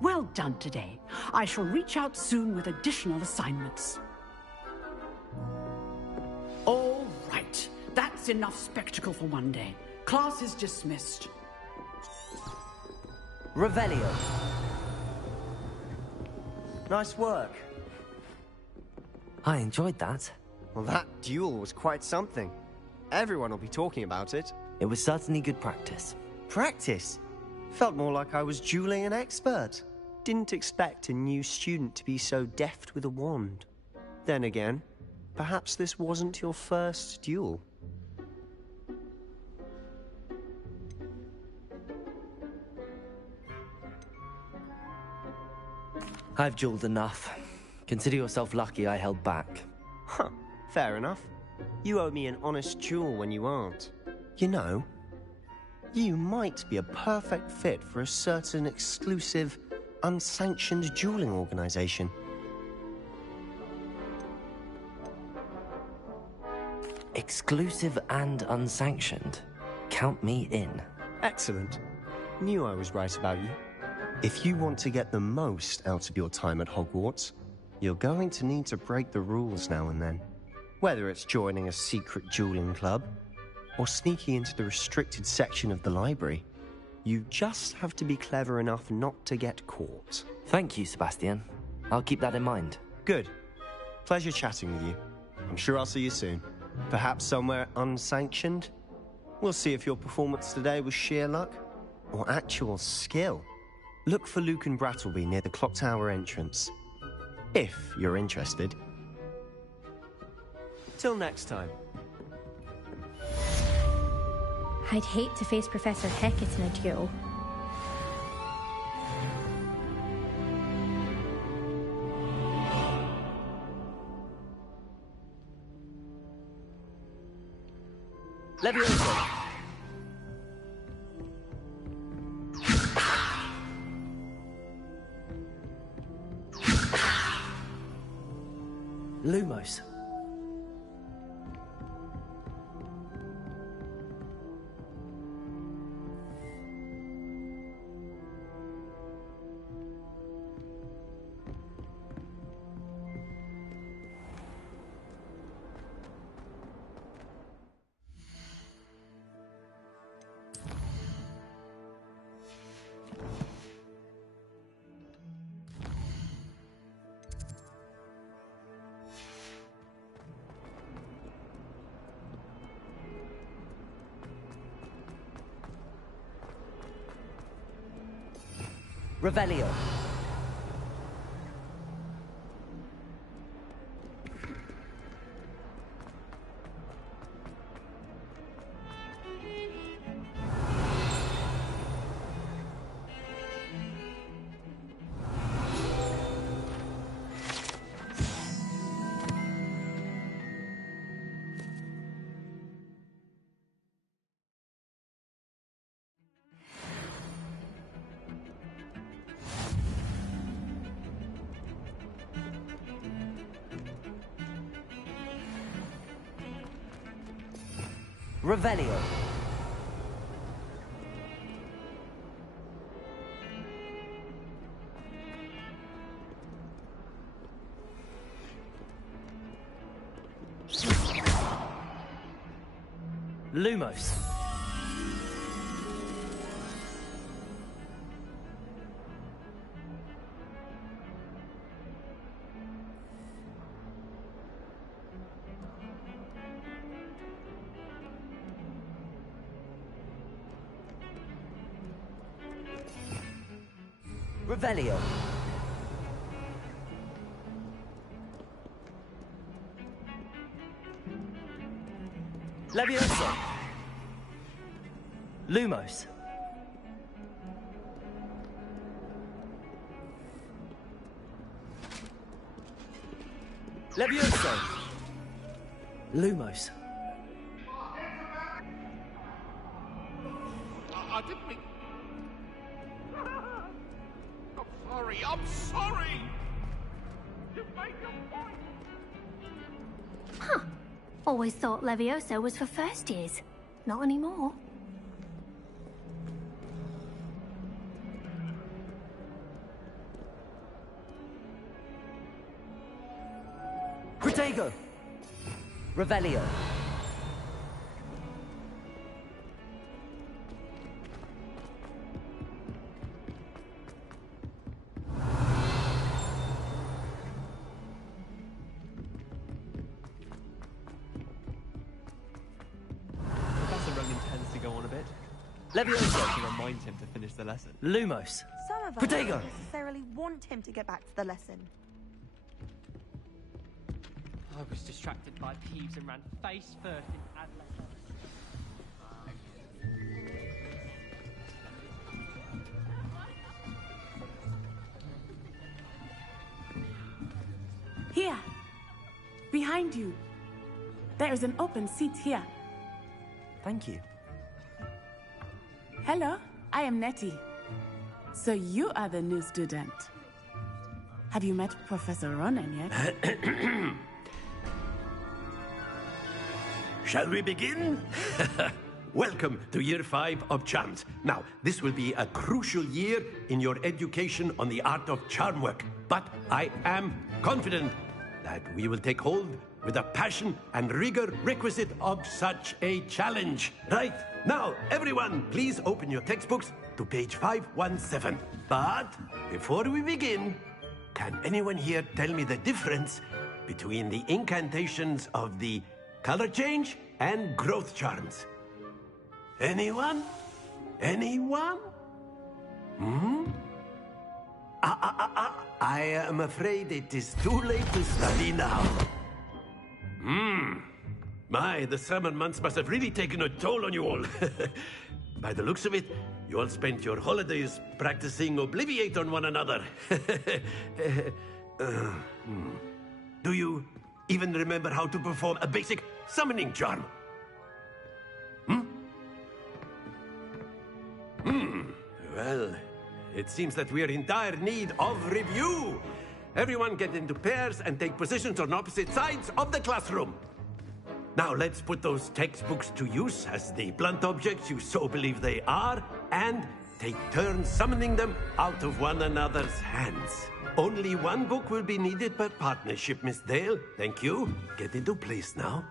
Well done today. I shall reach out soon with additional assignments. All right. That's enough spectacle for one day. Class is dismissed. Revelio. Nice work. I enjoyed that. Well, that duel was quite something. Everyone will be talking about it. It was certainly good practice. Practice? Felt more like I was dueling an expert. Didn't expect a new student to be so deft with a wand. Then again, perhaps this wasn't your first duel. I've dueled enough. Consider yourself lucky I held back. Huh, fair enough. You owe me an honest duel when you aren't. You know, you might be a perfect fit for a certain exclusive, unsanctioned dueling organization. Exclusive and unsanctioned. Count me in. Excellent. Knew I was right about you. If you want to get the most out of your time at Hogwarts, you're going to need to break the rules now and then. Whether it's joining a secret dueling club, or sneaking into the restricted section of the library, you just have to be clever enough not to get caught. Thank you, Sebastian. I'll keep that in mind. Good. Pleasure chatting with you. I'm sure I'll see you soon. Perhaps somewhere unsanctioned? We'll see if your performance today was sheer luck, or actual skill. Look for Lucan Brattleby near the Clock Tower entrance. If you're interested. Till next time. I'd hate to face Professor Hecat in a duel. Levioso! Lumos. Revelio. Revelio. Lumos. Revelio. Levioso. Lumos. Levioso. Lumos. I didn't mean... I'm sorry! You make a point! Huh. Always thought Levioso was for first years. Not anymore. Protego! Revelio. Professor Ronan tends to go on a bit. Levioso. To remind him to finish the lesson. Lumos. Some of us Protego! don't necessarily want him to get back to the lesson. I was distracted by Peeves and ran face first in Adler. Here. Behind you. There is an open seat here. Thank you. Hello, I am Nettie. So you are the new student. Have you met Professor Ronan yet? Shall we begin? Welcome to Year 5 of Charms. Now, this will be a crucial year in your education on the art of charm work. But I am confident that we will take hold with the passion and rigor requisite of such a challenge. Right? Now, everyone, please open your textbooks to page 517. But before we begin, can anyone here tell me the difference between the incantations of the color change and growth charms? Anyone? Anyone? I am afraid it is too late to study now. My, the summer months must have really taken a toll on you all. By the looks of it, you all spent your holidays practicing Obliviate on one another. Do you even remember how to perform a basic summoning charm? Well, it seems that we are in dire need of review. Everyone get into pairs and take positions on opposite sides of the classroom. Now let's put those textbooks to use as the blunt objects you so believe they are, and take turns summoning them out of one another's hands. Only one book will be needed per partnership, Miss Dale. Thank you. Get into place now.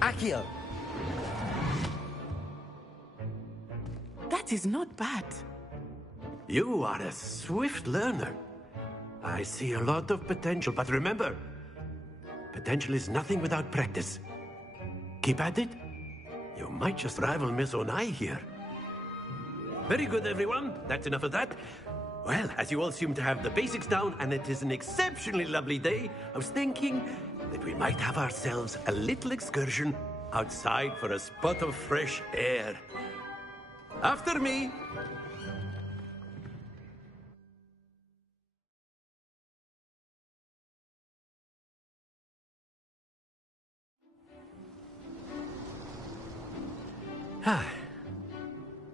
Accio. That is not bad. You are a swift learner. I see a lot of potential, but remember, potential is nothing without practice. Keep at it. You might just rival Miss Onai here. Very good, everyone. That's enough of that. Well, as you all seem to have the basics down, and it is an exceptionally lovely day, I was thinking that we might have ourselves a little excursion outside for a spot of fresh air. After me.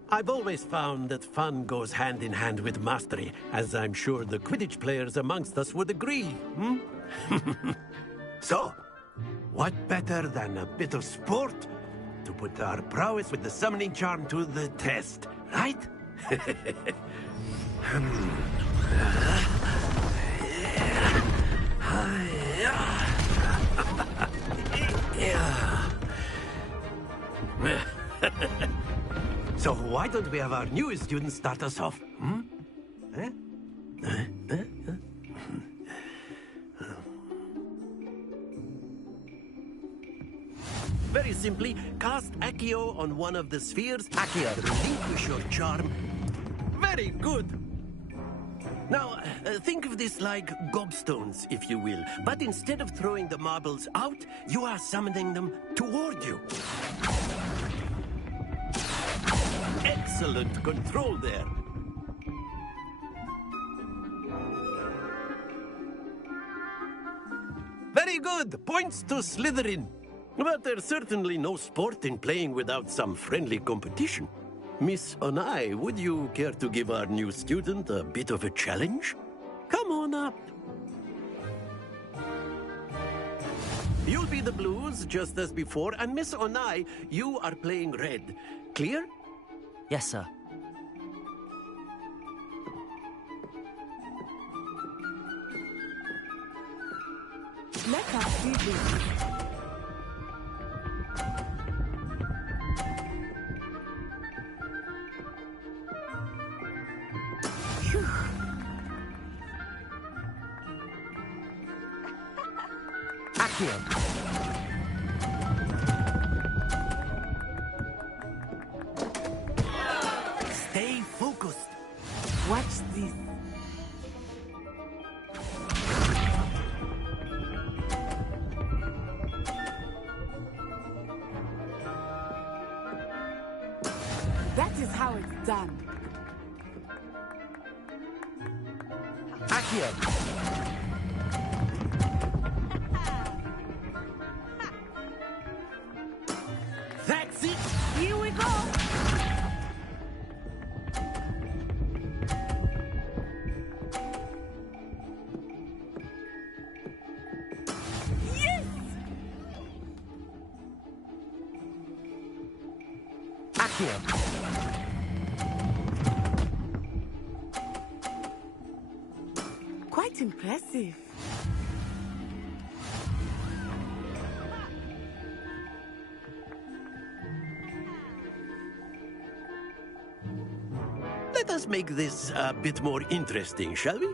I've always found that fun goes hand in hand with mastery, as I'm sure the Quidditch players amongst us would agree. So, what better than a bit of sport to put our prowess with the summoning charm to the test, right? So why don't we have our newest student start us off? Very simply, cast Accio on one of the spheres. Accio. Relinquish your charm. Very good. Now, think of this like gobstones, if you will. But instead of throwing the marbles out, you are summoning them toward you. Excellent control there. Very good. Points to Slytherin. But there's certainly no sport in playing without some friendly competition. Miss Onai, would you care to give our new student a bit of a challenge? Come on up. You'll be the blues, just as before, and Miss Onai, you are playing red. Clear? Yes, sir. Let us see this. Accio. Stay focused. Watch this. That is how it's done. Accio. That's it. Here we go. Yes! Accio. Quite impressive. Let us make this a bit more interesting, shall we?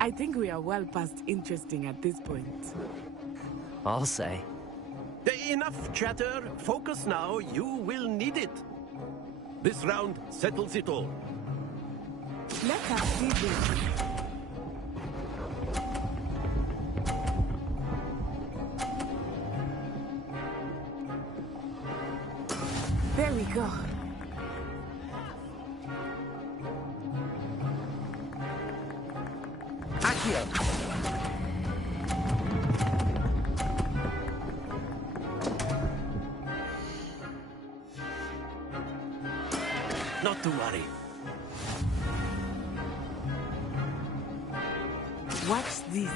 I think we are well past interesting at this point. I'll say. Enough chatter. Focus now. You will need it. This round settles it all. Let us see this. There we go. Accio. Not to worry. Watch this.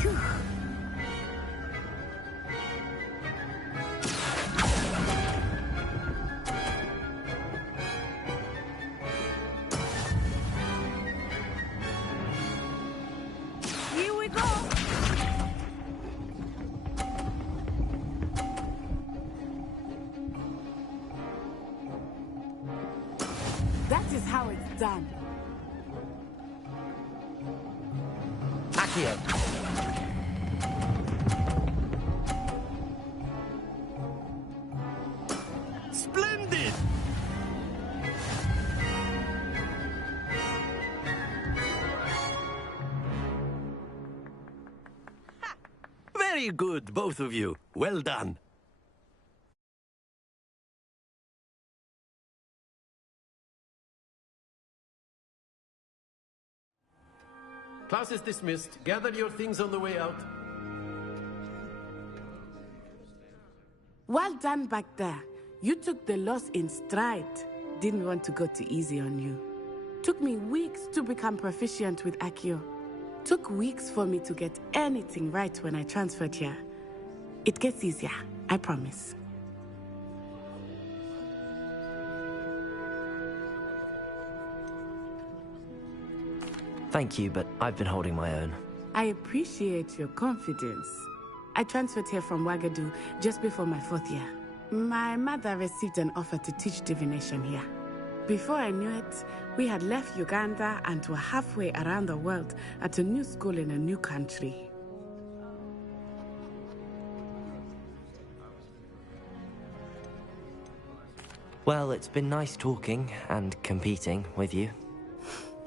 Phew. Here we go. That is how it's done. Accio. Splendid! Very good, both of you. Well done. Class is dismissed. Gather your things on the way out. Well done back there. You took the loss in stride. Didn't want to go too easy on you. Took me weeks to become proficient with Accio. Took weeks for me to get anything right when I transferred here. It gets easier, I promise. Thank you, but I've been holding my own. I appreciate your confidence. I transferred here from Wagadu just before my 4th year. My mother received an offer to teach divination here. Before I knew it, we had left Uganda and were halfway around the world at a new school in a new country. Well, it's been nice talking and competing with you.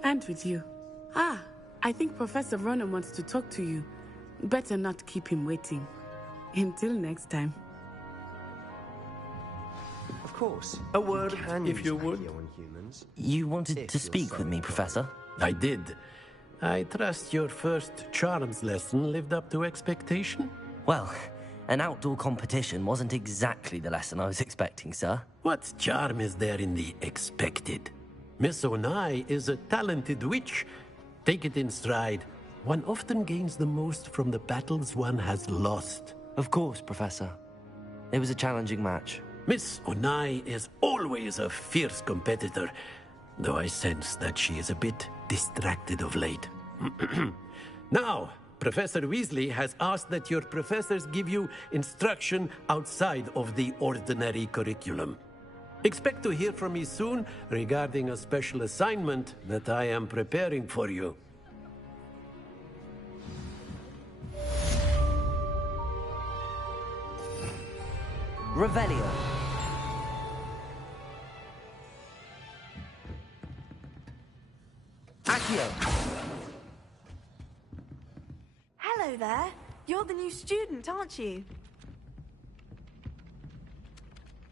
And with you. Ah, I think Professor Ronan wants to talk to you. Better not keep him waiting. Until next time. Of course. A word, Can if you use would. Accio on humans. You wanted If to you're speak so with me, inclined. Professor? I did. I trust your first charms lesson lived up to expectation? Well, an outdoor competition wasn't exactly the lesson I was expecting, sir. What charm is there in the expected? Miss Onai is a talented witch. Take it in stride. One often gains the most from the battles one has lost. Of course, Professor. It was a challenging match. Miss Onai is always a fierce competitor, though I sense that she is a bit distracted of late. Now, Professor Weasley has asked that your professors give you instruction outside of the ordinary curriculum. Expect to hear from me soon regarding a special assignment that I am preparing for you. Revelio. Accio. Hello there. You're the new student, aren't you?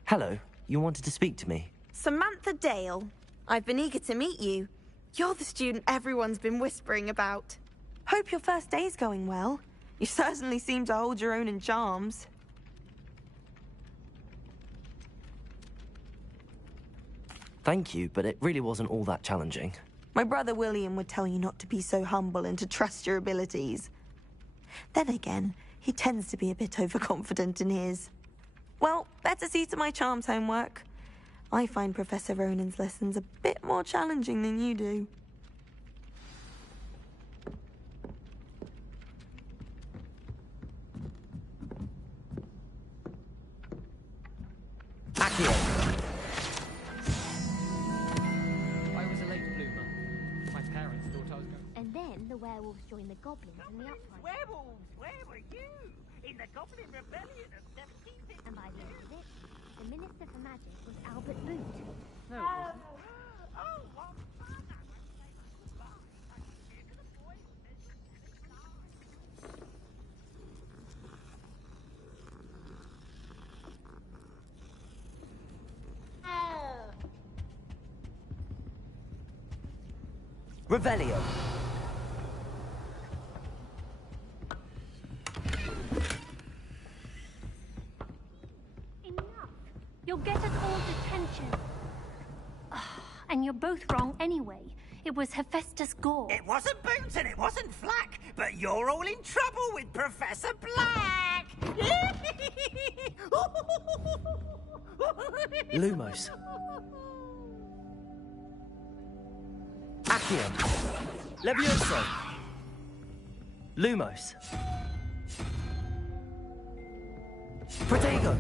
Hello. You wanted to speak to me? Samantha Dale. I've been eager to meet you. You're the student everyone's been whispering about. Hope your first day's going well. You certainly seem to hold your own in charms. Thank you, but it really wasn't all that challenging. My brother William would tell you not to be so humble and to trust your abilities. Then again, he tends to be a bit overconfident in his. Well, better see to my charms homework. I find Professor Ronen's lessons a bit more challenging than you do. Accio. I was a late bloomer. My parents thought I was going. And then the werewolves joined the goblins in the uprising. Werewolves, where were you? In the Goblin Rebellion of 1750. And by the end of it, the Minister for Magic was Albert Boot. No, it wasn't. Oh, what fun! I won't say goodbye. I can hear to the boy who says Revelio. Enough. You'll get us all detention. And you're both wrong anyway. It was Hephaestus Gore. It wasn't Boots and it wasn't Flack, but you're all in trouble with Professor Black! Lumos. Accio. Levioso. Lumos. Protego.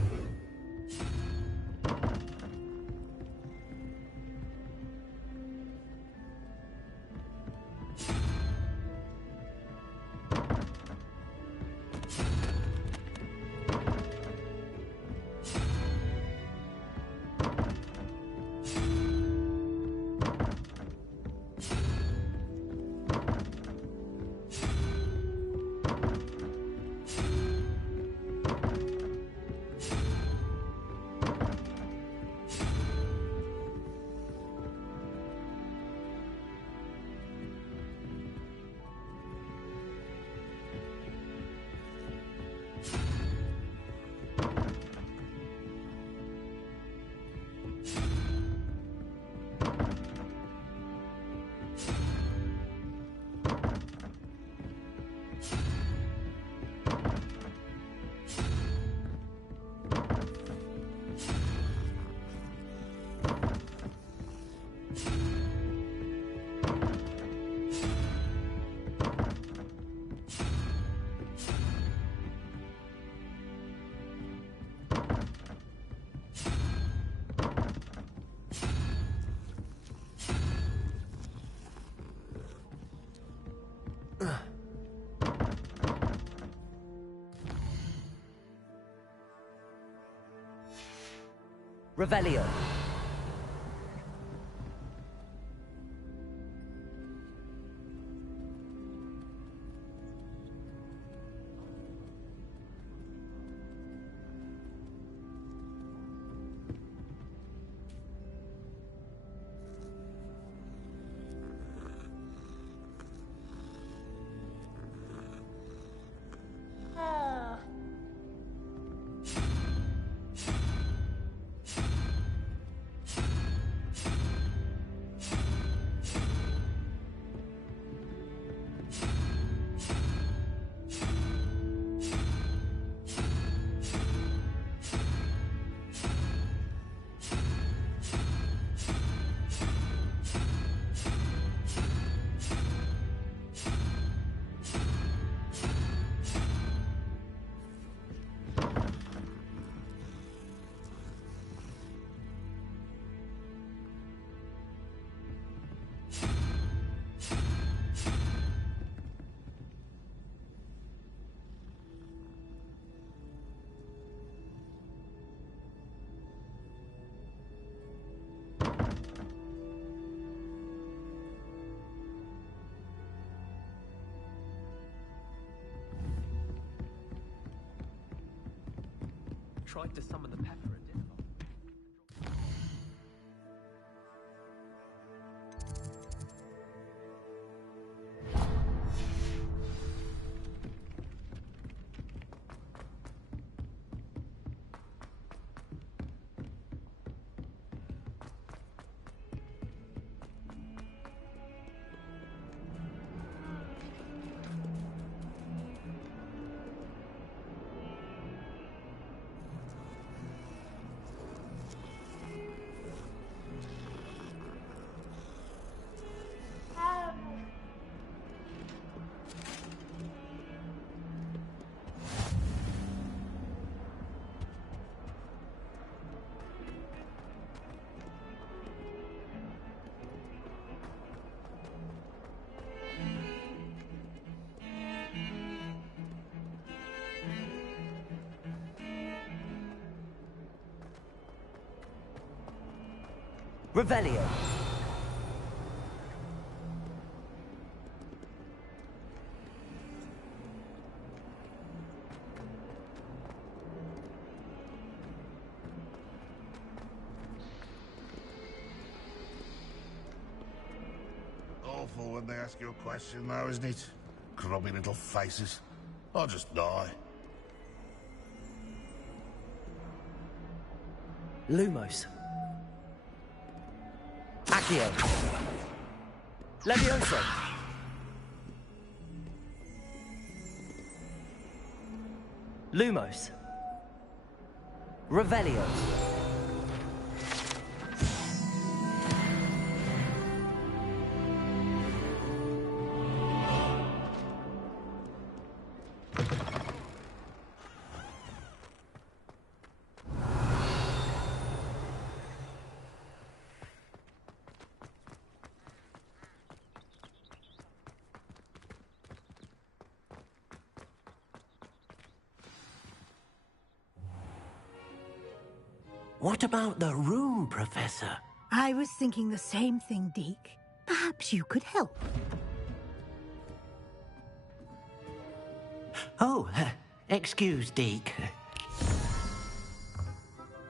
Revelio. tried to summon the pepper and didn't. Revelio. Awful when they ask you a question, though, isn't it? Grubby little faces. I'll just die. Lumos. Accio. Levioso. Lumos. Revelio. What about the room, Professor? I was thinking the same thing, Deke. Perhaps you could help. Oh, excuse, Deke.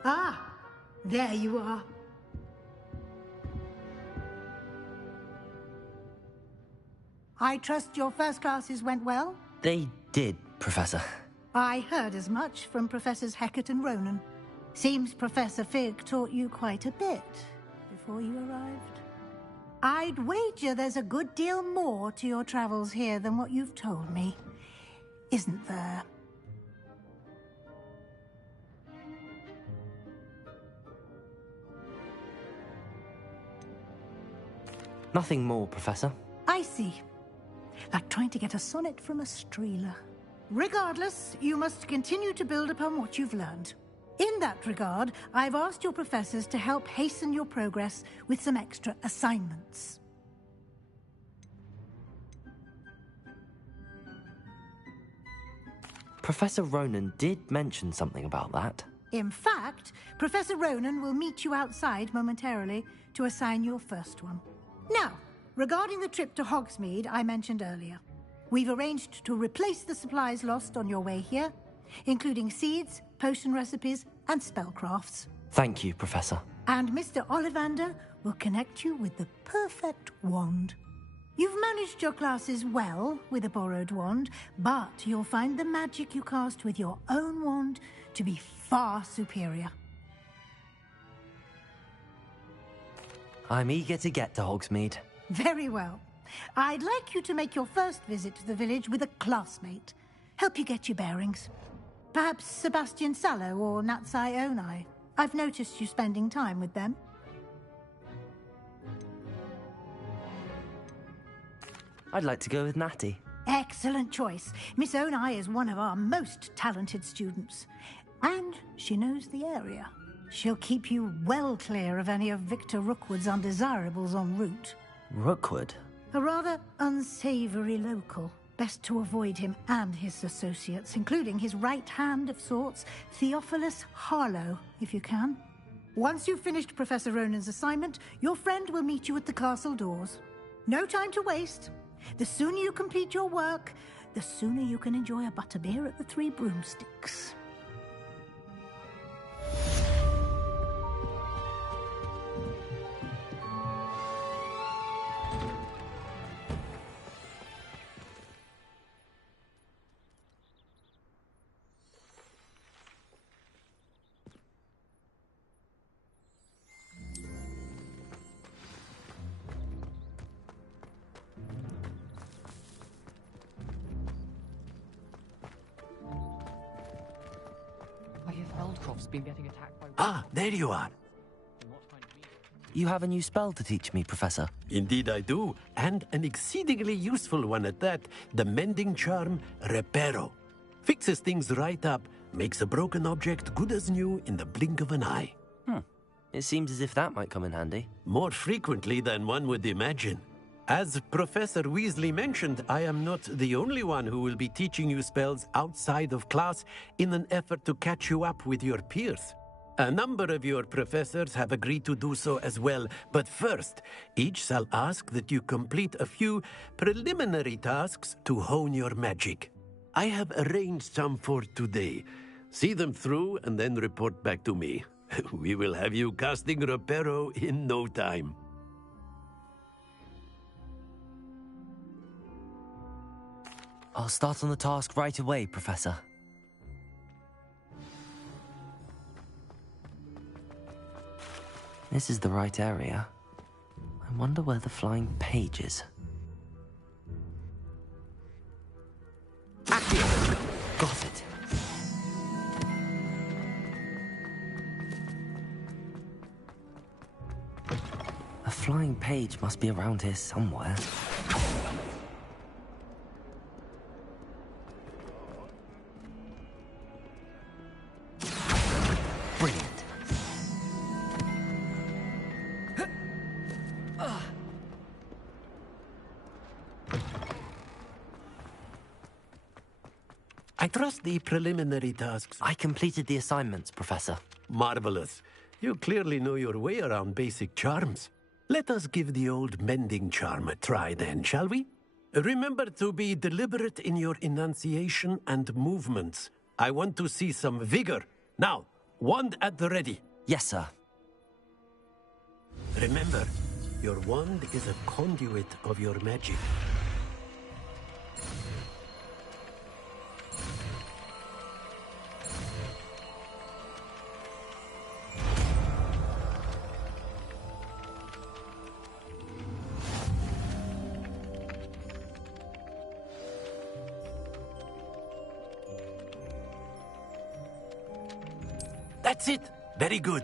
Ah, there you are. I trust your first classes went well? They did, Professor. I heard as much from Professors Hecat and Ronan. Seems Professor Fig taught you quite a bit before you arrived. I'd wager there's a good deal more to your travels here than what you've told me. Isn't there? Nothing more, Professor. I see. Like trying to get a sonnet from a streeler. Regardless, you must continue to build upon what you've learned. In that regard, I've asked your professors to help hasten your progress with some extra assignments. Professor Ronan did mention something about that. In fact, Professor Ronan will meet you outside momentarily to assign your first one. Now, regarding the trip to Hogsmeade I mentioned earlier, we've arranged to replace the supplies lost on your way here, including seeds, potion recipes, and spellcrafts. Thank you, Professor. And Mr. Ollivander will connect you with the perfect wand. You've managed your classes well with a borrowed wand, but you'll find the magic you cast with your own wand to be far superior. I'm eager to get to Hogsmeade. Very well. I'd like you to make your first visit to the village with a classmate. Help you get your bearings. Perhaps Sebastian Sallow or Natsai Onai. I've noticed you spending time with them. I'd like to go with Natty. Excellent choice. Miss Onai is one of our most talented students. And she knows the area. She'll keep you well clear of any of Victor Rookwood's undesirables en route. Rookwood? A rather unsavory local. Best to avoid him and his associates, including his right hand of sorts, Theophilus Harlow, if you can. Once you've finished Professor Ronan's assignment, your friend will meet you at the castle doors. No time to waste. The sooner you complete your work, the sooner you can enjoy a butterbeer at the Three Broomsticks. Karkaroff's been getting attacked by... Ah, there you are. You have a new spell to teach me, Professor. Indeed I do, and an exceedingly useful one at that. The mending charm, Reparo. Fixes things right up, makes a broken object good as new in the blink of an eye. It seems as if that might come in handy. More frequently than one would imagine. As Professor Weasley mentioned, I am not the only one who will be teaching you spells outside of class in an effort to catch you up with your peers. A number of your professors have agreed to do so as well, but first, each shall ask that you complete a few preliminary tasks to hone your magic. I have arranged some for today. See them through and then report back to me. We will have you casting Reparo in no time. I'll start on the task right away, Professor. This is the right area. I wonder where the flying page is. Accio! Got it. A flying page must be around here somewhere. Brilliant. I trust the preliminary tasks. I completed the assignments, Professor. Marvelous. You clearly know your way around basic charms. Let us give the old mending charm a try then, shall we? Remember to be deliberate in your enunciation and movements. I want to see some vigor. Now, wand at the ready. Yes, sir. Remember, your wand is a conduit of your magic. That's it. Very good.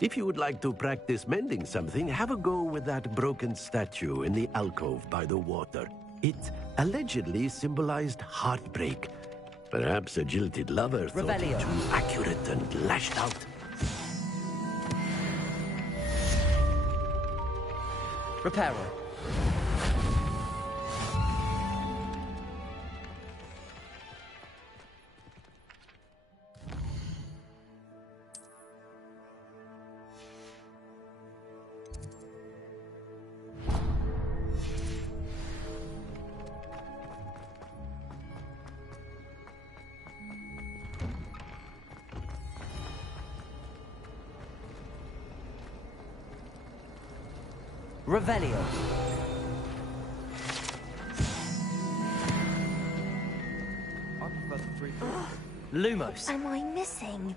If you would like to practice mending something, have a go with that broken statue in the alcove by the water. It allegedly symbolized heartbreak. Perhaps a jilted lover thought it too accurate and lashed out. Reparo. Revelio. Lumos. Am I missing?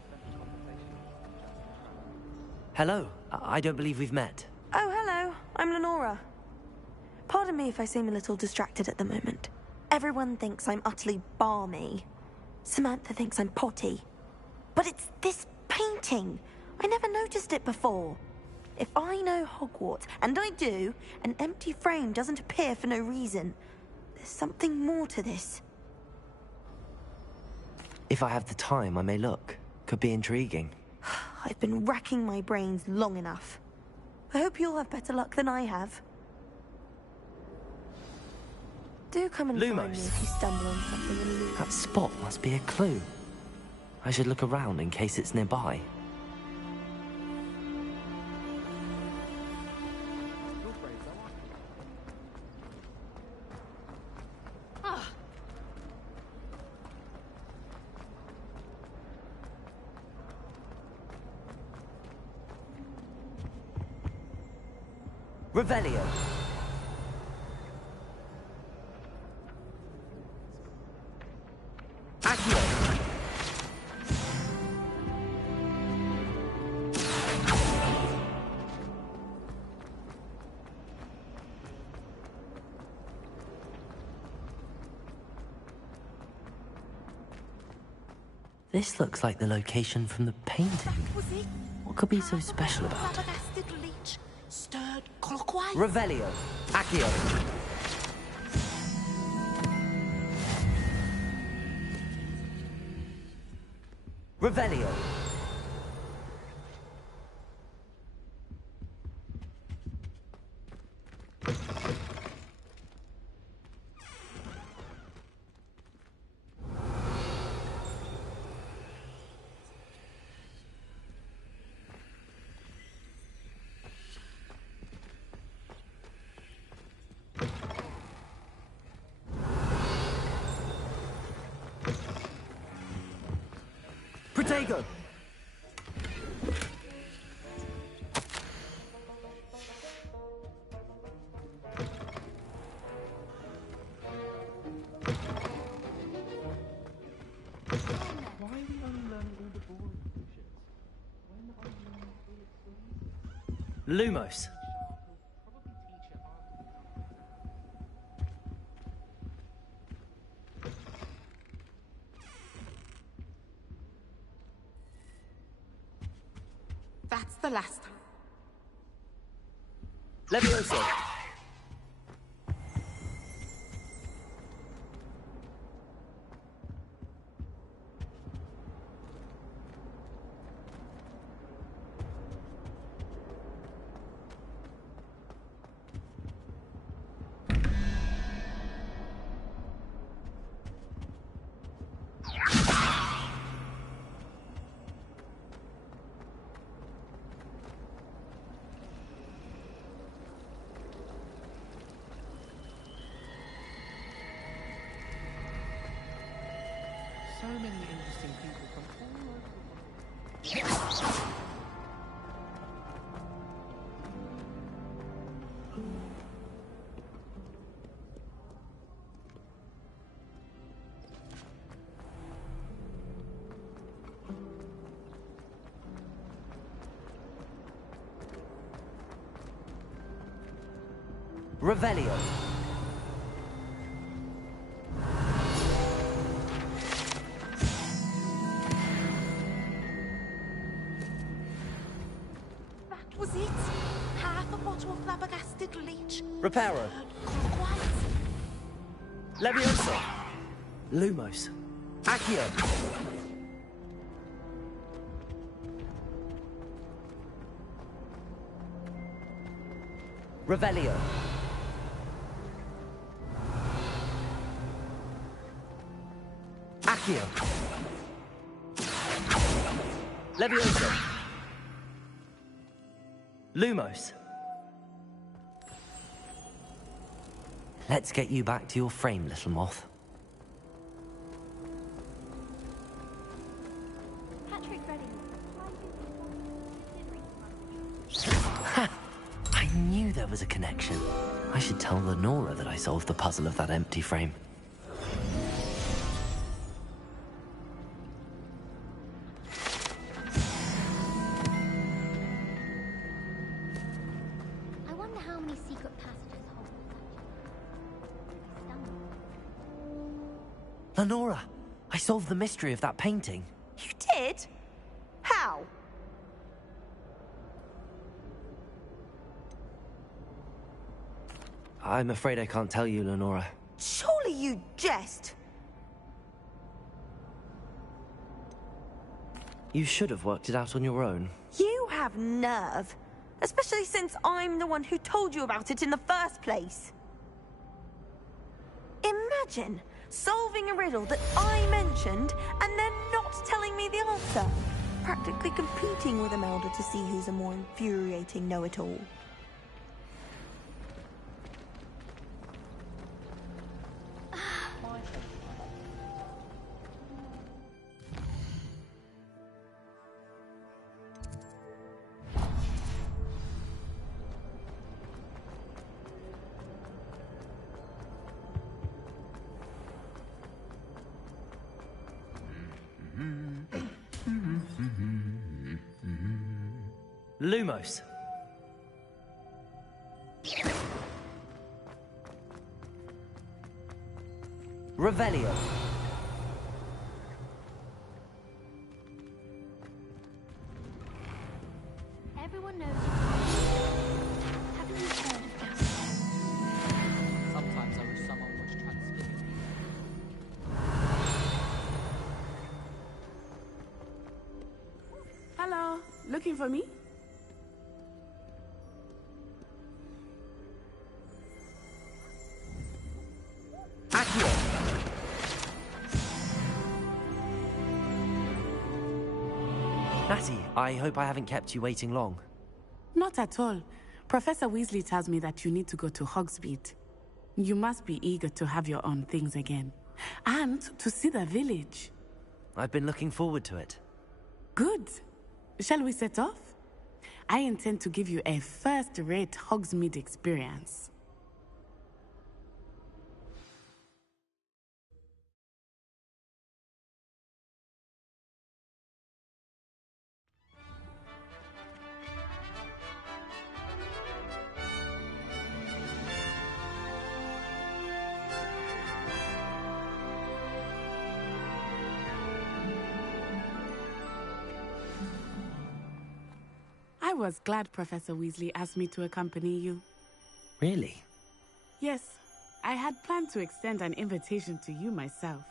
Hello. I don't believe we've met. Oh, hello. I'm Lenora. Pardon me if I seem a little distracted at the moment. Everyone thinks I'm utterly balmy. Samantha thinks I'm potty. But it's this painting. I never noticed it before. If I know Hogwarts, and I do, an empty frame doesn't appear for no reason. There's something more to this. If I have the time, I may look. Could be intriguing. I've been racking my brains long enough. I hope you'll have better luck than I have. Do come and find me if you stumble on something in Lumos. That spot must be a clue. I should look around in case it's nearby. Revelio. Accio. This looks like the location from the painting. That was it. What could be so special about it? Flabbergasted leech stirred clockwise. Revelio. Accio. Revelio. Protego! Why are we only learning all the boring bullshit? When are you learning all the things? Lumos. That's the last time. Levioso. So many interesting people from all over the world. Revelio. That was it. Half a bottle of flabbergasted leech. Reparo. Clockwise. Levioso. Lumos. Accio. Revelio. Accio. Levioso. Lumos. Let's get you back to your frame, little moth. Patrick Redding. Ha! I knew there was a connection. I should tell Lenora that I solved the puzzle of that empty frame. I wonder how many secret passages Hogwarts Lenora, I solved the mystery of that painting. You did? How? I'm afraid I can't tell you, Lenora. Surely you jest. You should have worked it out on your own. You have nerve. Especially since I'm the one who told you about it in the first place. Imagine solving a riddle that I mentioned and then not telling me the answer. Practically competing with Imelda to see who's a more infuriating know-it-all. Lumos. Revelio. looking for me? Natty, I hope I haven't kept you waiting long. Not at all. Professor Weasley tells me that you need to go to Hogsmeade. You must be eager to have your own things again. And to see the village. I've been looking forward to it. Good. Shall we set off? I intend to give you a first-rate Hogsmeade experience. I was glad Professor Weasley asked me to accompany you. Really? Yes, I had planned to extend an invitation to you myself.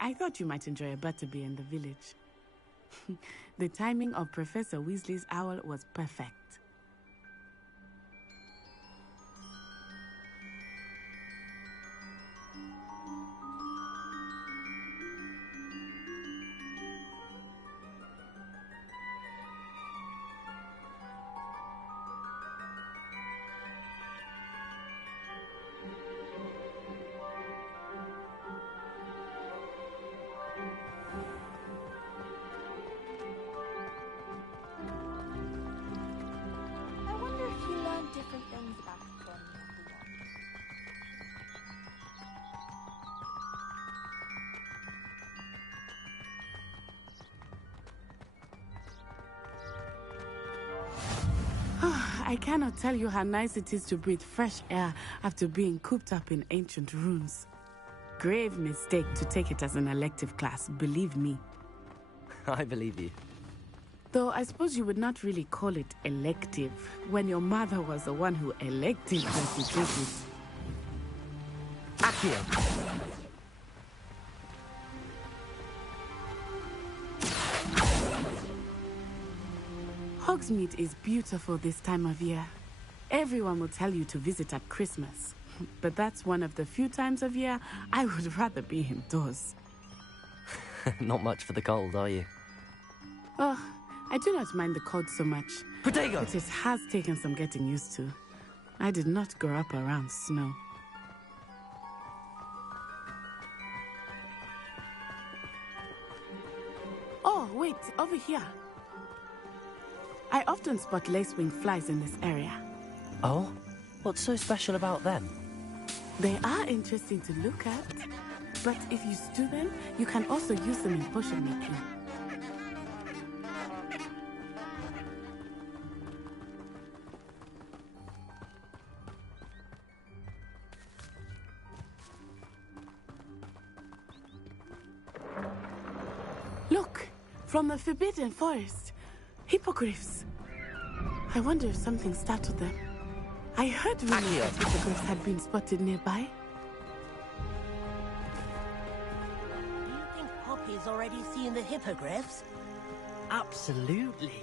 I thought you might enjoy a butterbeer in the village. The timing of Professor Weasley's owl was perfect. Different things about Gwen I cannot tell you how nice it is to breathe fresh air after being cooped up in ancient ruins. Grave mistake to take it as an elective class, believe me. I believe you. Though I suppose you would not really call it elective when your mother was the one who elected you to take it. Accio! Hogsmeade is beautiful this time of year. Everyone will tell you to visit at Christmas. But that's one of the few times of year I would rather be indoors. Not much for the cold, are you? Oh, I do not mind the cold so much. Protego! But it has taken some getting used to. I did not grow up around snow. Oh, wait, over here. I often spot lacewing flies in this area. Oh? What's so special about them? They are interesting to look at, but if you stew them, you can also use them in potion making. Look, from the Forbidden Forest, hippogriffs. I wonder if something startled them. I heard rumors that hippogriffs had been spotted nearby. Do you think Poppy's already seen the hippogriffs? Absolutely.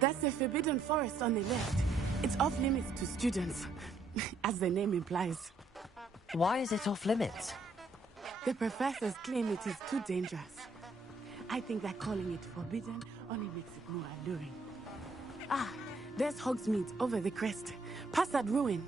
That's the Forbidden Forest on the left. It's off limits to students, as the name implies. Why is it off limits? The professors claim it is too dangerous. I think that calling it forbidden only makes it more alluring. Ah, there's Hogsmeade over the crest. Past that ruin.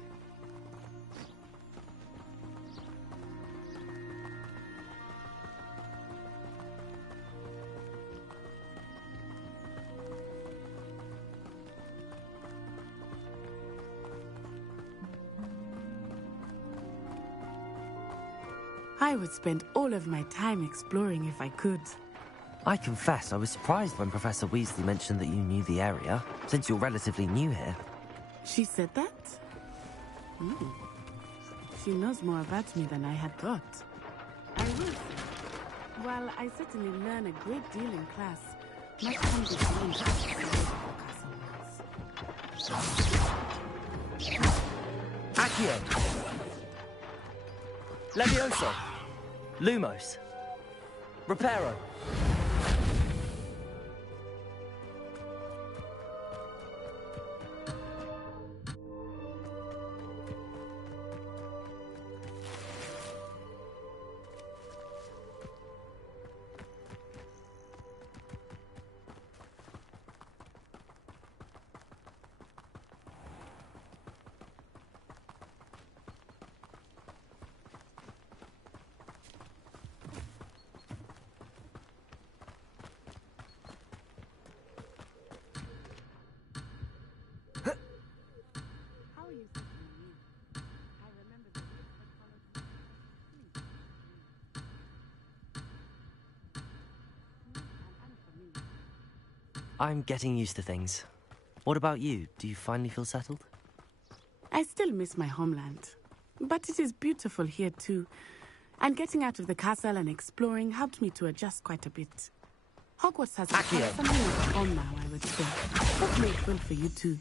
I would spend all of my time exploring if I could. I confess I was surprised when Professor Weasley mentioned that you knew the area, since you're relatively new here. She said that? She knows more about me than I had thought. I will say, while I certainly learn a great deal in class, much can be gained Accio! Levioso! Lumos! Reparo! I'm getting used to things. What about you? Do you finally feel settled? I still miss my homeland. But it is beautiful here too. And getting out of the castle and exploring helped me to adjust quite a bit. Hogwarts has become something like a home now, I would say. Hopefully it will for you too.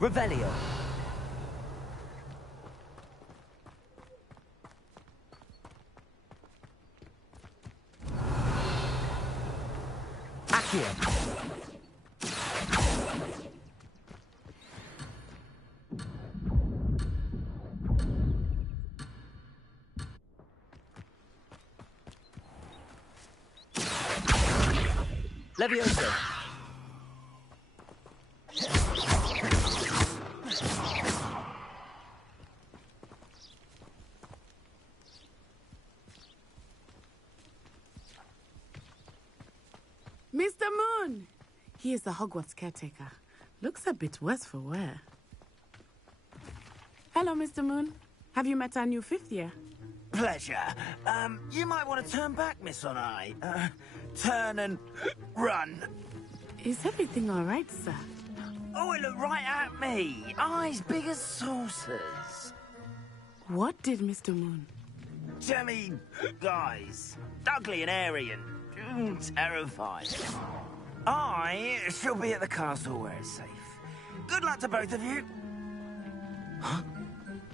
Revelio. Accio. Levioso. Mr. Moon! He is the Hogwarts caretaker. Looks a bit worse for wear. Hello, Mr. Moon. Have you met our new fifth year? Pleasure. You might want to turn back, Miss Onai. Turn and run. Is everything all right, sir? Oh, it looked right at me. Eyes big as saucers. What did Mr. Moon? I mean, guys, ugly and airy and terrifying. I shall be at the castle where it's safe. Good luck to both of you.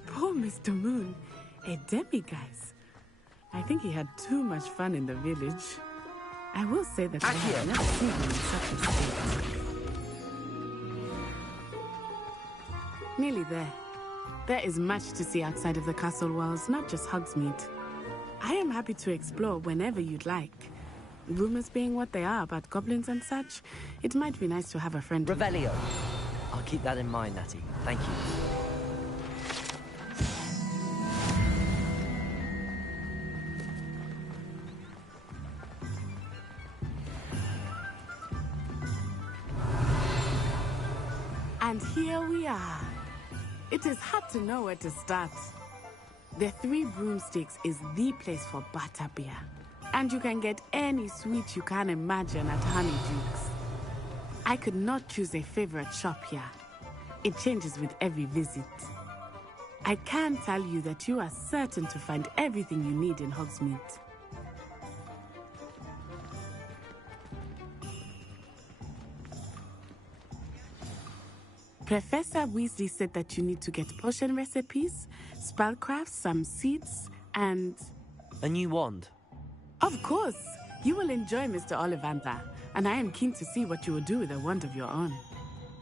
Poor Mr. Moon. A demiguise. I think he had too much fun in the village. I will say that I have never seen him in such a state. Nearly there. There is much to see outside of the castle walls, not just Hogsmeade. I am happy to explore whenever you'd like. Rumors being what they are about goblins and such, it might be nice to have a friend. Revelio. I'll keep that in mind, Natty. Thank you. And here we are. It is hard to know where to start. The Three Broomsticks is the place for butterbeer. And you can get any sweet you can imagine at Honeydukes. I could not choose a favorite shop here. It changes with every visit. I can tell you that you are certain to find everything you need in Hogsmeade. Professor Weasley said that you need to get potion recipes, spellcrafts, some seeds, and... a new wand. Of course! You will enjoy Mr. Ollivander, and I am keen to see what you will do with a wand of your own.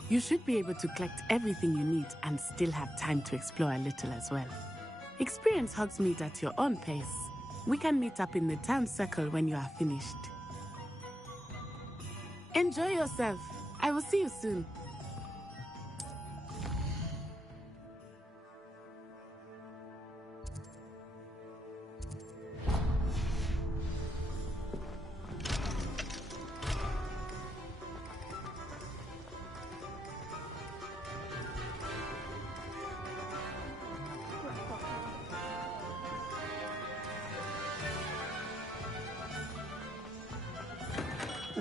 You should be able to collect everything you need and still have time to explore a little as well. Experience Hogsmeade at your own pace. We can meet up in the town circle when you are finished. Enjoy yourself. I will see you soon.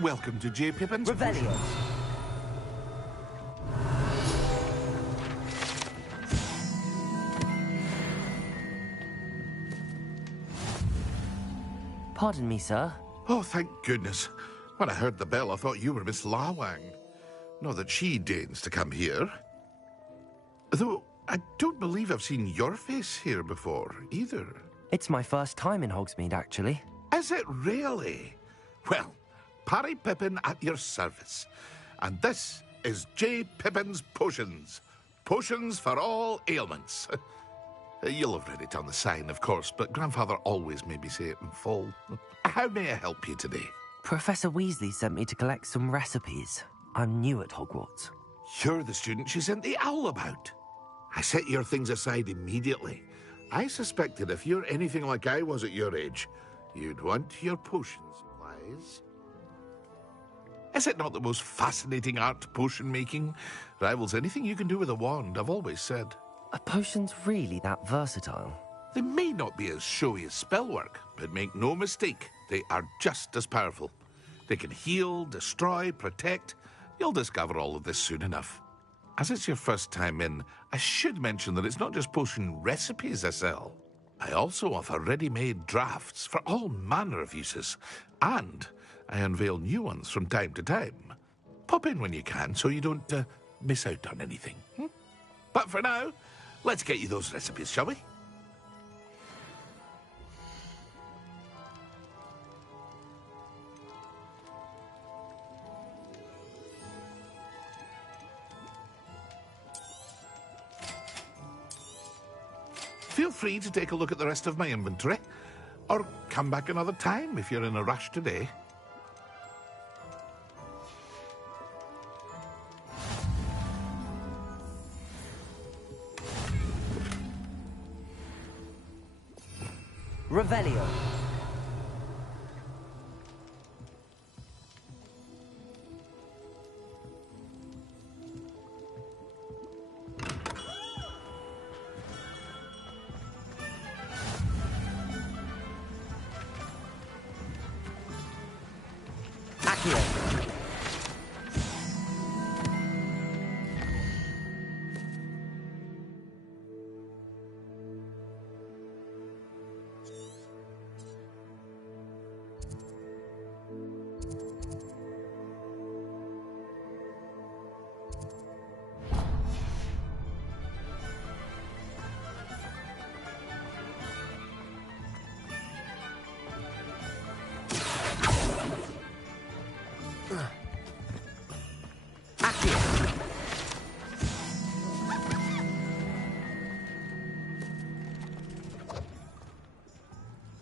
Welcome to J. Pippin's Revelio. Pardon me, sir. Oh, thank goodness. When I heard the bell, I thought you were Miss Lawang. Not that she deigns to come here. Though, I don't believe I've seen your face here before, either. It's my first time in Hogsmeade, actually. Is it really? Well, Parry Pippin at your service. And this is J. Pippin's Potions. Potions for all ailments. You'll have read it on the sign, of course, but Grandfather always made me say it in full. How may I help you today? Professor Weasley sent me to collect some recipes. I'm new at Hogwarts. You're the student she sent the owl about. I set your things aside immediately. I suspected if you're anything like I was at your age, you'd want your potion supplies. Is it not the most fascinating art, potion making? Rivals anything you can do with a wand, I've always said. Are potions really that versatile? They may not be as showy as spellwork, but make no mistake, they are just as powerful. They can heal, destroy, protect. You'll discover all of this soon enough. As it's your first time in, I should mention that it's not just potion recipes I sell. I also offer ready-made drafts for all manner of uses, and I unveil new ones from time to time. Pop in when you can so you don't miss out on anything. But for now, let's get you those recipes, shall we? Feel free to take a look at the rest of my inventory, or come back another time if you're in a rush today. Revelio.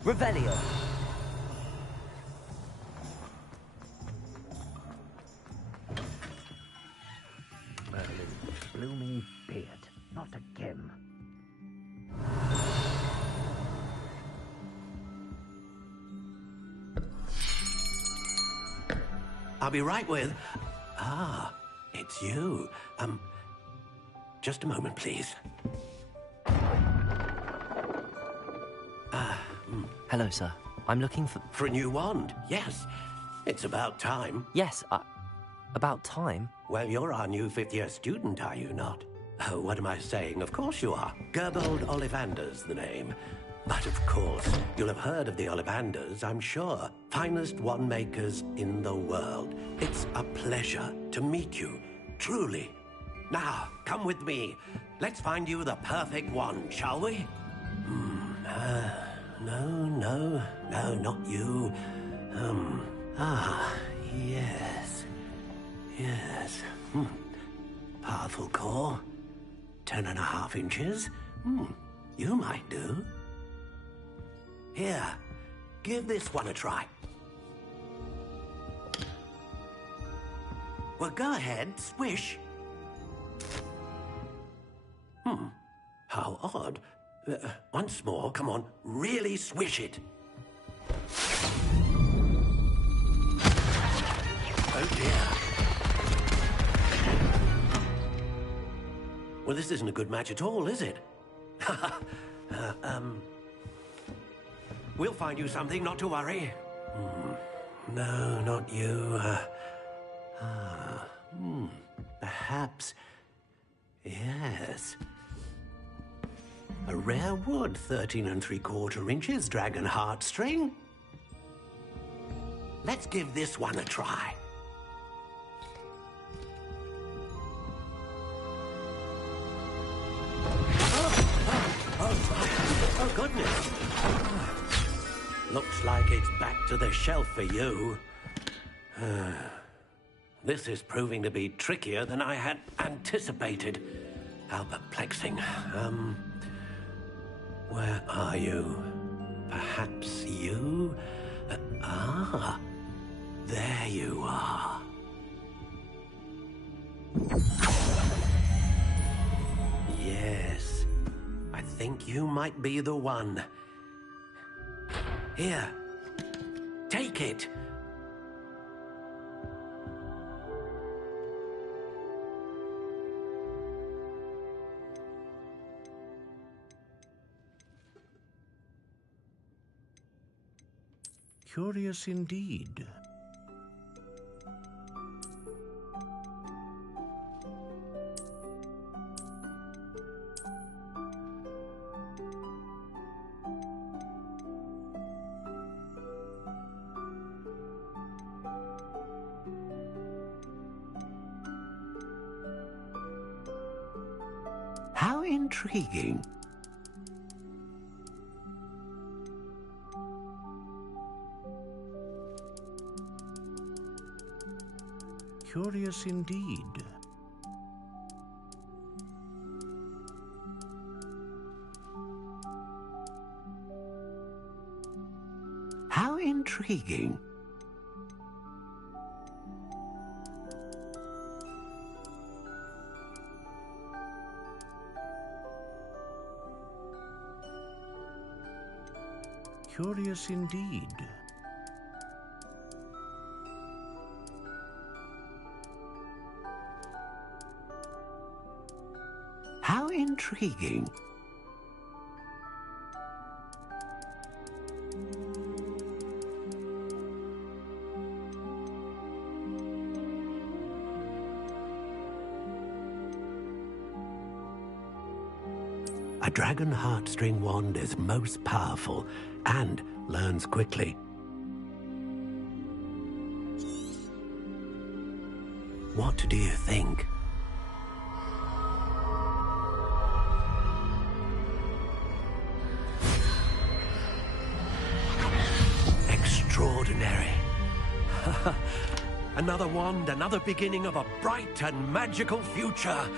Revelio. Merlin's blooming beard. Not again. I'll be right with... Ah, it's you. Just a moment, please. Hello, sir. I'm looking for... For a new wand, yes. It's about time. Yes, about time? Well, you're our new fifth-year student, are you not? Oh, what am I saying? Of course you are. Gerbold Ollivander's the name. But of course, you'll have heard of the Ollivanders, I'm sure. Finest wand makers in the world. It's a pleasure to meet you, truly. Now, come with me. Let's find you the perfect wand, shall we? No, not you. Yes. Powerful core. 10.5 inches. You might do. Here, give this one a try. Well, go ahead, swish. How odd. Once more, come on, really swish it. Oh dear. Well, this isn't a good match at all, is it? We'll find you something, not to worry. No, not you. Perhaps... Yes. A rare wood, 13 3/4 inches, dragon heartstring. Let's give this one a try. Oh, goodness. Looks like it's back to the shelf for you. This is proving to be trickier than I had anticipated. How perplexing. Where are you? Perhaps you? There you are. Yes, I think you might be the one. Here, take it. Curious indeed. How intriguing. Curious indeed. How intriguing. Curious indeed. How intriguing. A dragon heartstring wand is most powerful and learns quickly. What do you think? Extraordinary. Another wand, another beginning of a bright and magical future.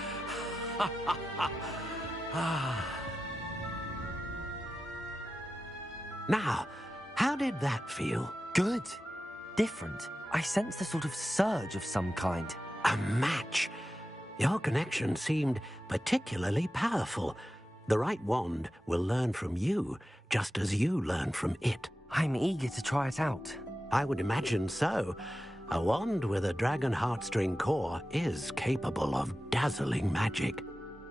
Now, how did that feel? Good. Different. I sensed a sort of surge of some kind. A match. Your connection seemed particularly powerful. The right wand will learn from you, just as you learn from it. I'm eager to try it out. I would imagine so. A wand with a dragon heartstring core is capable of dazzling magic.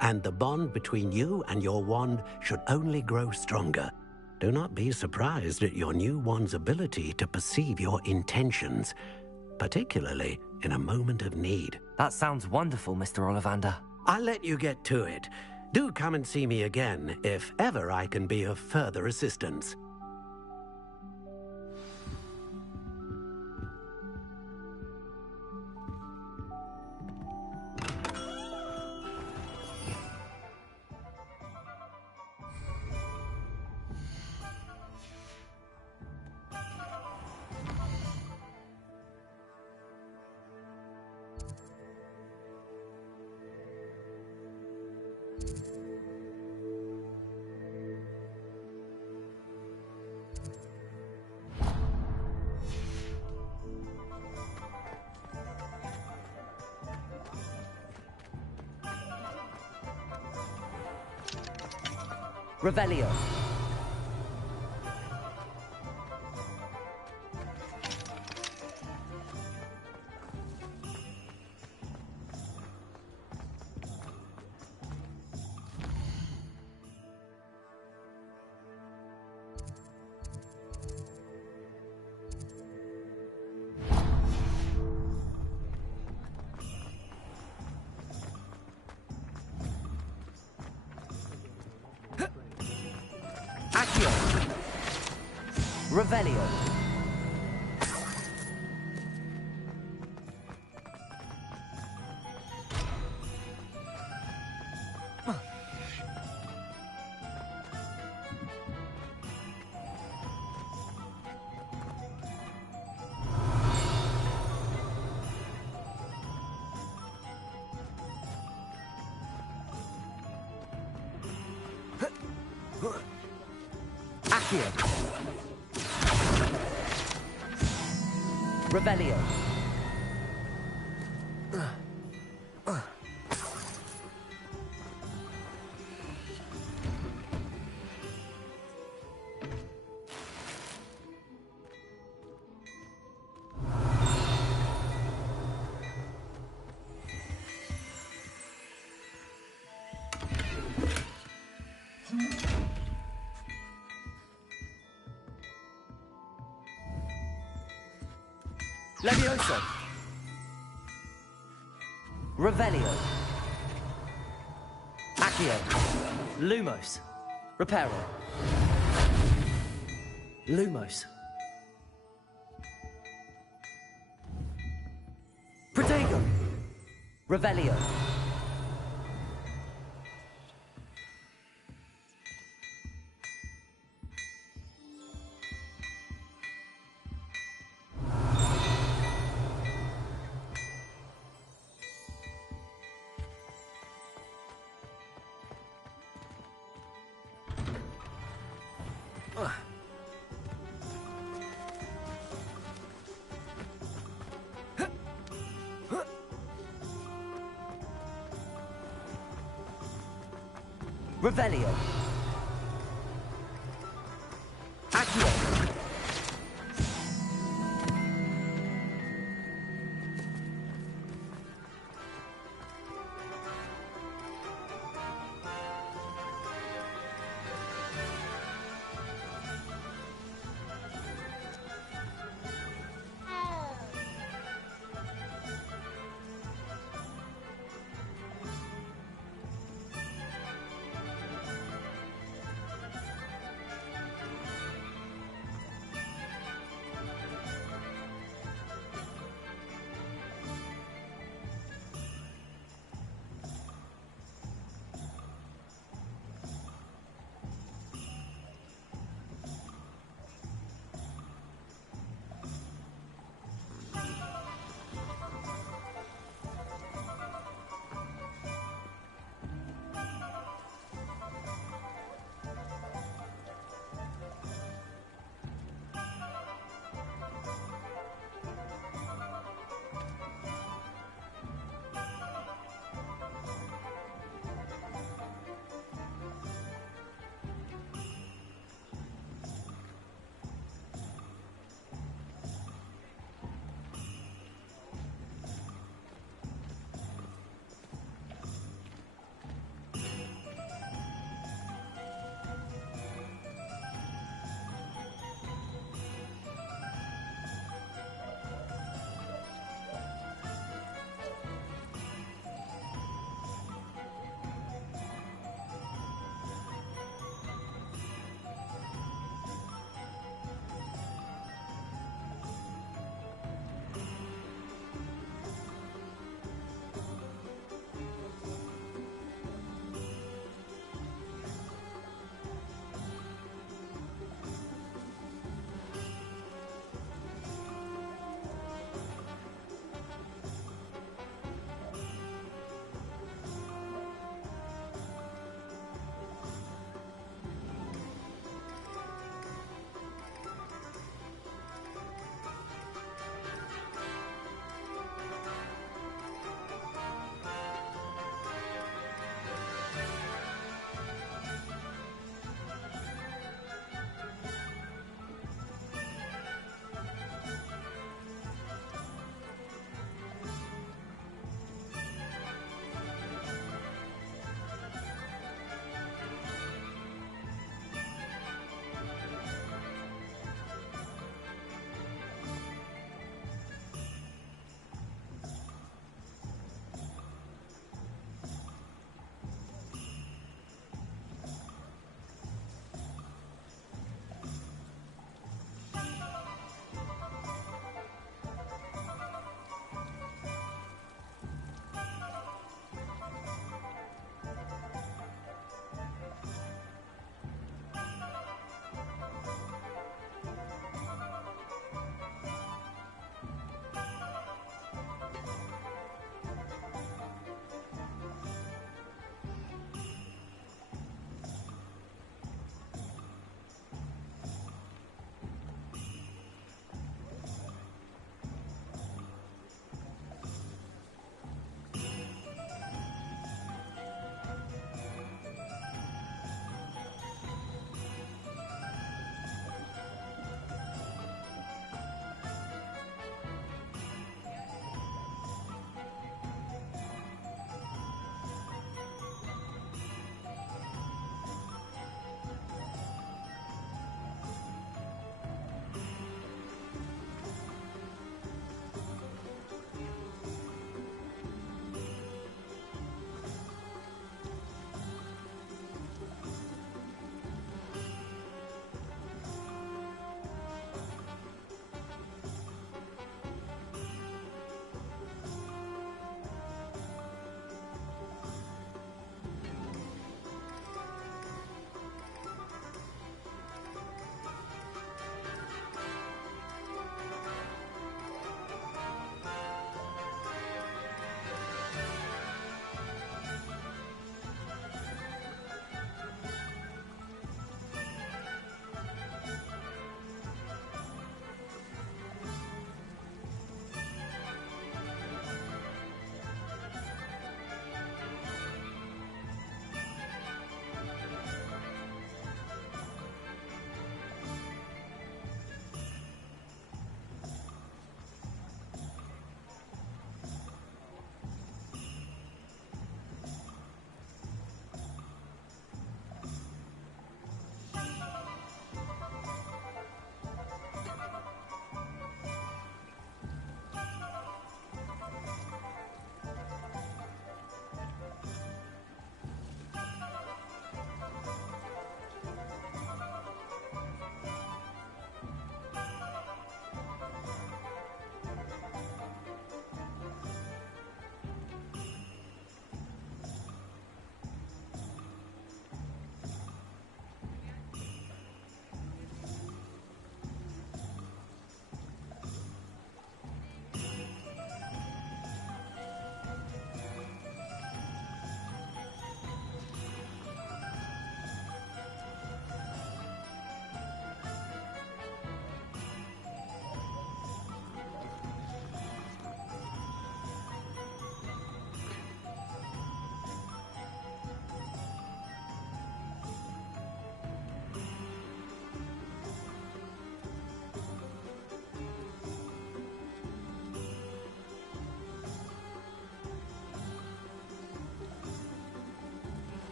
And the bond between you and your wand should only grow stronger. Do not be surprised at your new wand's ability to perceive your intentions, particularly in a moment of need. That sounds wonderful, Mr. Ollivander. I'll let you get to it. Do come and see me again if ever I can be of further assistance. Revelio. Revelio. Accio. Revelio. Levioso. Revelio. Accio. Lumos. Reparo. Lumos. Protego. Revelio. Revelio. Accio.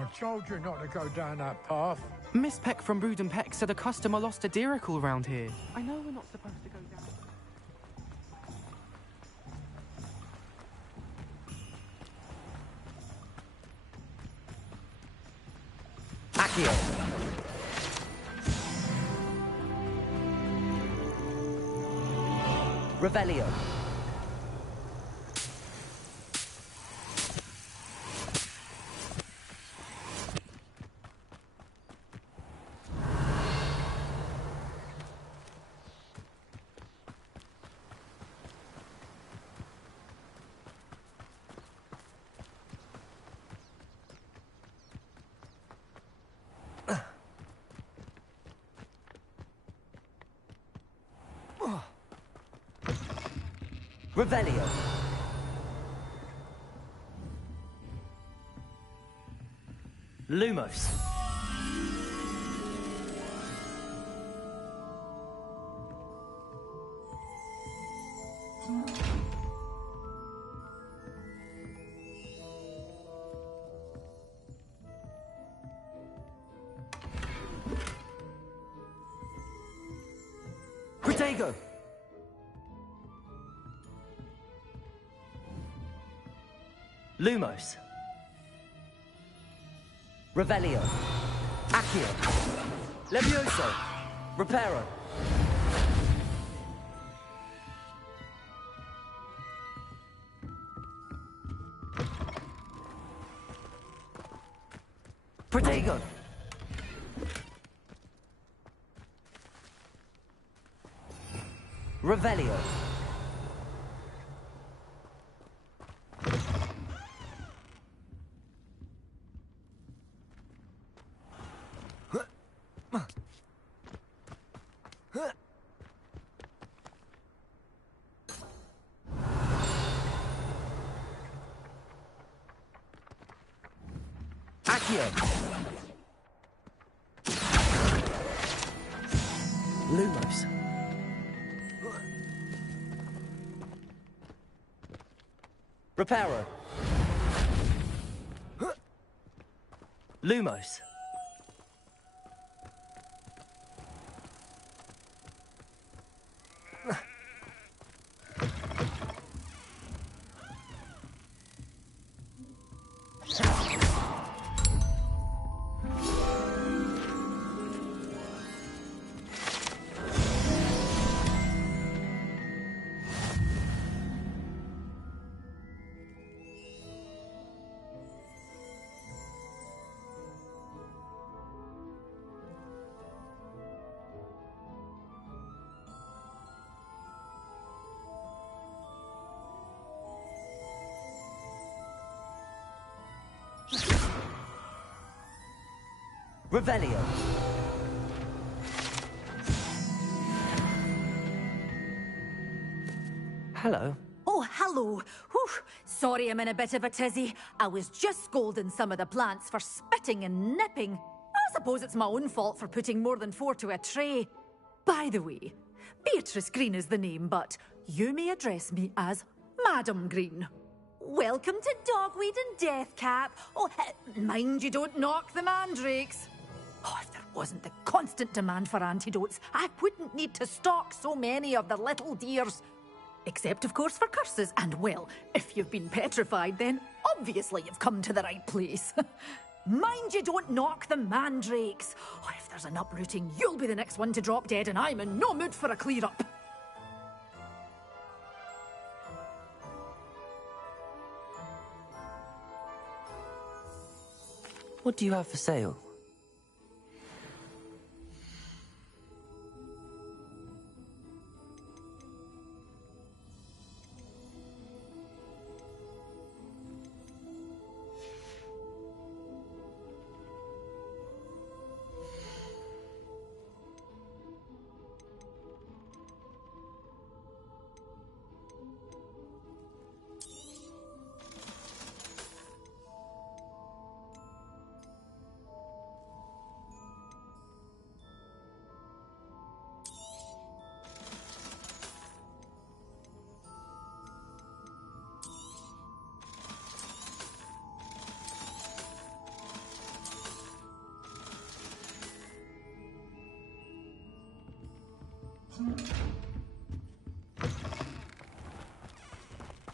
I told you not to go down that path. Miss Peck from Brood and Peck said a customer lost a deeracle round here. I know we're not supposed to go down. Accio. Revelio. Revelio. Lumos. Protego. Lumos. Revelio. Accio. Levioso. Reparo. Protego. Revelio. Accio. Lumos. Reparo. Lumos. Revelio. Hello. Oh, hello. Whew. Sorry I'm in a bit of a tizzy. I was just scolding some of the plants for spitting and nipping. I suppose it's my own fault for putting more than 4 to a tray. By the way, Beatrice Green is the name, but you may address me as Madam Green. Welcome to Dogweed and Deathcap. Oh, mind you don't knock the mandrakes. Oh, if there wasn't the constant demand for antidotes, I wouldn't need to stock so many of the little dears. Except, of course, for curses. And, well, if you've been petrified, then obviously you've come to the right place. Mind you don't knock the mandrakes. Oh, if there's an uprooting, you'll be the next one to drop dead, and I'm in no mood for a clear-up. What do you have for sale?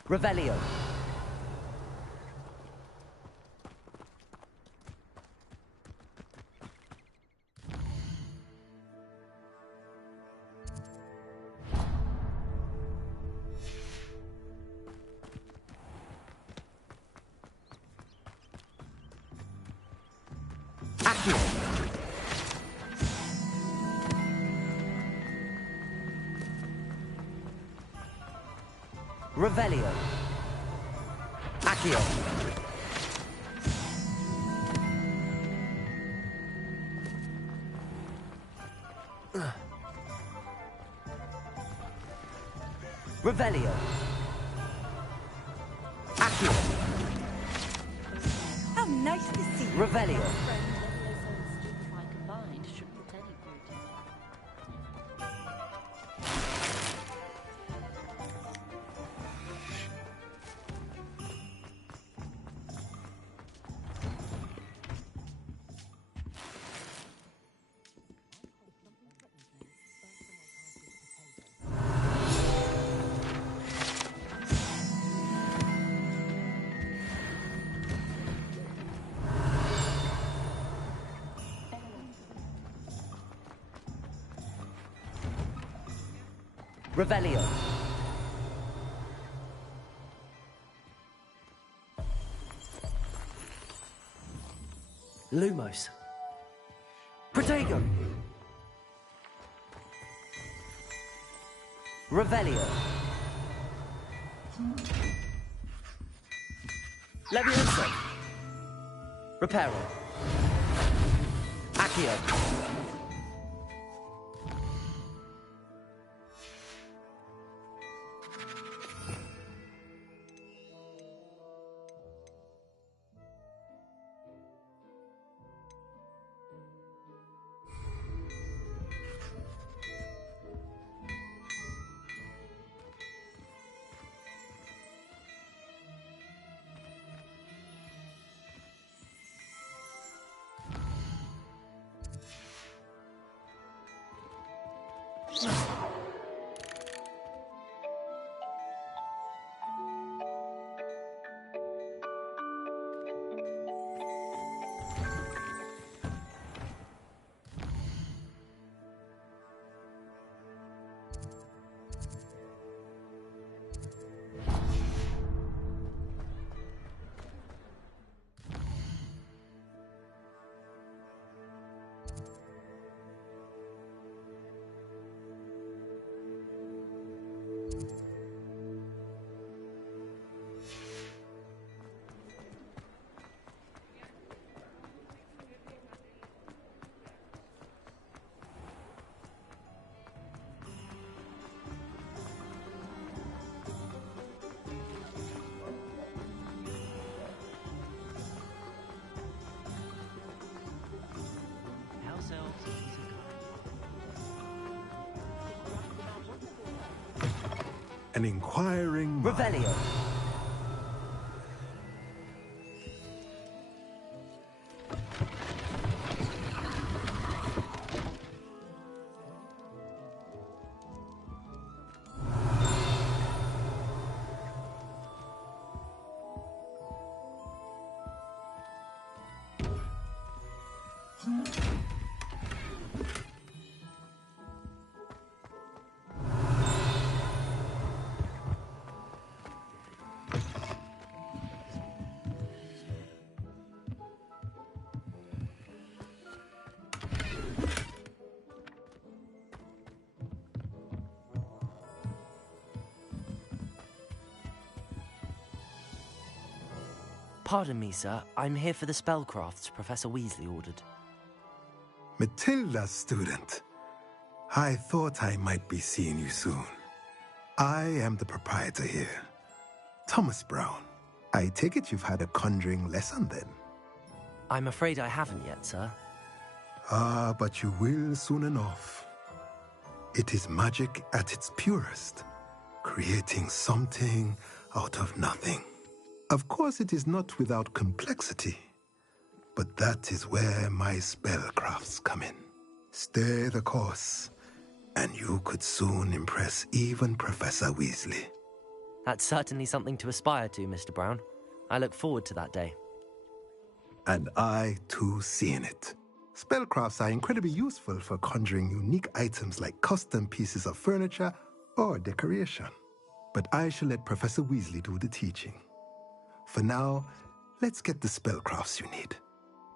Revelio. Accio. Revelio. Accio. Revelio. Accio. How nice to see you. Revelio. Revelio. Lumos. Protego. Revelio. Levioso. Reparo. Accio. An inquiring mind. Revelio. Pardon me, sir. I'm here for the spellcrafts Professor Weasley ordered. Matilda, student. I thought I might be seeing you soon. I am the proprietor here, Thomas Brown. I take it you've had a conjuring lesson then? I'm afraid I haven't yet, sir. Ah, but you will soon enough. It is magic at its purest, creating something out of nothing. Of course, it is not without complexity, but that is where my spellcrafts come in. Stay the course, And you could soon impress even Professor Weasley. That's certainly something to aspire to, Mr. Brown. I look forward to that day. And I, too, see in it. Spellcrafts are incredibly useful for conjuring unique items like custom pieces of furniture or decoration. But I shall let Professor Weasley do the teaching. For now, let's get the spellcrafts you need.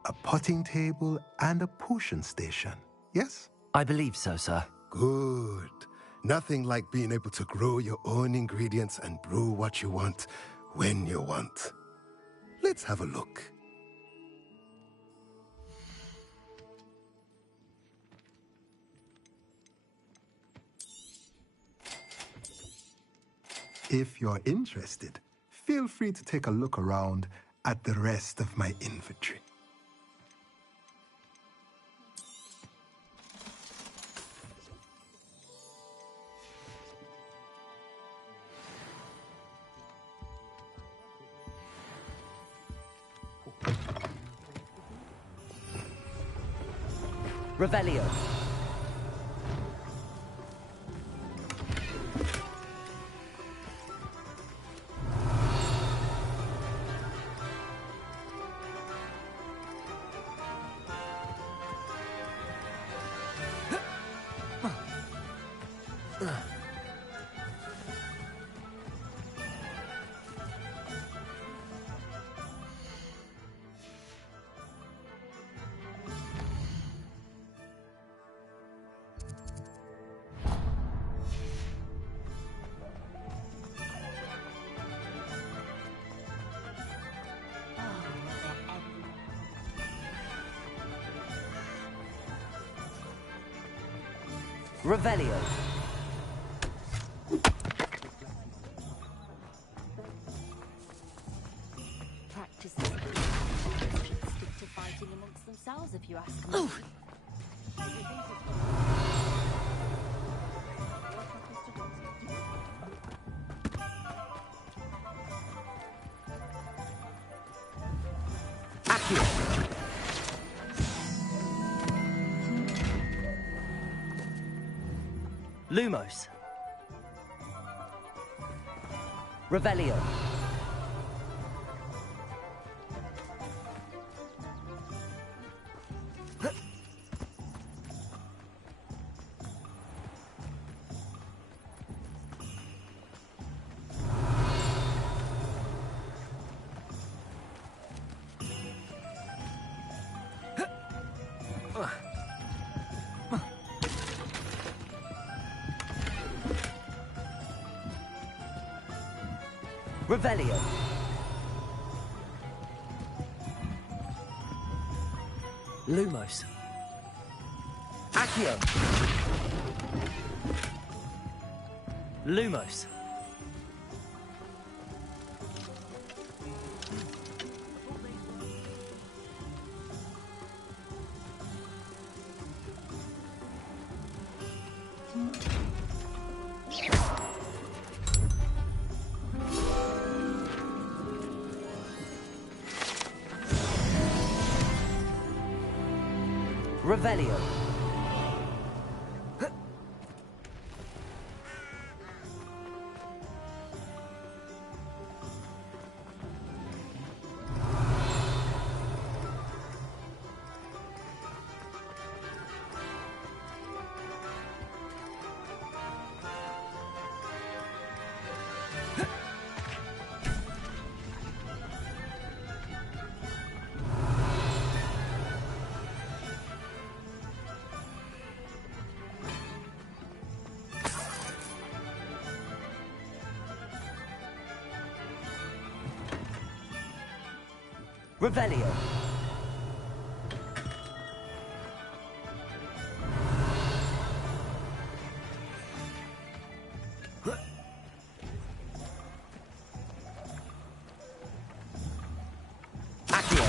A potting table and a potion station, yes? I believe so, sir. Good. Nothing like being able to grow your own ingredients and brew what you want when you want. Let's have a look. If you're interested, feel free to take a look around at the rest of my inventory. Revelio. Revelio. Practices should stick to fighting amongst themselves, if you ask me. Lumos. Revelio. Revelio. Lumos. Accio. Lumos. Revelio. Revelio. Accio.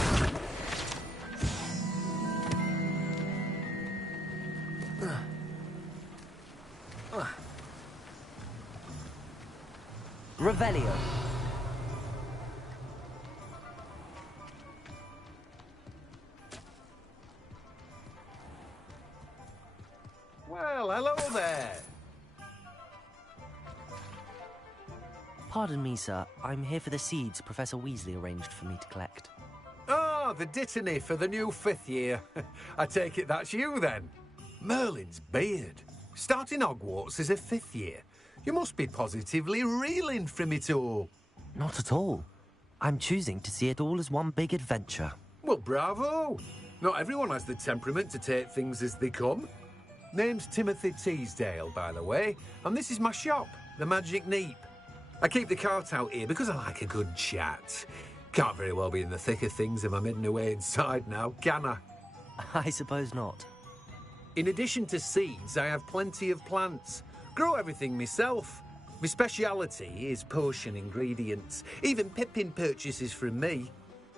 Revelio. Well, hello there. Pardon me, sir. I'm here for the seeds Professor Weasley arranged for me to collect. Ah, the dittany for the new 5th year. I take it that's you, then. Merlin's beard. Starting Hogwarts as a 5th year. You must be positively reeling from it all. Not at all. I'm choosing to see it all as one big adventure. Well, bravo. Not everyone has the temperament to take things as they come. Name's Timothy Teasdale, by the way, and this is my shop, the Magic Neep. I keep the cart out here because I like a good chat. Can't very well be in the thick of things if I'm hidden away inside now, can I? I suppose not. In addition to seeds, I have plenty of plants. Grow everything myself. My speciality is potion ingredients. Even Pippin purchases from me.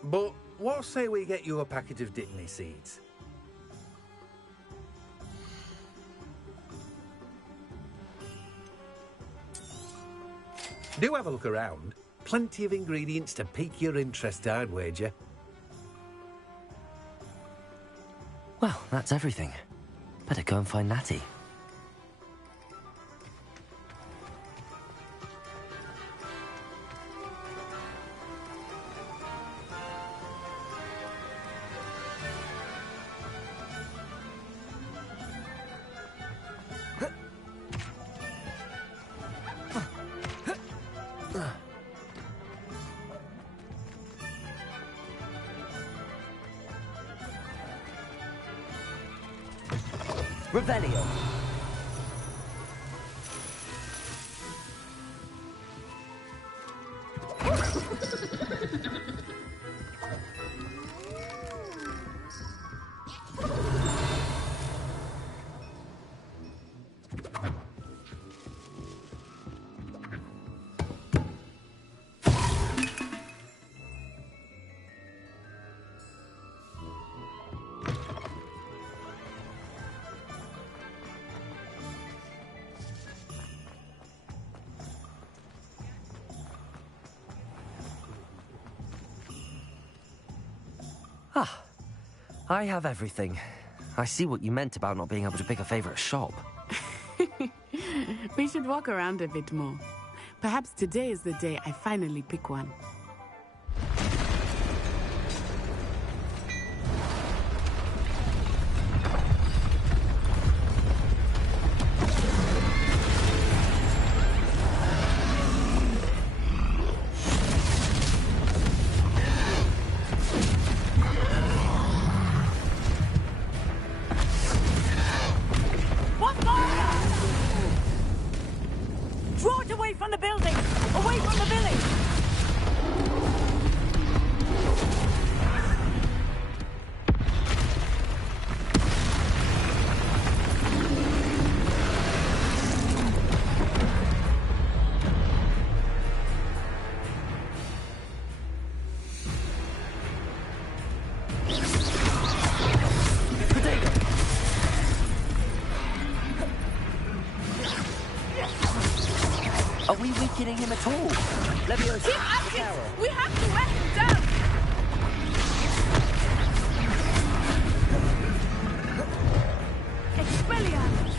But what say we get you a packet of Dittany seeds? Do have a look around. Plenty of ingredients to pique your interest, I'd wager. Well, that's everything. Better go and find Natty. Revelio. Ah, I have everything. I see what you meant about not being able to pick a favorite shop. We should walk around a bit more. Perhaps today is the day I finally pick one. Are we weakening him at all? Leviosa, keep at it! We have to wear him down! Expelliarmus!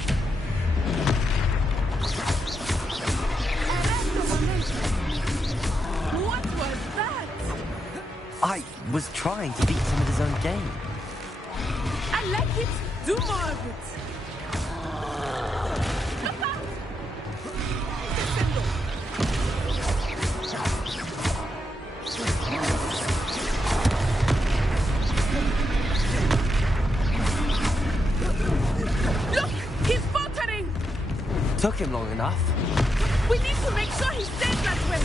What was that? I was trying to beat him at his own game. I like it! Do more of it! Took him long enough. We need to make sure he stays that way.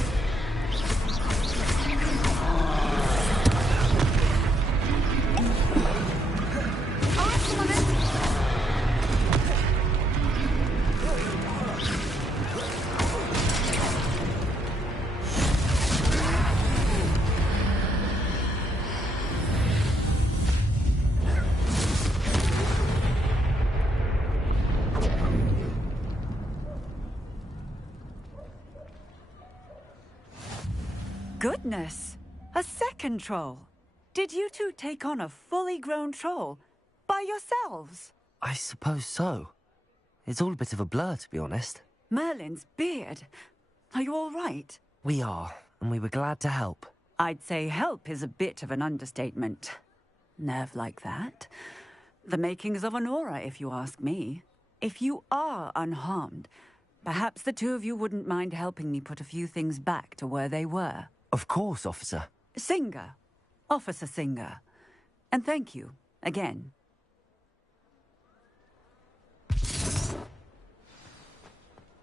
Goodness! A second troll! Did you two take on a fully grown troll by yourselves? I suppose so. It's all a bit of a blur, to be honest. Merlin's beard. Are you all right? We are, and we were glad to help. I'd say help is a bit of an understatement. Nerve like that. The makings of an aura, if you ask me. If you are unharmed, perhaps the two of you wouldn't mind helping me put a few things back to where they were. Of course, officer. Singer. Officer Singer. And thank you, again.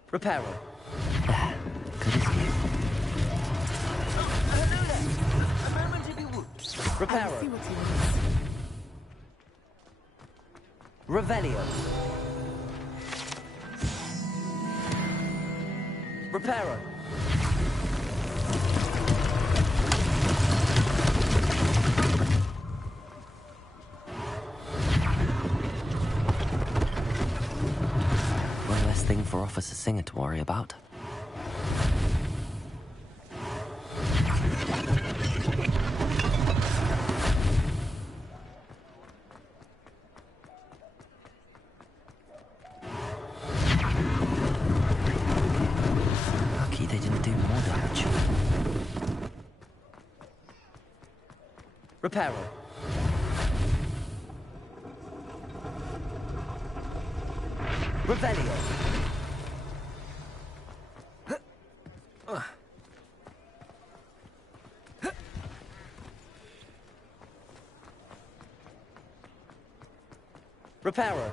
Reparo. Good as new. Hello there. A moment if you would. Reparo. Revelio. Reparo. One less thing for Officer Singer to worry about. Lucky they didn't do more damage. Reparo. Revelio. Reparo.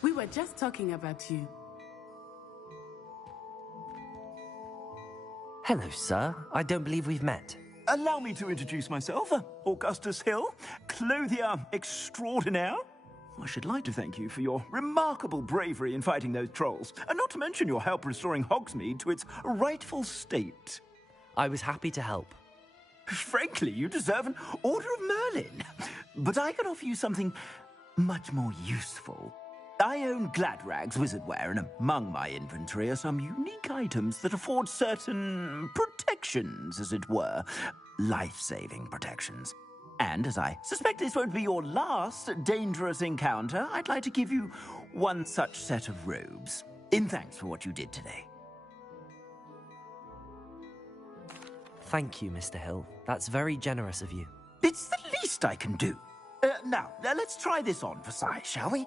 We were just talking about you. Hello, sir. I don't believe we've met. Allow me to introduce myself. Augustus Hill, clothier extraordinaire. I should like to thank you for your remarkable bravery in fighting those trolls, and not to mention your help restoring Hogsmeade to its rightful state. I was happy to help. Frankly, you deserve an Order of Merlin. But I can offer you something much more useful. I own Gladrag's wizardware, and among my inventory are some unique items that afford certain protections, as it were. Life-saving protections. And as I suspect this won't be your last dangerous encounter, I'd like to give you one such set of robes, in thanks for what you did today. Thank you, Mr. Hill. That's very generous of you. It's the least I can do. Now, let's try this on for size, shall we?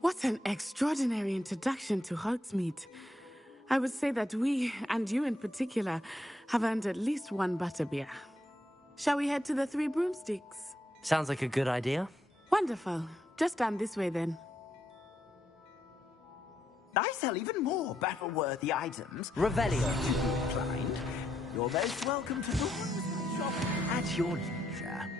What an extraordinary introduction to Hogsmeade. I would say that we, and you in particular, have earned at least one butterbeer. Shall we head to the Three Broomsticks? Sounds like a good idea. Wonderful. Just down this way then. I sell even more battle-worthy items. Revelio. If you inclined, you're most welcome to the shop at your leisure.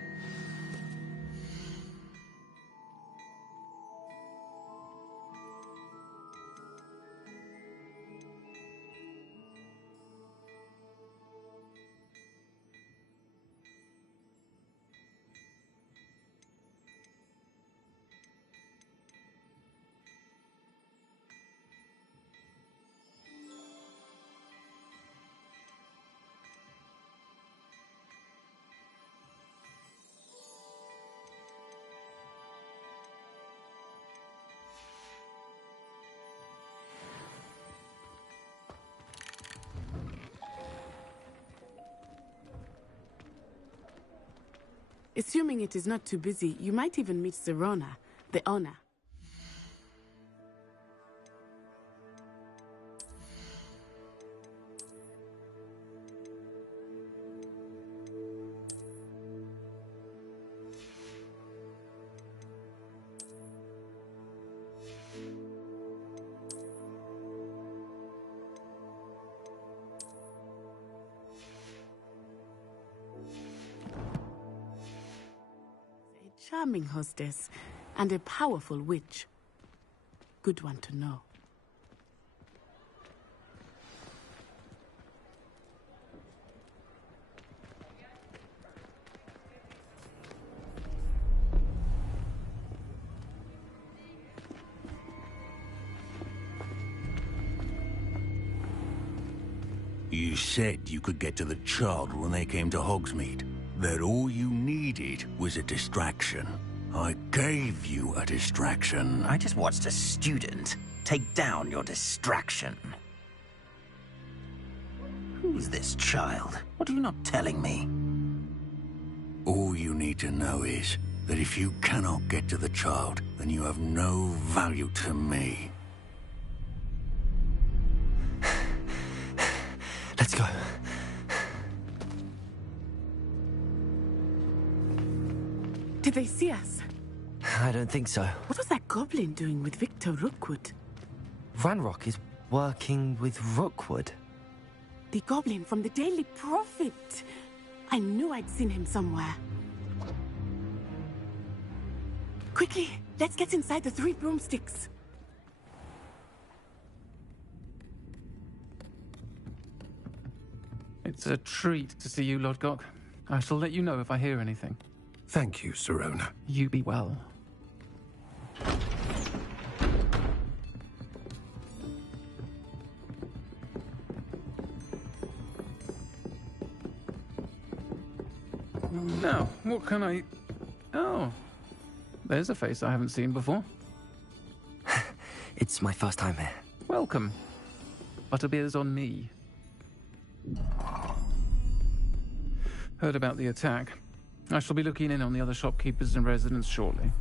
Assuming it is not too busy, you might even meet Sirona, the owner. Charming hostess, and a powerful witch. Good one to know. You said you could get to the child when they came to Hogsmeade. That all you needed was a distraction. I gave you a distraction. I just watched a student take down your distraction. Who's this child? What are you not telling me? All you need to know is that if you cannot get to the child, then you have no value to me. Let's go. Did they see us? I don't think so. What was that goblin doing with Victor Rookwood? Ranrock is working with Rookwood. The goblin from the Daily Prophet. I knew I'd seen him somewhere. Quickly, let's get inside the 3 broomsticks. It's a treat to see you, Lodgok. I shall let you know if I hear anything. Thank you, Sirona. You be well. Now, what can I... Oh, there's a face I haven't seen before. It's my first time here. Welcome. Butterbeer's on me. Heard about the attack. I shall be looking in on the other shopkeepers and residents shortly.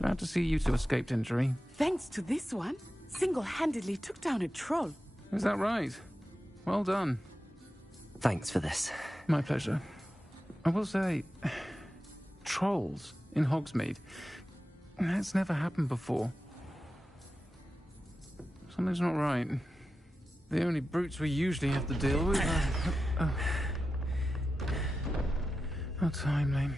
Glad to see you two escaped injury. Thanks to this one, single-handedly took down a troll. Is that right? Well done. Thanks for this. My pleasure. I will say, trolls in Hogsmeade. That's never happened before. Something's not right. The only brutes we usually have to deal with are... How timely.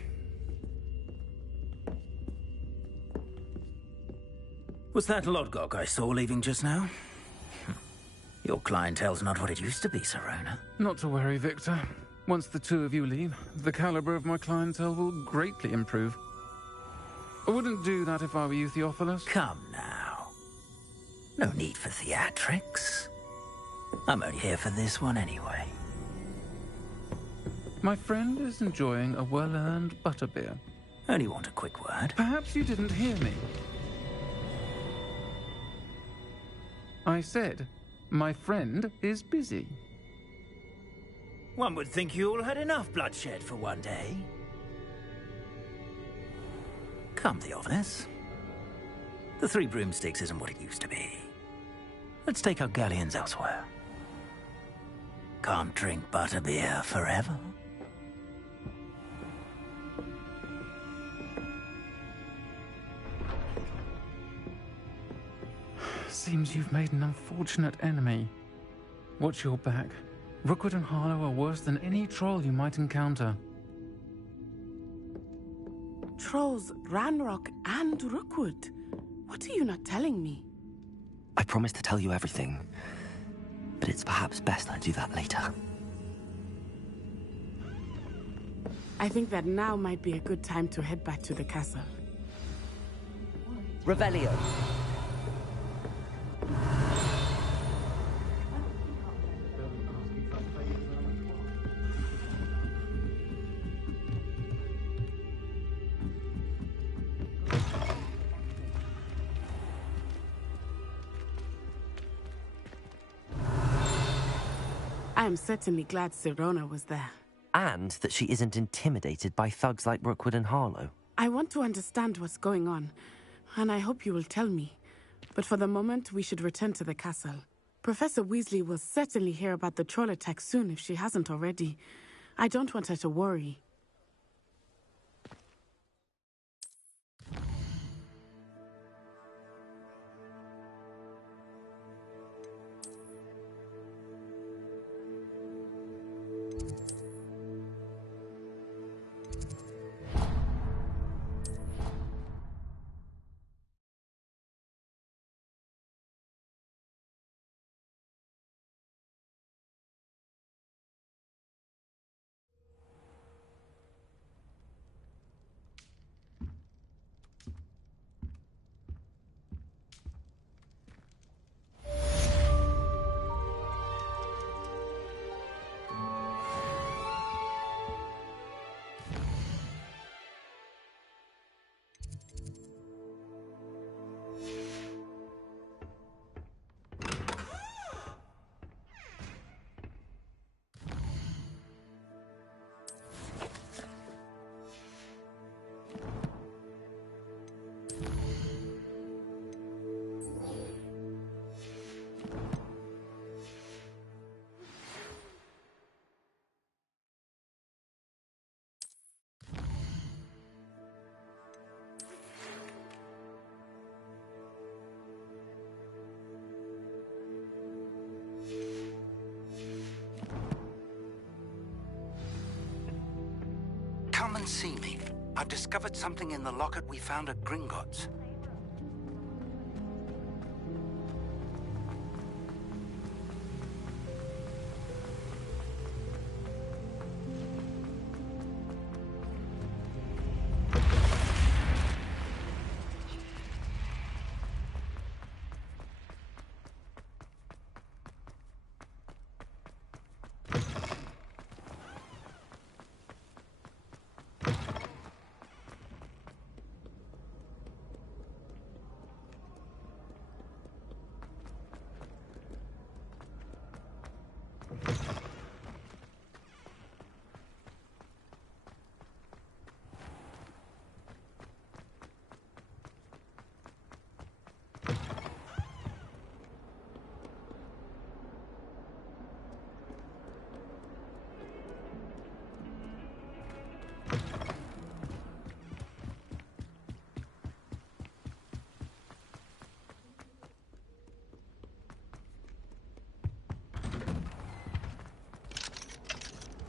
Was that Lodgok I saw leaving just now? Your clientele's not what it used to be, Sirona. Not to worry, Victor. Once the two of you leave, the caliber of my clientele will greatly improve. I wouldn't do that if I were you, Theophilus. Come now. No need for theatrics. I'm only here for this one anyway. My friend is enjoying a well-earned butterbeer. Only want a quick word. Perhaps you didn't hear me. I said, my friend is busy. One would think you all had enough bloodshed for one day. Come, Theophilus. The 3 broomsticks isn't what it used to be. Let's take our galleons elsewhere. Can't drink butterbeer forever. Seems you've made an unfortunate enemy. Watch your back. Rookwood and Harlow are worse than any troll you might encounter. Trolls, Ranrock, and Rookwood. What are you not telling me? I promised to tell you everything, but it's perhaps best I do that later. I think that now might be a good time to head back to the castle. Revelio. I am certainly glad Sirona was there. And that she isn't intimidated by thugs like Rookwood and Harlow. I want to understand what's going on, and I hope you will tell me. But for the moment, we should return to the castle. Professor Weasley will certainly hear about the troll attack soon if she hasn't already. I don't want her to worry. Come and see me. I've discovered something in the locket we found at Gringotts.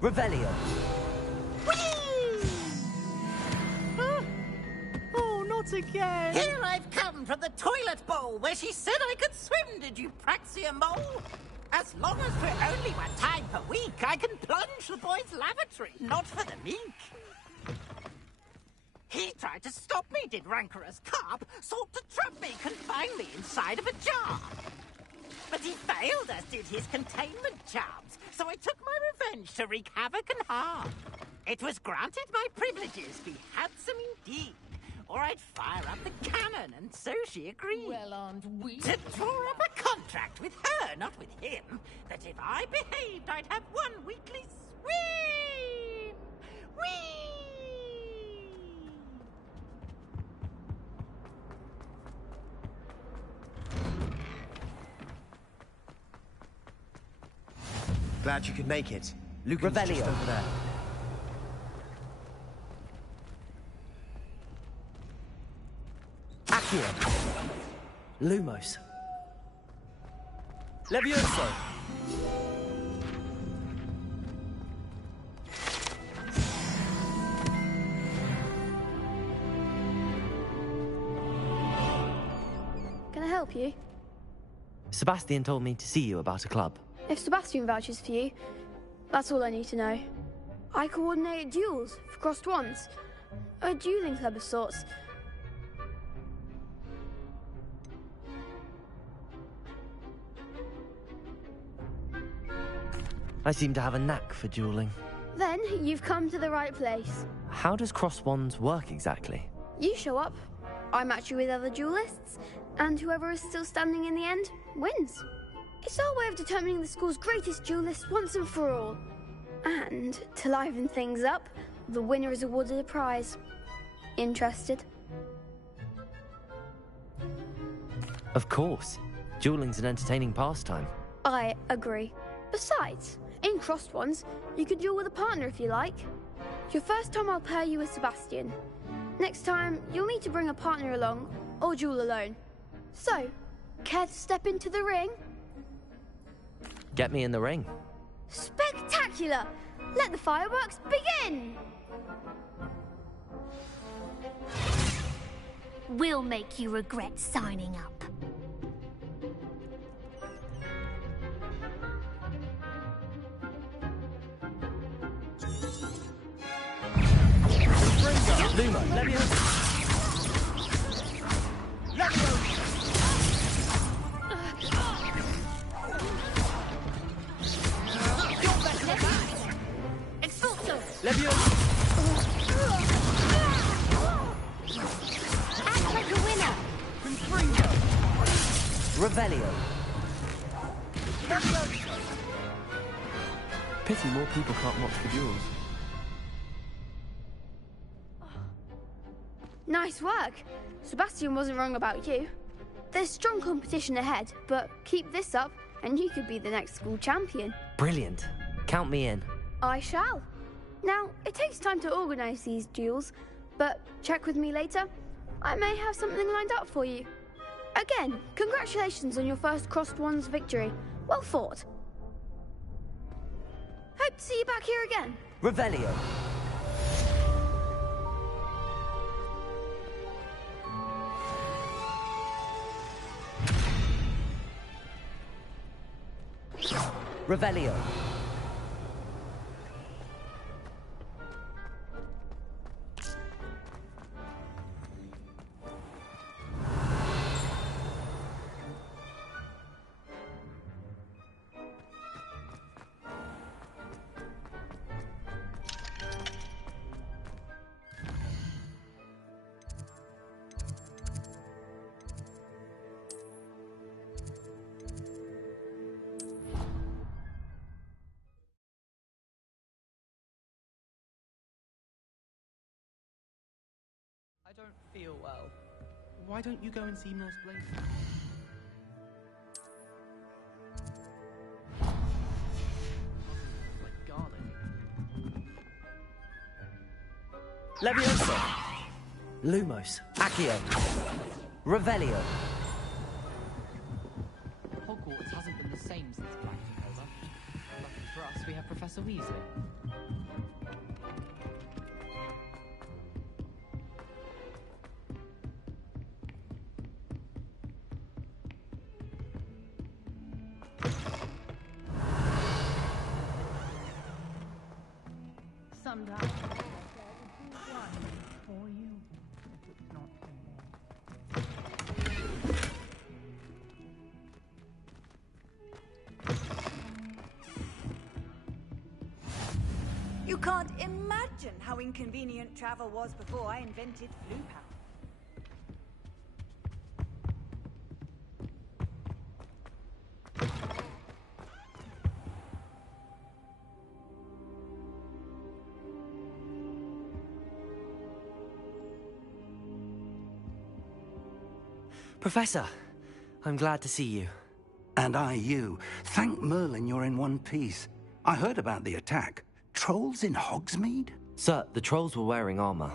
Revelio. Oh, not again! Here I've come from the toilet bowl where she said I could swim, did you Praxia Mole? As long as we're only one time per week, I can plunge the boy's lavatory, not for the meek. He tried to stop me, did Rancorous Carp, sought to trap me, confine me inside of a jar. But he failed, as did his containment charms, so I took my revenge to wreak havoc and harm. It was granted my privileges be handsome indeed, or I'd fire up the cannon, and so she agreed. Well, aren't we? To draw up a contract with her, not with him, that if I behaved, I'd have one weekly swim! Whee! Glad you could make it. Lucan's just Revelio. over there. Accio. Lumos. Levioso. Can I help you? Sebastian told me to see you about a club. If Sebastian vouches for you, that's all I need to know. I coordinate duels for crossed wands. A dueling club of sorts. I seem to have a knack for dueling. Then you've come to the right place. How does cross wands work exactly? You show up, I match you with other duelists, and whoever is still standing in the end wins. It's our way of determining the school's greatest duelist once and for all. And to liven things up, the winner is awarded a prize. Interested? Of course. Dueling's an entertaining pastime. I agree. Besides, in Crossed Ones, you could duel with a partner if you like. Your first time I'll pair you with Sebastian. Next time, you'll need to bring a partner along, or duel alone. So, care to step into the ring? Get me in the ring. Spectacular! Let the fireworks begin! We'll make you regret signing up. Lumo, Leviosa! Expulso! Leviosa! Act like a winner! Revelio! Pity more people can't watch the duels. Nice work. Sebastian wasn't wrong about you. There's strong competition ahead, but keep this up and you could be the next school champion. Brilliant. Count me in. I shall. Now, it takes time to organise these duels, but check with me later. I may have something lined up for you. Again, congratulations on your first Crossed Ones victory. Well fought. Hope to see you back here again. Revelio. Revelio. I don't feel well. Why don't you go and see Nurse Blaine? Like garlic. Leviosa! Lumos. Accio. Revelio. Hogwarts hasn't been the same since Black took over. Lucky for us, we have Professor Weasley. Sometimes for you if it's not You can't imagine how inconvenient travel was before I invented Floo Power. Professor, I'm glad to see you. And I you. Thank Merlin you're in one piece. I heard about the attack. Trolls in Hogsmeade? Sir, the trolls were wearing armor.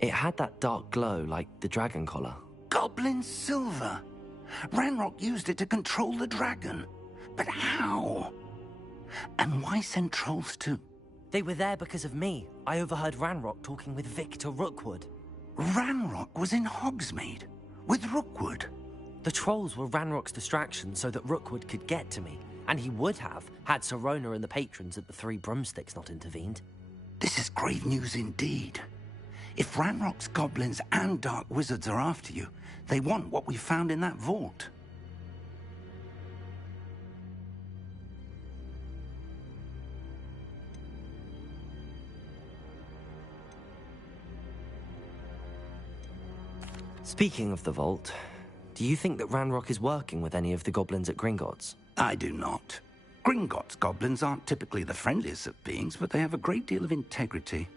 It had that dark glow like the dragon collar. Goblin silver. Ranrock used it to control the dragon. But how? And why send trolls too? They were there because of me. I overheard Ranrock talking with Victor Rookwood. Ranrock was in Hogsmeade with Rookwood. The trolls were Ranrock's distraction so that Rookwood could get to me, and he would have had Sirona and the patrons at the Three Broomsticks not intervened. This is grave news indeed. If Ranrock's goblins and dark wizards are after you, they want what we found in that vault. Speaking of the vault, do you think that Ranrock is working with any of the goblins at Gringotts? I do not. Gringotts goblins aren't typically the friendliest of beings, but they have a great deal of integrity.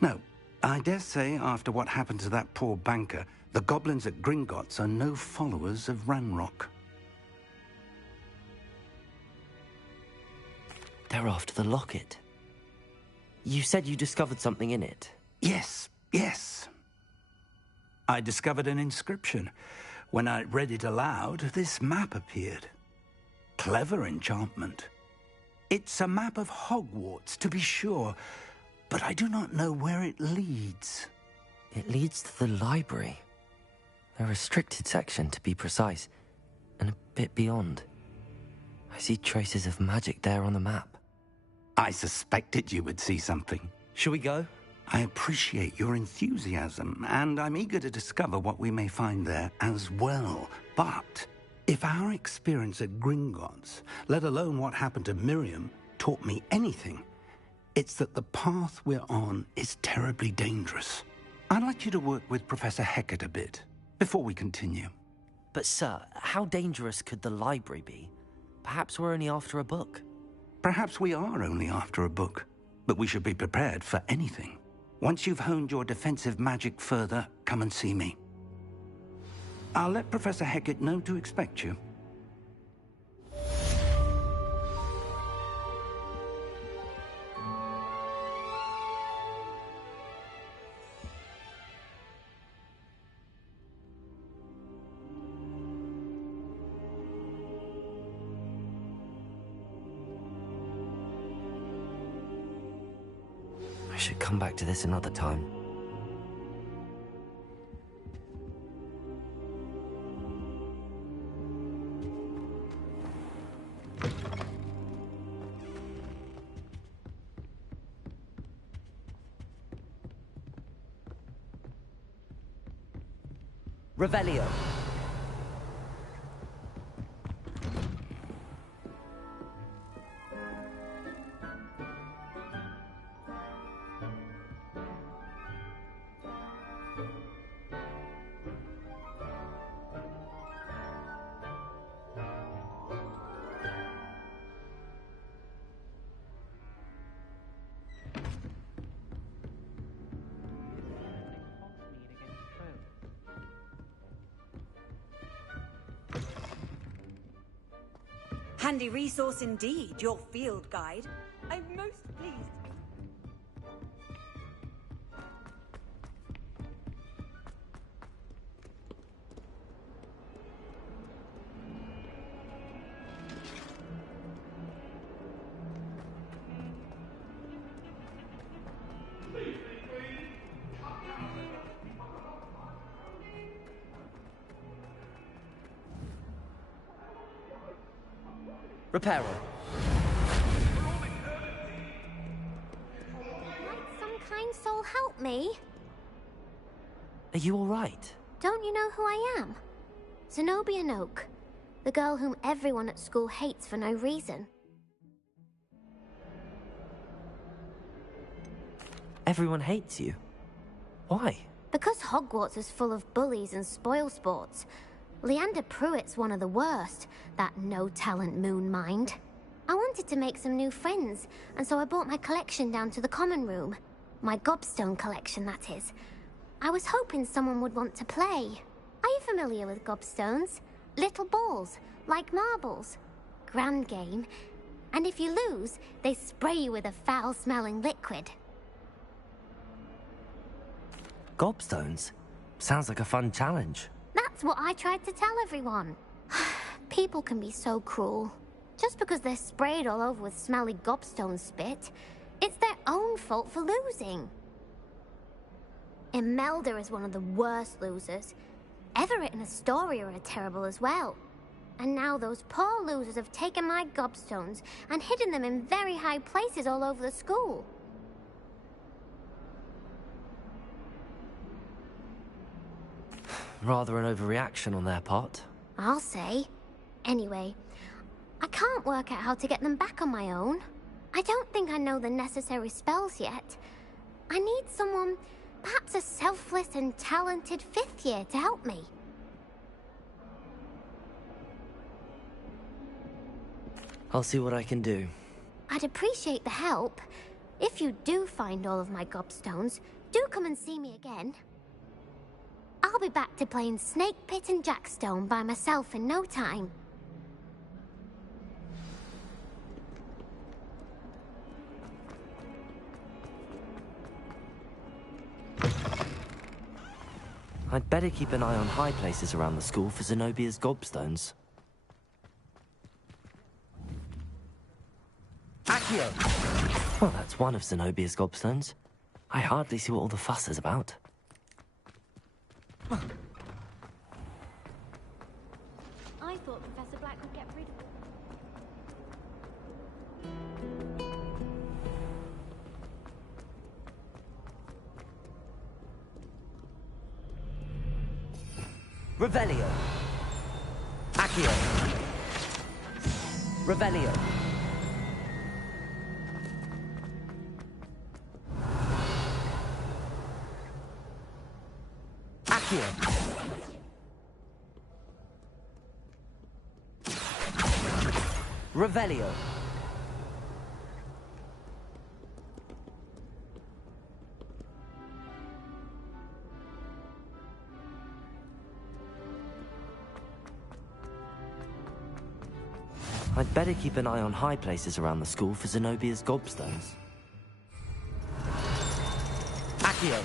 No, I dare say after what happened to that poor banker, the goblins at Gringotts are no followers of Ranrock. They're after the locket. You said you discovered something in it. Yes, yes. I discovered an inscription. When I read it aloud, this map appeared. Clever enchantment. It's a map of Hogwarts, to be sure, but I do not know where it leads. It leads to the library. A restricted section, to be precise, and a bit beyond. I see traces of magic there on the map. I suspected you would see something. Shall we go? I appreciate your enthusiasm, and I'm eager to discover what we may find there as well. But if our experience at Gringotts, let alone what happened to Miriam, taught me anything, it's that the path we're on is terribly dangerous. I'd like you to work with Professor Hecat a bit before we continue. But sir, how dangerous could the library be? Perhaps we're only after a book. Perhaps we are only after a book, but we should be prepared for anything. Once you've honed your defensive magic further, come and see me. I'll let Professor Hecat know to expect you. I should come back to this another time. Revelio. Handy resource indeed, your field guide. I'm most pleased. Reparo. Might some kind soul help me? Are you all right? Don't you know who I am? Zenobia Noak, the girl whom everyone at school hates for no reason. Everyone hates you. Why? Because Hogwarts is full of bullies and spoilsports. Leander Pruitt's one of the worst, that no-talent moon mind. I wanted to make some new friends, and so I brought my collection down to the common room. My gobstone collection, that is. I was hoping someone would want to play. Are you familiar with gobstones? Little balls, like marbles. Grand game. And if you lose, they spray you with a foul-smelling liquid. Gobstones? Sounds like a fun challenge. That's what I tried to tell everyone. People can be so cruel. Just because they're sprayed all over with smelly gobstone spit, it's their own fault for losing. Imelda is one of the worst losers. Everett and Astoria are terrible as well. And now those poor losers have taken my gobstones and hidden them in very high places all over the school. Rather an overreaction on their part. I'll say. Anyway, I can't work out how to get them back on my own. I don't think I know the necessary spells yet. I need someone, perhaps a selfless and talented fifth year to help me. I'll see what I can do. I'd appreciate the help. If you do find all of my gobstones, do come and see me again. I'll be back to playing Snake Pit and Jackstone by myself in no time. I'd better keep an eye on high places around the school for Zenobia's gobstones. Accio! Well, that's one of Zenobia's gobstones. I hardly see what all the fuss is about. I thought Professor Black would get rid of it. Revelio. Accio. Revelio. Accio. Revelio. I'd better keep an eye on high places around the school for Zenobia's gobstones. Accio.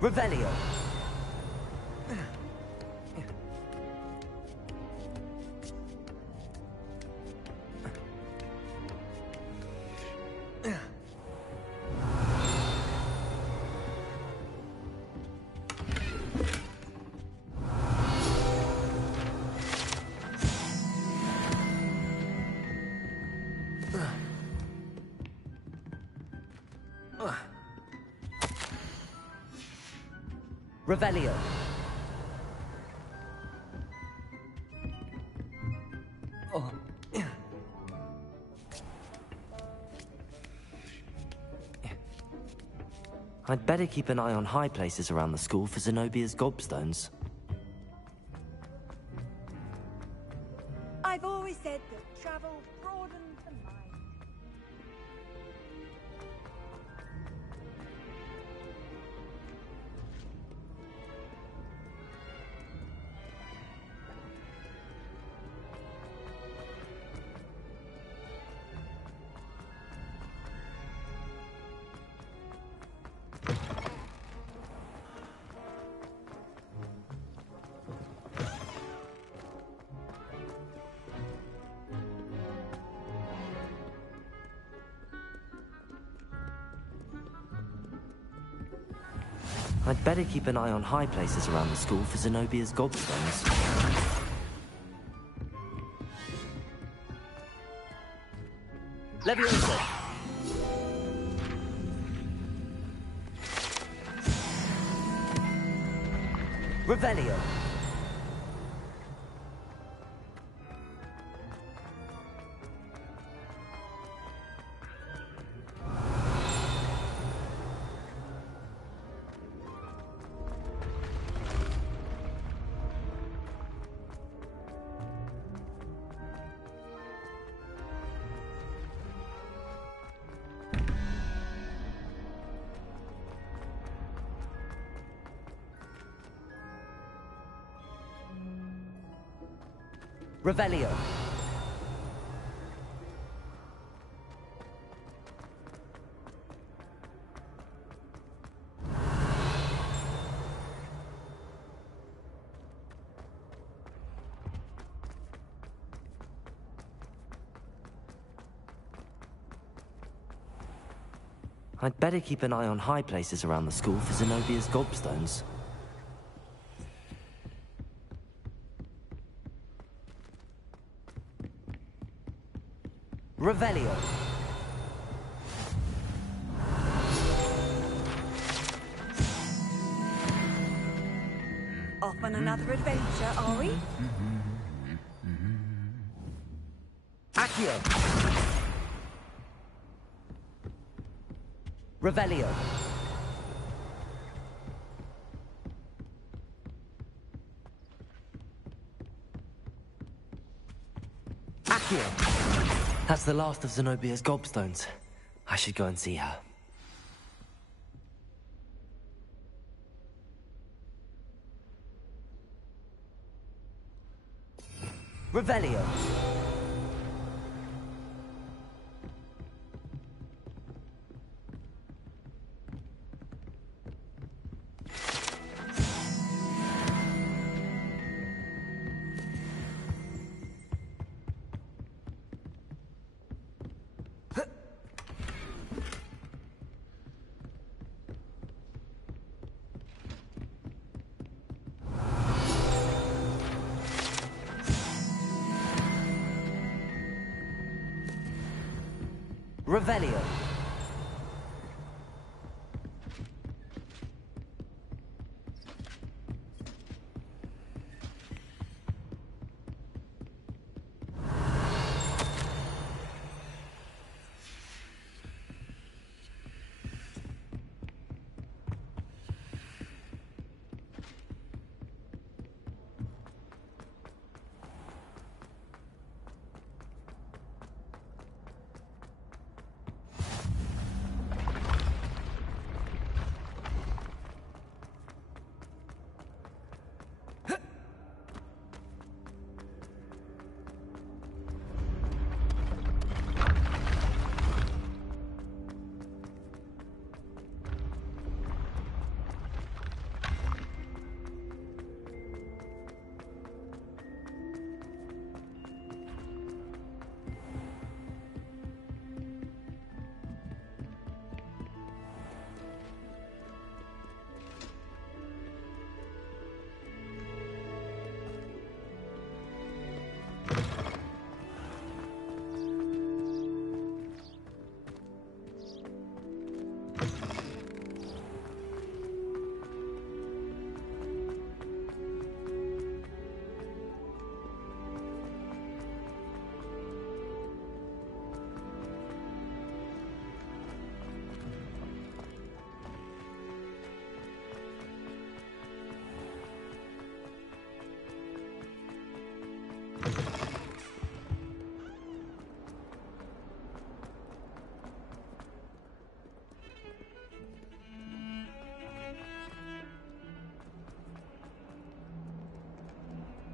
Revelio. Revelio. Oh. I'd better keep an eye on high places around the school for Zenobia's gobstones. I've always said that travel broadens the mind. I'd better keep an eye on high places around the school for Zenobia's gobstones. Levioso. Revelio. Revelio. I'd better keep an eye on high places around the school for Zenobia's gobstones. Revelio. Off on another adventure, are we? Accio. Revelio. That's the last of Zenobia's gobstones. I should go and see her. Revelio. Revelio.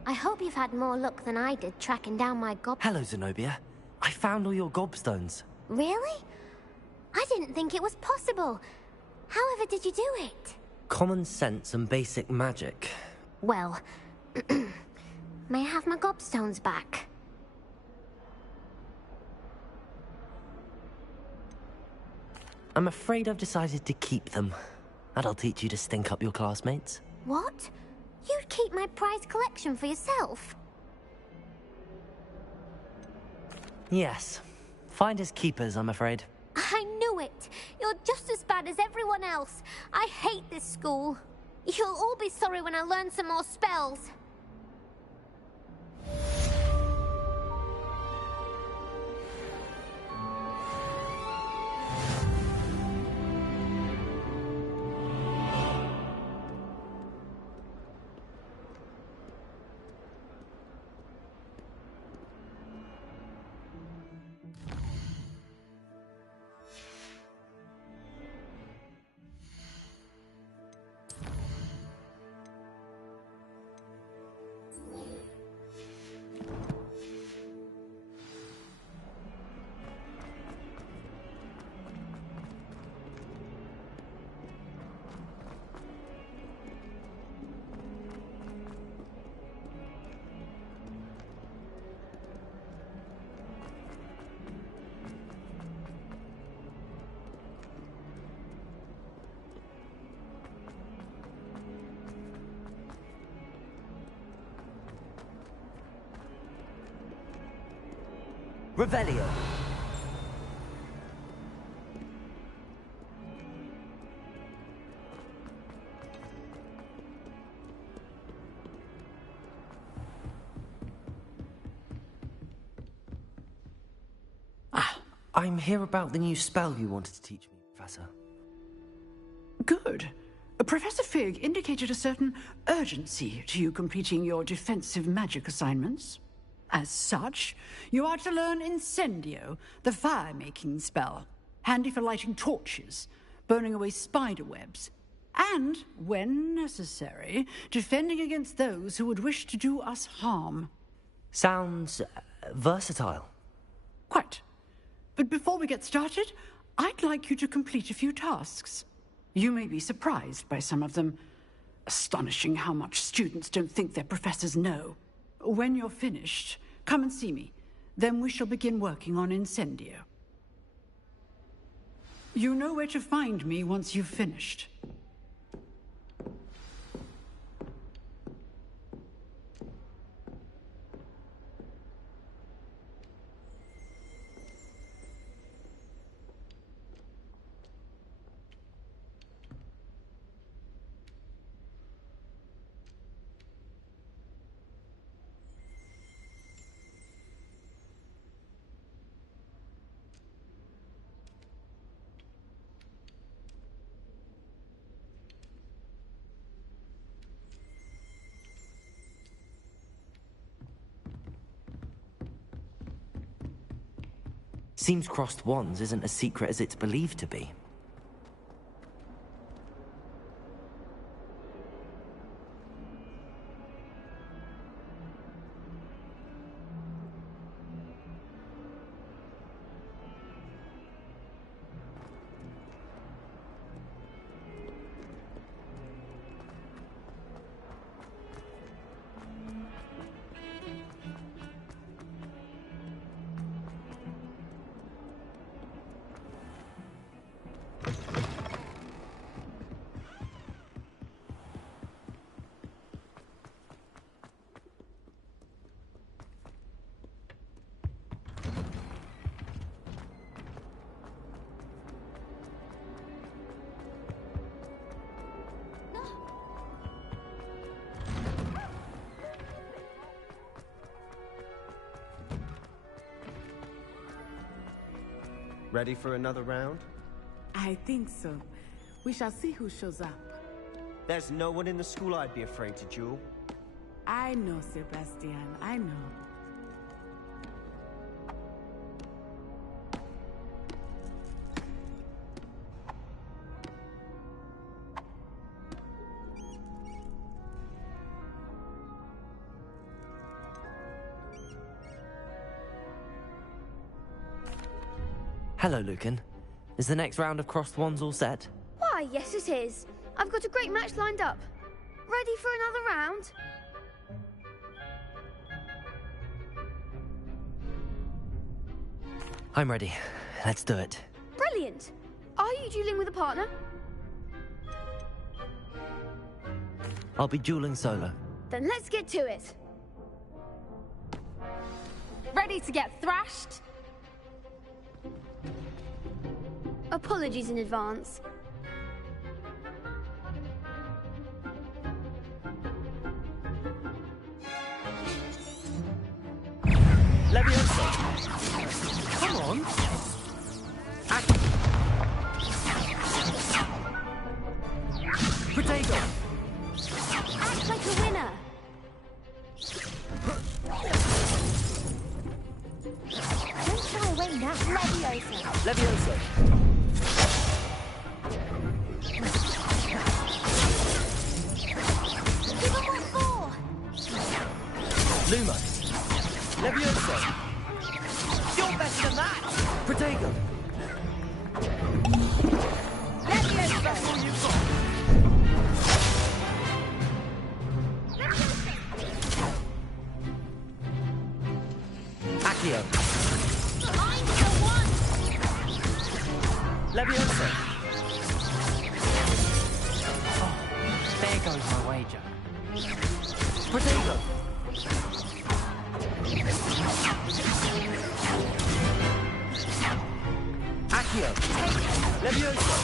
I hope you've had more luck than I did tracking down my Hello, Zenobia. I found all your gobstones. Really? I didn't think it was possible. However did you do it? Common sense and basic magic. Well, may I have my gobstones back? I'm afraid I've decided to keep them. That'll teach you to stink up your classmates. What? You'd keep my prized collection for yourself? Yes. Finders keepers, I'm afraid. I knew it! You're just as bad as everyone else. I hate this school. You'll all be sorry when I learn some more spells. Revelio. I'm here about the new spell you wanted to teach me, Professor. Good. Professor Fig indicated a certain urgency to you completing your defensive magic assignments. As such, you are to learn Incendio, the fire-making spell, handy for lighting torches, burning away spider webs, and, when necessary, defending against those who would wish to do us harm. Sounds versatile. Quite. But before we get started, I'd like you to complete a few tasks. You may be surprised by some of them. Astonishing how much students don't think their professors know. When you're finished, come and see me. Then we shall begin working on Incendio. You know where to find me once you've finished. Seems crossed wands isn't as secret as it's believed to be. Ready for another round? I think so. We shall see who shows up. There's no one in the school I'd be afraid to duel. I know, Sebastian. I know. Hello, Lucan. Is the next round of crossed wands all set? Why, yes it is. I've got a great match lined up. Ready for another round? I'm ready. Let's do it. Brilliant. Are you dueling with a partner? I'll be dueling solo. Then let's get to it. Ready to get thrashed? Apologies in advance. Leviosa! Come on! Protego! Act like a winner! Don't shy away now, Leviosa! Leviosa! Give him what for! Luma! Leviosa! You're better than that! Protego! Leviosa! That's all you've got! Accio! I'm the one! Leviosa! Oh, there goes my wager. Protego! Accio! Leviosa!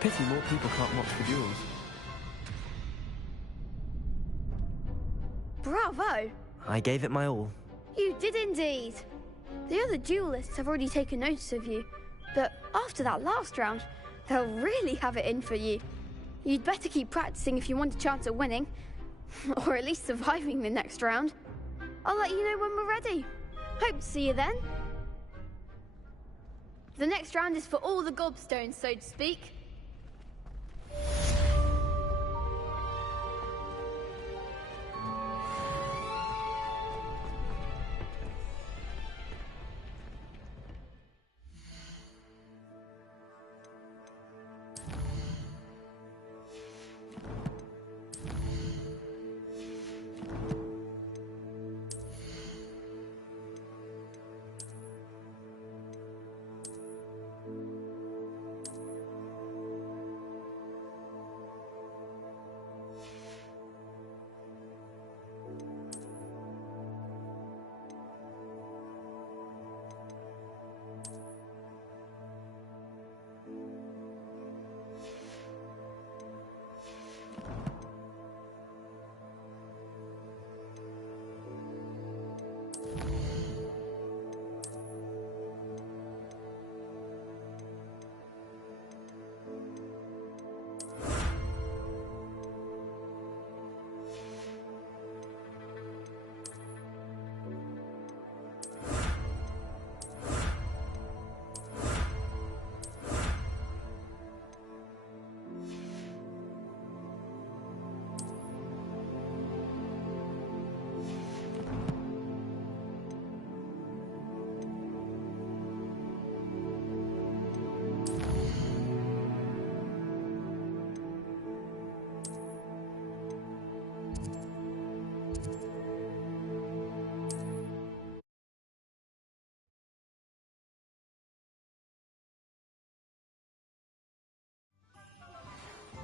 Pity more people can't watch the duels. I gave it my all. You did indeed. The other duelists have already taken notice of you, but after that last round, they'll really have it in for you. You'd better keep practicing if you want a chance at winning, or at least surviving the next round. I'll let you know when we're ready. Hope to see you then. The next round is for all the gobstones, so to speak.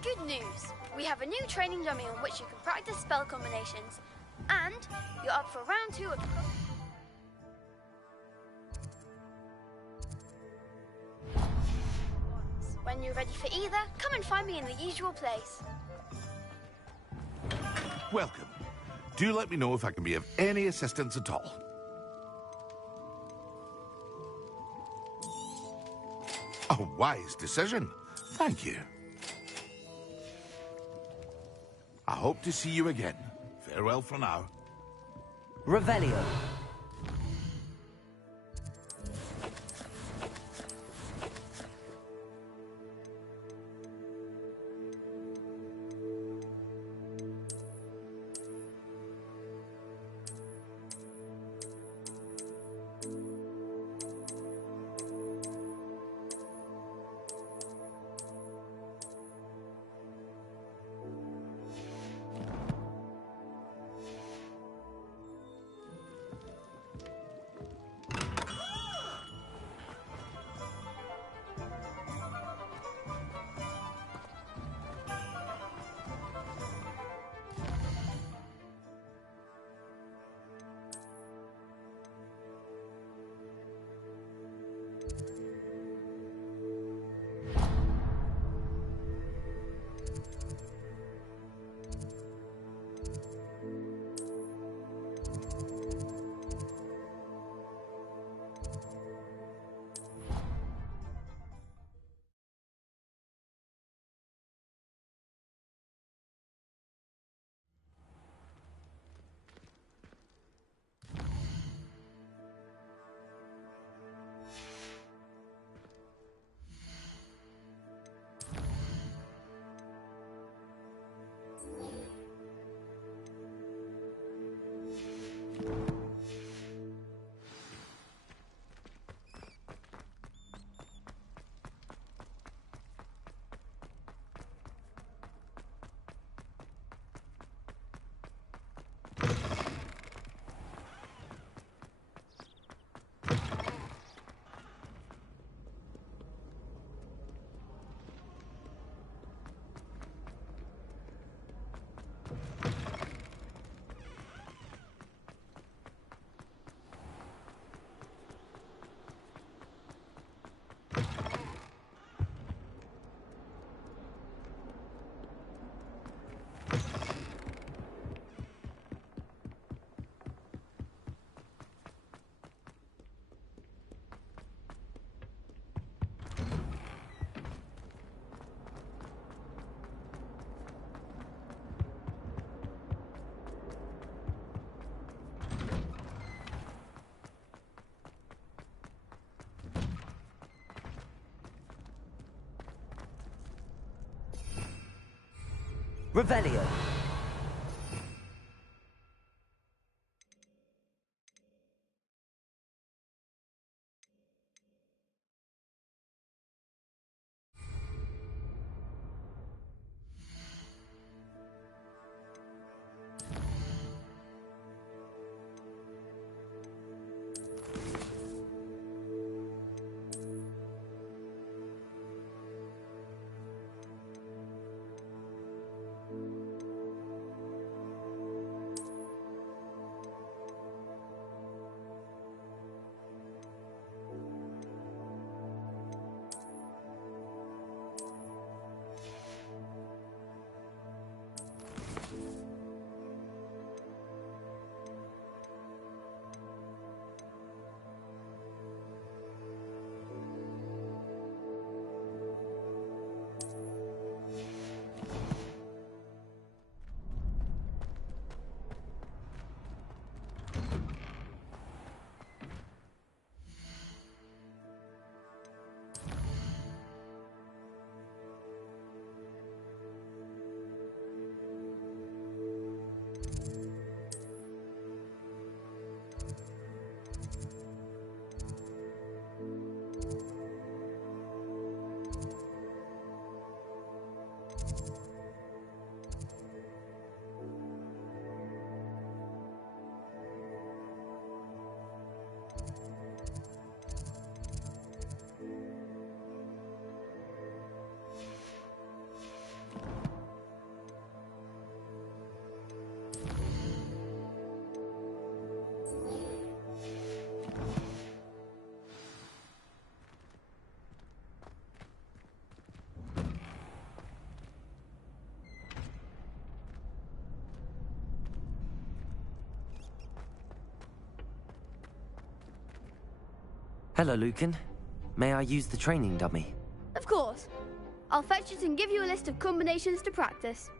Good news! We have a new training dummy on which you can practice spell combinations. And you're up for round 2 of the... When you're ready for either, come and find me in the usual place. Welcome. Do let me know if I can be of any assistance at all. A wise decision. Thank you. I hope to see you again. Farewell for now. Revelio. Revelio. Hello, Lucan. May I use the training dummy? Of course. I'll fetch it and give you a list of combinations to practice.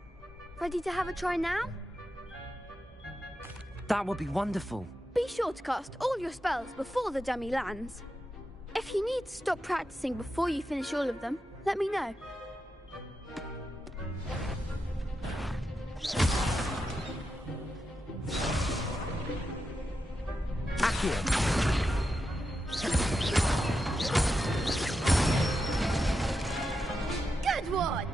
Ready to have a try now? That would be wonderful. Be sure to cast all your spells before the dummy lands. If you need to stop practicing before you finish all of them, let me know. Accio. Good one!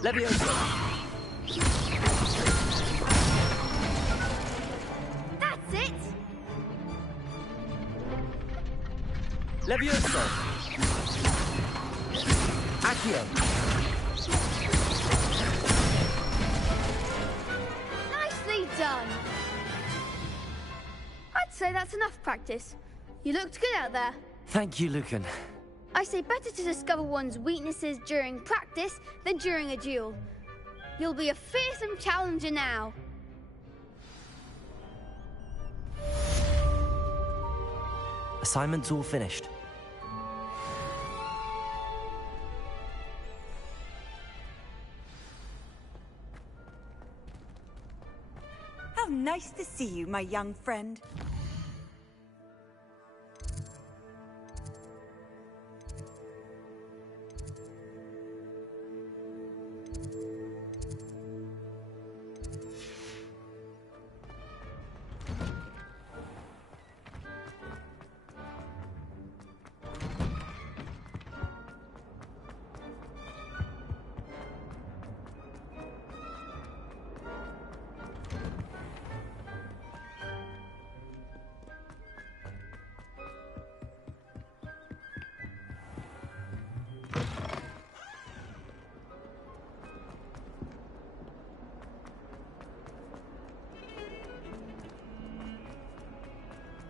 Levioso. That's it! Levioso. Accio. Nicely done! I'd say that's enough practice. You looked good out there. Thank you, Lucan. I say better to discover one's weaknesses during practice than during a duel. You'll be a fearsome challenger now. Assignment's all finished. How nice to see you, my young friend.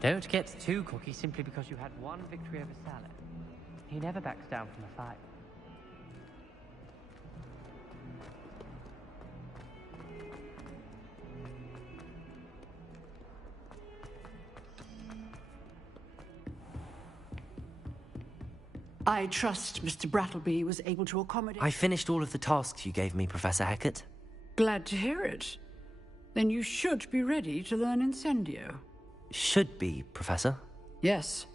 Don't get too cocky simply because you had one victory over Salad. He never backs down from a fight. I trust Mr. Brattleby was able to accommodate... I finished all of the tasks you gave me, Professor Hecat. Glad to hear it. Then you should be ready to learn Incendio. Should be, Professor. Yes.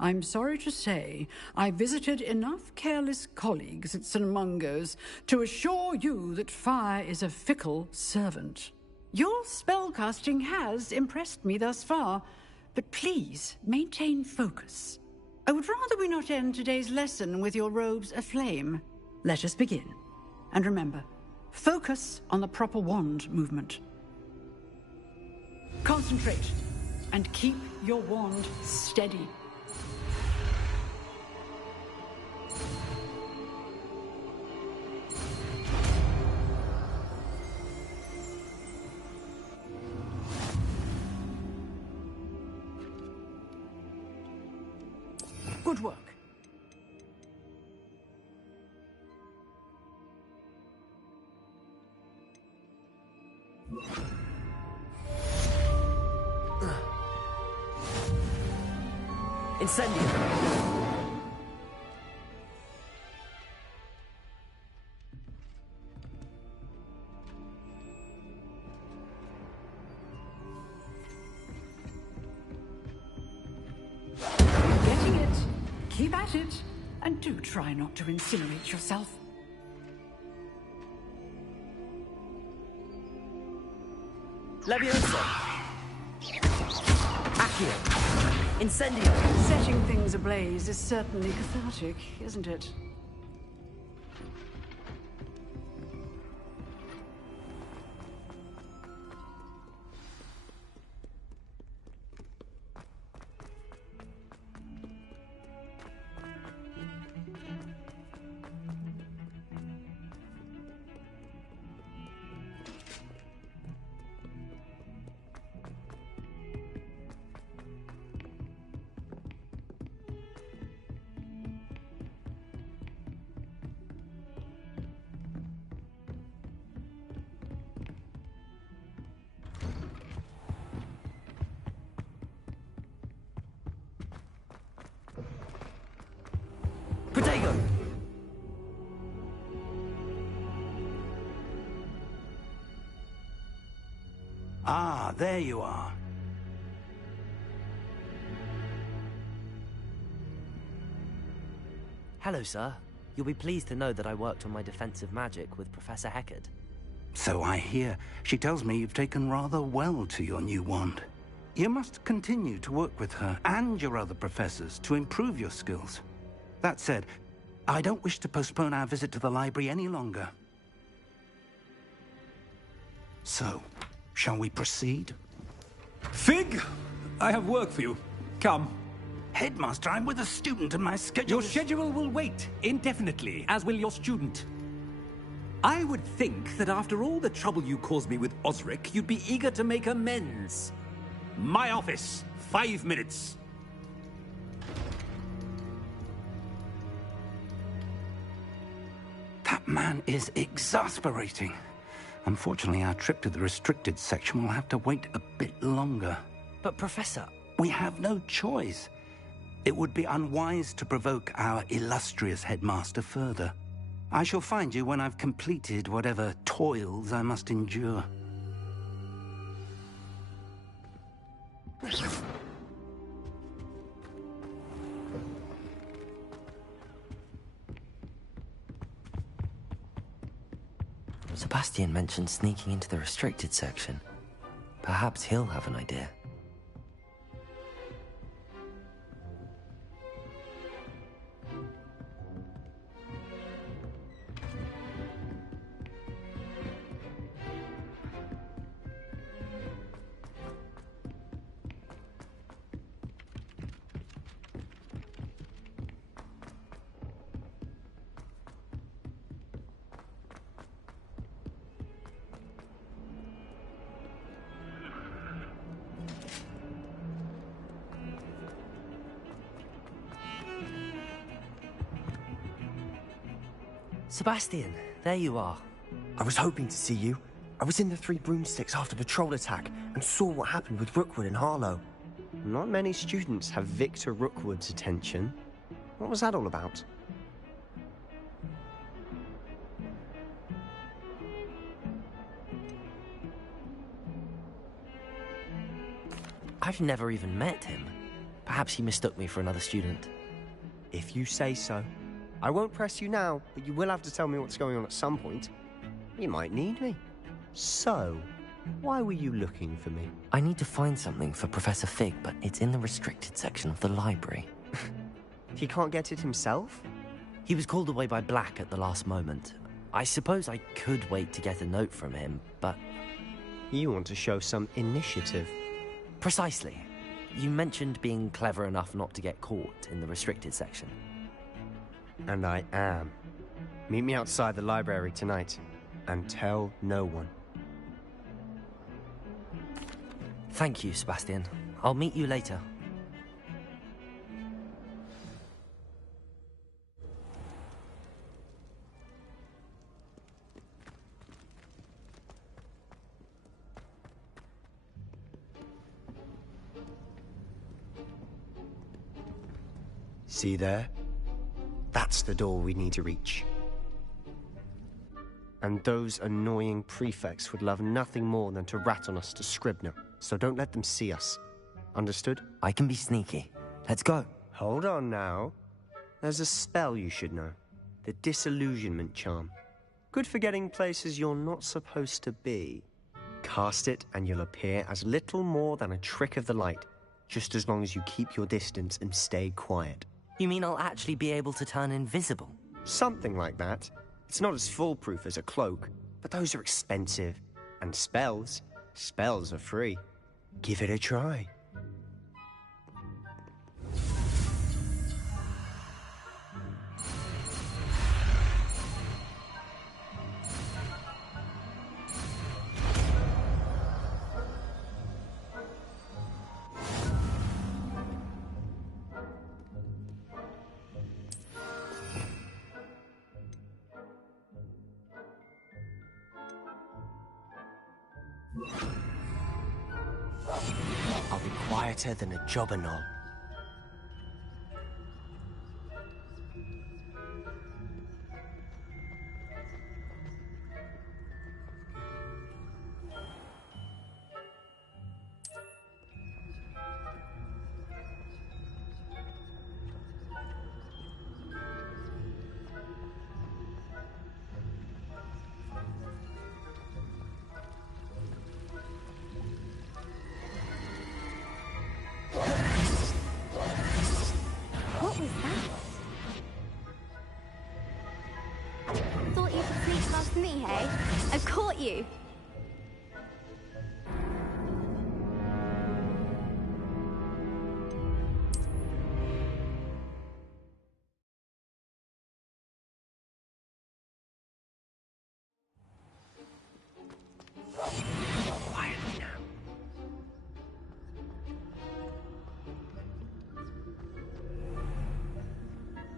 I'm sorry to say, I visited enough careless colleagues at St. Mungo's to assure you that fire is a fickle servant. Your spellcasting has impressed me thus far, but please maintain focus. I would rather we not end today's lesson with your robes aflame. Let us begin. And remember, focus on the proper wand movement. Concentrate, and keep your wand steady. Good work. Incendio! Getting it. Keep at it. And do try not to incinerate yourself. Leviosa! Accio! Incendio! Setting things ablaze is certainly cathartic, isn't it? Protego! Ah, there you are. Hello, sir. You'll be pleased to know that I worked on my defensive magic with Professor Heckard. So I hear. She tells me you've taken rather well to your new wand. You must continue to work with her and your other professors to improve your skills. That said, I don't wish to postpone our visit to the library any longer. So, shall we proceed? Fig, I have work for you. Come. Headmaster, I'm with a student and my schedule Your schedule will wait indefinitely, as will your student. I would think that after all the trouble you caused me with Osric, you'd be eager to make amends. My office, 5 minutes. That man is exasperating. Unfortunately, our trip to the restricted section will have to wait a bit longer. But, Professor... We have no choice. It would be unwise to provoke our illustrious headmaster further. I shall find you when I've completed whatever toils I must endure. Sebastian mentioned sneaking into the restricted section. Perhaps he'll have an idea. Sebastian, there you are. I was hoping to see you. I was in the Three Broomsticks after the troll attack and saw what happened with Rookwood and Harlow. Not many students have Victor Rookwood's attention. What was that all about? I've never even met him. Perhaps he mistook me for another student. If you say so. I won't press you now, but you will have to tell me what's going on at some point. You might need me. So, why were you looking for me? I need to find something for Professor Fig, but it's in the restricted section of the library. He can't get it himself? He was called away by Black at the last moment. I suppose I could wait to get a note from him, but... You want to show some initiative. Precisely. You mentioned being clever enough not to get caught in the restricted section. And I am. Meet me outside the library tonight, and tell no one. Thank you, Sebastian. I'll meet you later. See there? That's the door we need to reach. And those annoying prefects would love nothing more than to rat on us to Scribner, so don't let them see us. Understood? I can be sneaky. Let's go. Hold on now. There's a spell you should know. The Disillusionment Charm. Good for getting places you're not supposed to be. Cast it and you'll appear as little more than a trick of the light, just as long as you keep your distance and stay quiet. You mean I'll actually be able to turn invisible? Something like that. It's not as foolproof as a cloak, but those are expensive. And spells are free. Give it a try. I'll be quieter than a jobberknoll. What was that? Thought you could sneak past me, hey? I caught you. Quietly now.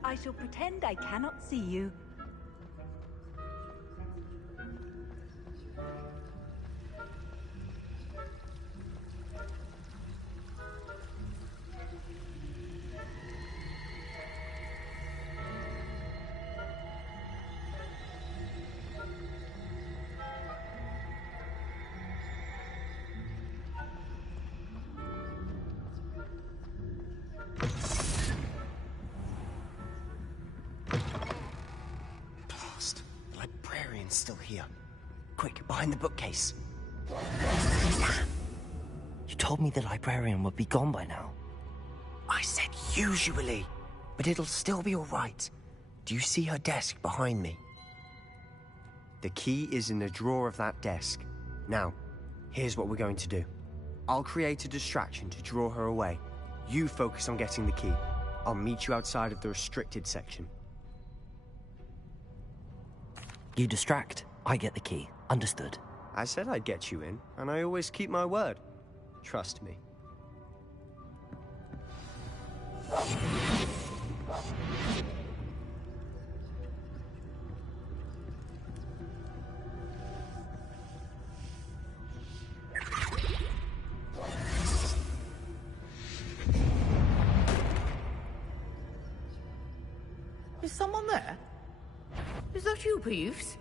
I shall pretend I cannot see you. Blast. The librarian's still here. Quick, behind the bookcase. You told me the librarian would be gone by now. I said usually, but it'll still be all right. Do you see her desk behind me? The key is in the drawer of that desk. Now, here's what we're going to do. I'll create a distraction to draw her away. You focus on getting the key. I'll meet you outside of the restricted section. You distract, I get the key. Understood. I said I'd get you in, and I always keep my word. Trust me. Is someone there? Is that you, Peeves?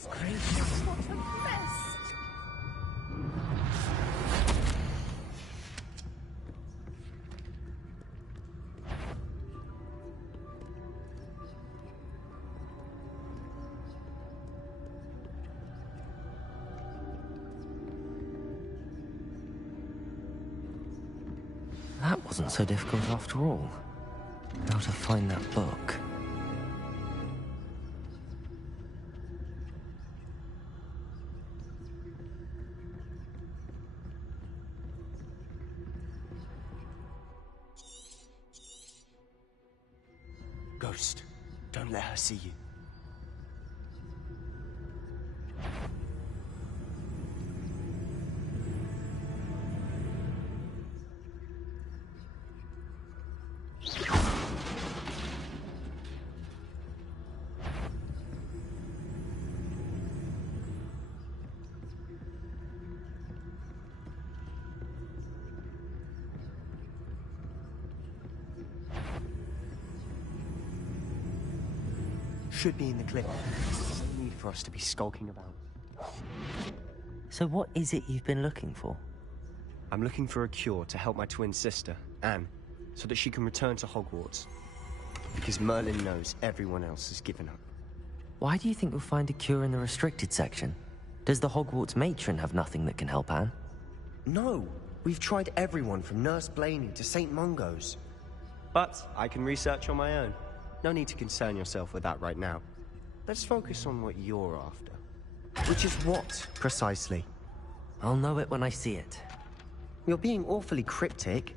Goodness gracious, what a mess! That wasn't so difficult after all. How to find that book. Ghost, don't let her see you. Should be in the clip. There's no need for us to be skulking about. So what is it you've been looking for? I'm looking for a cure to help my twin sister, Anne, so that she can return to Hogwarts. Because Merlin knows everyone else has given up. Why do you think we'll find a cure in the restricted section? Does the Hogwarts matron have nothing that can help Anne? No! We've tried everyone from Nurse Blaney to St. Mungo's. But I can research on my own. No need to concern yourself with that right now. Let's focus on what you're after. Which is what, precisely? I'll know it when I see it. You're being awfully cryptic.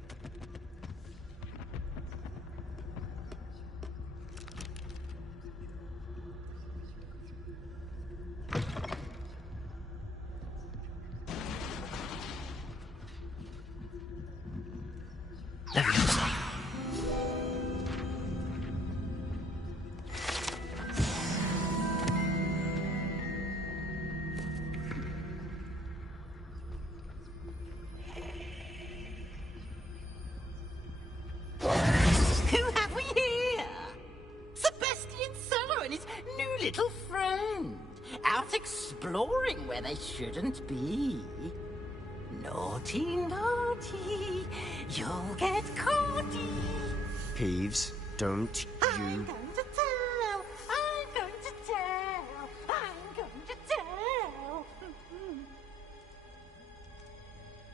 Shouldn't be. Naughty, naughty, you'll get caughty. Peeves, don't you... I'm going to tell, I'm going to tell, I'm going to tell.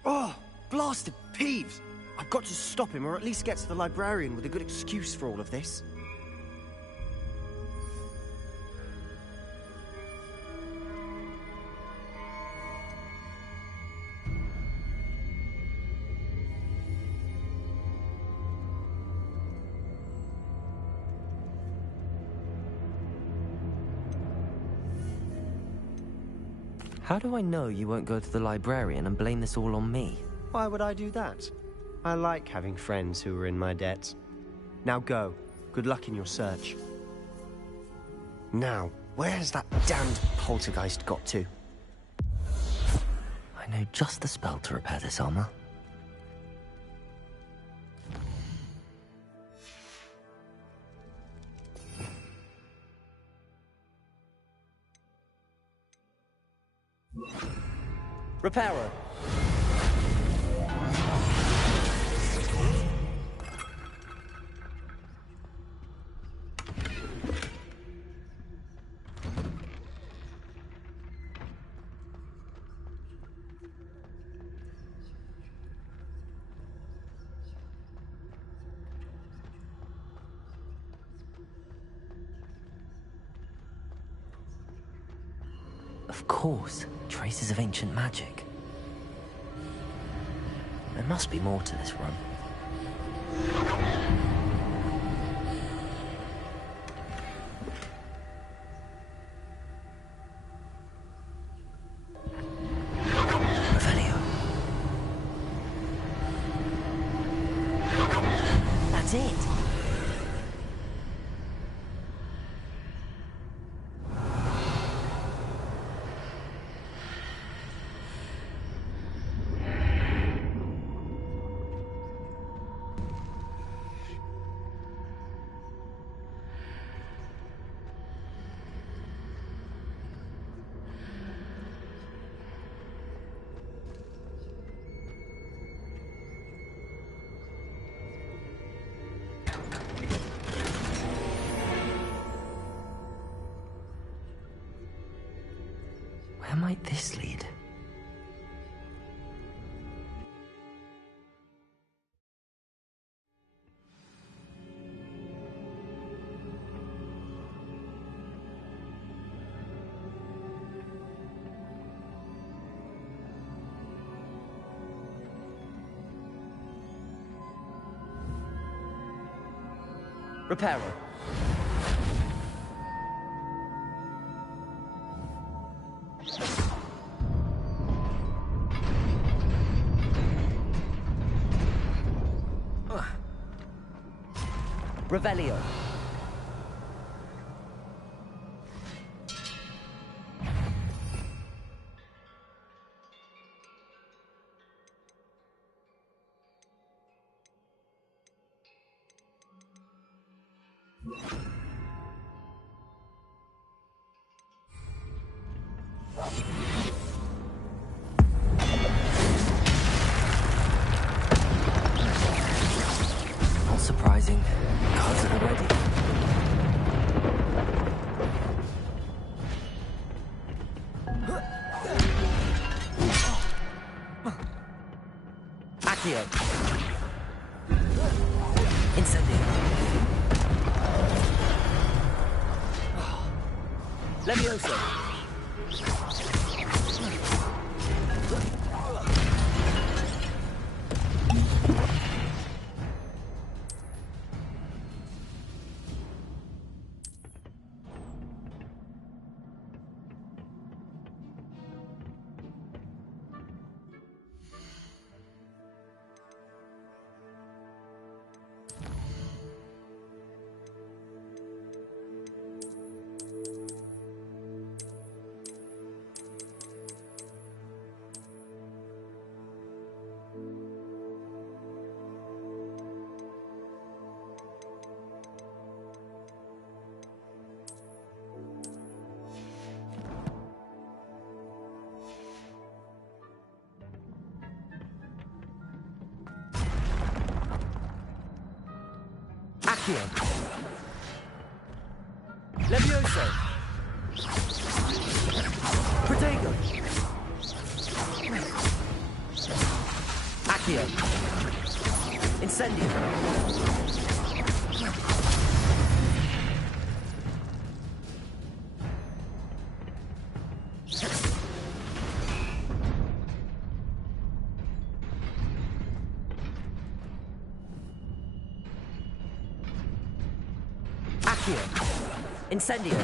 Oh, blasted Peeves! I've got to stop him, or at least get to the librarian with a good excuse for all of this. How do I know you won't go to the librarian and blame this all on me? Why would I do that? I like having friends who are in my debt. Now go. Good luck in your search. Now, where has that damned poltergeist got to? I know just the spell to repair this armor. Repairer. Of course, traces of ancient magic. There must be more to this run. Revelio. That's it. might this lead? Reparo. Revelio. Not surprising. Cards are ready. Accio. Incendio. Levioso. Accio. Levioso. Protego. Accio. Incendio. Accio. Incendio.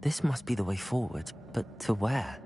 This must be the way forward, but to where?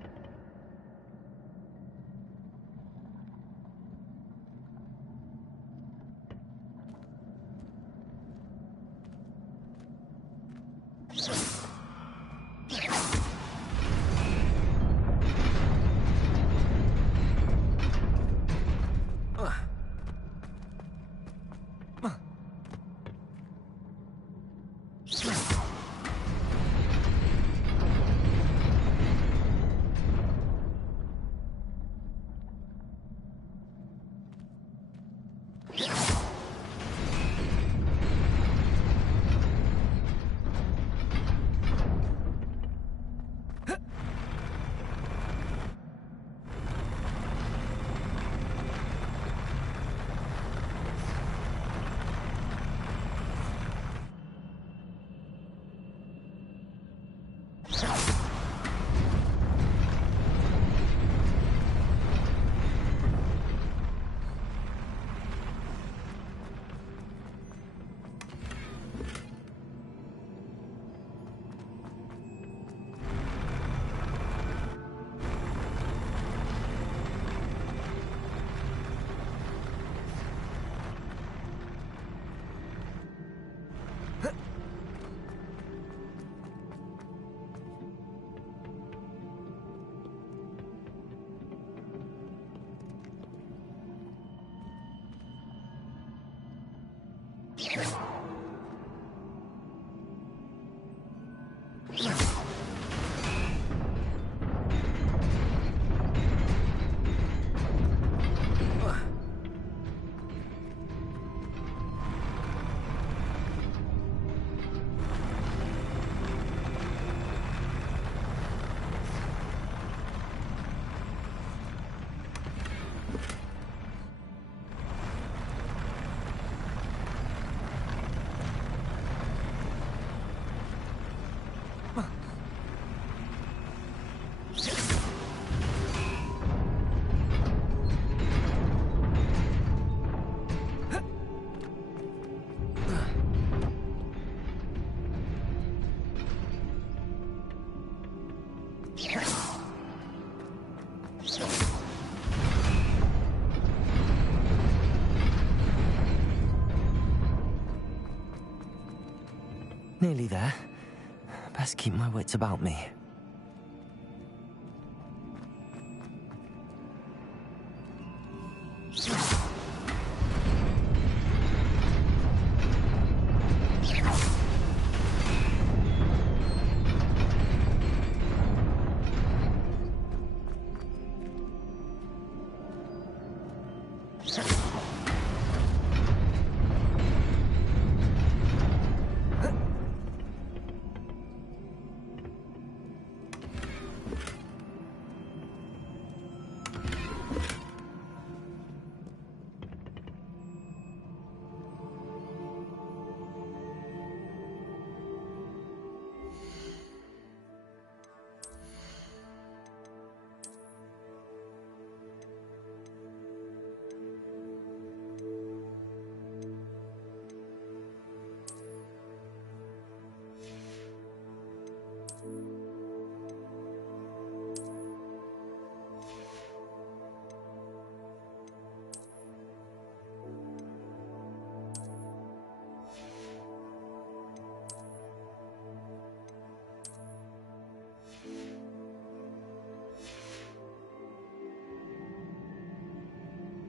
Nearly there. Best keep my wits about me.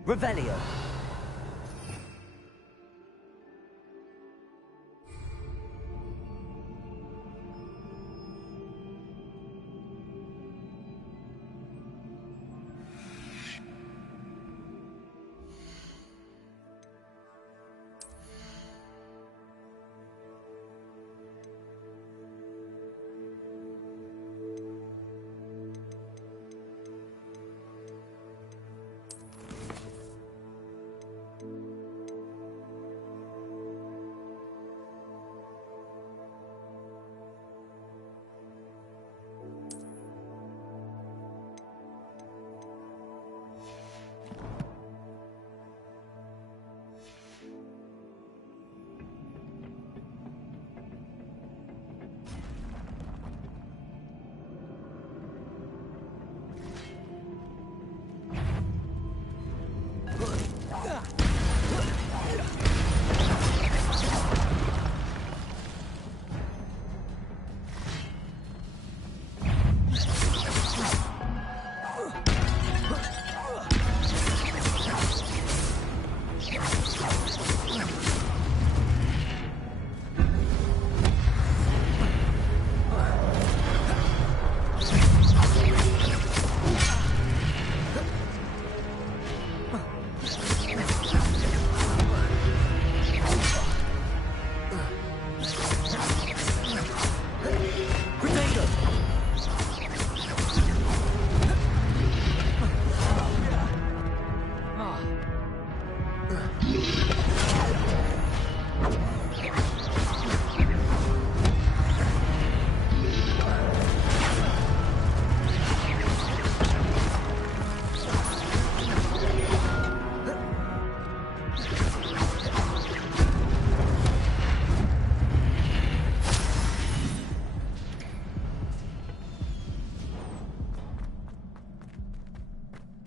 Revelio.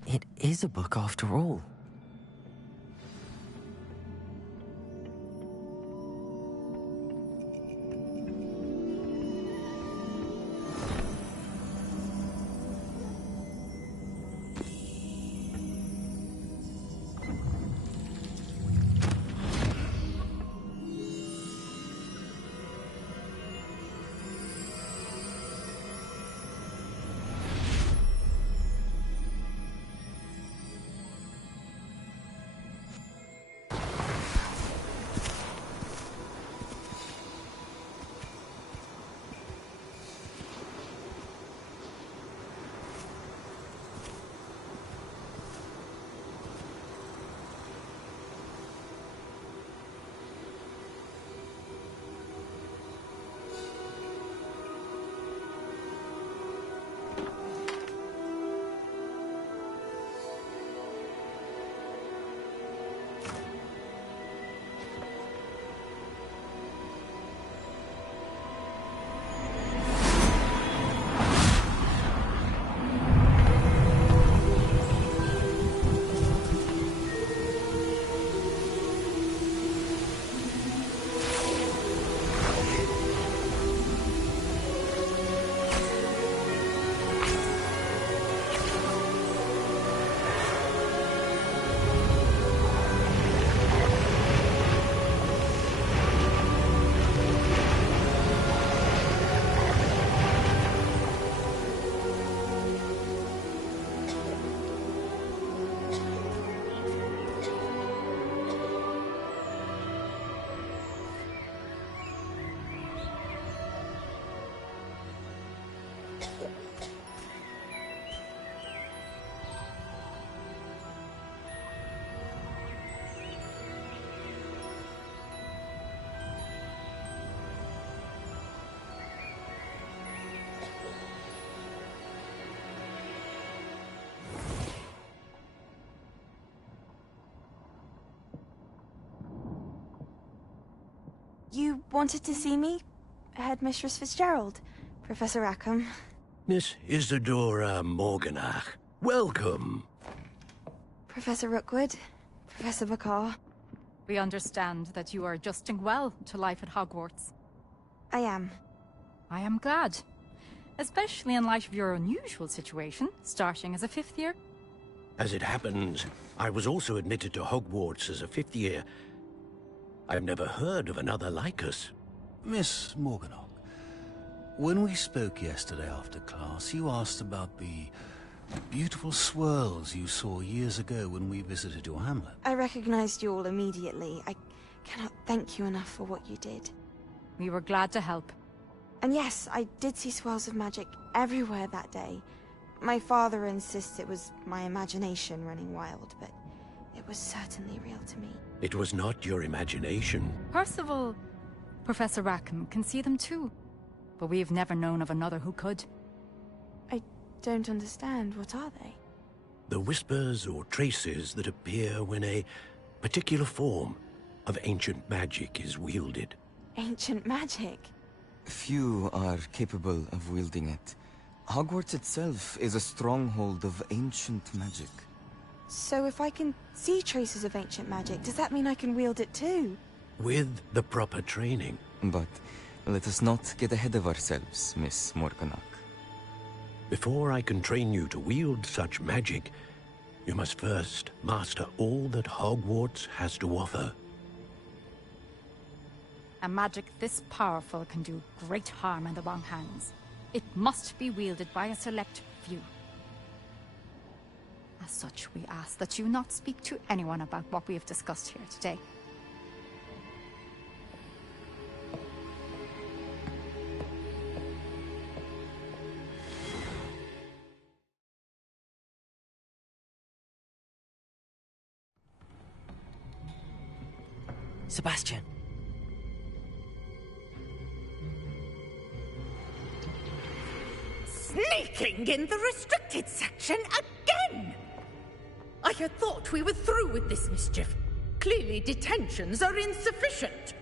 It is a book after all. You wanted to see me? Headmistress Fitzgerald, Professor Rackham. Miss Isadora Morganach, welcome. Professor Rookwood, Professor Bakar. We understand that you are adjusting well to life at Hogwarts. I am. I am glad. Especially in light of your unusual situation, starting as a 5th year. As it happens, I was also admitted to Hogwarts as a 5th year. I've never heard of another like us. Miss Morganach, when we spoke yesterday after class, you asked about the beautiful swirls you saw years ago when we visited your hamlet. I recognized you all immediately. I cannot thank you enough for what you did. We were glad to help. And yes, I did see swirls of magic everywhere that day. My father insists it was my imagination running wild, but it was certainly real to me. It was not your imagination. Percival, Professor Rackham can see them too. But we've never known of another who could. I don't understand. What are they? The whispers or traces that appear when a particular form of ancient magic is wielded. Ancient magic? Few are capable of wielding it. Hogwarts itself is a stronghold of ancient magic. So if I can see traces of ancient magic, does that mean I can wield it too? With the proper training. But let us not get ahead of ourselves, Miss Morganach. Before I can train you to wield such magic, you must first master all that Hogwarts has to offer. A magic this powerful can do great harm in the wrong hands. It must be wielded by a select few. As such, we ask that you not speak to anyone about what we have discussed here today. Sebastian. Sneaking in the restricted section again! I had thought we were through with this mischief. Clearly detentions are insufficient.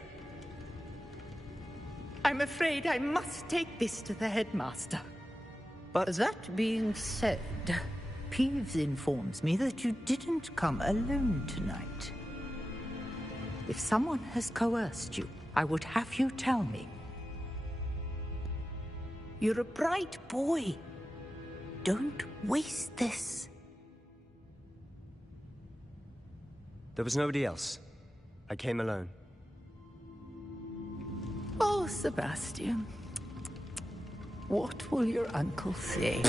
I'm afraid I must take this to the headmaster. But that being said, Peeves informs me that you didn't come alone tonight. If someone has coerced you, I would have you tell me. You're a bright boy. Don't waste this. There was nobody else. I came alone. Oh, Sebastian. What will your uncle say?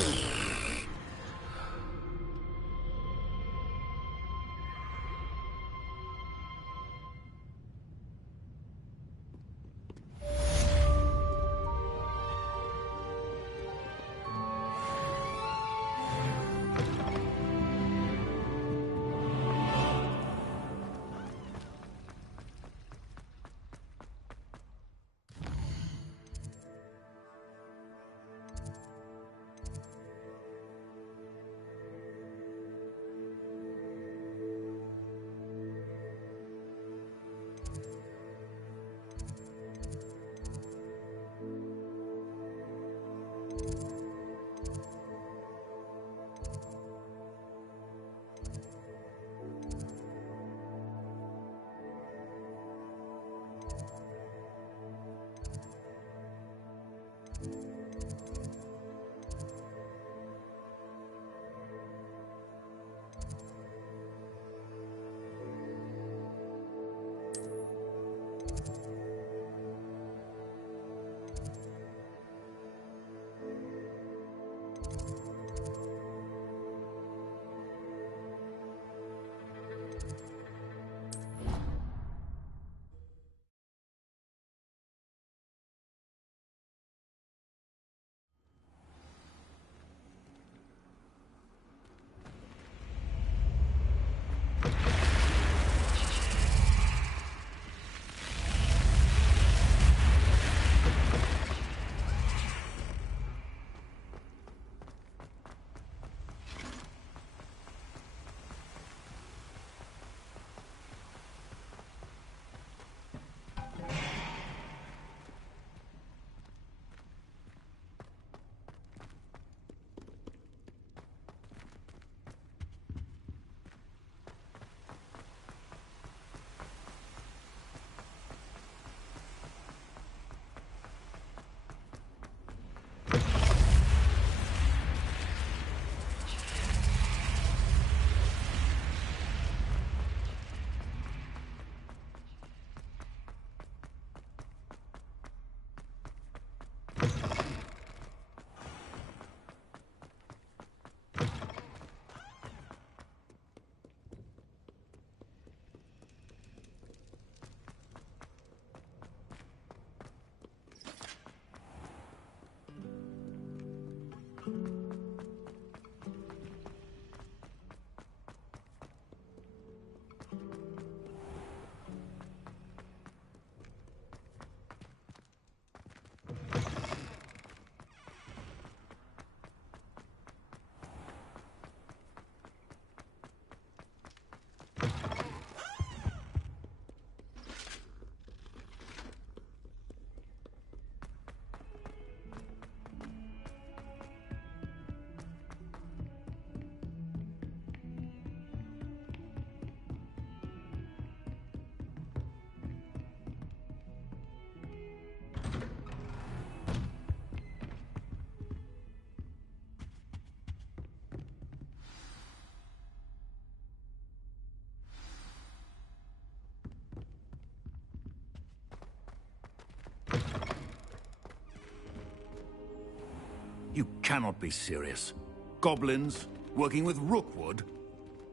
cannot be serious. Goblins working with Rookwood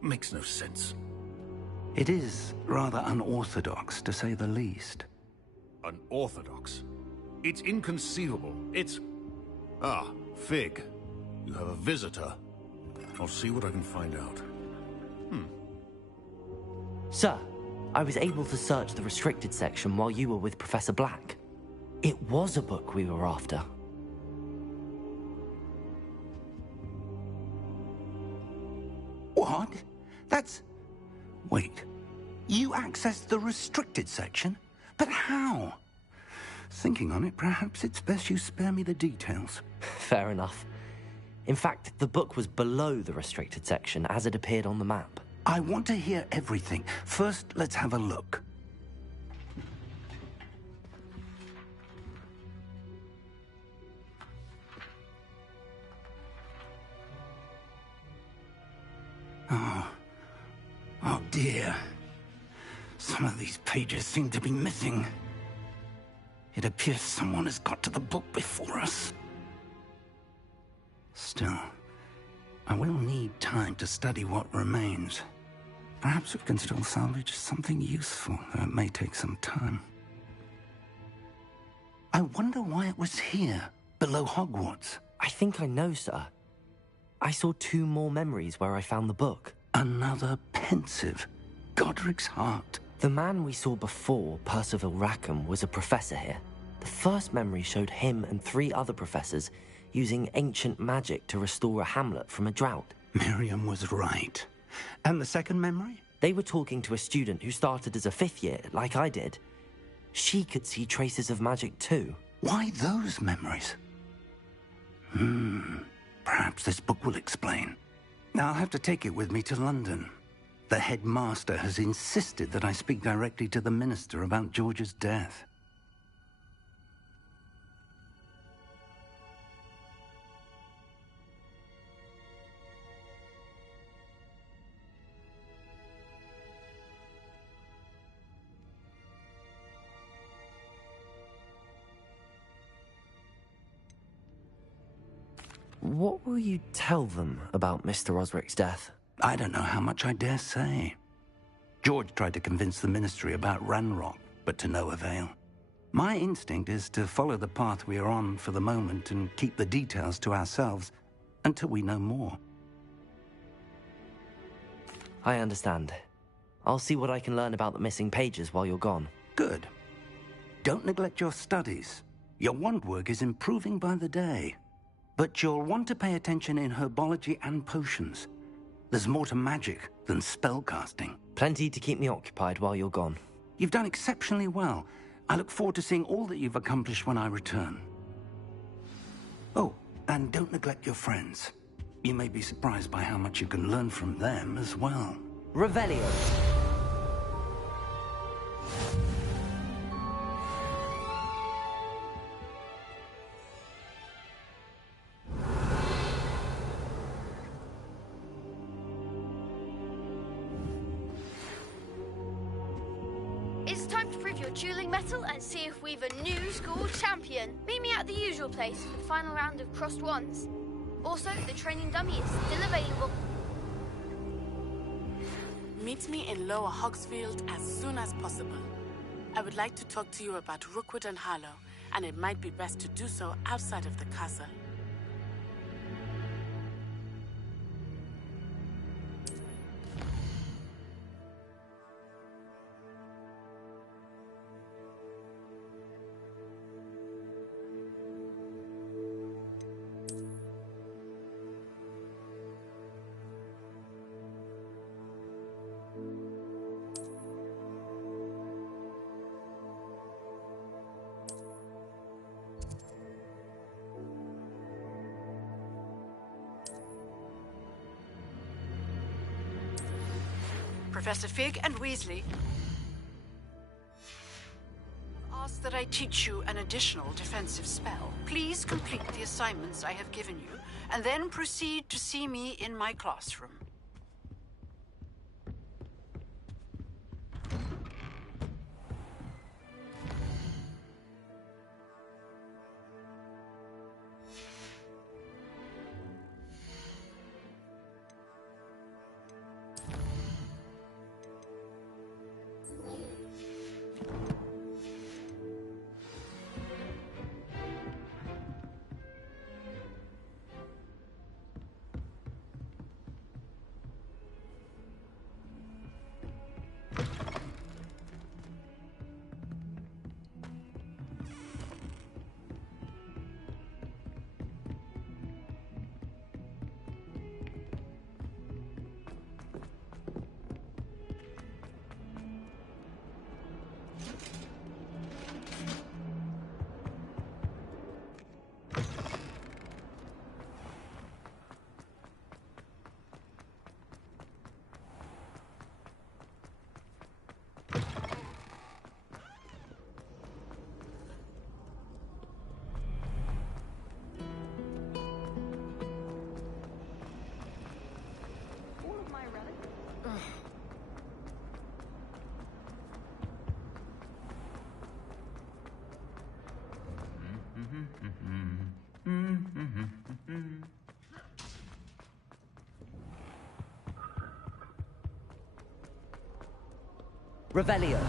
makes no sense. It is rather unorthodox, to say the least. Unorthodox? It's inconceivable. It's... Ah, Fig. You have a visitor. I'll see what I can find out. Sir, I was able to search the restricted section while you were with Professor Black. It was a book we were after. What? That's... Wait. You accessed the restricted section? But how? Thinking on it, perhaps it's best you spare me the details. Fair enough. In fact, the book was below the restricted section as it appeared on the map. I want to hear everything. First, let's have a look. Oh dear. Some of these pages seem to be missing. It appears someone has got to the book before us. Still, I will need time to study what remains. Perhaps we can still salvage something useful, though it may take some time. I wonder why it was here, below Hogwarts. I think I know, sir. I saw 2 more memories where I found the book. Another pensive. Godric's heart. The man we saw before, Percival Rackham, was a professor here. The first memory showed him and 3 other professors using ancient magic to restore a hamlet from a drought. Miriam was right. And the second memory? They were talking to a student who started as a 5th year, like I did. She could see traces of magic too. Why those memories? Perhaps this book will explain. Now I'll have to take it with me to London. The headmaster has insisted that I speak directly to the minister about George's death. What will you tell them about Mr. Osric's death? I don't know how much I dare say. George tried to convince the ministry about Ranrock, but to no avail. My instinct is to follow the path we are on for the moment and keep the details to ourselves until we know more. I understand. I'll see what I can learn about the missing pages while you're gone. Good. Don't neglect your studies. Your wand work is improving by the day. But you'll want to pay attention in herbology and potions. There's more to magic than spellcasting. Plenty to keep me occupied while you're gone. You've done exceptionally well. I look forward to seeing all that you've accomplished when I return. Oh, and don't neglect your friends. You may be surprised by how much you can learn from them as well. Revelio. It's time to prove your dueling mettle and see if we've a new school champion. Meet me at the usual place for the final round of crossed wands. Also, the training dummy is still available. Meet me in Lower Hogsfield as soon as possible. I would like to talk to you about Rookwood and Harlow, and it might be best to do so outside of the castle. Professor Fig and Weasley ask that I teach you an additional defensive spell. Please complete the assignments I have given you, and then proceed to see me in my classroom. Revelio.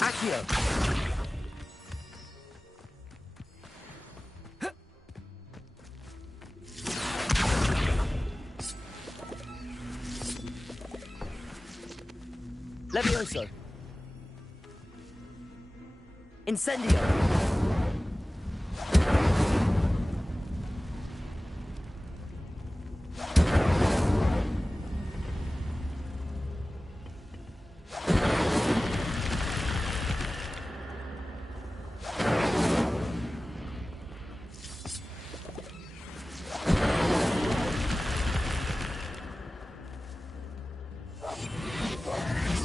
Accio. Levioso. Incendio.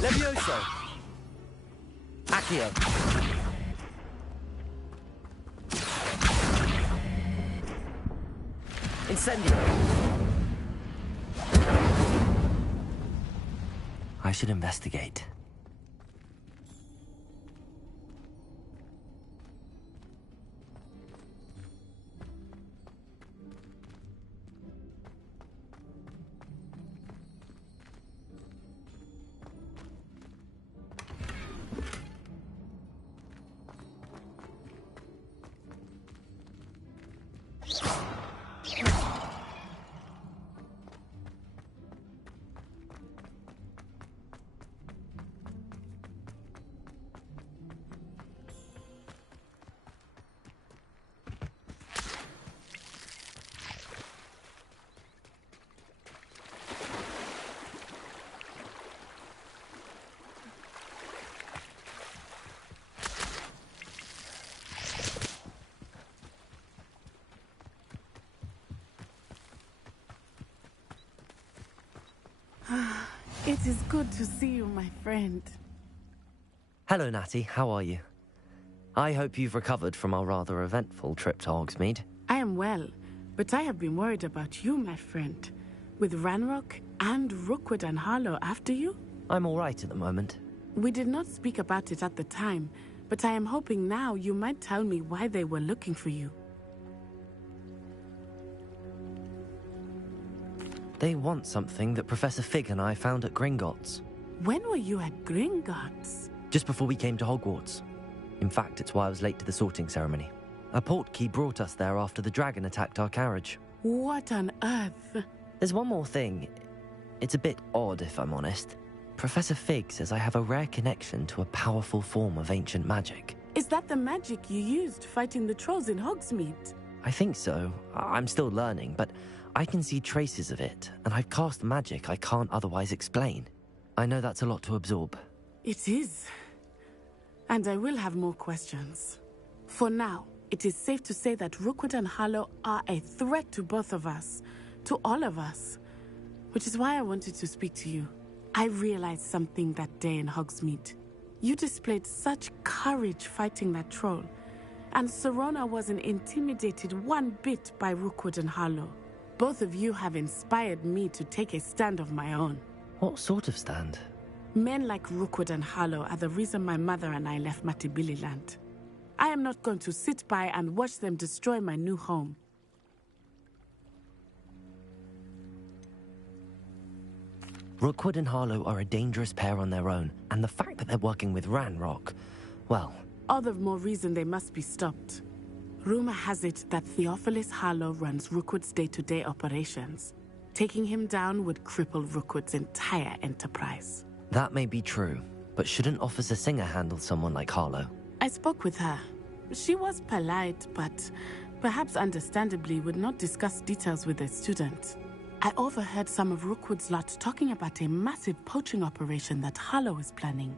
Levioso. Accio. Incendio. I should investigate. It is good to see you, my friend. Hello, Natty. How are you? I hope you've recovered from our rather eventful trip to Hogsmeade. I am well, but I have been worried about you, my friend. With Ranrock and Rookwood and Harlow after you? I'm all right at the moment. We did not speak about it at the time, but I am hoping now you might tell me why they were looking for you. They want something that Professor Fig and I found at Gringotts. When were you at Gringotts? Just before we came to Hogwarts. In fact, it's why I was late to the sorting ceremony. A portkey brought us there after the dragon attacked our carriage. What on earth? There's one more thing. It's a bit odd, if I'm honest. Professor Fig says I have a rare connection to a powerful form of ancient magic. Is that the magic you used fighting the trolls in Hogsmeade? I think so. I'm still learning, but I can see traces of it, and I've cast magic I can't otherwise explain. I know that's a lot to absorb. It is. And I will have more questions. For now, it is safe to say that Rookwood and Harlow are a threat to both of us. To all of us. Which is why I wanted to speak to you. I realized something that day in Hogsmeade. You displayed such courage fighting that troll. And Sirona wasn't intimidated one bit by Rookwood and Harlow. Both of you have inspired me to take a stand of my own. What sort of stand? Men like Rookwood and Harlow are the reason my mother and I left Matabeleland. I am not going to sit by and watch them destroy my new home. Rookwood and Harlow are a dangerous pair on their own, and the fact that they're working with Ranrock, well... All the more reason they must be stopped. Rumor has it that Theophilus Harlow runs Rookwood's day-to-day operations. Taking him down would cripple Rookwood's entire enterprise. That may be true, but shouldn't Officer Singer handle someone like Harlow? I spoke with her. She was polite, but perhaps understandably would not discuss details with a student. I overheard some of Rookwood's lot talking about a massive poaching operation that Harlow is planning.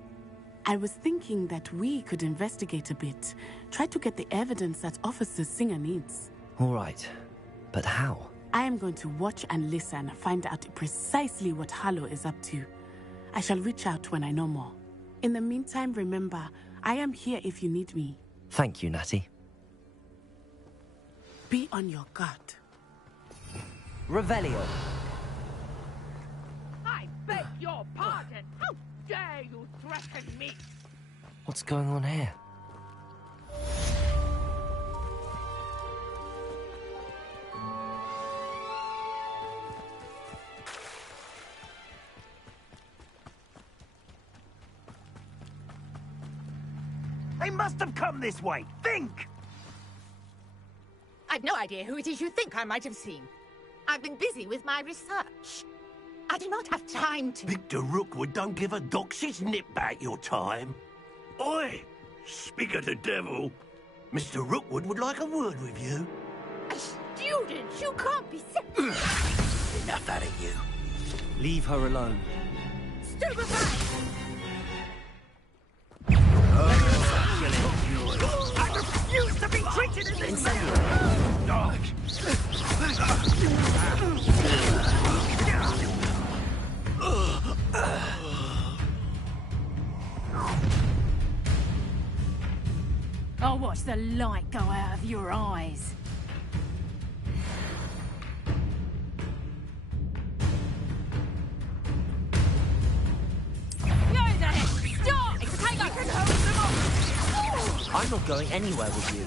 I was thinking that we could investigate a bit, try to get the evidence that Officer Singer needs. All right, but how? I am going to watch and listen, find out precisely what Harlow is up to. I shall reach out when I know more. In the meantime, remember, I am here if you need me. Thank you, Natty. Be on your guard. Revelio. I beg your pardon. How dare you threaten me? What's going on here? They must have come this way. Think! I've no idea who it is you think I might have seen. I've been busy with my research. I do not have time to... Victor Rookwood don't give a doxy's nip back your time. Oi! Speak of the devil. Mr. Rookwood would like a word with you. A student? You can't be... Enough out of you. Leave her alone. Stupefy! I refuse to be treated in this manner! I'll watch the light go out of your eyes. I'm not going anywhere with you.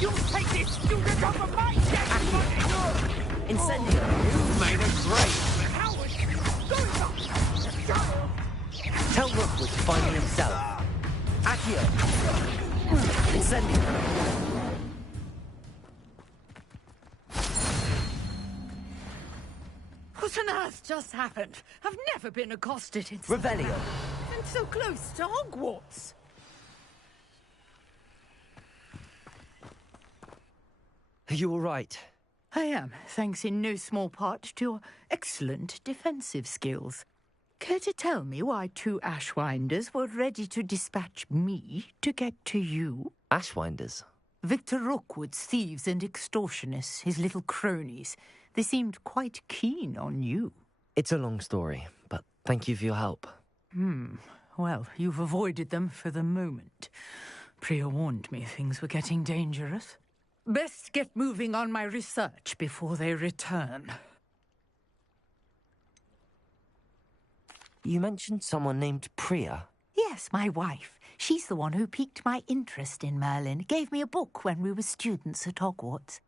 You take this student off of my desk! Incendio! You made a great... Tell Rookwood to find me himself. Accio! Incendio! What on earth just happened? I've never been accosted in... Revelio! And so close to Hogwarts. Are you all right? I am, thanks in no small part to your excellent defensive skills. Care to tell me why two Ashwinders were ready to dispatch me to get to you? Ashwinders? Victor Rookwood's thieves and extortionists, his little cronies. They seemed quite keen on you. It's a long story, but thank you for your help. Well, you've avoided them for the moment. Priya warned me things were getting dangerous. Best get moving on my research before they return. You mentioned someone named Priya. Yes, my wife. She's the one who piqued my interest in Merlin. Gave me a book when we were students at Hogwarts.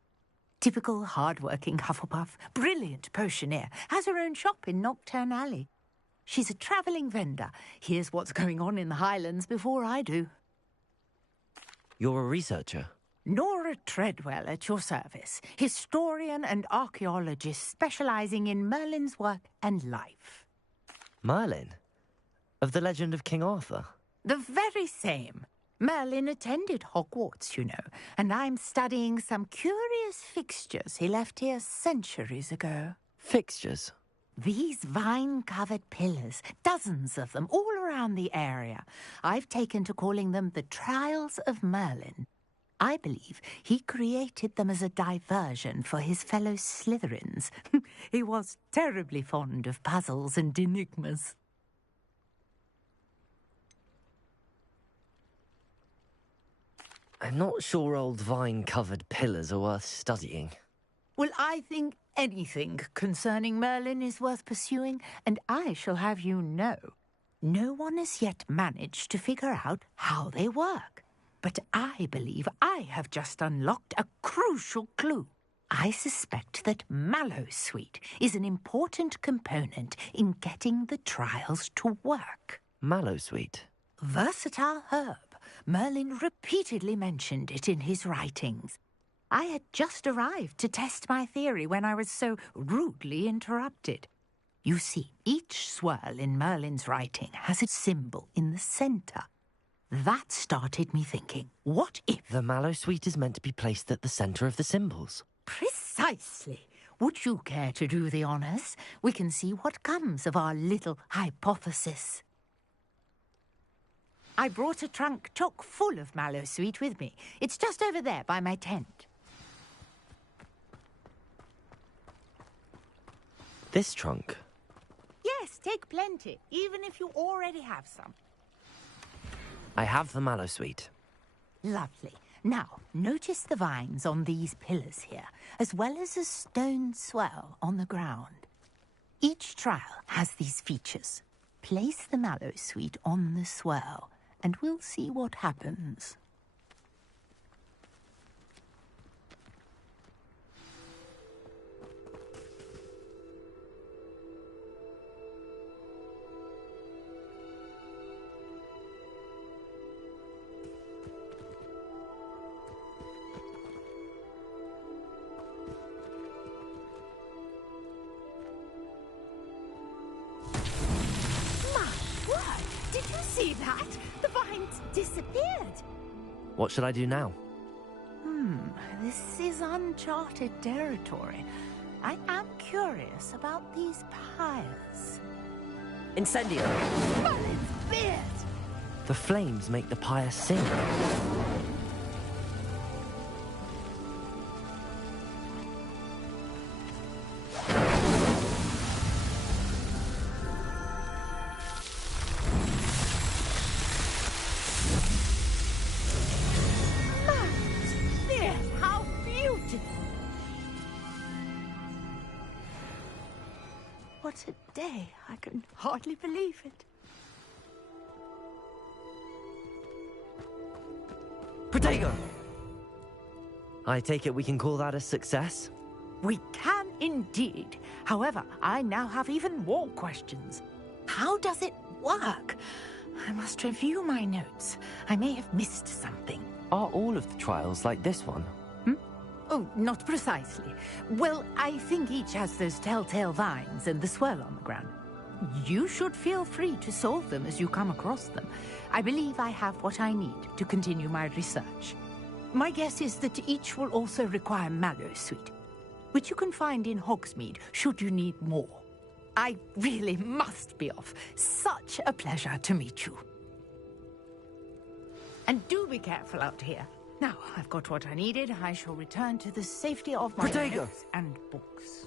Typical hard-working Hufflepuff, brilliant potioneer, has her own shop in Knockturn Alley. She's a travelling vendor. Hears what's going on in the Highlands before I do. You're a researcher? Nora Treadwell at your service, historian and archaeologist specializing in Merlin's work and life. Merlin? Of the legend of King Arthur? The very same. Merlin attended Hogwarts, you know, and I'm studying some curious fixtures he left here centuries ago. Fixtures? These vine-covered pillars, dozens of them, all around the area. I've taken to calling them the Trials of Merlin. I believe he created them as a diversion for his fellow Slytherins. He was terribly fond of puzzles and enigmas. I'm not sure old vine-covered pillars are worth studying. Well, I think anything concerning Merlin is worth pursuing, and I shall have you know, no one has yet managed to figure out how they work. But I believe I have just unlocked a crucial clue. I suspect that Mallowsweet is an important component in getting the trials to work. Mallowsweet? Versatile herb. Merlin repeatedly mentioned it in his writings. I had just arrived to test my theory when I was so rudely interrupted. You see, each swirl in Merlin's writing has a symbol in the centre. That started me thinking, what if... The Mallowsweet is meant to be placed at the centre of the symbols. Precisely. Would you care to do the honours? We can see what comes of our little hypothesis. I brought a trunk chock full of Mallowsweet with me. It's just over there by my tent. This trunk? Yes, take plenty, even if you already have some. I have the Mallowsweet. Lovely. Now, notice the vines on these pillars here, as well as a stone swell on the ground. Each trial has these features. Place the Mallowsweet on the swell, and we'll see what happens. See that? The vines disappeared. What should I do now? This is uncharted territory. I am curious about these pyres. Incendio! Merlin's beard! The flames make the pyre sing. What a day. I can hardly believe it. Protego! I take it we can call that a success? We can indeed. However, I now have even more questions. How does it work? I must review my notes. I may have missed something. Are all of the trials like this one? Oh, not precisely. Well, I think each has those telltale vines and the swirl on the ground. You should feel free to solve them as you come across them. I believe I have what I need to continue my research. My guess is that each will also require Mallowsweet, which you can find in Hogsmeade should you need more. I really must be off. Such a pleasure to meet you. And do be careful out here. Now, I've got what I needed. I shall return to the safety of my notes and books.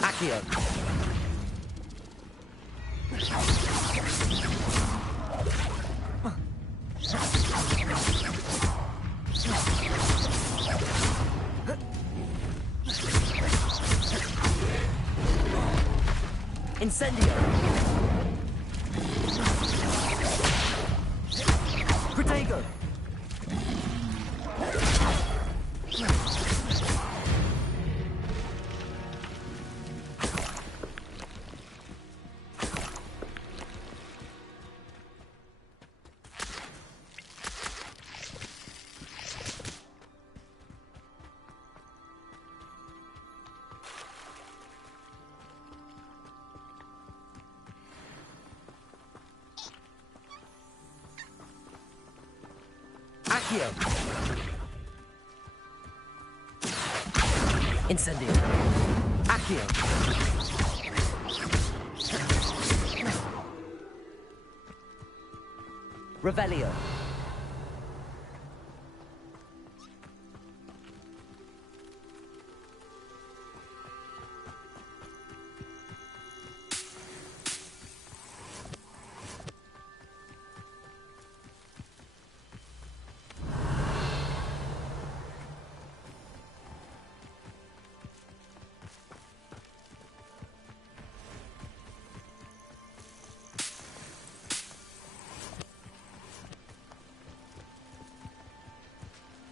Accio. Incendio! Protego! Accio! Incendio! Accio! Revelio!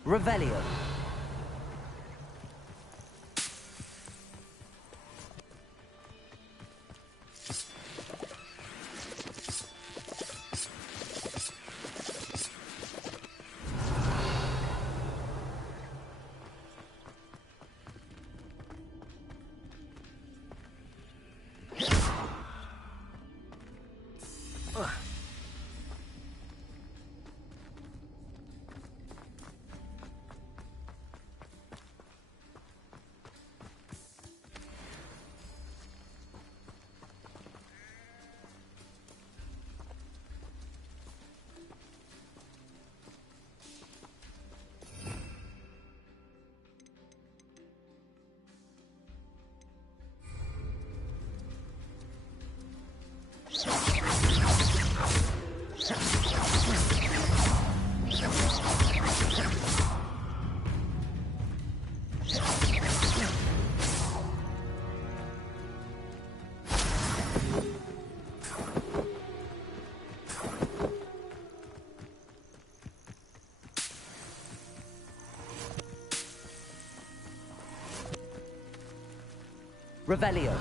Revelio. Revelio.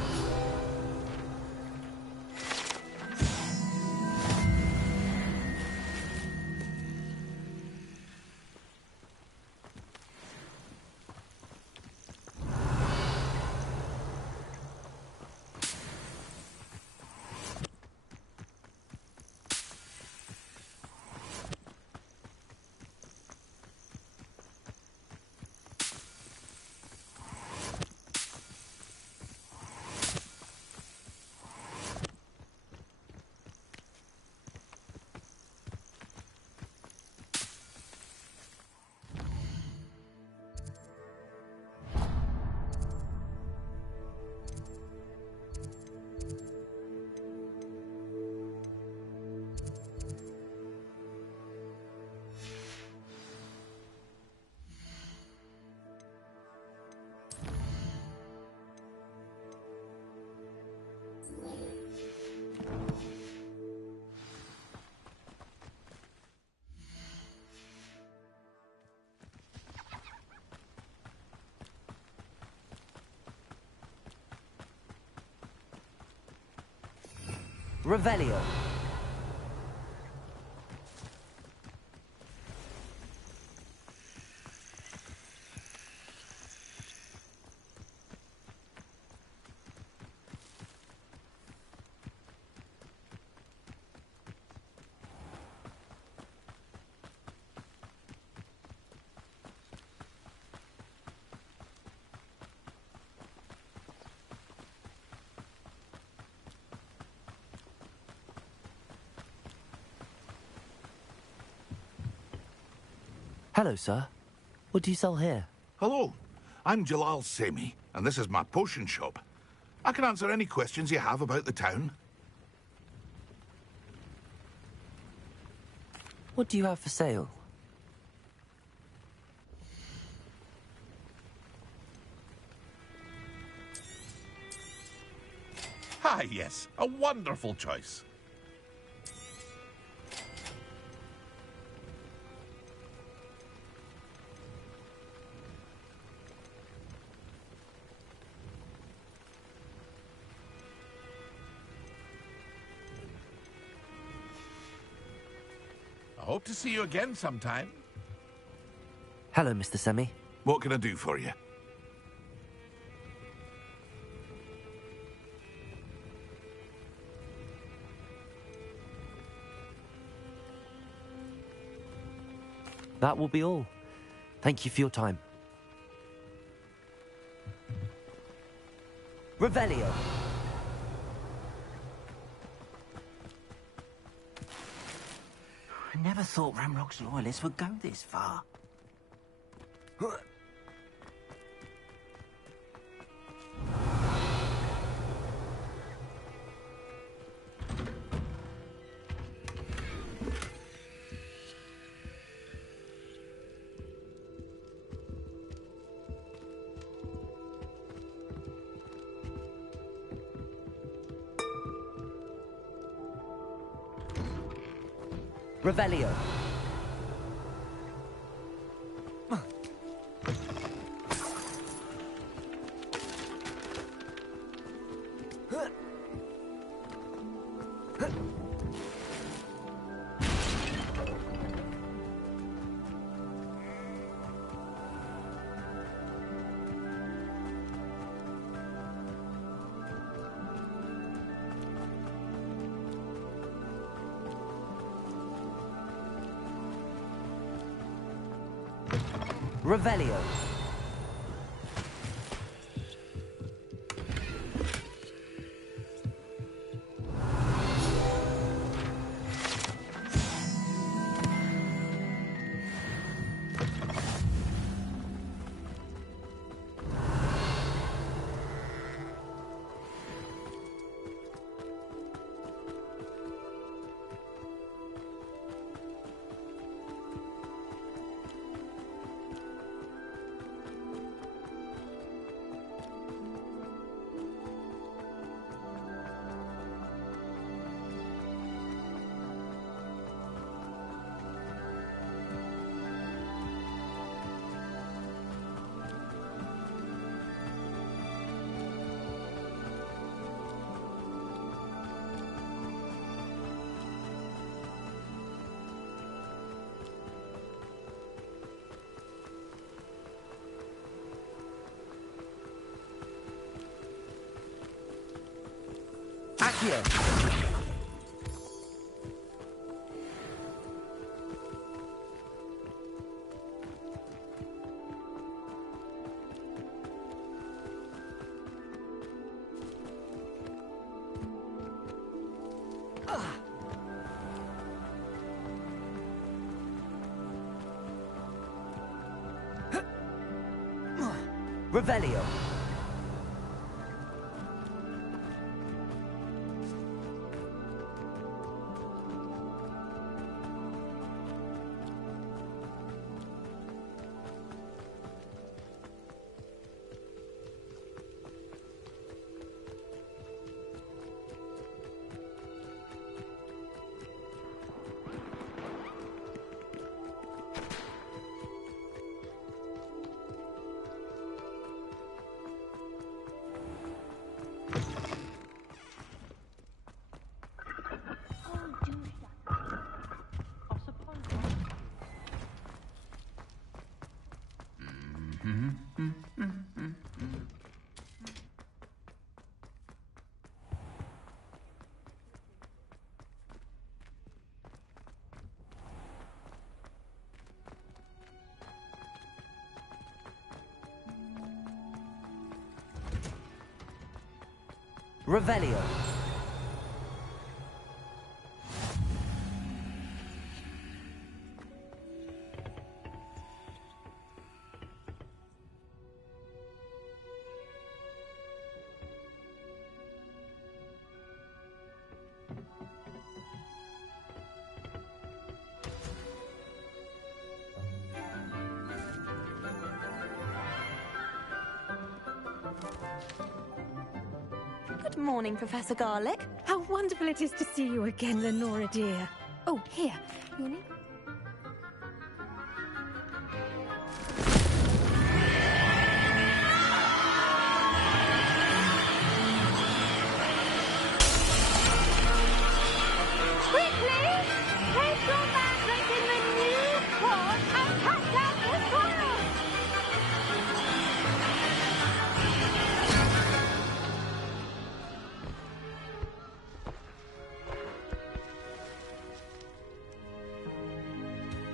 Revelio. Hello, sir. What do you sell here? Hello, I'm Jalal Semi, and this is my potion shop. I can answer any questions you have about the town. What do you have for sale? Ah, yes. A wonderful choice. I hope to see you again sometime. Hello, Mr. Semi. What can I do for you? That will be all. Thank you for your time. Revelio. I never thought Ranrock's loyalists would go this far. Revelio. Revelio. Accio. Revelio. Revelio. Good morning, Professor Garlick. How wonderful it is to see you again, Lenora dear. Oh, here. Your name? Quickly! Place your mandrake in the new pot and cut out the soil!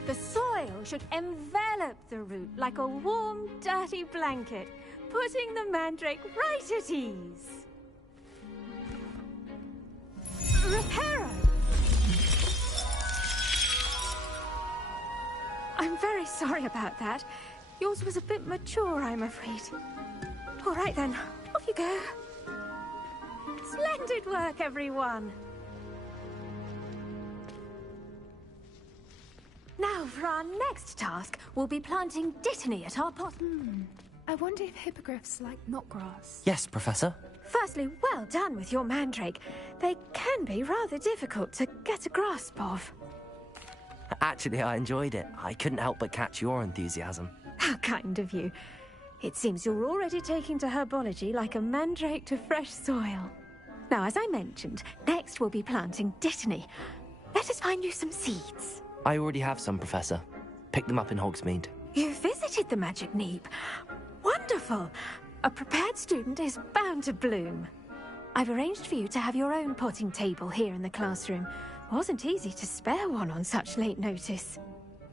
The soil should envelop the root like a warm, dirty blanket, putting the mandrake right at ease. Reparo! I'm very sorry about that. Yours was a bit mature, I'm afraid. All right then, off you go. Splendid work, everyone. Now, for our next task, we'll be planting dittany at our pot. I wonder if hippogriffs like knotgrass. Yes, Professor. Firstly, well done with your mandrake. They can be rather difficult to get a grasp of. Actually, I enjoyed it. I couldn't help but catch your enthusiasm. How kind of you. It seems you're already taking to herbology like a mandrake to fresh soil. Now, as I mentioned, next we'll be planting dittany. Let us find you some seeds. I already have some, Professor. Picked them up in Hogsmeade. You visited the Magic Neep. Wonderful. A prepared student is bound to bloom. I've arranged for you to have your own potting table here in the classroom. Wasn't easy to spare one on such late notice.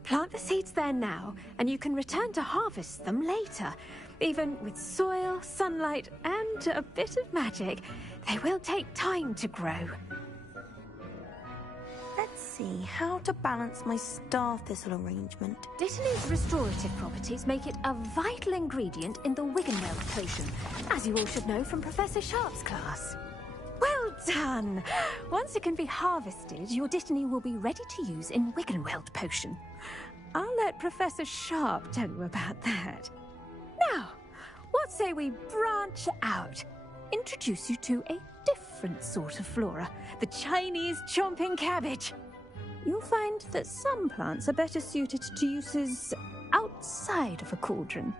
Plant the seeds there now, and you can return to harvest them later. Even with soil, sunlight, and a bit of magic, they will take time to grow. Let's see how to balance my star thistle arrangement. Dittany's restorative properties make it a vital ingredient in the Wiggenweld potion, as you all should know from Professor Sharp's class. Well done! Once it can be harvested, your dittany will be ready to use in Wiggenweld potion. I'll let Professor Sharp tell you about that. Now, what say we branch out? Introduce you to a different sort of flora, the Chinese chomping cabbage. You'll find that some plants are better suited to uses outside of a cauldron.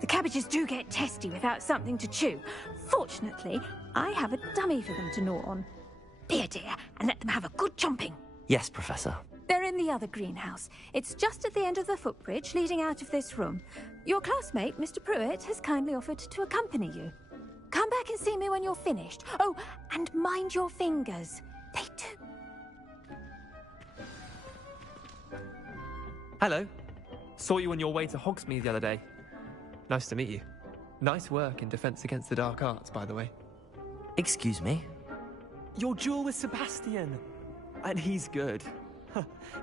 The cabbages do get testy without something to chew. Fortunately, I have a dummy for them to gnaw on. Be a dear and let them have a good chomping. Yes, Professor. They're in the other greenhouse. It's just at the end of the footbridge leading out of this room. Your classmate, Mr. Pruitt, has kindly offered to accompany you. Come back and see me when you're finished. Oh, and mind your fingers. They do. Hello. Saw you on your way to Hogsmeade the other day. Nice to meet you. Nice work in Defense Against the Dark Arts, by the way. Excuse me? Your duel with Sebastian. And he's good.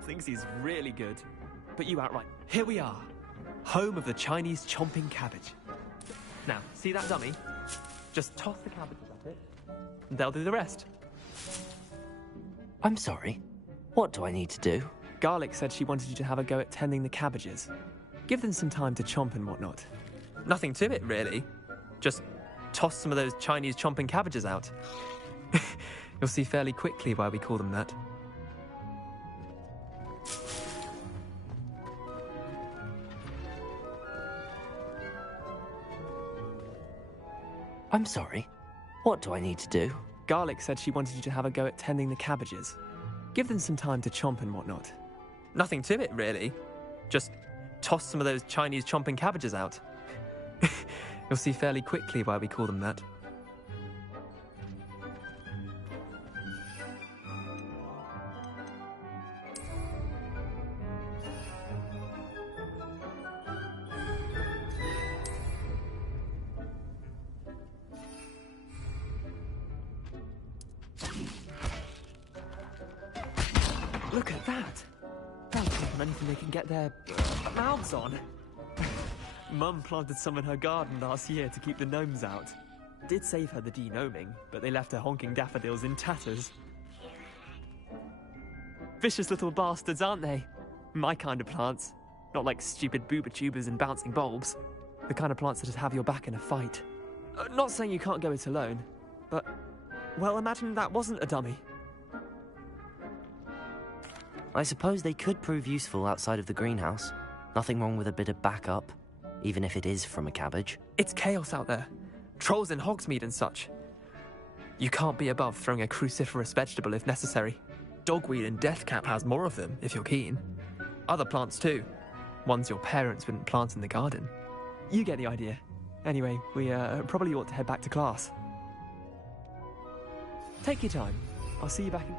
Thinks he's really good. But you outright. Here we are. Home of the Chinese chomping cabbage. Now, see that dummy? Just toss the cabbages at it, and they'll do the rest. I'm sorry. What do I need to do? Garlic said she wanted you to have a go at tending the cabbages. Give them some time to chomp and whatnot. Nothing to it, really. Just toss some of those Chinese chomping cabbages out. You'll see fairly quickly why we call them that. I'm sorry. What do I need to do? Garlic said she wanted you to have a go at tending the cabbages. Give them some time to chomp and whatnot. Nothing to it, really. Just toss some of those Chinese chomping cabbages out. You'll see fairly quickly why we call them that. Look at that! They'll take on anything they can get their mouths on. Mum planted some in her garden last year to keep the gnomes out. Did save her the de-gnoming, but they left her honking daffodils in tatters. Vicious little bastards, aren't they? My kind of plants. Not like stupid booba tubers and bouncing bulbs. The kind of plants that'd have your back in a fight. Not saying you can't go it alone, but Well, imagine that wasn't a dummy. I suppose they could prove useful outside of the greenhouse. Nothing wrong with a bit of backup, even if it is from a cabbage. It's chaos out there. Trolls in Hogsmeade and such. You can't be above throwing a cruciferous vegetable if necessary. Dogweed and Deathcap has more of them, if you're keen. Other plants too. Ones your parents wouldn't plant in the garden. You get the idea. Anyway, we probably ought to head back to class. Take your time. I'll see you back in...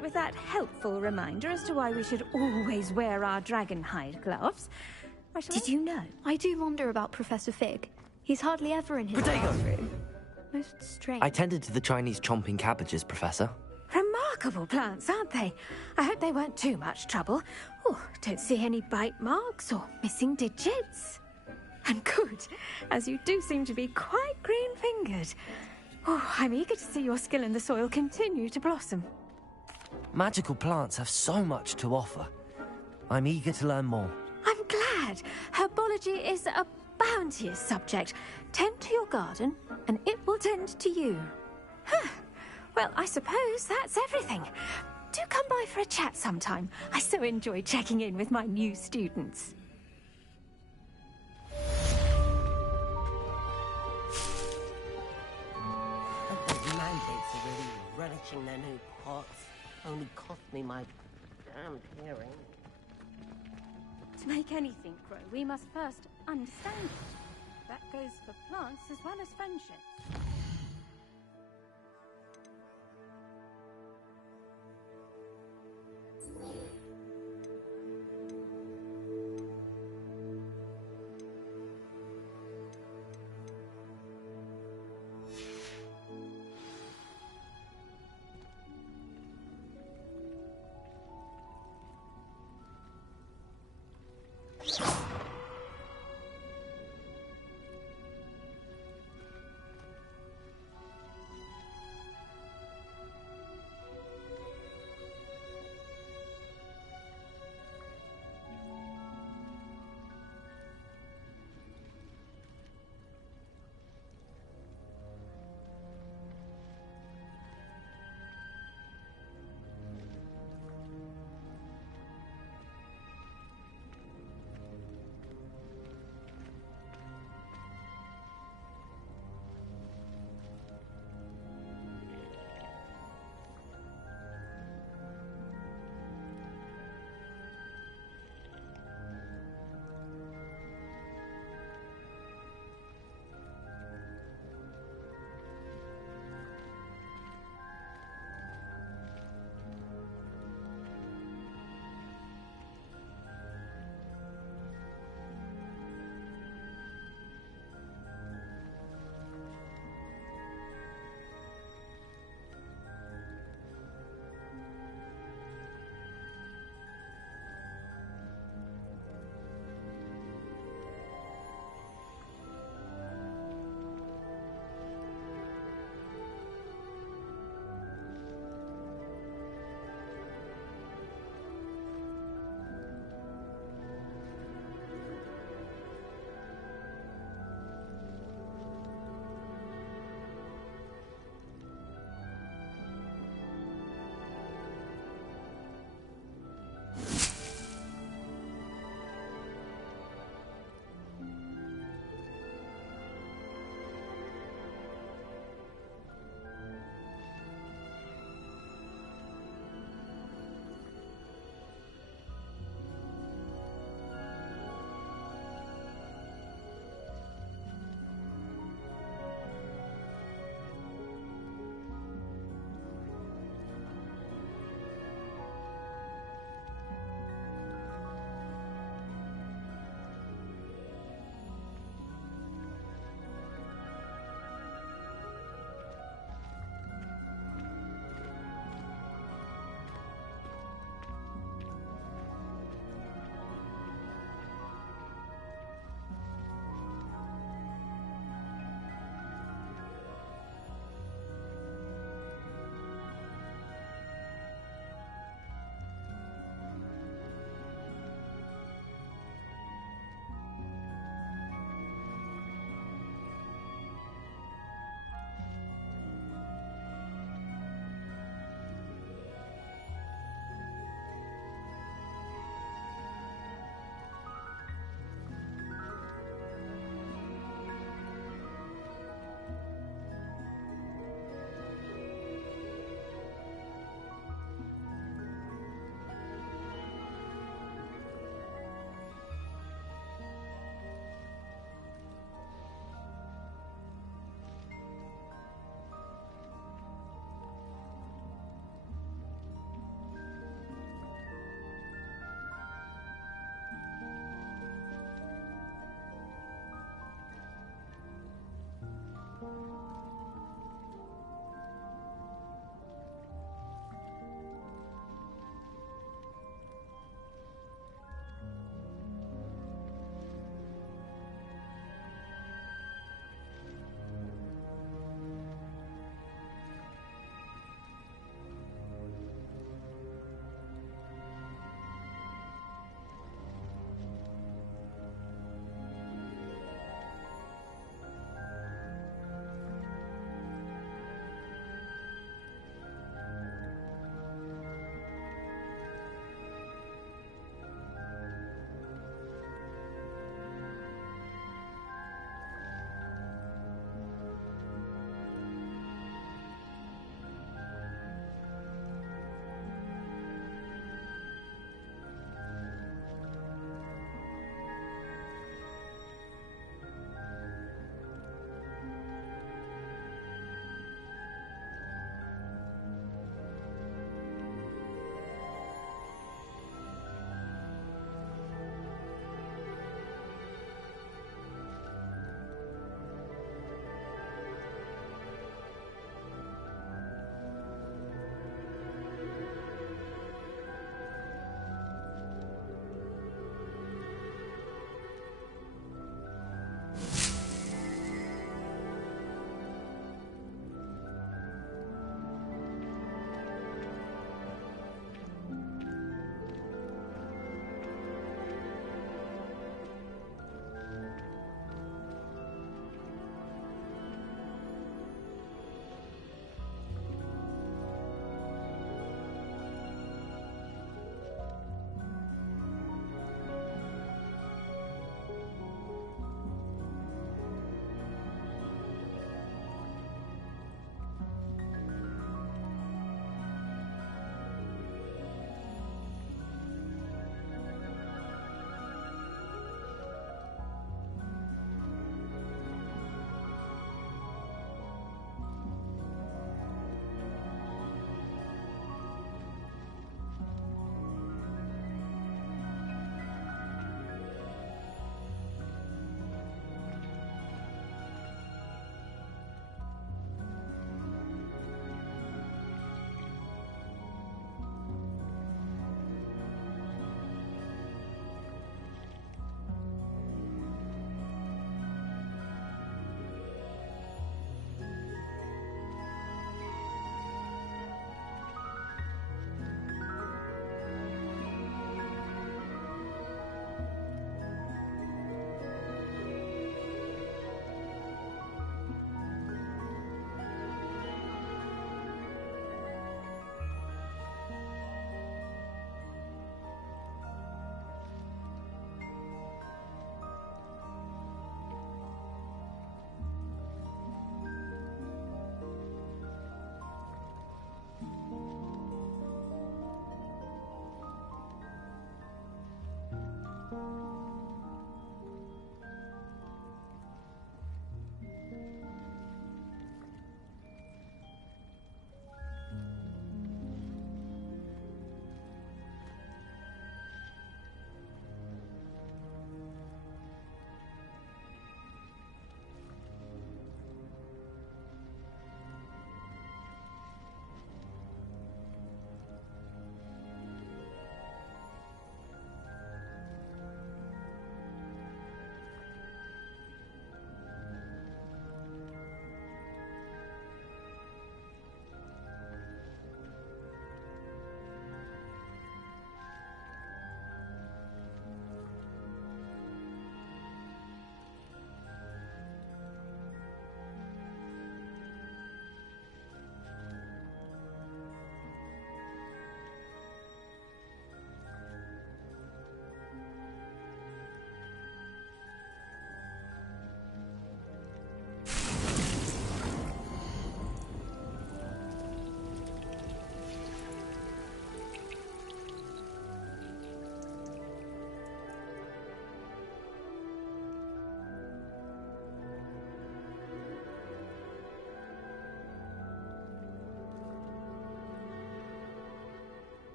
With that helpful reminder as to why we should always wear our dragonhide gloves. Did you know? I do wonder about Professor Fig. He's hardly ever in his classroom. Most strange. I tended to the Chinese chomping cabbages, Professor. Remarkable plants, aren't they? I hope they weren't too much trouble. Oh, don't see any bite marks or missing digits. And good, as you do seem to be quite green-fingered. Oh, I'm eager to see your skill in the soil continue to blossom. Magical plants have so much to offer. I'm eager to learn more. I'm glad. Herbology is a bounteous subject. Tend to your garden, and it will tend to you. Huh. Well, I suppose that's everything. Do come by for a chat sometime. I so enjoy checking in with my new students. Those mandates are really relishing their new pots. Only cost me my damned hearing. To make anything grow, we must first understand it. That goes for plants as well as friendships.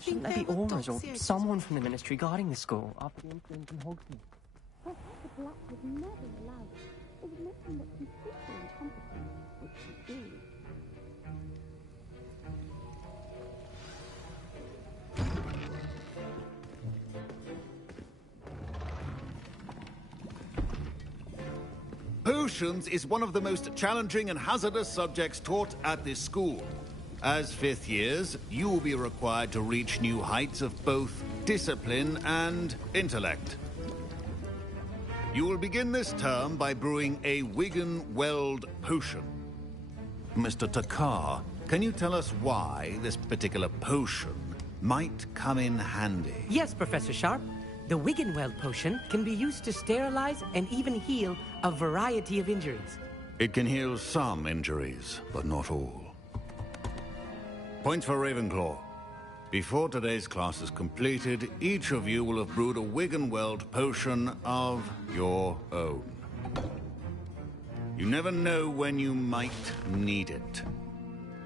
Shouldn't there be Auras or someone from the Ministry guarding the school after the incident in Hogsmeade? Professor Black would never allow it. It would make him look completely incompetent, which he is. Potions is one of the most challenging and hazardous subjects taught at this school. As fifth years, you will be required to reach new heights of both discipline and intellect. You will begin this term by brewing a Wiggenweld potion. Mr. Takar, can you tell us why this particular potion might come in handy? Yes, Professor Sharp. The Wiggenweld potion can be used to sterilize and even heal a variety of injuries. It can heal some injuries, but not all. Points for Ravenclaw. Before today's class is completed, each of you will have brewed a Wiggenweld potion of your own. You never know when you might need it.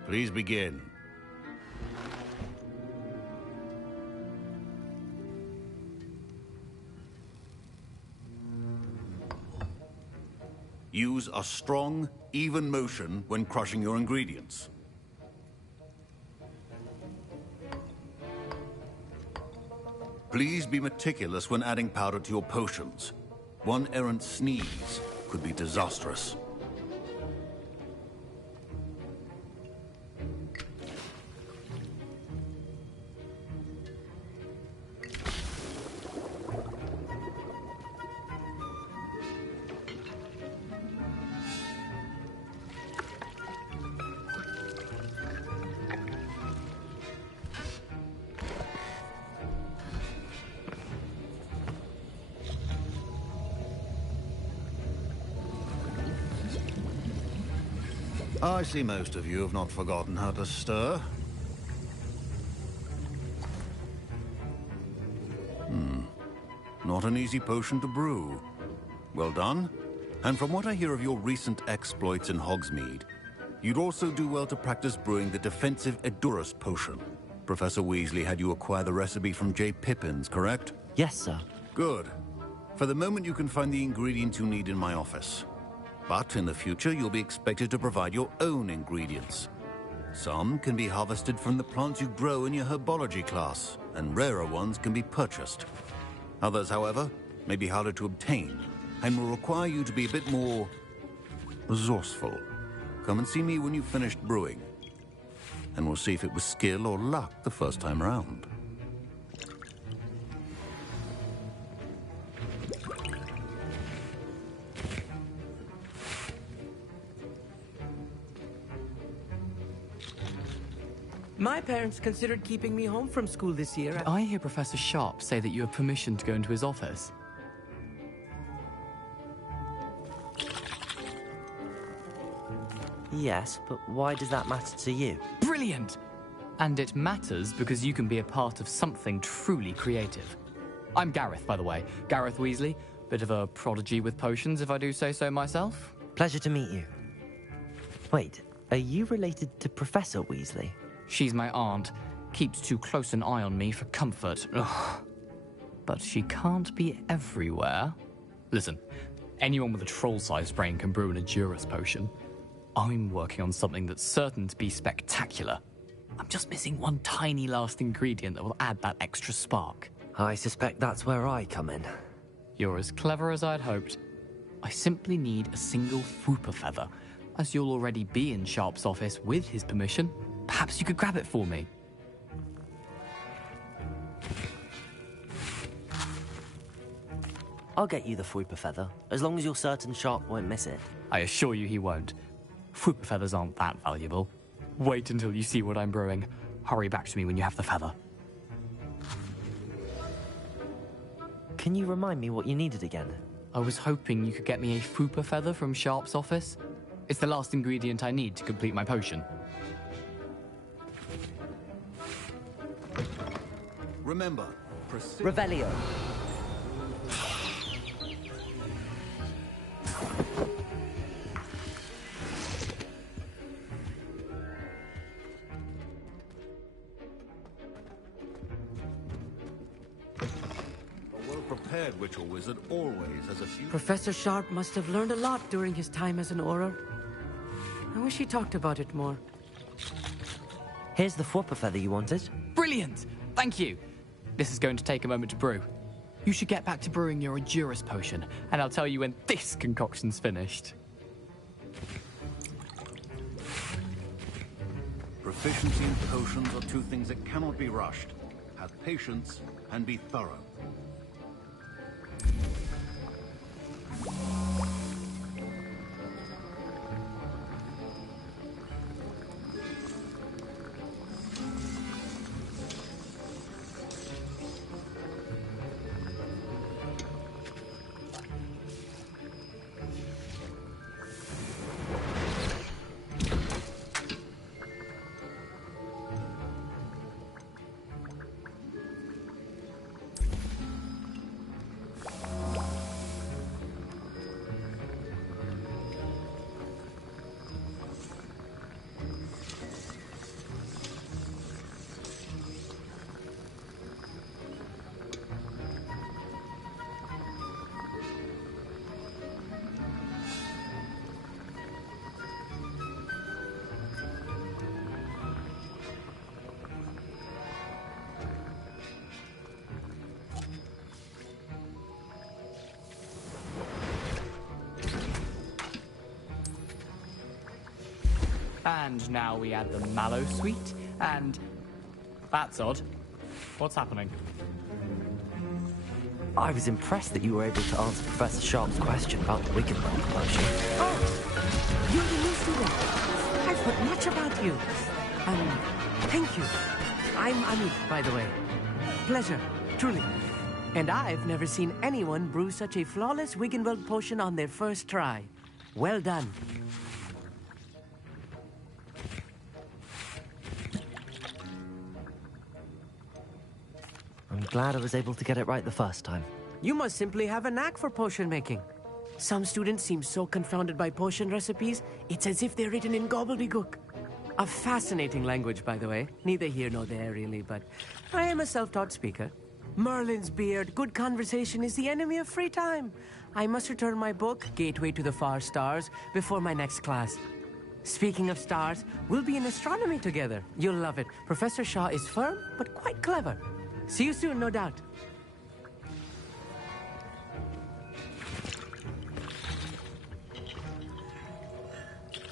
Please begin. Use a strong, even motion when crushing your ingredients. Please be meticulous when adding powder to your potions. One errant sneeze could be disastrous. I see most of you have not forgotten how to stir. Not an easy potion to brew. Well done. And from what I hear of your recent exploits in Hogsmeade, you'd also do well to practice brewing the defensive Edurus potion. Professor Weasley had you acquire the recipe from J. Pippins, correct? Yes, sir. Good. For the moment, you can find the ingredients you need in my office. But in the future, you'll be expected to provide your own ingredients. Some can be harvested from the plants you grow in your herbology class, and rarer ones can be purchased. Others, however, may be harder to obtain, and will require you to be a bit more resourceful. Come and see me when you've finished brewing, and we'll see if it was skill or luck the first time around. My parents considered keeping me home from school this year. Did I hear Professor Sharp say that you have permission to go into his office? Yes, but why does that matter to you? Brilliant! And it matters because you can be a part of something truly creative. I'm Gareth, by the way. Gareth Weasley. Bit of a prodigy with potions, if I do say so myself. Pleasure to meet you. Wait, are you related to Professor Weasley? She's my aunt. Keeps too close an eye on me for comfort. Ugh. But she can't be everywhere. Listen, anyone with a troll-sized brain can brew an Edurus potion. I'm working on something that's certain to be spectacular. I'm just missing one tiny last ingredient that will add that extra spark. I suspect that's where I come in. You're as clever as I'd hoped. I simply need a single Fwooper feather. As you'll already be in Sharp's office with his permission, perhaps you could grab it for me. I'll get you the Fwooper feather, as long as you're certain Sharp won't miss it. I assure you he won't. Fwooper feathers aren't that valuable. Wait until you see what I'm brewing. Hurry back to me when you have the feather. Can you remind me what you needed again? I was hoping you could get me a Fwooper feather from Sharp's office. It's the last ingredient I need to complete my potion. Remember, Revelio. prepared ritual wizard always has a few... Professor Sharp must have learned a lot during his time as an Auror. I wish he talked about it more. Here's the Fwooper feather you wanted. Brilliant! Thank you. This is going to take a moment to brew. You should get back to brewing your Endurus potion, and I'll tell you when this concoction's finished. Proficiency in potions are two things that cannot be rushed. Have patience and be thorough. And now we add the mallow sweet, and... That's odd. What's happening? I was impressed that you were able to answer Professor Sharp's question about the Wiggenweld potion. Oh! You're the new student. I've heard much about you. Thank you. I'm Amit, by the way. Pleasure, truly. And I've never seen anyone brew such a flawless Wiggenweld potion on their first try. Well done. I'm glad I was able to get it right the first time. You must simply have a knack for potion making. Some students seem so confounded by potion recipes, it's as if they're written in gobbledygook. A fascinating language, by the way. Neither here nor there, really, but I am a self-taught speaker. Merlin's beard, good conversation is the enemy of free time. I must return my book, Gateway to the Far Stars, before my next class. Speaking of stars, we'll be in astronomy together. You'll love it. Professor Shaw is firm, but quite clever. See you soon, no doubt.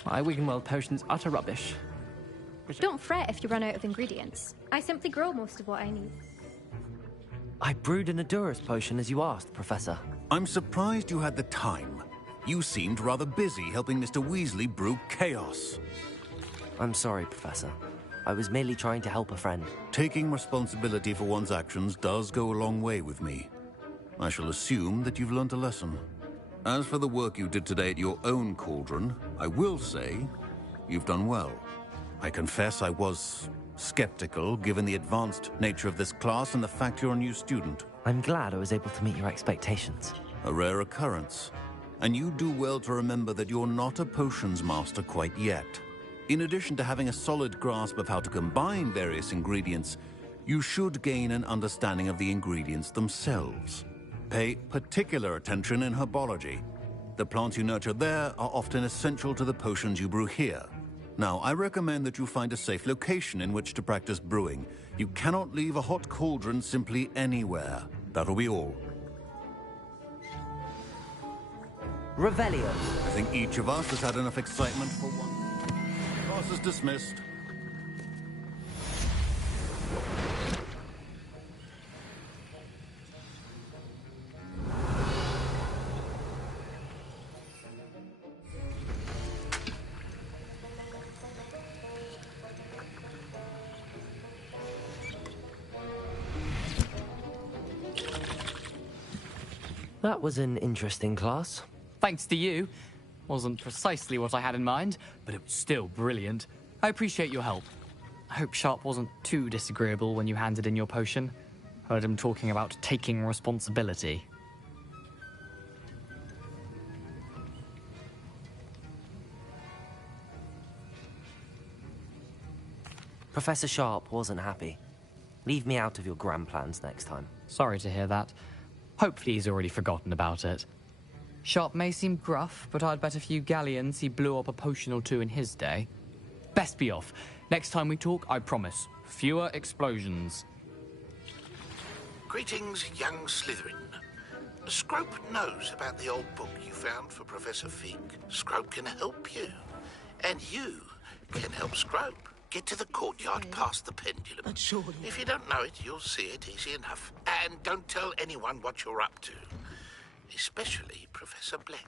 My Wiggenweld potion's utter rubbish. Don't fret if you run out of ingredients. I simply grow most of what I need. I brewed an Endurus potion as you asked, Professor. I'm surprised you had the time. You seemed rather busy helping Mr. Weasley brew chaos. I'm sorry, Professor. I was merely trying to help a friend. Taking responsibility for one's actions does go a long way with me. I shall assume that you've learnt a lesson. As for the work you did today at your own cauldron, I will say you've done well. I confess I was skeptical, given the advanced nature of this class and the fact you're a new student. I'm glad I was able to meet your expectations. A rare occurrence. And you do well to remember that you're not a potions master quite yet. In addition to having a solid grasp of how to combine various ingredients, you should gain an understanding of the ingredients themselves. Pay particular attention in herbology. The plants you nurture there are often essential to the potions you brew here. Now, I recommend that you find a safe location in which to practice brewing. You cannot leave a hot cauldron simply anywhere. That'll be all. Revelio. I think each of us has had enough excitement for one. Class is dismissed. That was an interesting class. Thanks to you. Wasn't precisely what I had in mind, but it was still brilliant. I appreciate your help. I hope Sharp wasn't too disagreeable when you handed in your potion. Heard him talking about taking responsibility. Professor Sharp wasn't happy. Leave me out of your grand plans next time. Sorry to hear that. Hopefully he's already forgotten about it. Sharp may seem gruff, but I'd bet a few galleons he blew up a potion or two in his day. Best be off. Next time we talk, I promise, fewer explosions. Greetings, young Slytherin. Scrope knows about the old book you found for Professor Fig. Scrope can help you. And you can help Scrope. Get to the courtyard past the pendulum. But surely... If you don't know it, you'll see it easy enough. And don't tell anyone what you're up to. Especially Professor Black.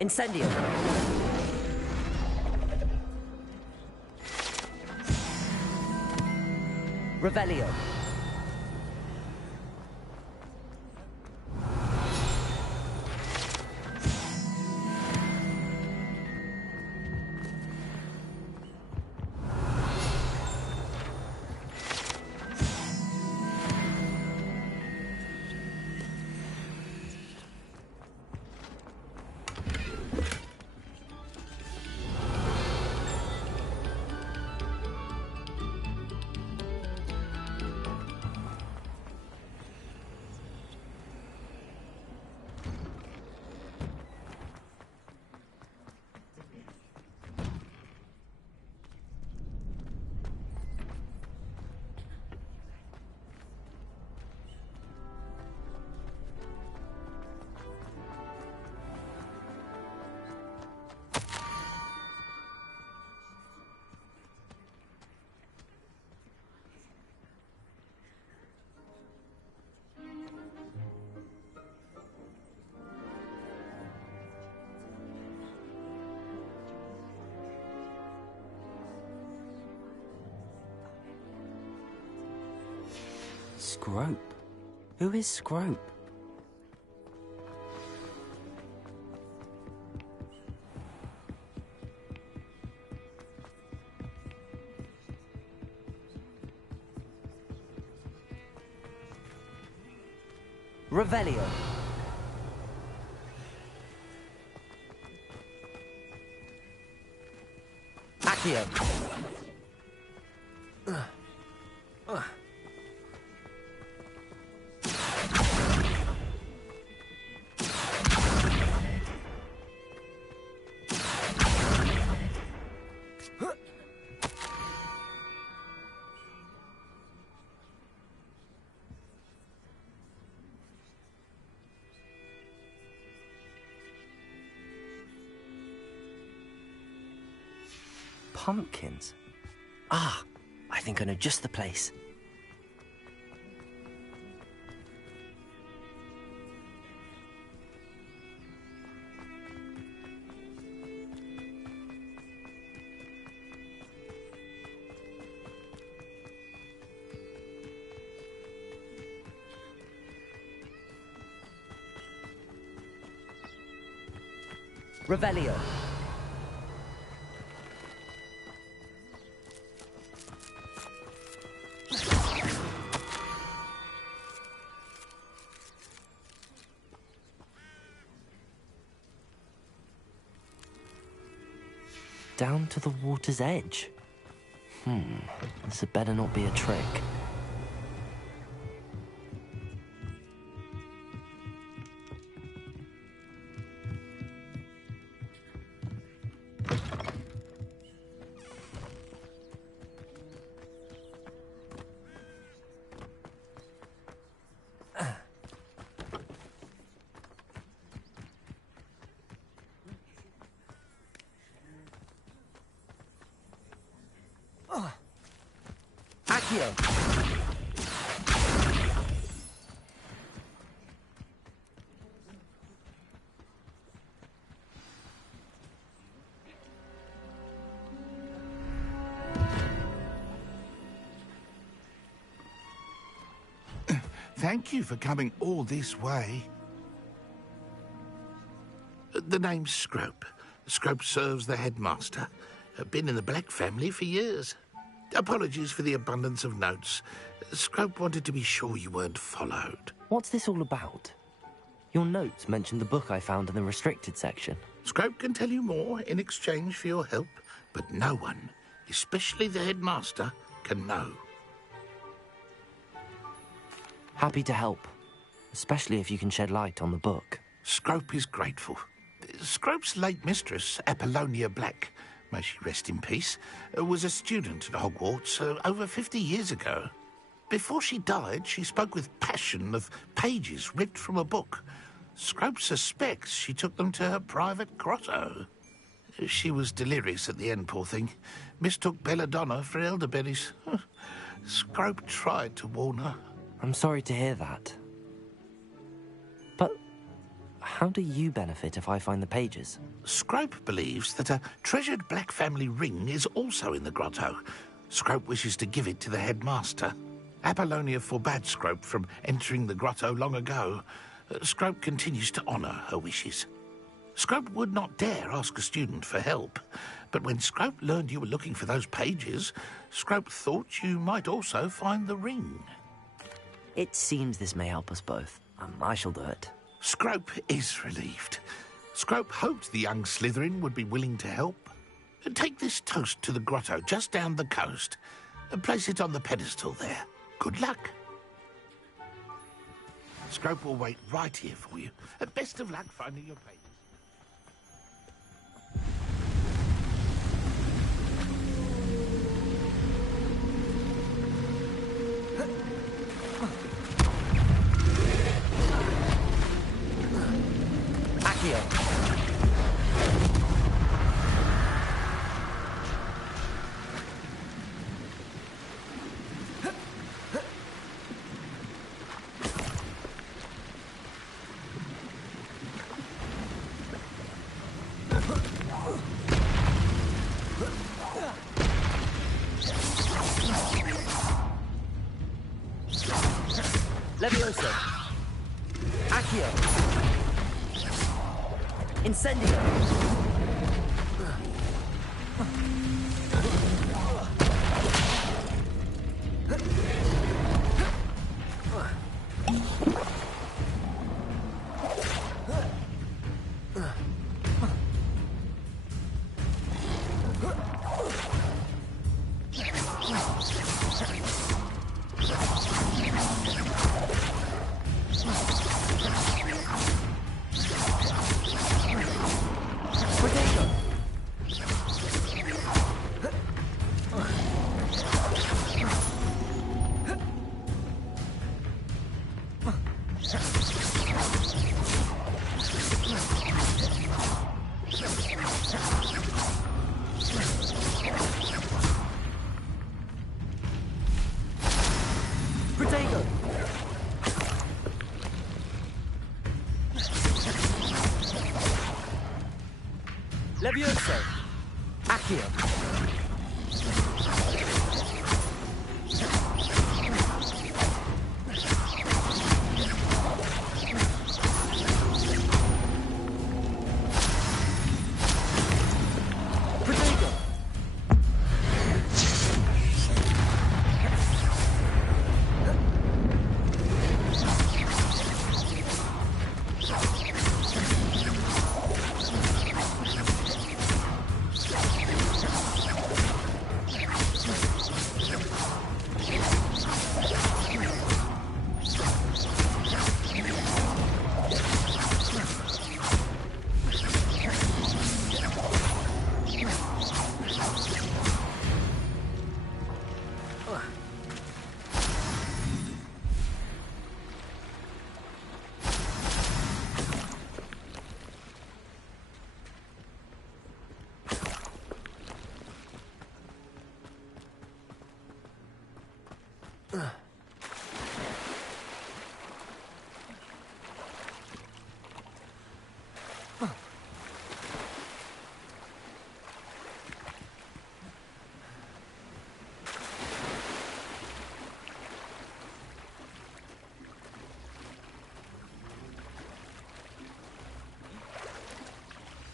Incendio. Revelio. Scrope? Who is Scrope? Revelio. Accio. Pumpkins? Ah, I think I know just the place. Revelio. Down to the water's edge. This had better not be a trick. Thank you for coming all this way. The name's Scrope. Scrope serves the headmaster. Been in the Black family for years. Apologies for the abundance of notes. Scrope wanted to be sure you weren't followed. What's this all about? Your notes mentioned the book I found in the restricted section. Scrope can tell you more in exchange for your help, but no one, especially the headmaster, can know. Happy to help, especially if you can shed light on the book. Scrope is grateful. Scrope's late mistress, Apollonia Black, may she rest in peace, was a student at Hogwarts over 50 years ago. Before she died, she spoke with passion of pages ripped from a book. Scrope suspects she took them to her private grotto. She was delirious at the end, poor thing. Mistook belladonna for elderberries. Scrope tried to warn her. I'm sorry to hear that. But how do you benefit if I find the pages? Scrope believes that a treasured Black family ring is also in the grotto. Scrope wishes to give it to the headmaster. Apollonia forbade Scrope from entering the grotto long ago. Scrope continues to honour her wishes. Scrope would not dare ask a student for help, but when Scrope learned you were looking for those pages, Scrope thought you might also find the ring. It seems this may help us both. I shall do it. Scrope is relieved. Scrope hoped the young Slytherin would be willing to help. Take this toast to the grotto just down the coast and place it on the pedestal there. Good luck. Scrope will wait right here for you. Best of luck finding your pages. Accio. Levioso. Accio. Incendio. Levioso. Accio.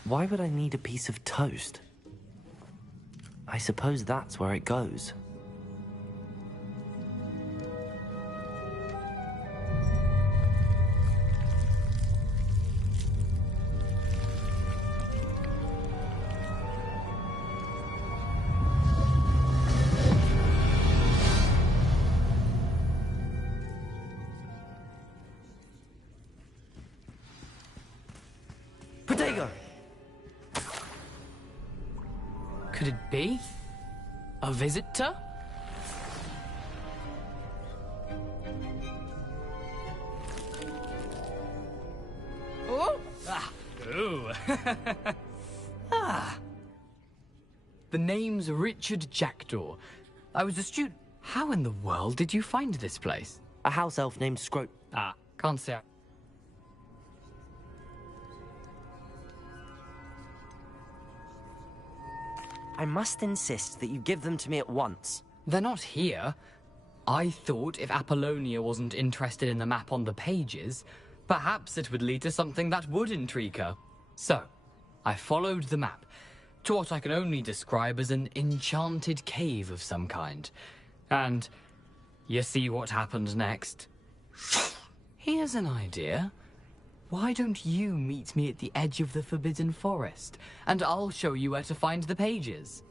Why would I need a piece of toast? I suppose that's where it goes. Protego! Could it be? A visitor? Oh! Ah! Ooh! Ah! The name's Richard Jackdaw. I was a student. How in the world did you find this place? A house elf named Scrope. Ah, can't say. I must insist that you give them to me at once. They're not here. I thought if Apollonia wasn't interested in the map on the pages, perhaps it would lead to something that would intrigue her. So, I followed the map to what I can only describe as an enchanted cave of some kind. And you see what happened next? Here's an idea. Why don't you meet me at the edge of the Forbidden Forest, and I'll show you where to find the pages?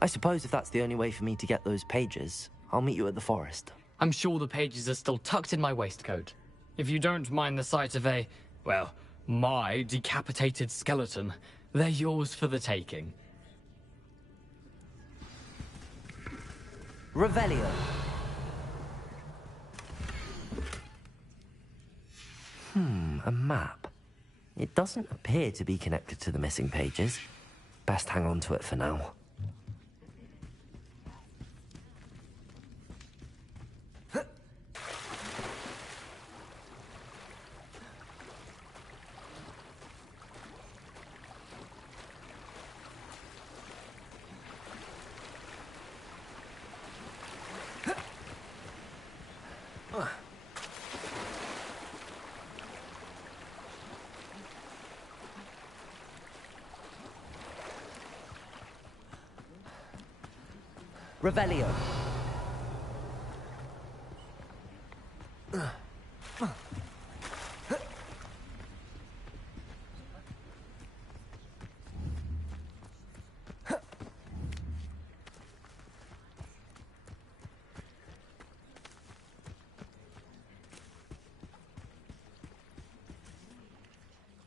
I suppose if that's the only way for me to get those pages, I'll meet you at the forest. I'm sure the pages are still tucked in my waistcoat. If you don't mind the sight of a, well, my decapitated skeleton, they're yours for the taking. Revelio. A map. It doesn't appear to be connected to the missing pages. Best hang on to it for now. Revelio.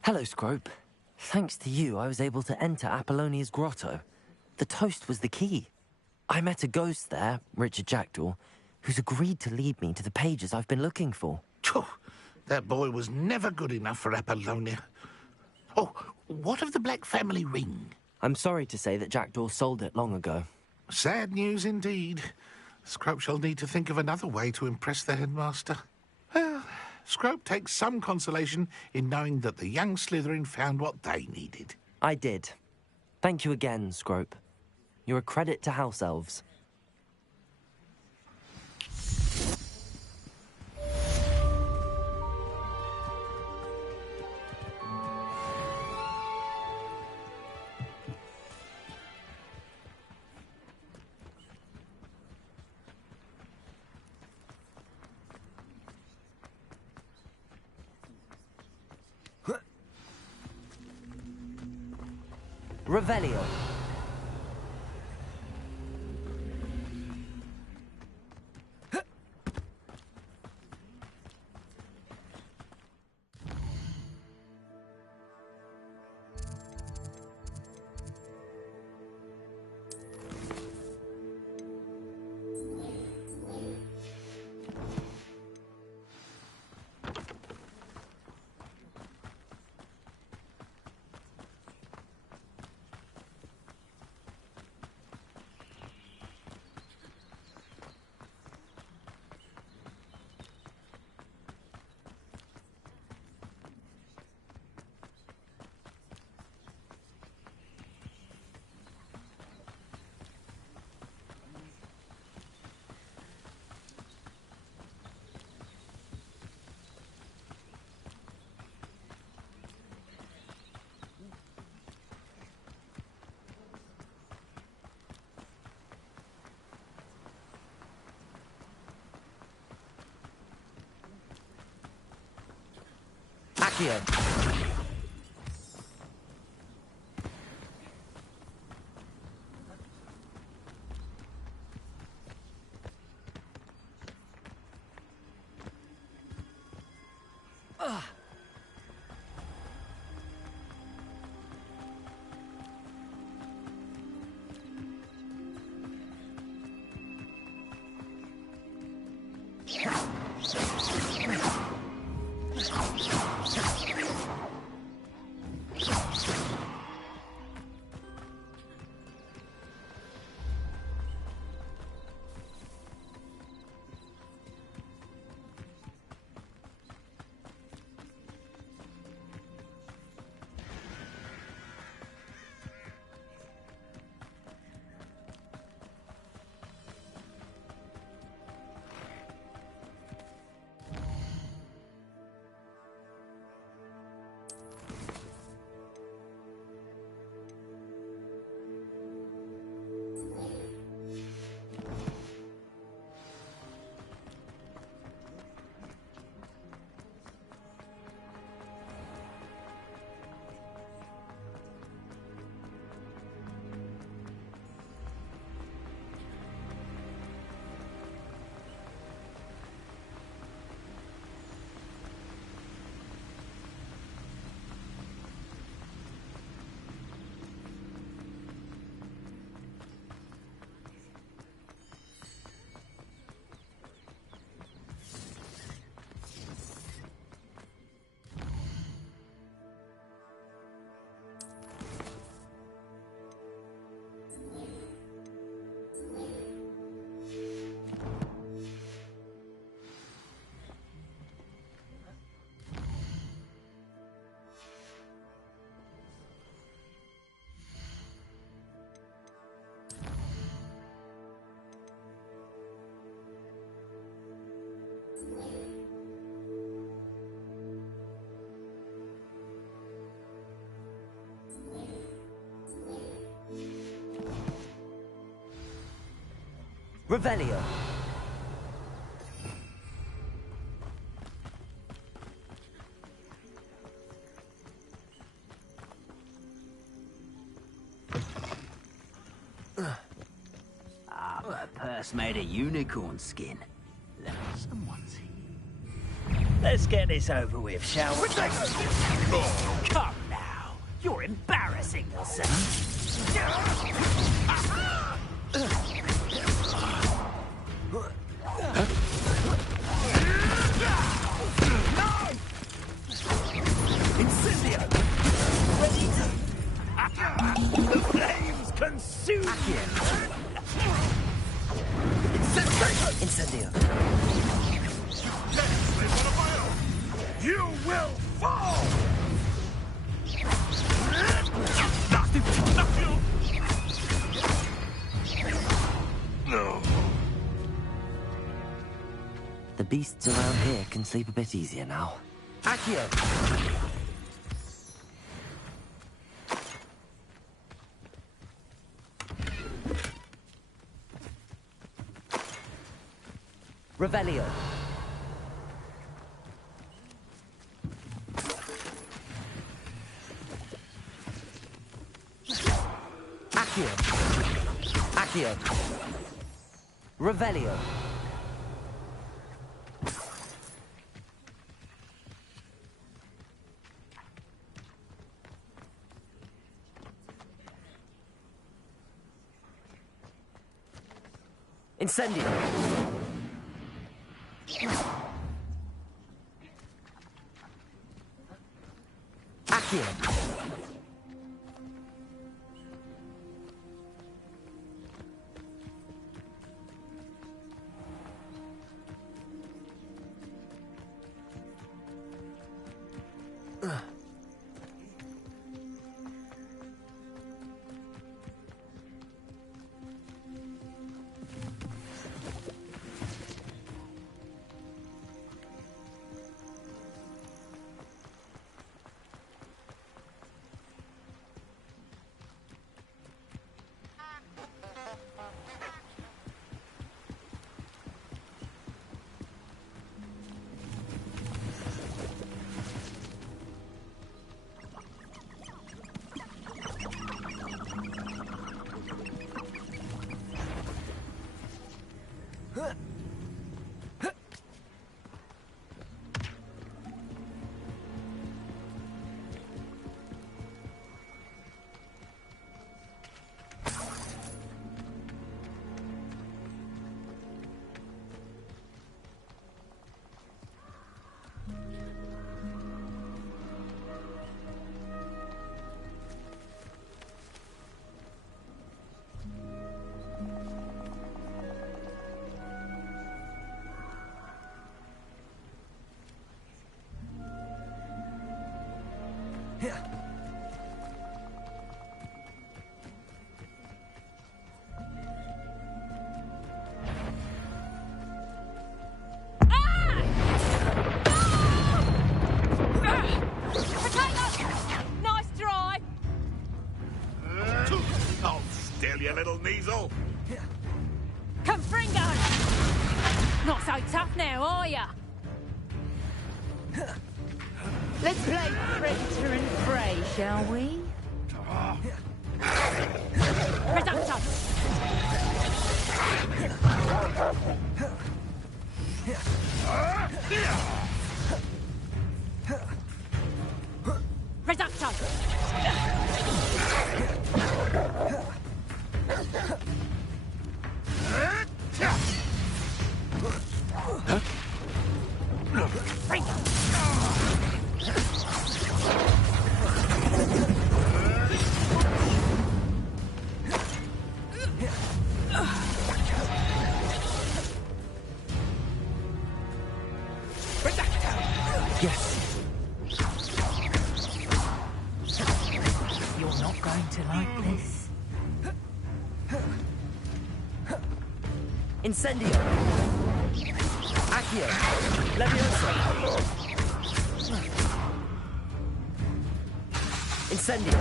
Hello, Scrope. Thanks to you, I was able to enter Apollonia's grotto. The toast was the key. I met a ghost there, Richard Jackdaw, who's agreed to lead me to the pages I've been looking for. That boy was never good enough for Apollonia. Oh, what of the Black family ring? I'm sorry to say that Jackdaw sold it long ago. Sad news indeed. Scrope shall need to think of another way to impress the headmaster. Well, Scrope takes some consolation in knowing that the young Slytherin found what they needed. I did. Thank you again, Scrope. You're a credit to house elves. Revelio. Accio. Revelio. Ah, but a purse made of unicorn skin. Someone's here. Let's get this over with, shall we? Oh, come now. You're embarrassing yourself. Incendio! Ready to... The flames consume you! Incendio! You will fall! No. The beasts around here can sleep a bit easier now. Accio! Revelio. Accio. Accio. Revelio. Incendio. Accio. off! Confringo! Not so tough now, are ya? Let's play predator and prey, shall we? Reducto! Reducto! Yes. You're not going to like this. Incendio. Accio. Leviosa. Incendio.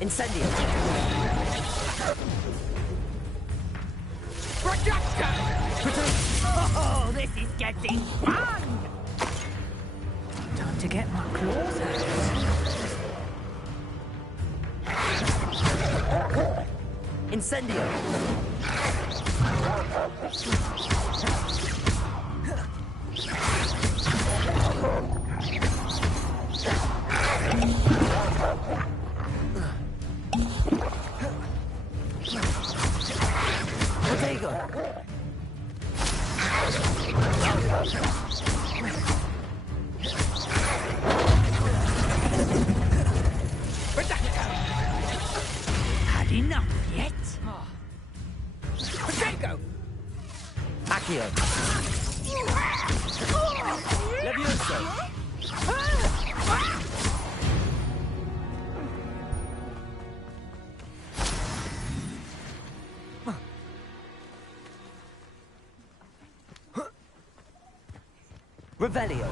Incendio. Oh, this is getting fun! Time to get my claws out. Incendio. Protego. Had enough yet? Protego! Accio. Levioso. Revelio.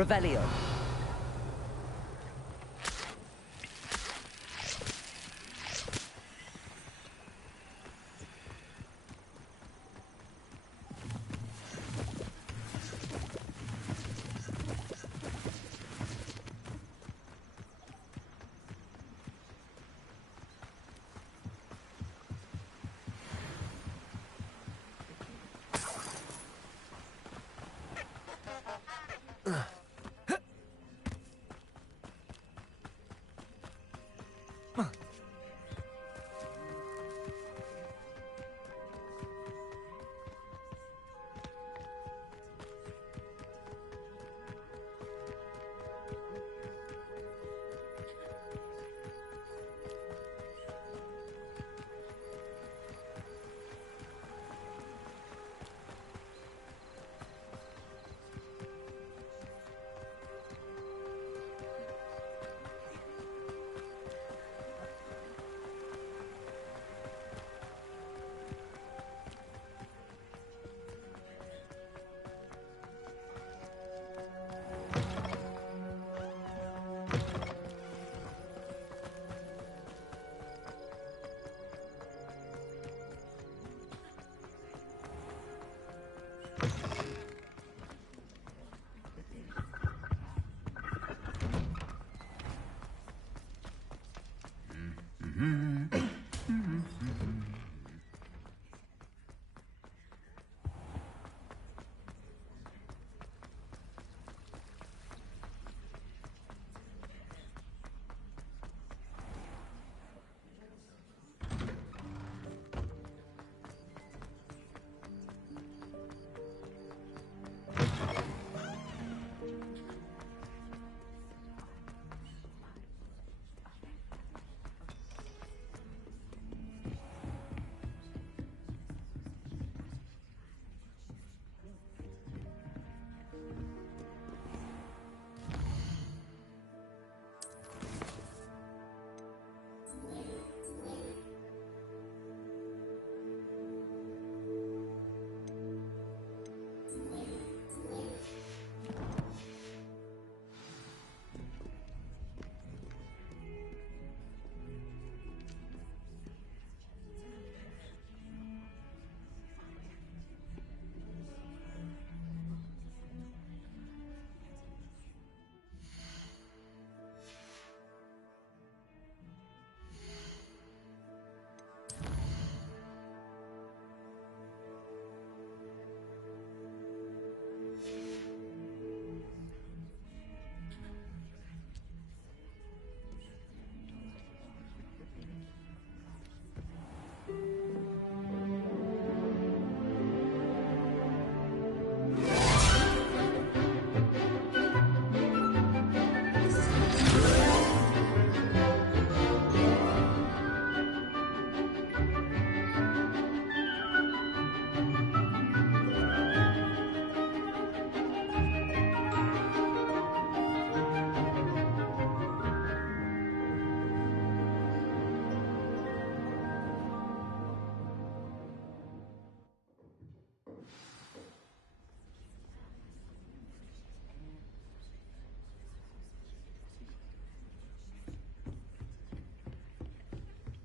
Revelio.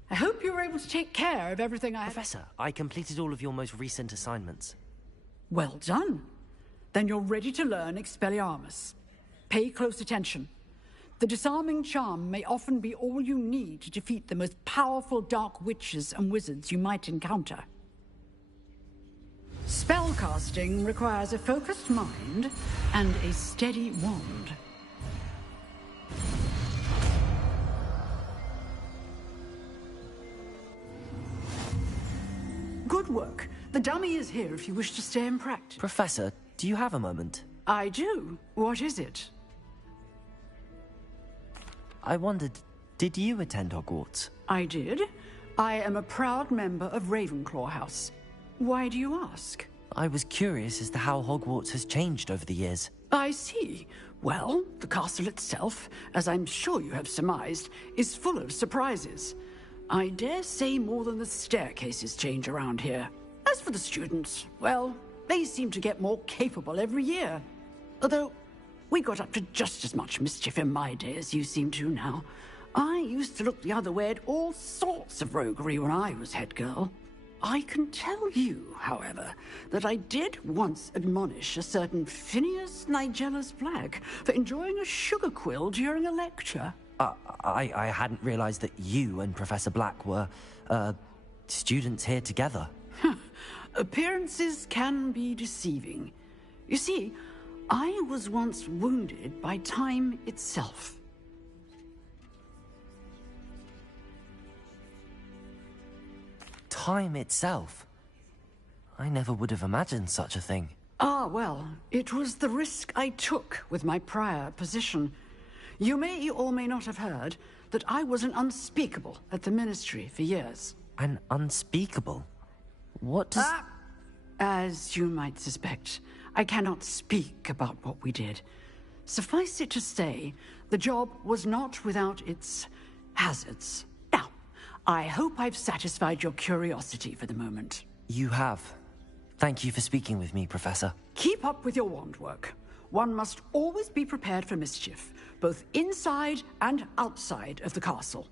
I hope you were able to take care of everything I had. Professor, I completed all of your most recent assignments. Well done. Then you're ready to learn Expelliarmus. Pay close attention. The disarming charm may often be all you need to defeat the most powerful dark witches and wizards you might encounter. Spellcasting requires a focused mind and a steady wand. Good work. The dummy is here if you wish to stay in practice. Professor, do you have a moment? I do. What is it? I wondered, did you attend Hogwarts? I did. I am a proud member of Ravenclaw House. Why do you ask? I was curious as to how Hogwarts has changed over the years. I see. Well, the castle itself, as I'm sure you have surmised, is full of surprises. I dare say more than the staircases change around here. As for the students, well, they seem to get more capable every year. Although, we got up to just as much mischief in my day as you seem to now. I used to look the other way at all sorts of roguery when I was head girl. I can tell you, however, that I did once admonish a certain Phineas Nigellus Black for enjoying a sugar quill during a lecture. I hadn't realized that you and Professor Black were, students here together. Appearances can be deceiving. You see, I was once wounded by time itself. Time itself? I never would have imagined such a thing. Ah, well, it was the risk I took with my prior position. You may or may not have heard that I was an unspeakable at the Ministry for years. An unspeakable? What does... As you might suspect, I cannot speak about what we did. Suffice it to say, the job was not without its hazards. Now, I hope I've satisfied your curiosity for the moment. You have. Thank you for speaking with me, Professor. Keep up with your wand work. One must always be prepared for mischief, both inside and outside of the castle.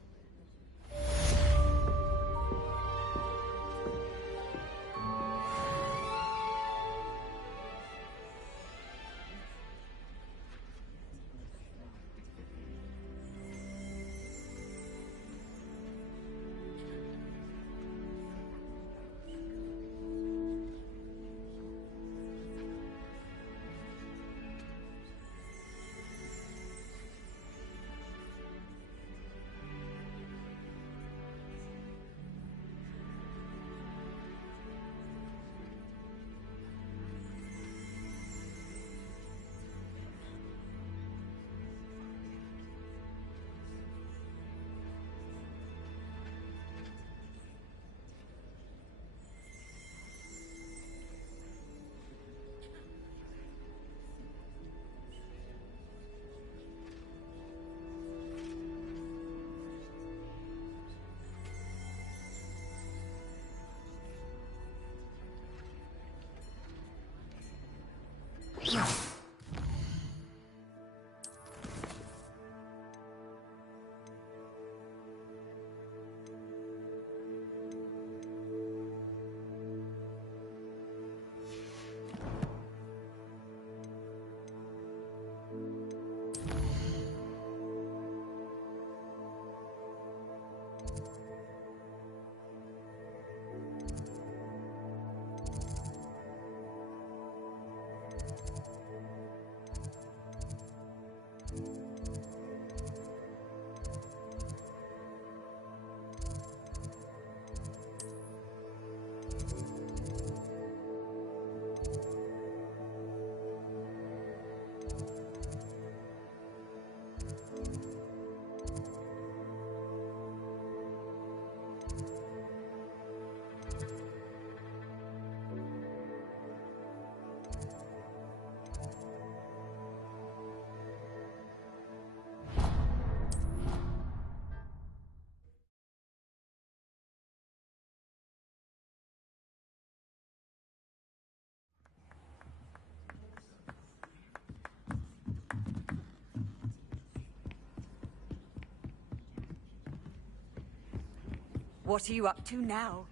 What are you up to now?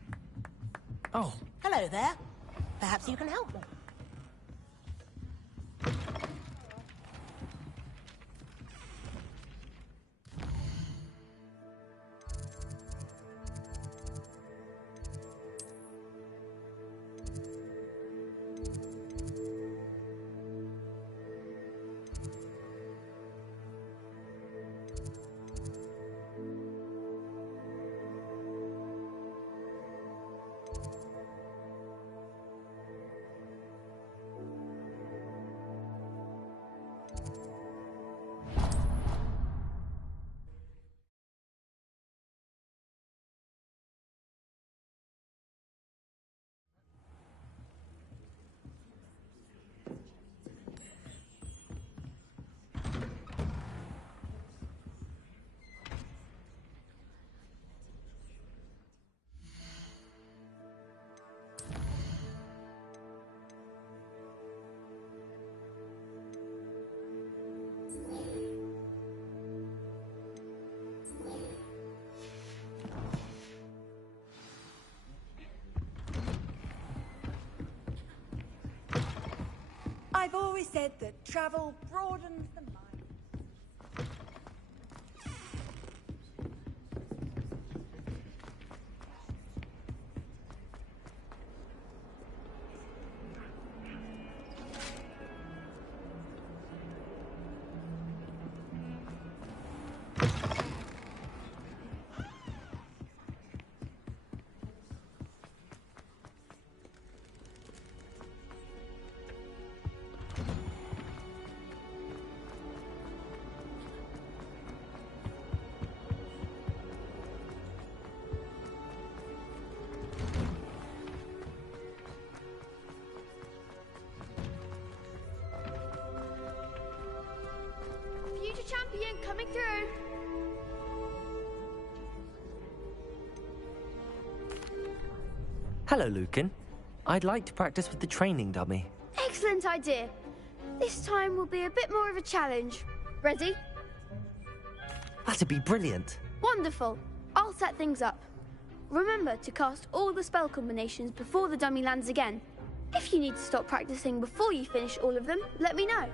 Oh. Hello there. Perhaps you can help me. I've always said that travel broadens the mind. Future champion coming through. Hello, Lucan. I'd like to practice with the training dummy. Excellent idea. This time will be a bit more of a challenge. Ready? That'd be brilliant. Wonderful. I'll set things up. Remember to cast all the spell combinations before the dummy lands again. If you need to stop practicing before you finish all of them, let me know.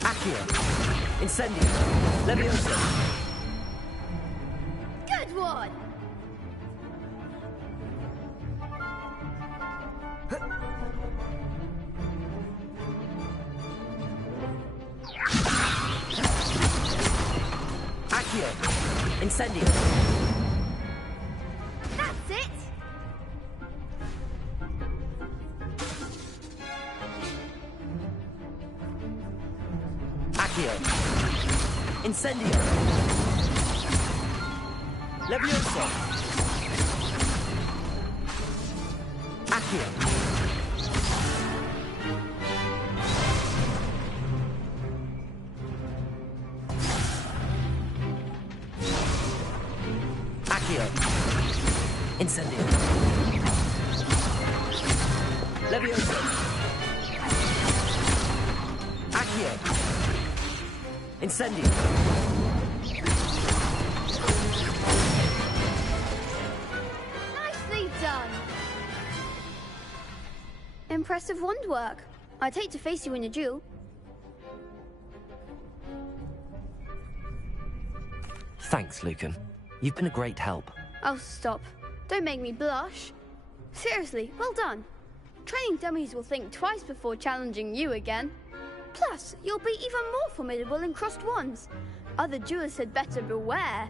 Accio. Incendio. Leviosa. Good one! Accio. Incendio. That's it! Accio. Incendio. Leviosa. Accio. Accio. Incendio. Leviosa. Accio. Incendio. Nicely done! Impressive wand work. I'd hate to face you in a duel. Thanks, Lucan. You've been a great help. Oh, stop. Don't make me blush. Seriously, well done. Training dummies will think twice before challenging you again. Plus, you'll be even more formidable in crossed wands. Other duelists had better beware.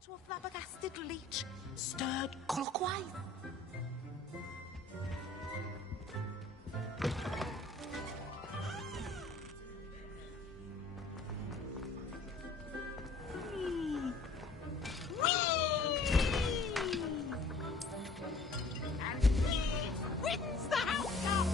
to a flabbergasted leech, stirred clockwise. Wins the house cup!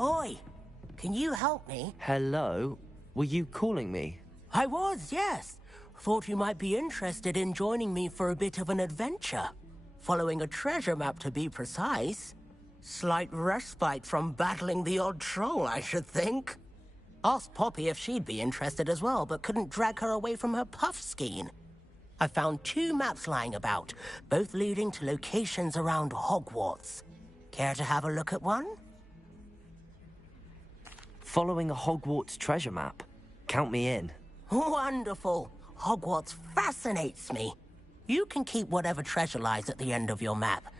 Oi, can you help me? Hello? Were you calling me? I was, yes. Thought you might be interested in joining me for a bit of an adventure. Following a treasure map, to be precise. Slight respite from battling the odd troll, I should think. Asked Poppy if she'd be interested as well, but couldn't drag her away from her puff skein. I found 2 maps lying about, both leading to locations around Hogwarts. Care to have a look at one? Following a Hogwarts treasure map? Count me in. Wonderful. Hogwarts fascinates me. You can keep whatever treasure lies at the end of your map.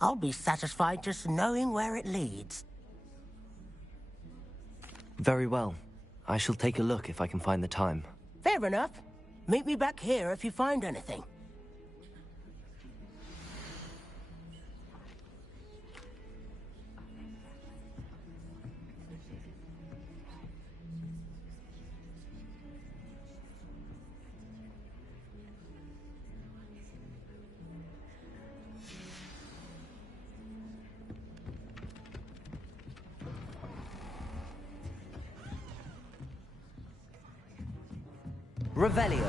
I'll be satisfied just knowing where it leads. Very well. I shall take a look if I can find the time. Fair enough. Meet me back here if you find anything. Revelio.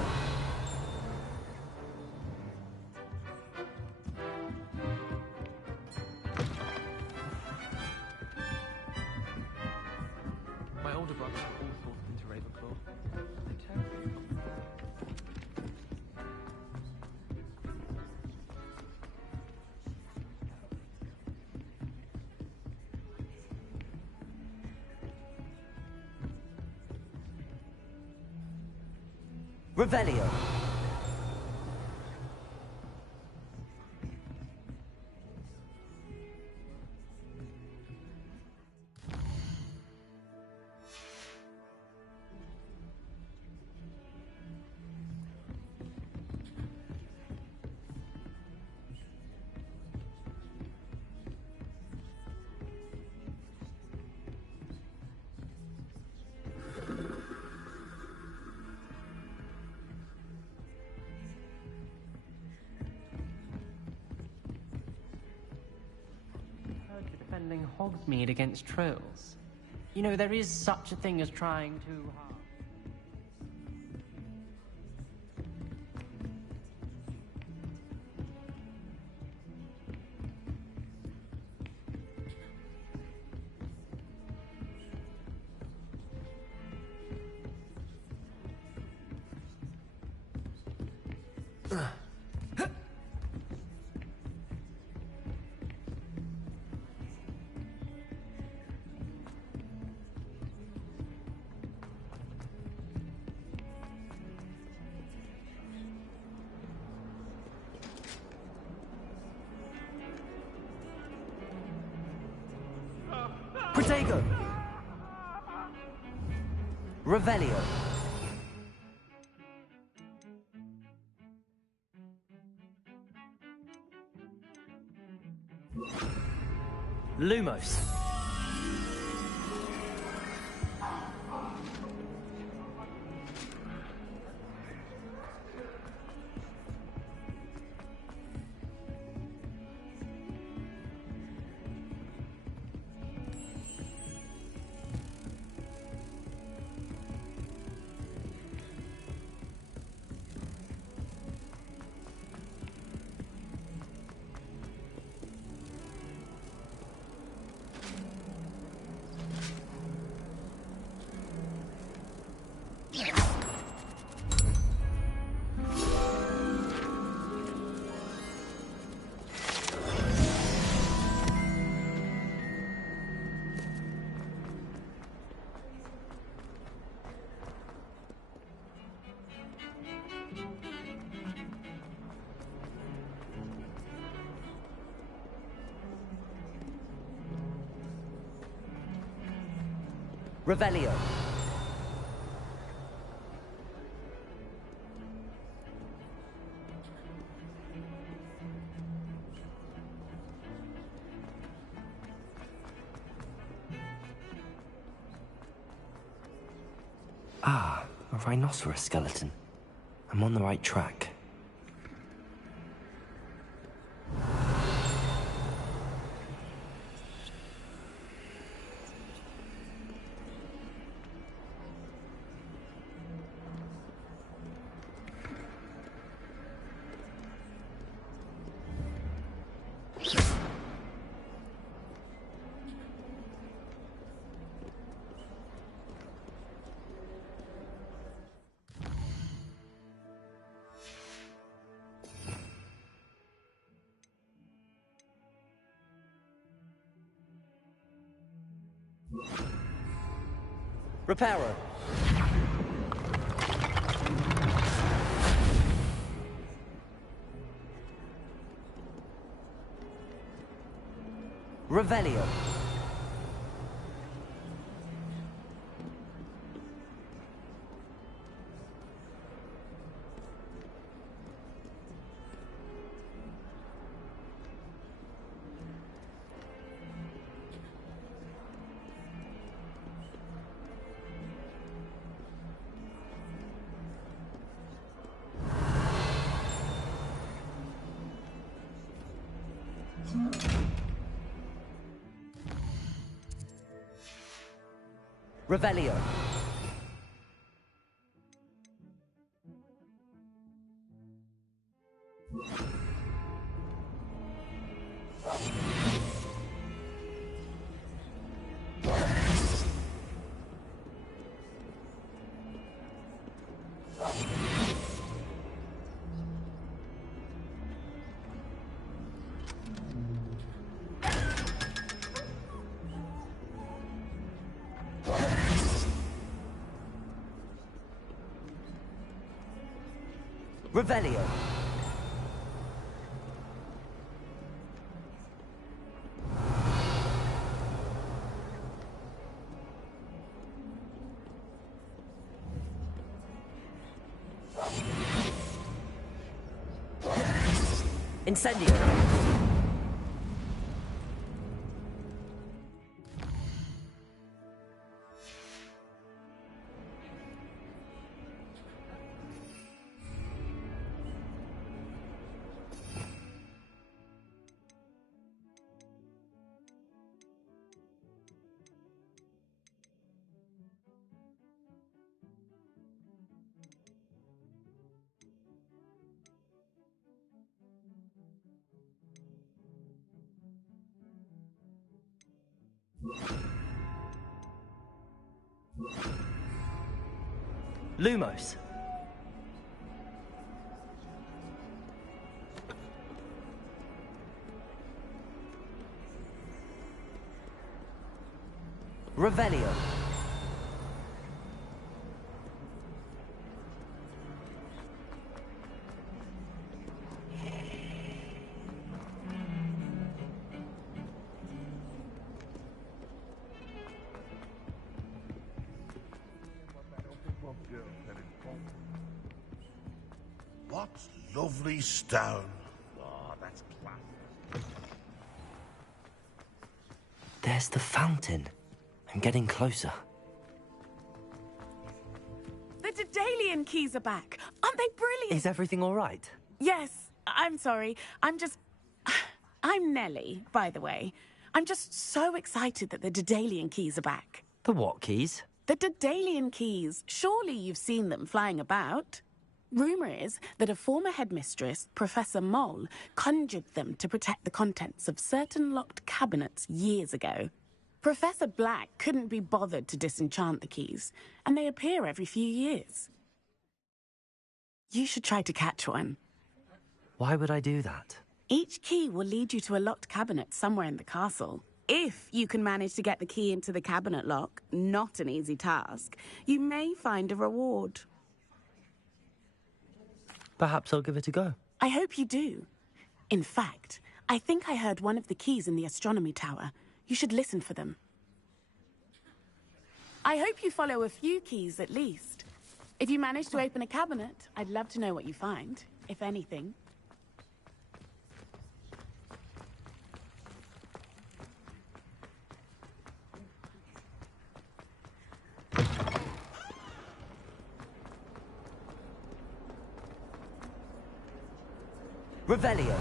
Revelio. Defending Hogsmeade against trolls. You know, there is such a thing as trying too hard. Protego! Revelio. Lumos. Revelio. Ah, a rhinoceros skeleton. I'm on the right track. Reparo. Revelio. Revelio. Revelio. Incendio. Lumos. Revelio. What lovely stone. Oh, that's class. There's the fountain. I'm getting closer. The Daedalian keys are back. Aren't they brilliant? Is everything all right? Yes, I'm sorry. I'm Nellie, by the way. I'm just so excited that the Daedalian keys are back. The what keys? The Daedalian keys. Surely you've seen them flying about. Rumour is that a former headmistress, Professor Moll, conjured them to protect the contents of certain locked cabinets years ago. Professor Black couldn't be bothered to disenchant the keys, and they appear every few years. You should try to catch one. Why would I do that? Each key will lead you to a locked cabinet somewhere in the castle. If you can manage to get the key into the cabinet lock, not an easy task, you may find a reward. Perhaps I'll give it a go. I hope you do. In fact, I think I heard one of the keys in the astronomy tower. You should listen for them. I hope you follow a few keys at least. If you manage to open a cabinet, I'd love to know what you find, if anything. Revelio.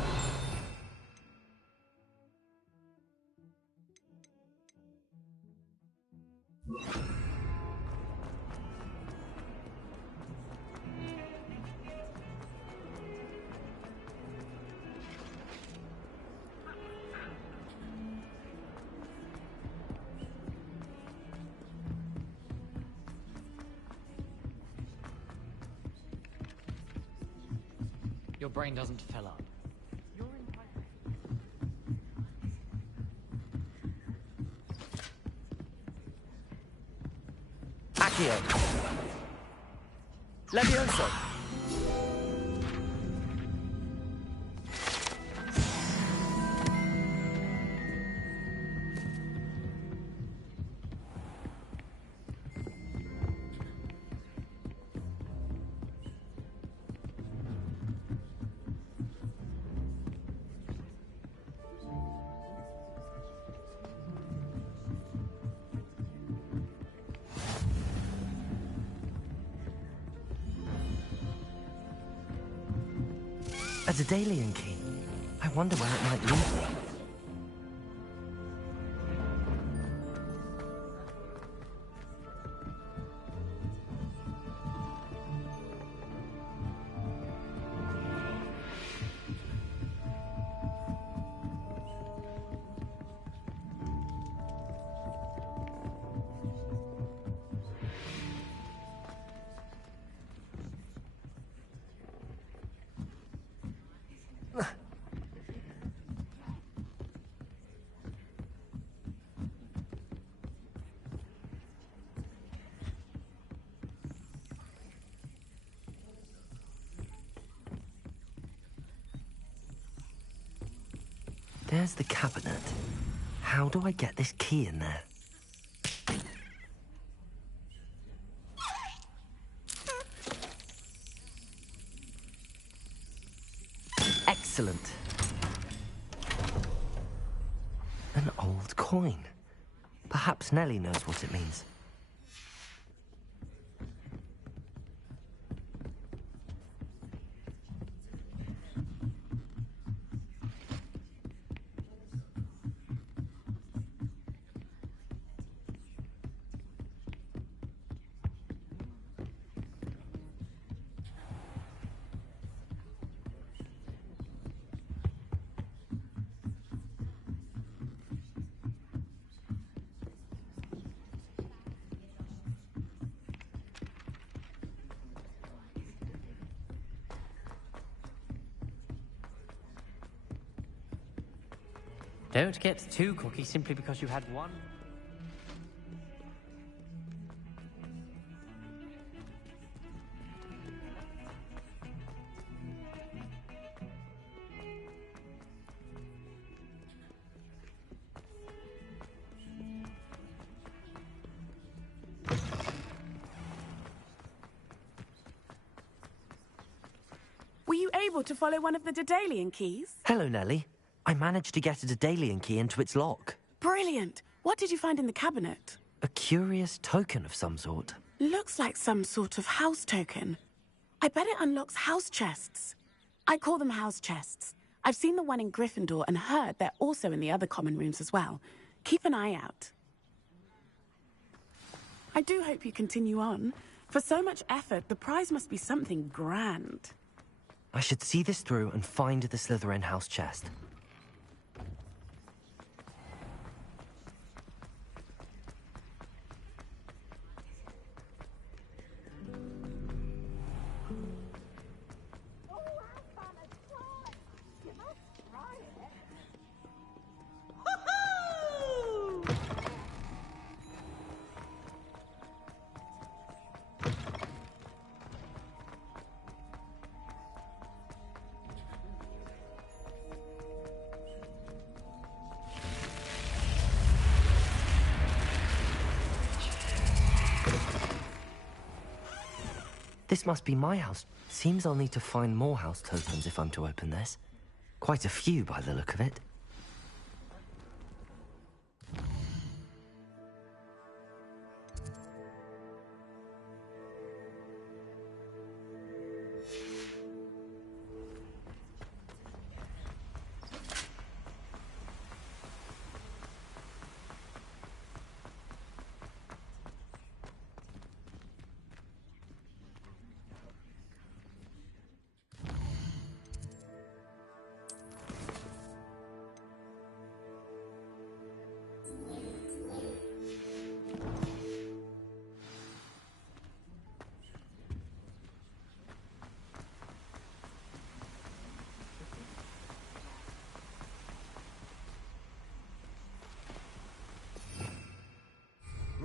Your brain doesn't fill up. Accio. Levioso. A Daedalian key. I wonder where it might lead me. There's the cabinet. How do I get this key in there? Excellent. An old coin. Perhaps Nellie knows what it means. Don't get too cocky simply because you had one. Were you able to follow one of the Daedalian keys? Hello, Nellie. I managed to get a Daedalian key into its lock. Brilliant! What did you find in the cabinet? A curious token of some sort. Looks like some sort of house token. I bet it unlocks house chests. I call them house chests. I've seen the one in Gryffindor and heard they're also in the other common rooms as well. Keep an eye out. I do hope you continue on. For so much effort, the prize must be something grand. I should see this through and find the Slytherin house chest. This must be my house. Seems I'll need to find more house tokens if I'm to open this. Quite a few by the look of it.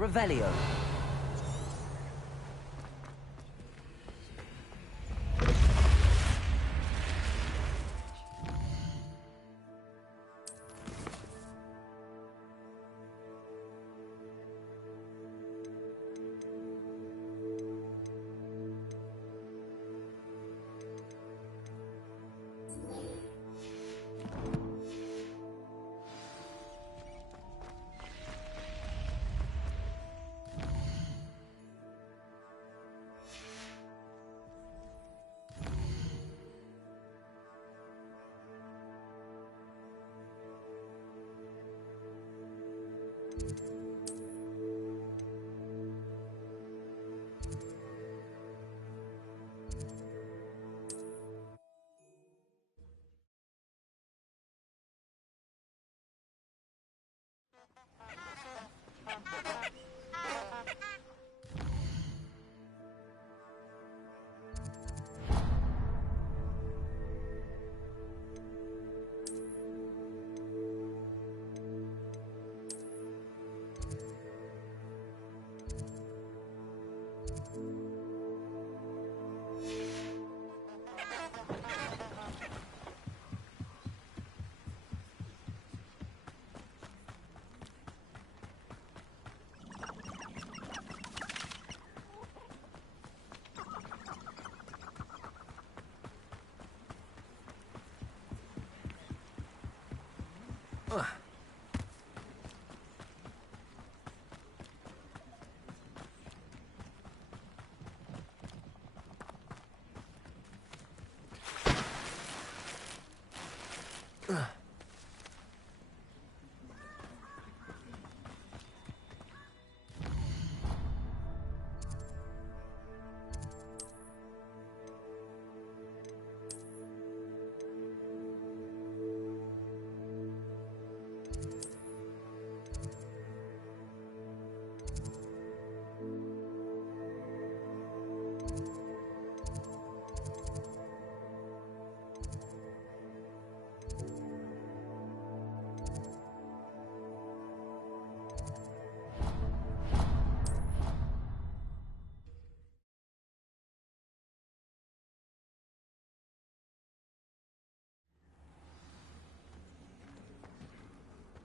Revelio.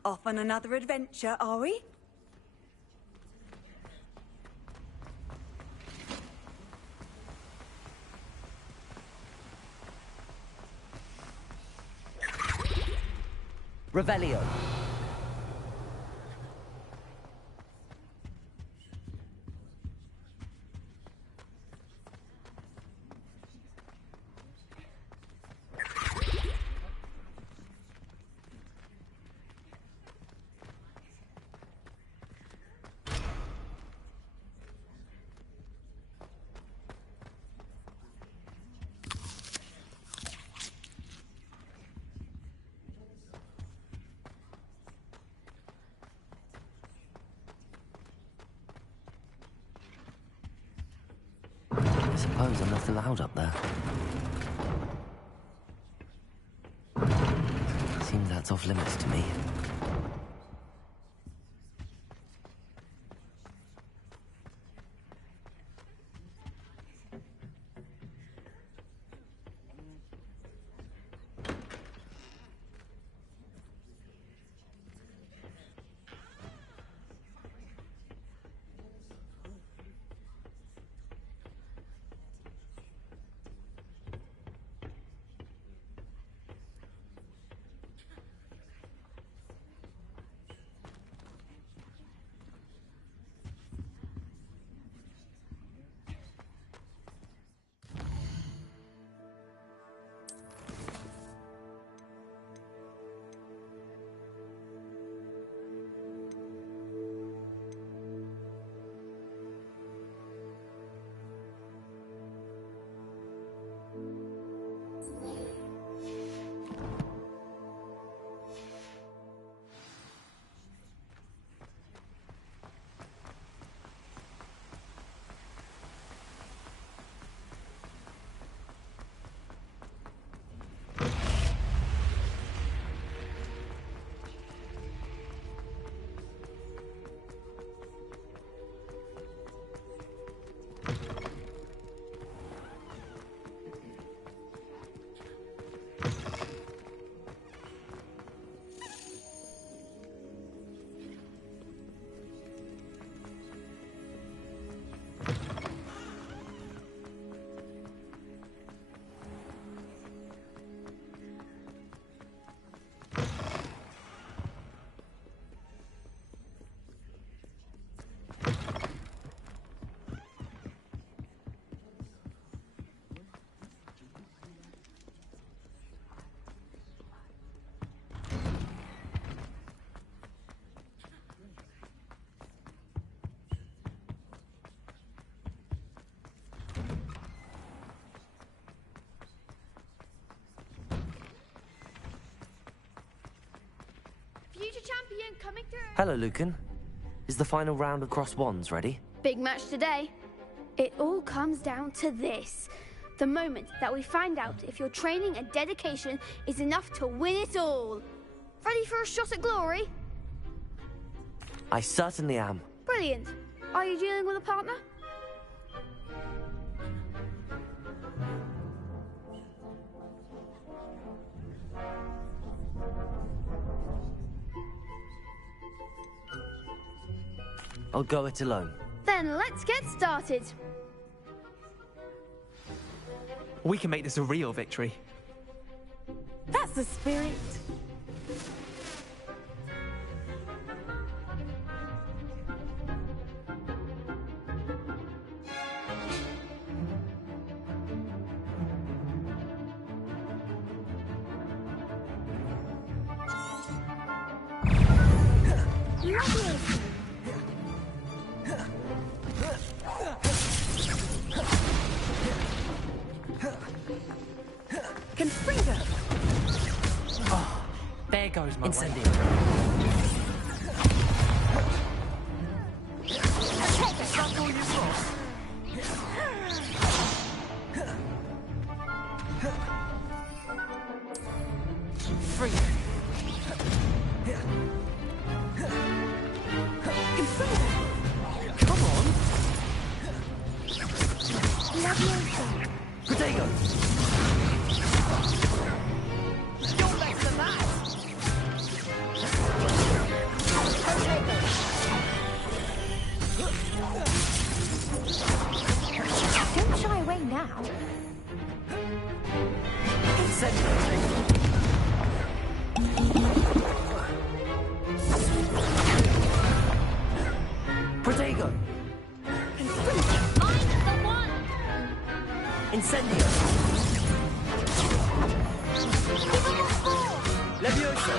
Off on another adventure, are we? Revelio. I suppose I'm not allowed up there. Seems that's off limits to me. Future champion coming through. Hello, Lucan. Is the final round of Cross Wands ready? Big match today. It all comes down to this. The moment that we find out if your training and dedication is enough to win it all. Ready for a shot at glory? I certainly am. Brilliant. Are you dealing with a partner? I'll go it alone. Then let's get started. We can make this a real victory. That's the spirit. Confringo! Oh, there goes my Incendio. That's all you've got? Free. Come on. Protego. You're better than that. Don't shy away now. Protego. I'm the one. Incendio. Levioso.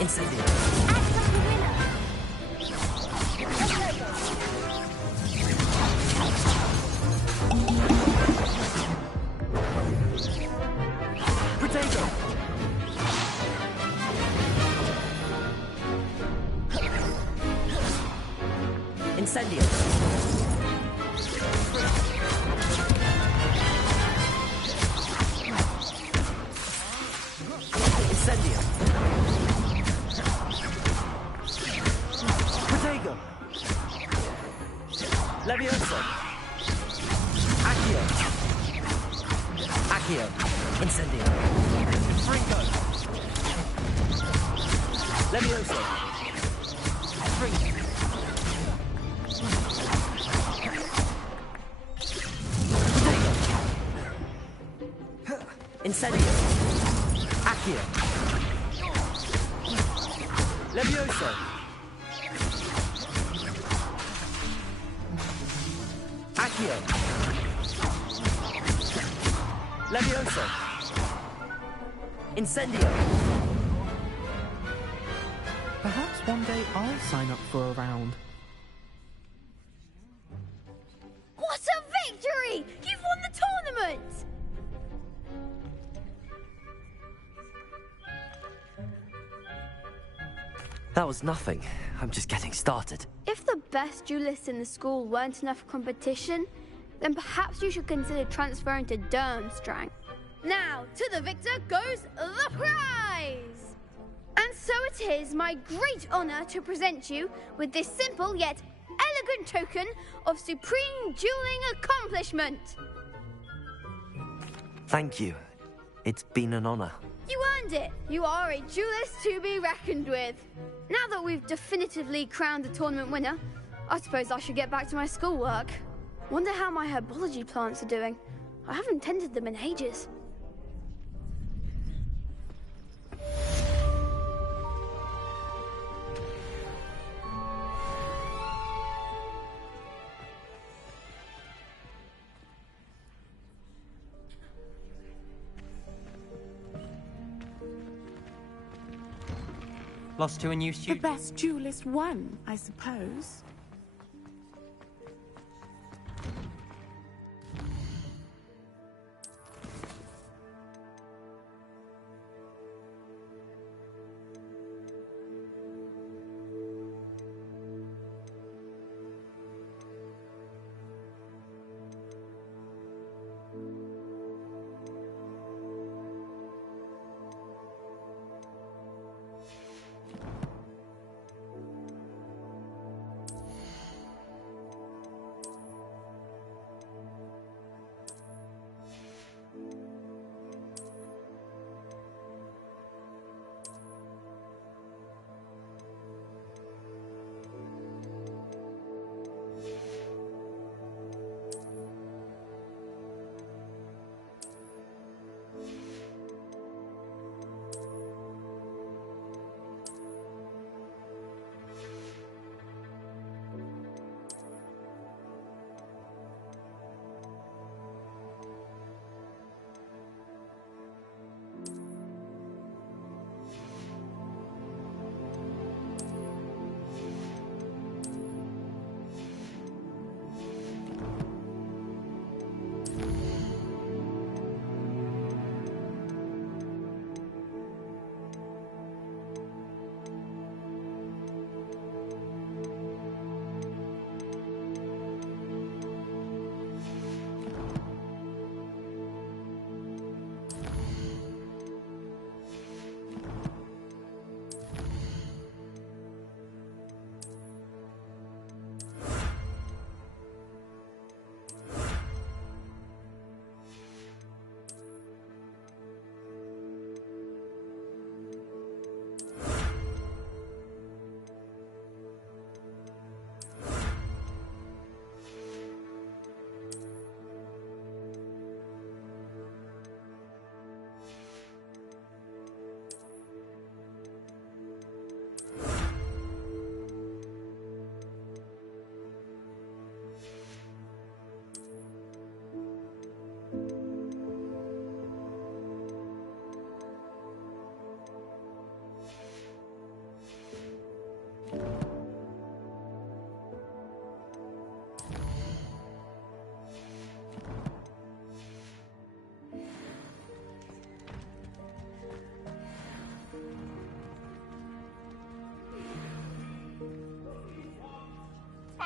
Incendio. Protego. Incendio. Incendio. Protego. Levioso. Accio. Accio. Incendio. Fringo. Levioso. Fringo. Incendio. Accio. Levioso. Accio. Levioso. Incendio. Perhaps one day I'll sign up for a round. What a victory! You've won the tournament! That was nothing. I'm just getting started. If the best duelists in the school weren't enough competition, then perhaps you should consider transferring to Durmstrang. Now, to the victor goes the prize! And so it is my great honor to present you with this simple yet elegant token of supreme dueling accomplishment. Thank you. It's been an honor. You earned it. You are a duelist to be reckoned with. Now that we've definitively crowned the tournament winner, I suppose I should get back to my schoolwork. Wonder how my herbology plants are doing. I haven't tended them in ages. Lost to a new The student. best duelist won, I suppose.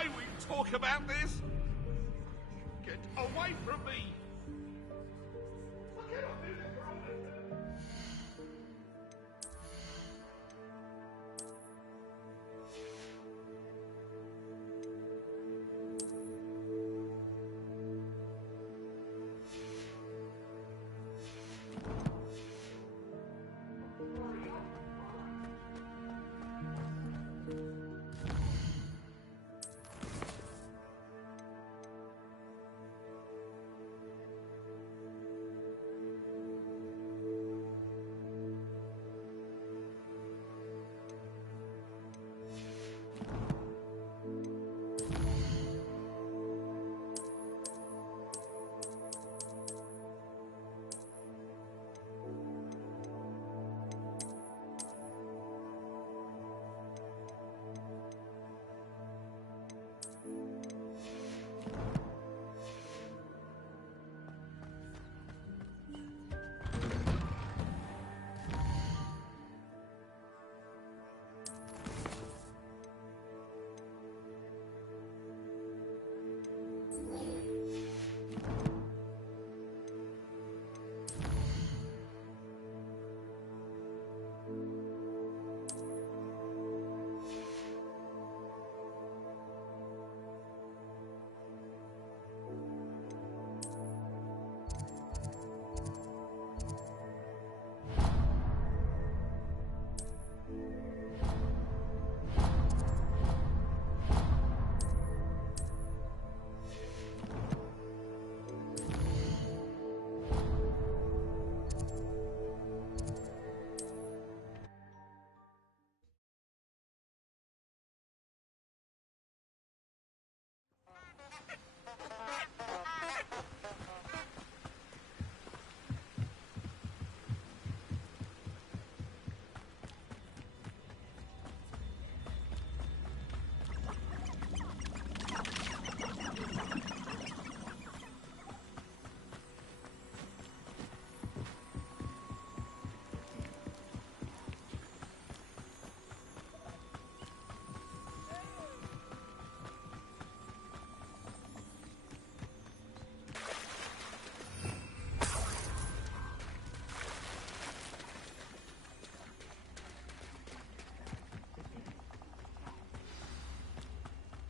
way we talk about this. Get away from me. I cannot do this.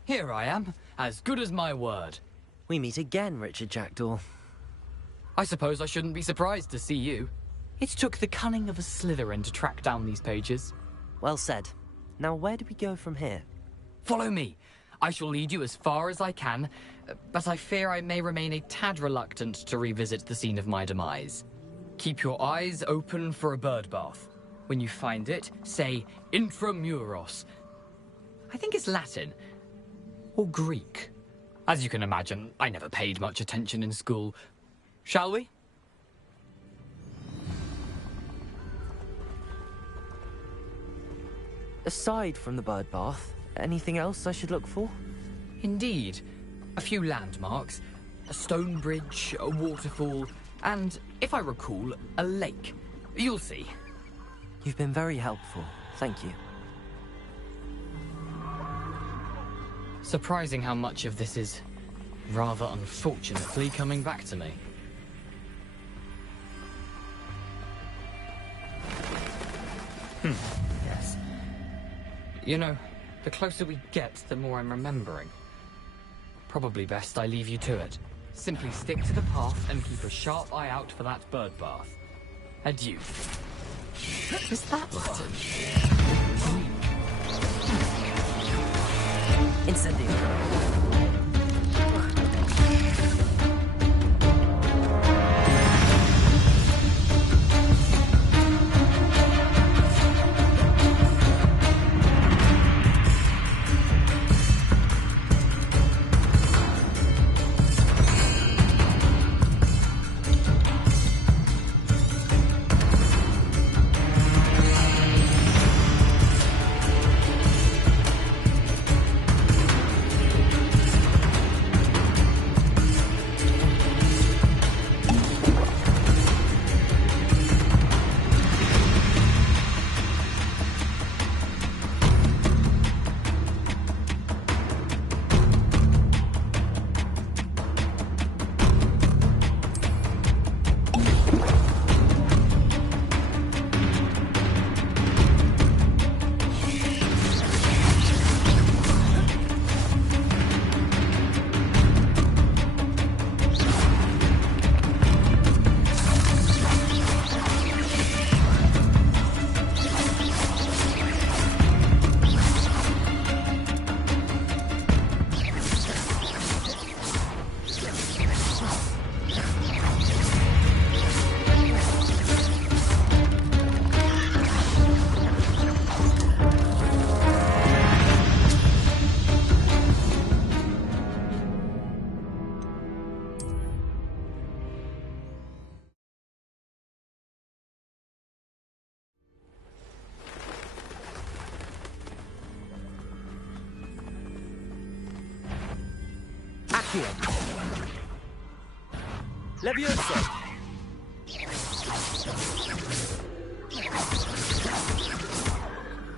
Here I am, as good as my word. We meet again, Richard Jackdaw. I suppose I shouldn't be surprised to see you. It took the cunning of a Slytherin to track down these pages. Well said. Now where do we go from here? Follow me. I shall lead you as far as I can, but I fear I may remain a tad reluctant to revisit the scene of my demise. Keep your eyes open for a bird bath. When you find it, say Intramuros. I think it's Latin. Or Greek. As you can imagine, I never paid much attention in school. Shall we? Aside from the bird bath, anything else I should look for? Indeed. A few landmarks, a stone bridge, a waterfall, and, if I recall, a lake. You'll see. You've been very helpful. Thank you. Surprising how much of this is, rather unfortunately, coming back to me. Yes. You know, the closer we get, the more I'm remembering. Probably best I leave you to it. Simply stick to the path and keep a sharp eye out for that bird bath. Adieu. Is that Latin? Incendio. Accio! Levioso!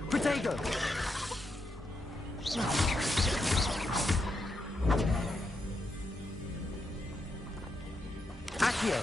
Protego! Accio!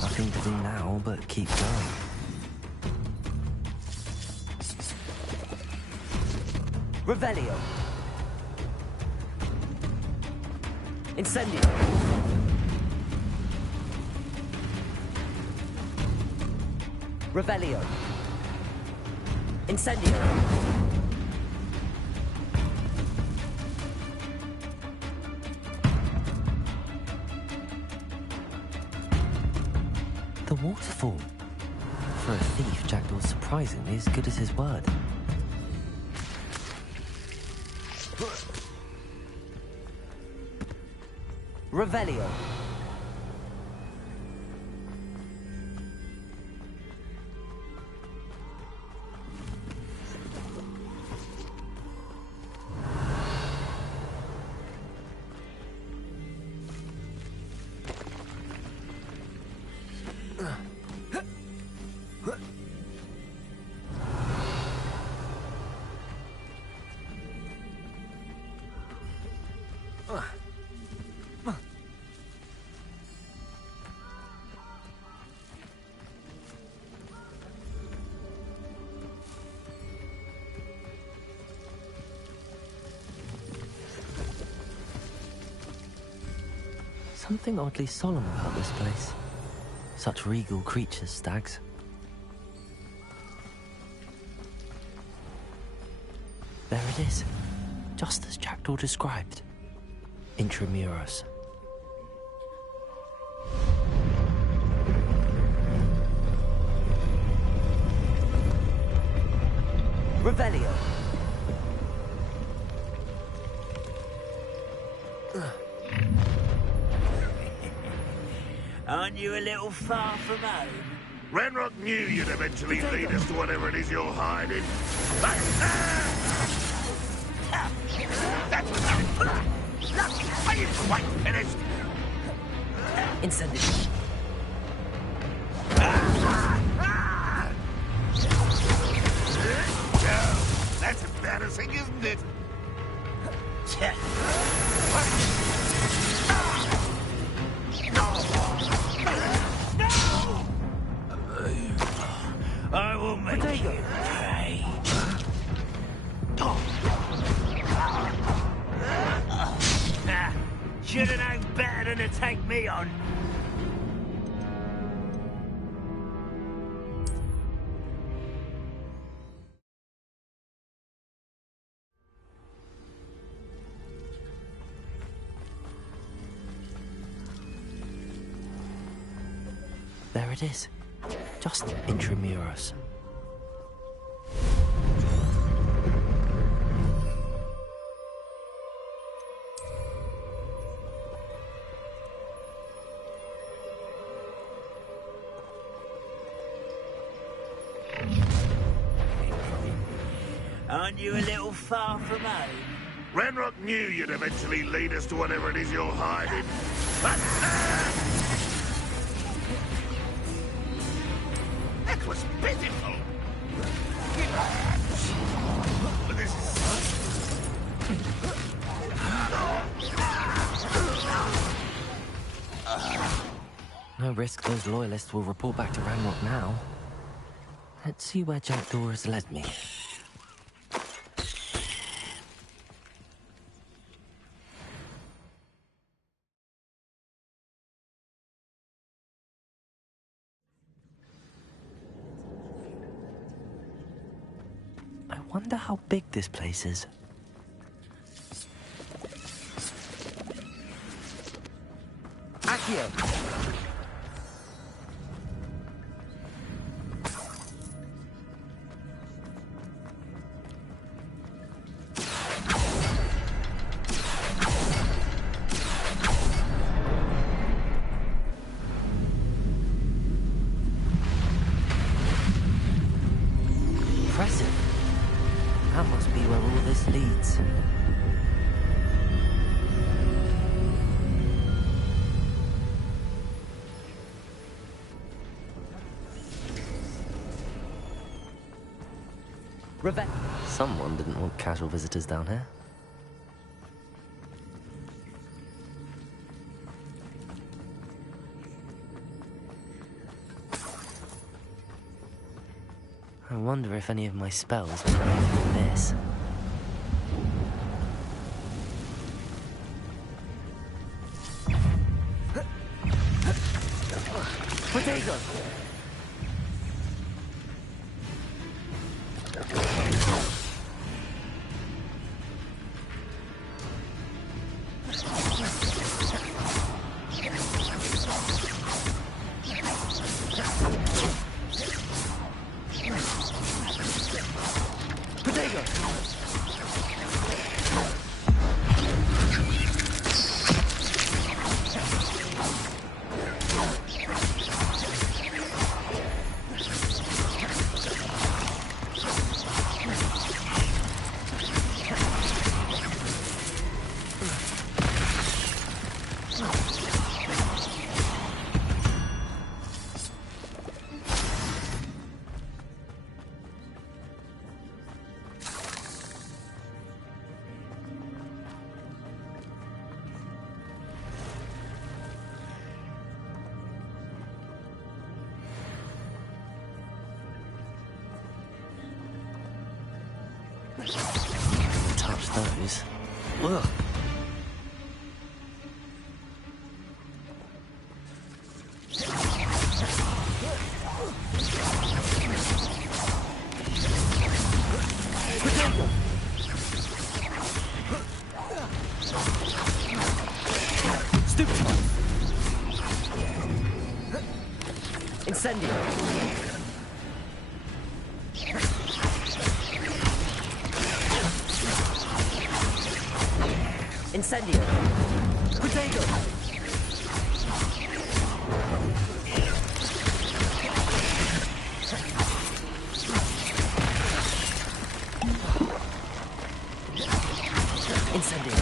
Nothing to do now but keep going. Revelio. Incendio. Revelio. Incendio. The waterfall. For a thief, Jackdaw's surprisingly as good as his word. Revelio. Something oddly solemn about this place. Such regal creatures, stags. There it is, just as Jackdaw described. Intramuros. Revelio. Aren't you a little far from home? Ranrock knew you'd eventually lead us to whatever it is you're hiding. That's enough! Are you quite finished? Incendio. That's embarrassing, isn't it? I will make you pay. Should have known better than to take me on. there it is. Just intramuros. Aren't you a little far from home? Ranrock knew you'd eventually lead us to whatever it is you're hiding. That was pitiful. This No risk those loyalists will report back to Ranrock now. Let's see where Jackdaw has led me. I wonder how big this place is. Accio! Impressive. That must be where all this leads. Someone didn't want casual visitors down here. I wonder if any of my spells will come from this. Potato! Touch those. Ugh. Stupid. Incendio. Incendio. Potato. Incendio.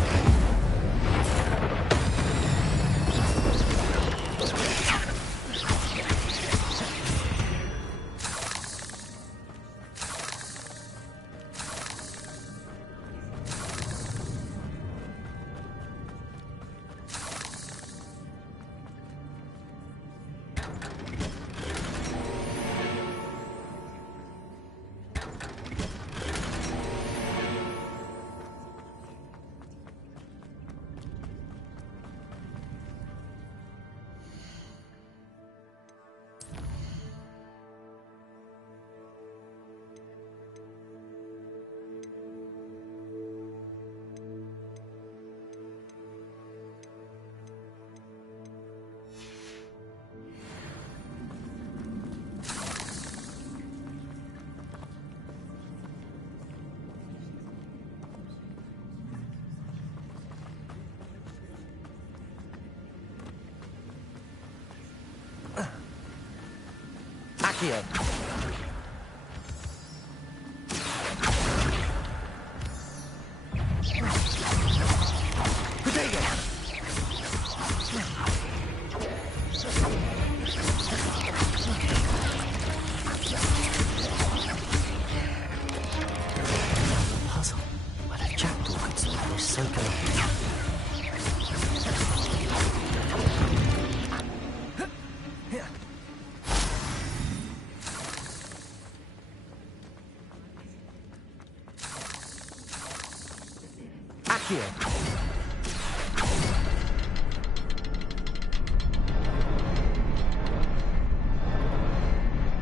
Accio! Puzzle. Whether Jackdaw could solve this so good.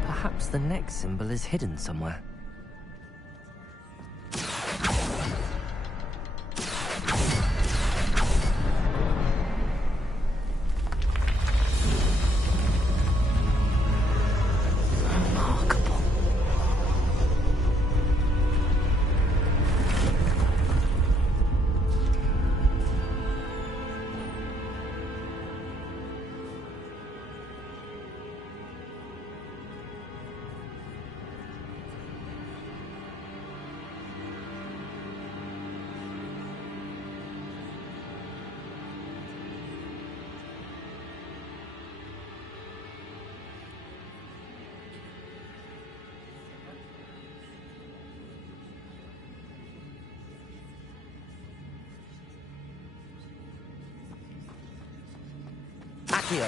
Perhaps the next symbol is hidden somewhere. Accio!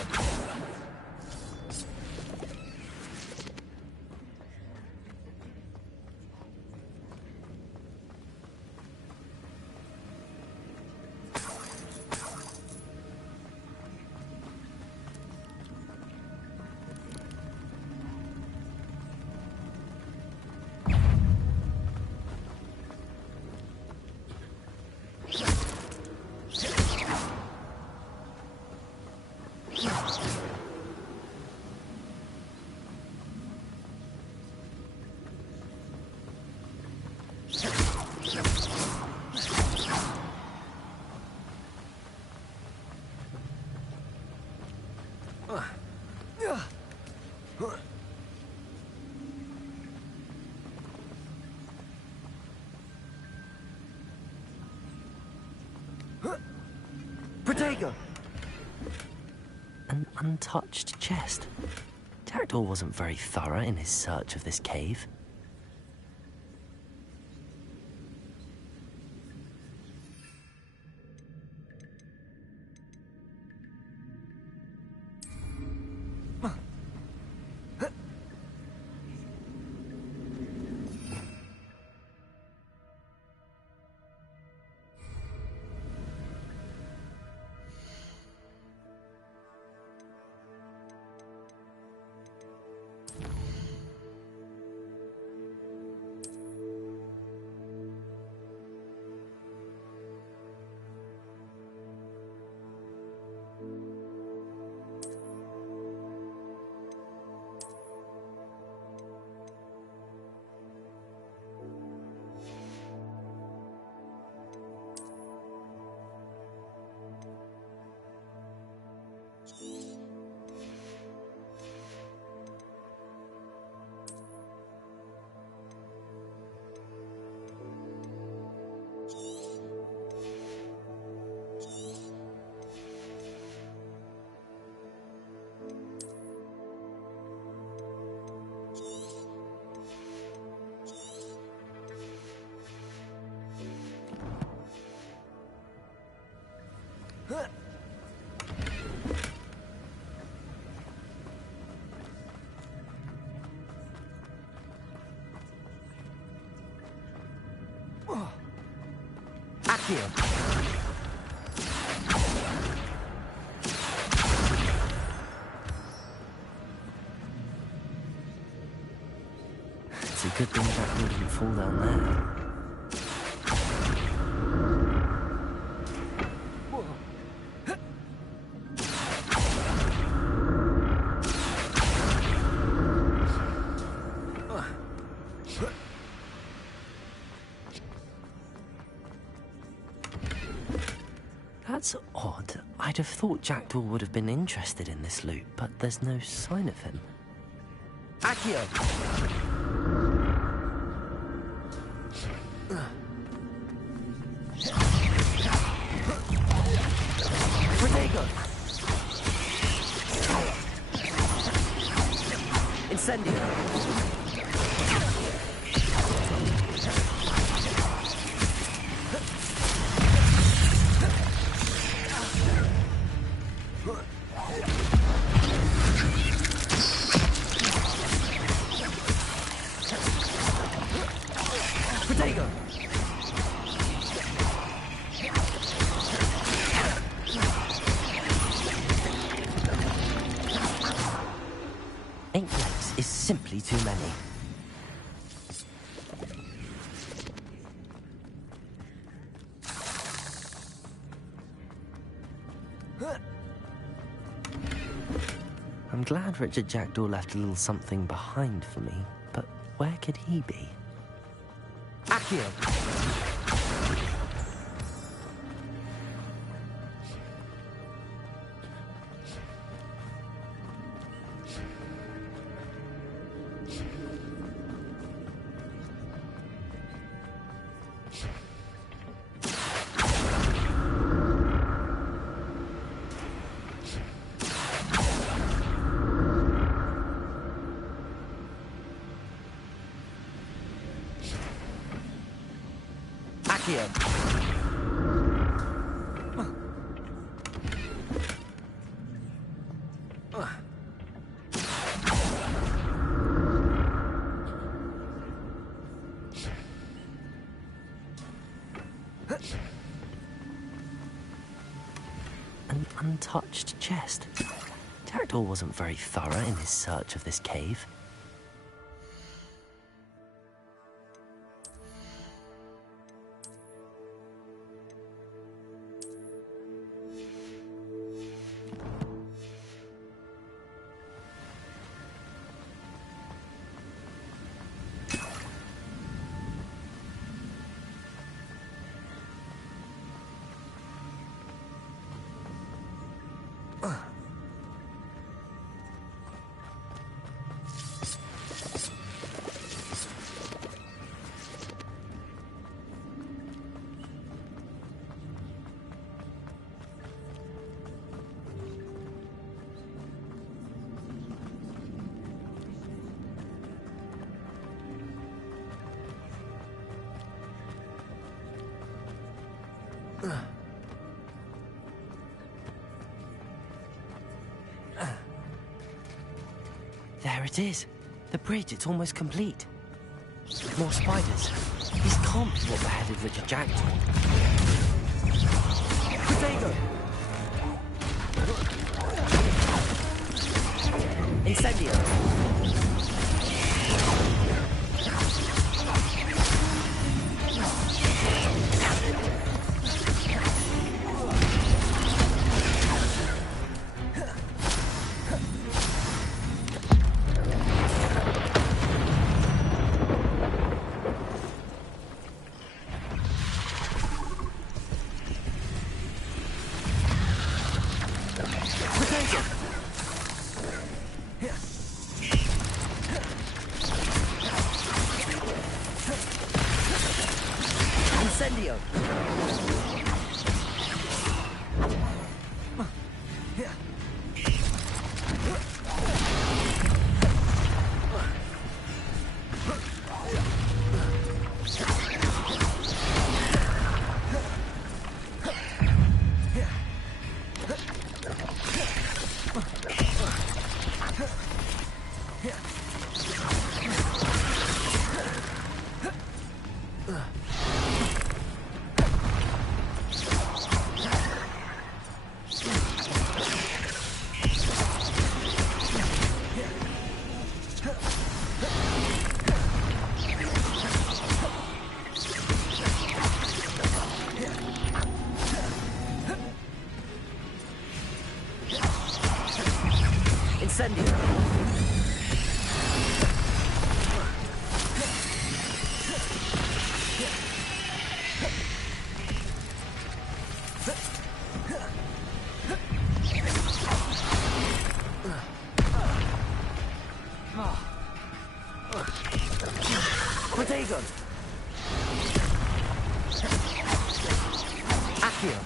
Protego! An untouched chest. Jackdaw wasn't very thorough in his search of this cave. Accio! It's a good thing Jackdaw didn't fall down there. That's odd. I'd have thought Jackdaw would have been interested in this loot, but there's no sign of him. Accio! Protego! Incendio! Protego! Inklets is simply too many. I'm glad Richard Jackdaw left a little something behind for me, but where could he be? Accio! Accio! An untouched chest. Jackdaw wasn't very thorough in his search of this cave. There it is. The bridge, it's almost complete. More spiders. This can't be what beheaded Richard Jackdaw. Protego! Incendio! Incendio! Incendio! Potato! Accio!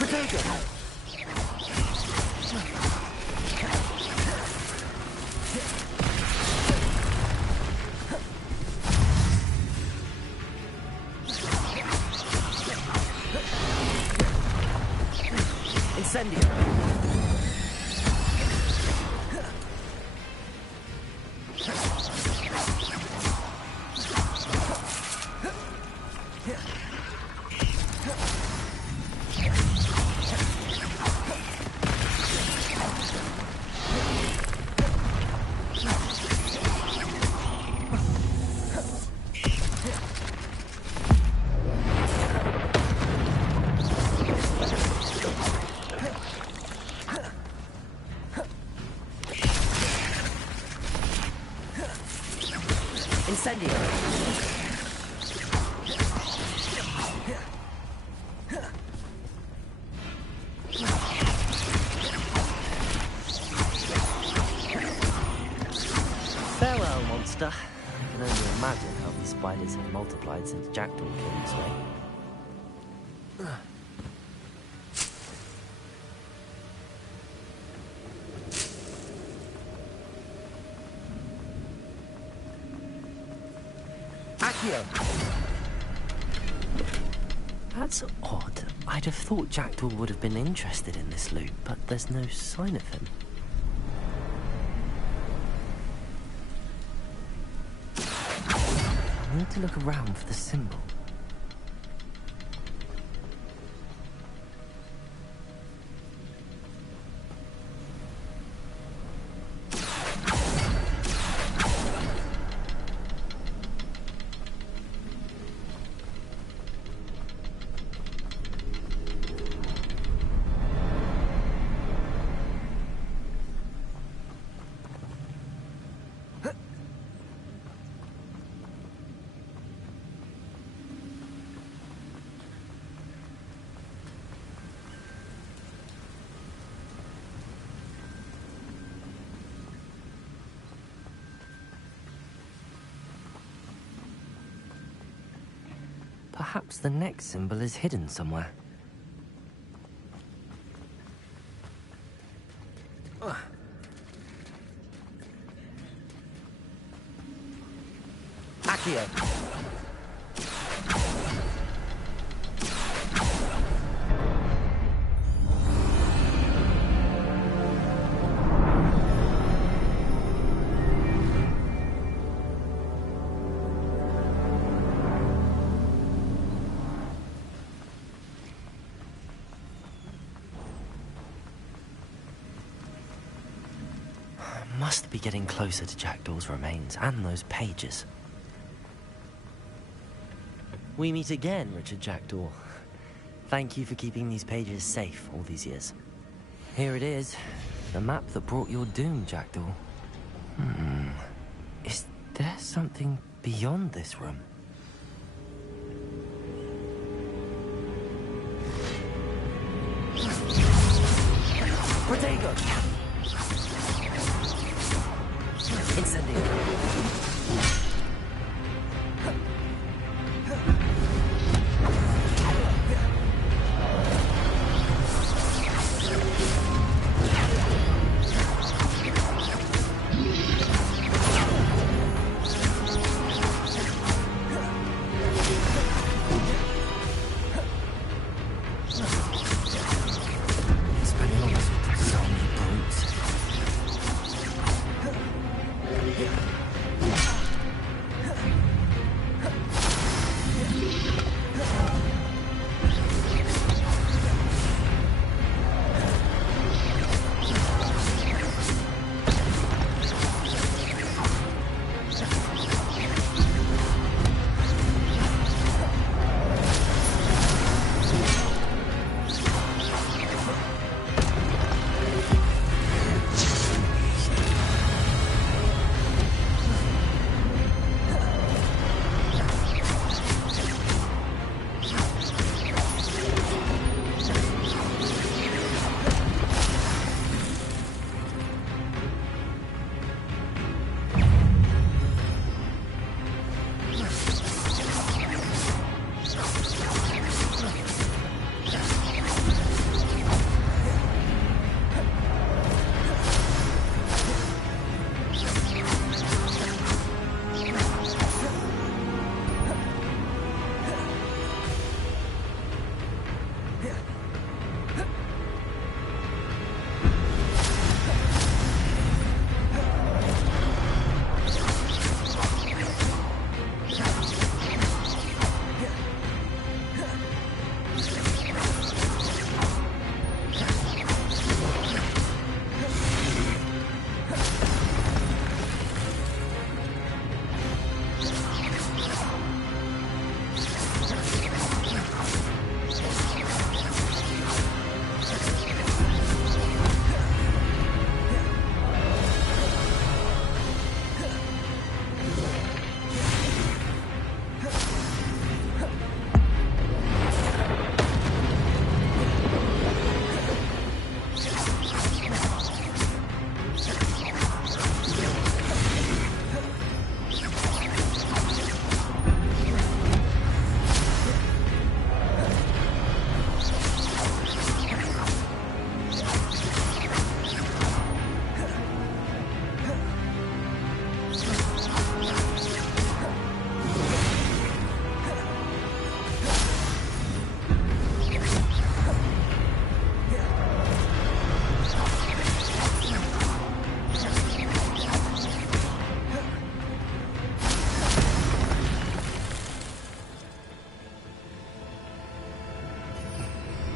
Potato! Incendio! Farewell, monster. I can only imagine how these spiders have multiplied since Jackdaw came this way. That's odd. I'd have thought Jackdaw would have been interested in this loot, but there's no sign of him. I need to look around for the symbol. Perhaps the next symbol is hidden somewhere. Accio! must be getting closer to Jackdaw's remains and those pages. We meet again, Richard Jackdaw. Thank you for keeping these pages safe all these years. Here it is, the map that brought your doom, Jackdaw. Is there something beyond this room? Protego! Incendio!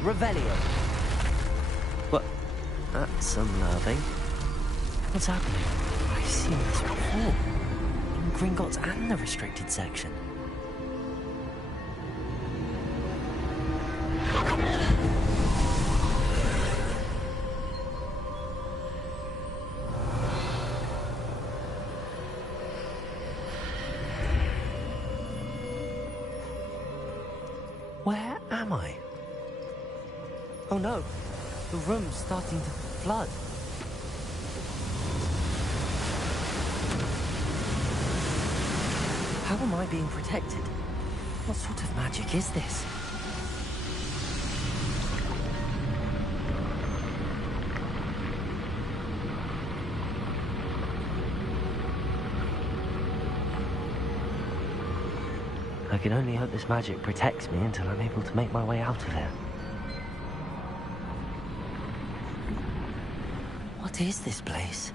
Revelio. What? That's unnerving. What's happening? I've seen this before. In Gringotts and the restricted section. Where am I? Oh no, the room's starting to flood. How am I being protected? What sort of magic is this? I can only hope this magic protects me until I'm able to make my way out of here. What is this place?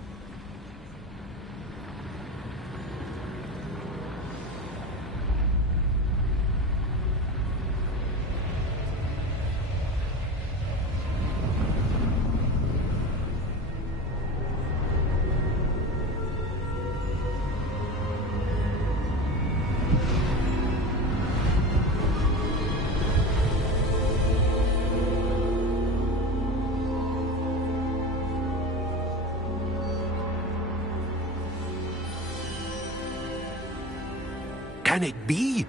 Can it be?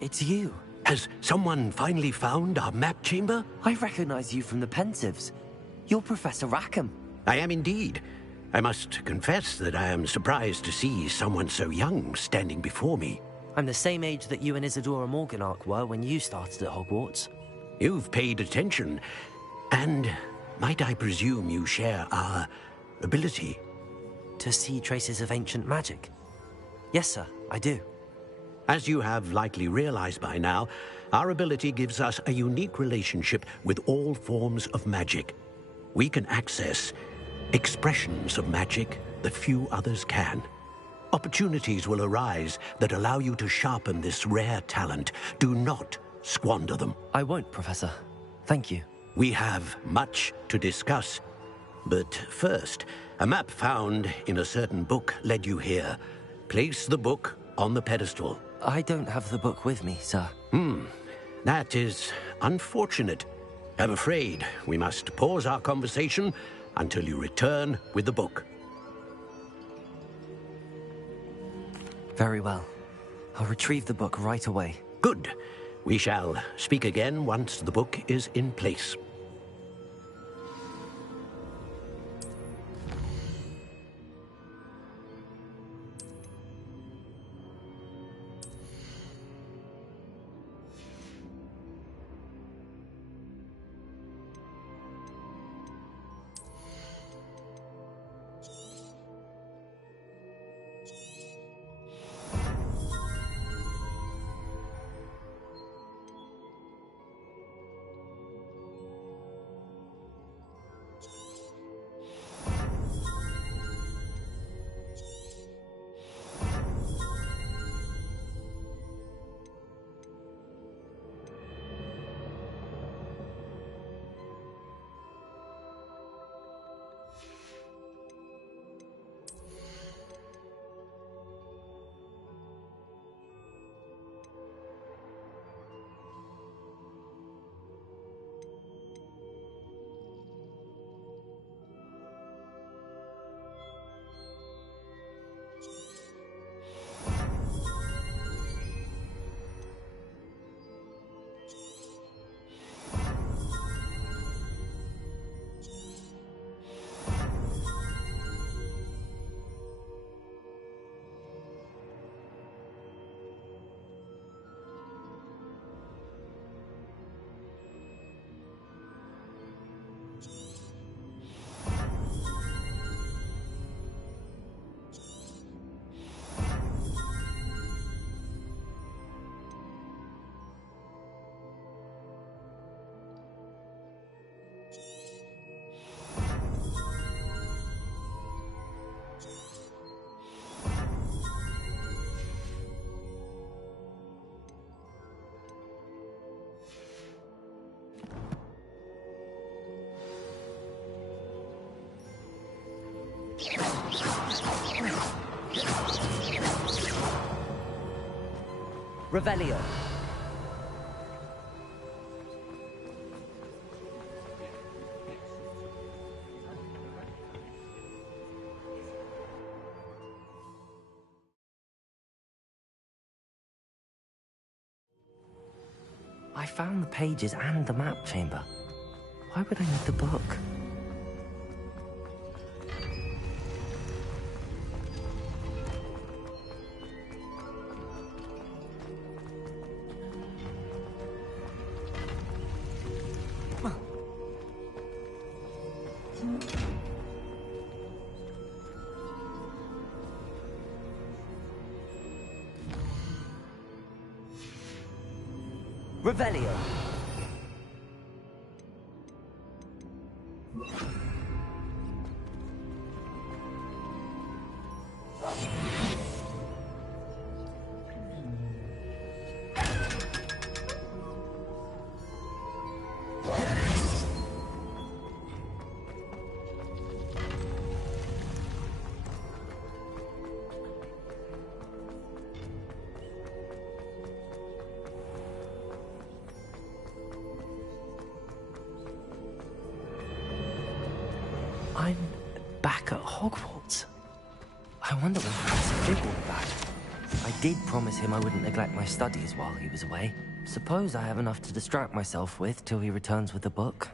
It's you. Has someone finally found our map chamber? I recognize you from the Pensives. You're Professor Rackham. I am indeed. I must confess that I am surprised to see someone so young standing before me. I'm the same age that you and Isadora Morganach were when you started at Hogwarts. You've paid attention, and might I presume you share our ability? To see traces of ancient magic? Yes, sir, I do. As you have likely realized by now, our ability gives us a unique relationship with all forms of magic. We can access expressions of magic that few others can. Opportunities will arise that allow you to sharpen this rare talent. Do not squander them. I won't, Professor. Thank you. We have much to discuss. But first, a map found in a certain book led you here. Place the book on the pedestal. I don't have the book with me, sir. That is unfortunate. I'm afraid we must pause our conversation until you return with the book. Very well. I'll retrieve the book right away. Good. We shall speak again once the book is in place. Revelio. I found the pages and the map chamber. Why would I need the book? Revelio. back at Hogwarts. I wonder when Professor Fig will be back. I did promise him I wouldn't neglect my studies while he was away. Suppose I have enough to distract myself with till he returns with the book.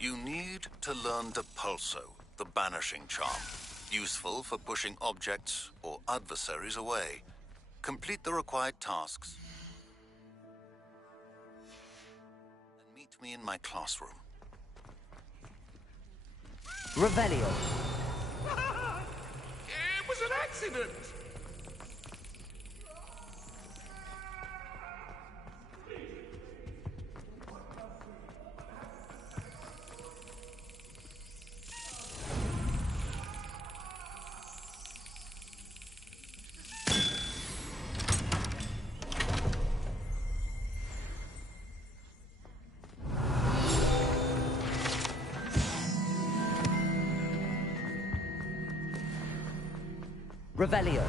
You need to learn Depulso, the banishing charm. Useful for pushing objects or adversaries away. Complete the required tasks. And meet me in my classroom. Revelio. It was an accident! Revelio.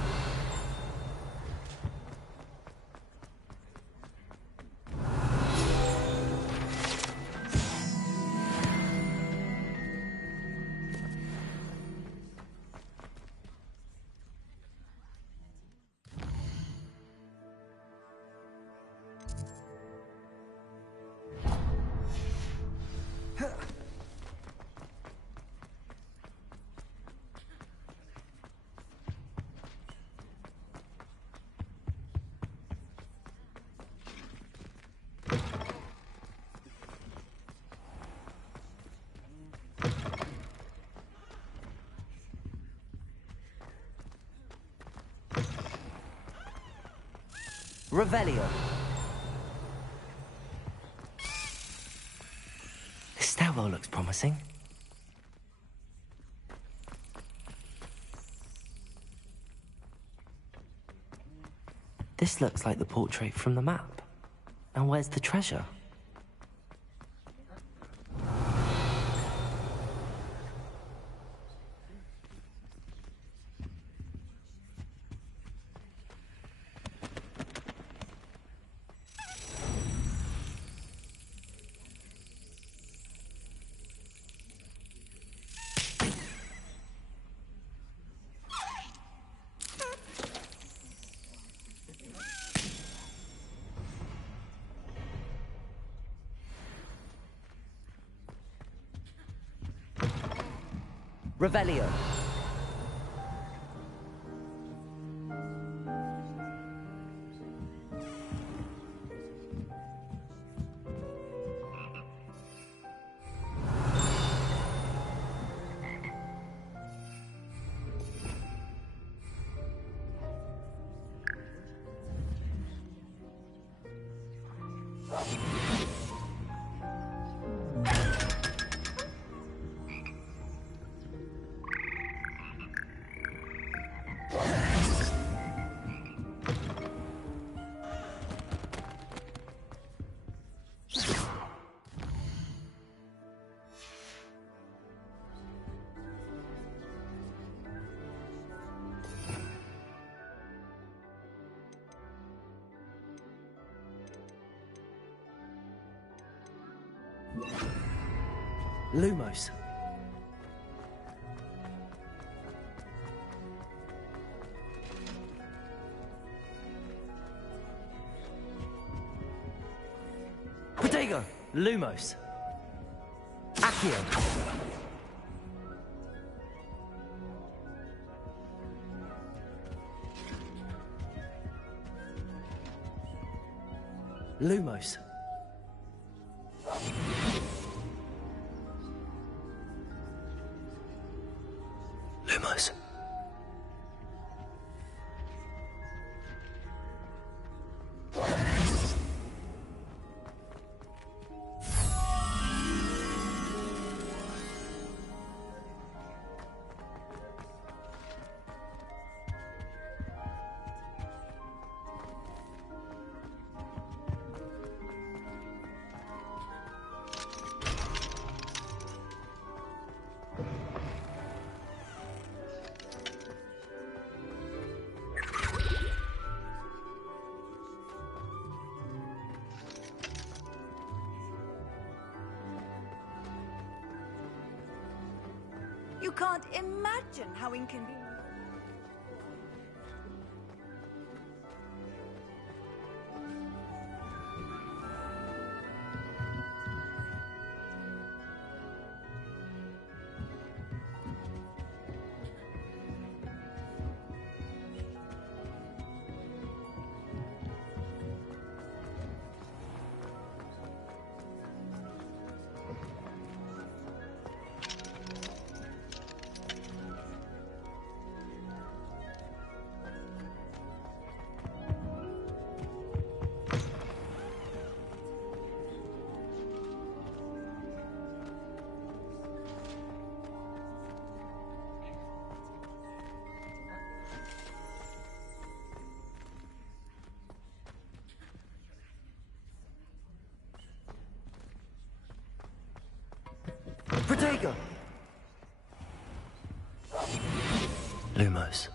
Revelio. This stairwell looks promising. This looks like the portrait from the map. And where's the treasure? Revelio. Lumos. Protego. Lumos. Accio. Lumos. Lumos. You can't imagine how inconvenient. Protego! Lumos.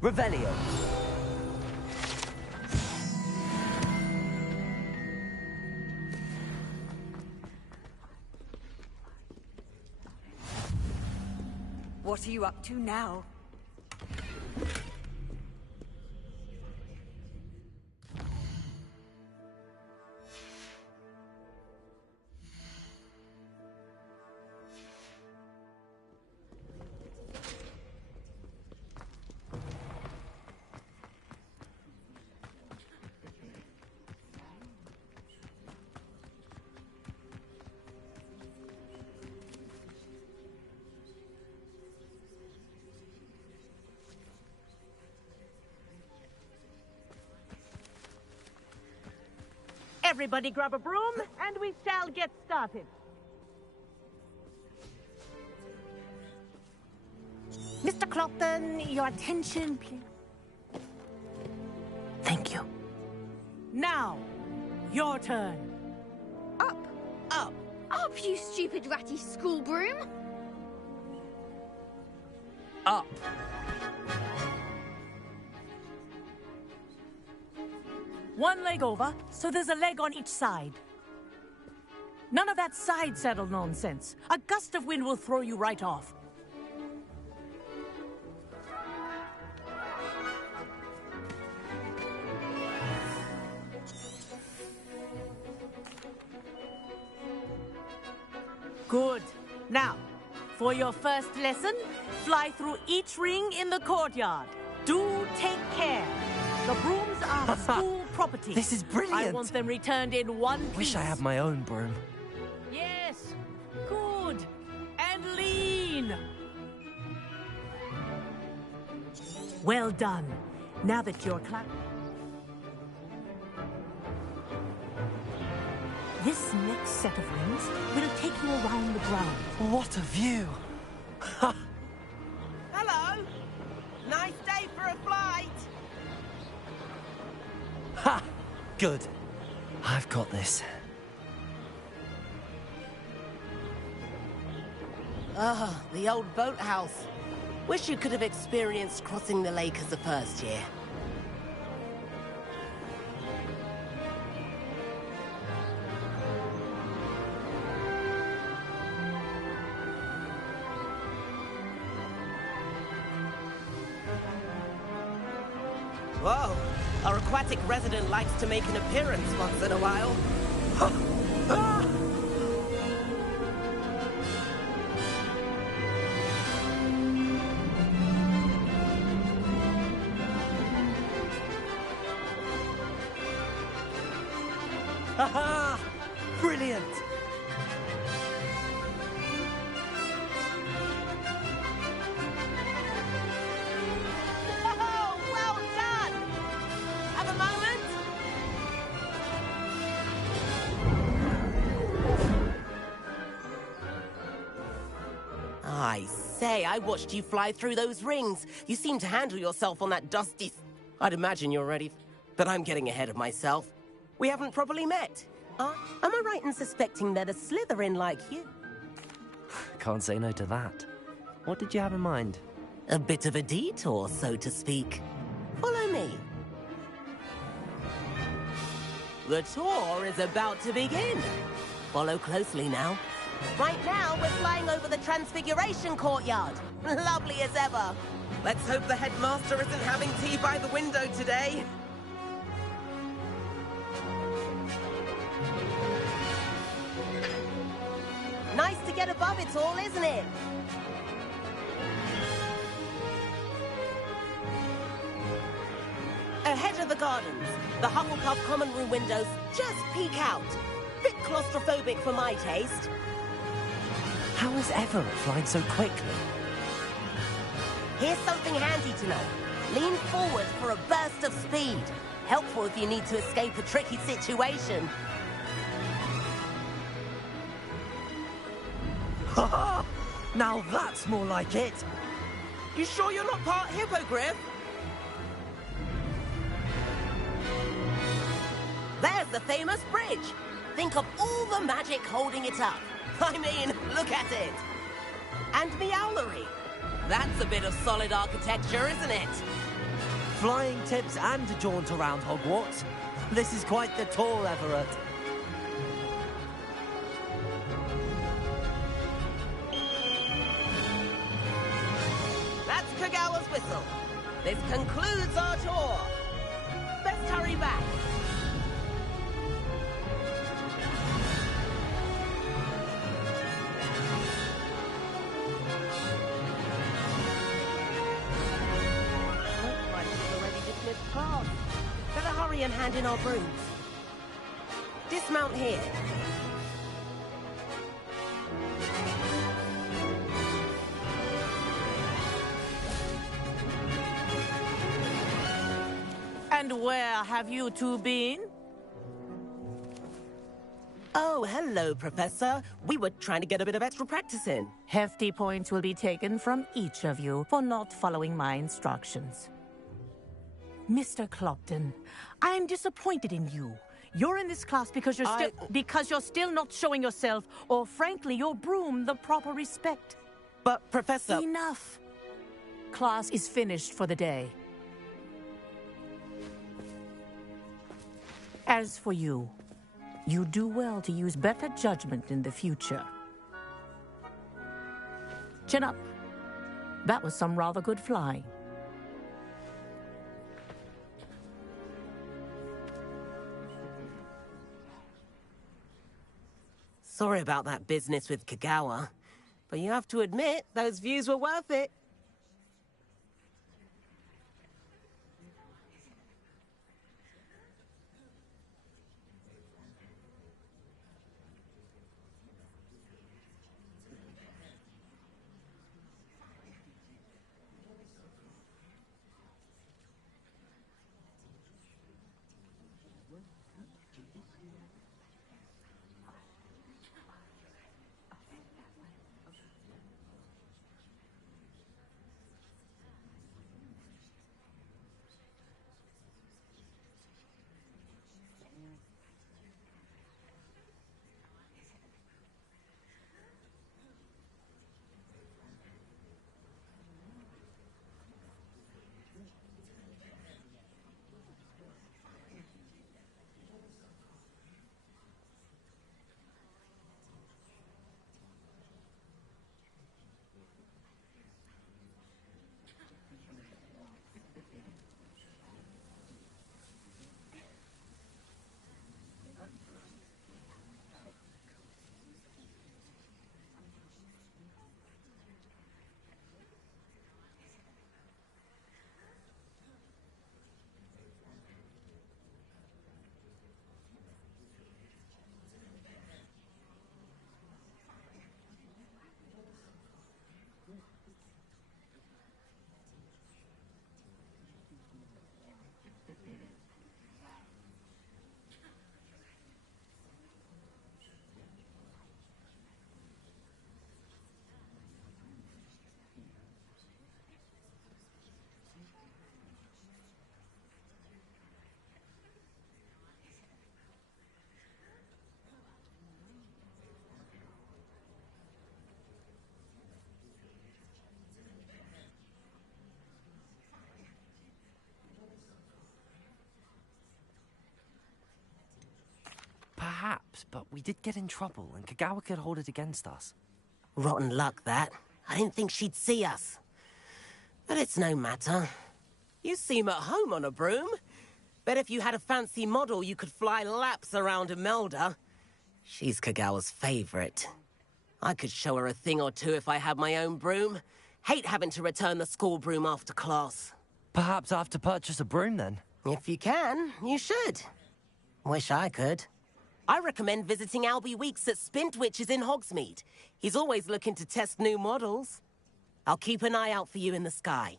Revelio. What are you up to now? Everybody grab a broom, and we shall get started. Mr. Clopton, your attention, please. Thank you. Now, your turn. Up, you stupid ratty school broom! Up. One leg over, so there's a leg on each side. None of that side saddle nonsense. A gust of wind will throw you right off. Good. Now, for your first lesson, fly through each ring in the courtyard. Do take care. The brooms are school property. This is brilliant. I want them returned in one piece. Wish I had my own broom. Yes. Good. And lean. Well done. Now that you're This next set of rings will take you around the ground. What a view! Hello! Nice day for a flight! Ha! Good. I've got this. Ah, the old boathouse. Wish you could have experienced crossing the lake as a first year. Whoa! Our aquatic resident likes to make an appearance once in a while. Haha! Brilliant! say, I watched you fly through those rings. You seem to handle yourself on that dusty... I'd imagine you're ready, but I'm getting ahead of myself. We haven't properly met. Am I right in suspecting that a Slytherin like you? Can't say no to that. What did you have in mind? A bit of a detour, so to speak. Follow me. The tour is about to begin. Follow closely now. Right now, we're flying over the Transfiguration Courtyard. Lovely as ever. Let's hope the headmaster isn't having tea by the window today. Nice to get above it all, isn't it? Ahead of the gardens, the Hufflepuff common room windows just peek out. Bit claustrophobic for my taste. How is Everett flying so quickly? Here's something handy to know. Lean forward for a burst of speed. Helpful if you need to escape a tricky situation. Ha! Now that's more like it! You sure you're not part hippogriff? There's the famous bridge. Think of all the magic holding it up. I mean, look at it. And Meowlery. That's a bit of solid architecture, isn't it? Flying tips and a jaunt around Hogwarts. This is quite the tour, Everett. That's Kagawa's whistle. This concludes our tour. Best hurry back. Class. Better hurry and hand in our brooms. Dismount here. And where have you two been? Oh, hello, Professor. We were trying to get a bit of extra practice in. Hefty points will be taken from each of you for not following my instructions. Mr. Clopton, I am disappointed in you. You're in this class because you're still not showing yourself, or frankly, your broom the proper respect. But, Professor... Enough. Class is finished for the day. As for you, you do well to use better judgment in the future. Chin up. That was some rather good flying. Sorry about that business with Kagawa, but you have to admit, those views were worth it. Perhaps, but we did get in trouble, and Kagawa could hold it against us. Rotten luck, that. I didn't think she'd see us. But it's no matter. You seem at home on a broom. Bet if you had a fancy model, you could fly laps around Imelda. She's Kagawa's favorite. I could show her a thing or two if I had my own broom. Hate having to return the school broom after class. Perhaps I have to purchase a broom, then? If you can, you should. Wish I could. I recommend visiting Albie Weeks at Spintwitches in Hogsmeade. He's always looking to test new models. I'll keep an eye out for you in the sky.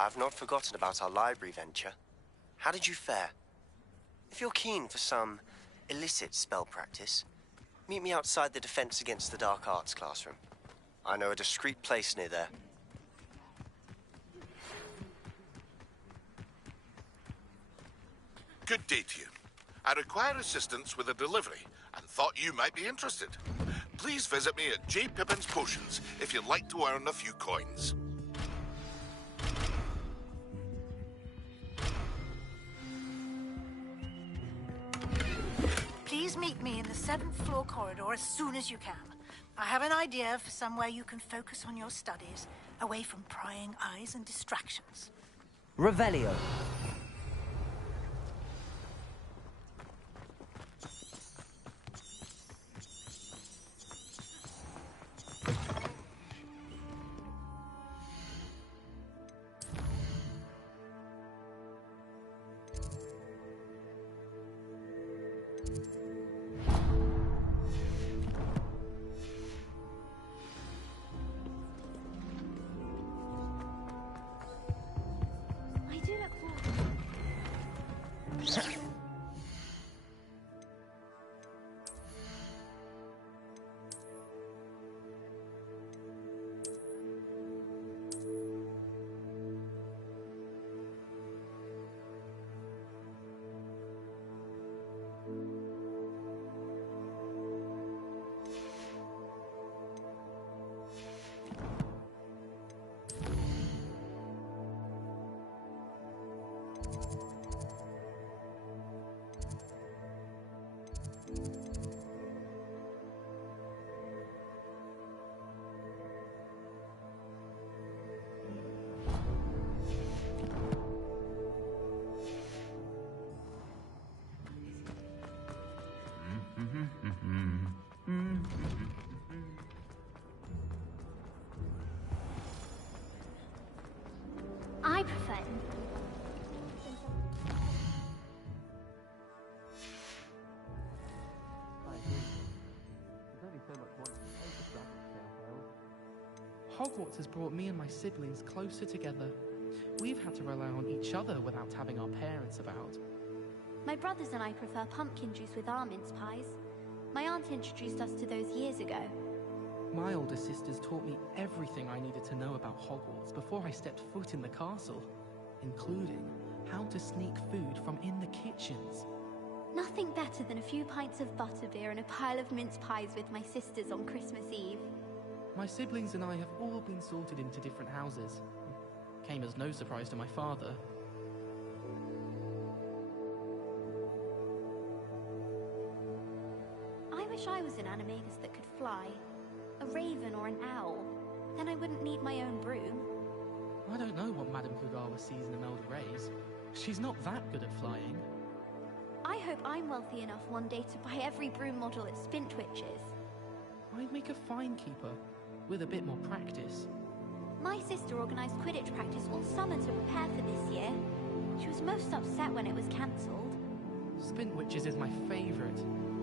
I've not forgotten about our library venture. How did you fare? If you're keen for some illicit spell practice, meet me outside the Defense Against the Dark Arts classroom. I know a discreet place near there. Good day to you. I require assistance with a delivery and thought you might be interested. Please visit me at J. Pippin's Potions if you'd like to earn a few coins. Please meet me in the 7th floor corridor as soon as you can. I have an idea for somewhere you can focus on your studies, away from prying eyes and distractions. Revelio. I prefer. Hogwarts has brought me and my siblings closer together. We've had to rely on each other without having our parents about. My brothers and I prefer pumpkin juice with our mince pies. My aunt introduced us to those years ago. My older sisters taught me everything I needed to know about Hogwarts before I stepped foot in the castle, including how to sneak food from in the kitchens. Nothing better than a few pints of butterbeer and a pile of mince pies with my sisters on Christmas Eve. My siblings and I have all been sorted into different houses. Came as no surprise to my father. I wish I was an animagus that could fly. A raven or an owl. Then I wouldn't need my own broom. I don't know what Madame Kagawa sees in Imelda Reyes. She's not that good at flying. I hope I'm wealthy enough one day to buy every broom model at Spintwitches. I'd make a fine keeper, with a bit more practice. My sister organised Quidditch practice all summer to prepare for this year. She was most upset when it was cancelled. Spintwitches is my favourite.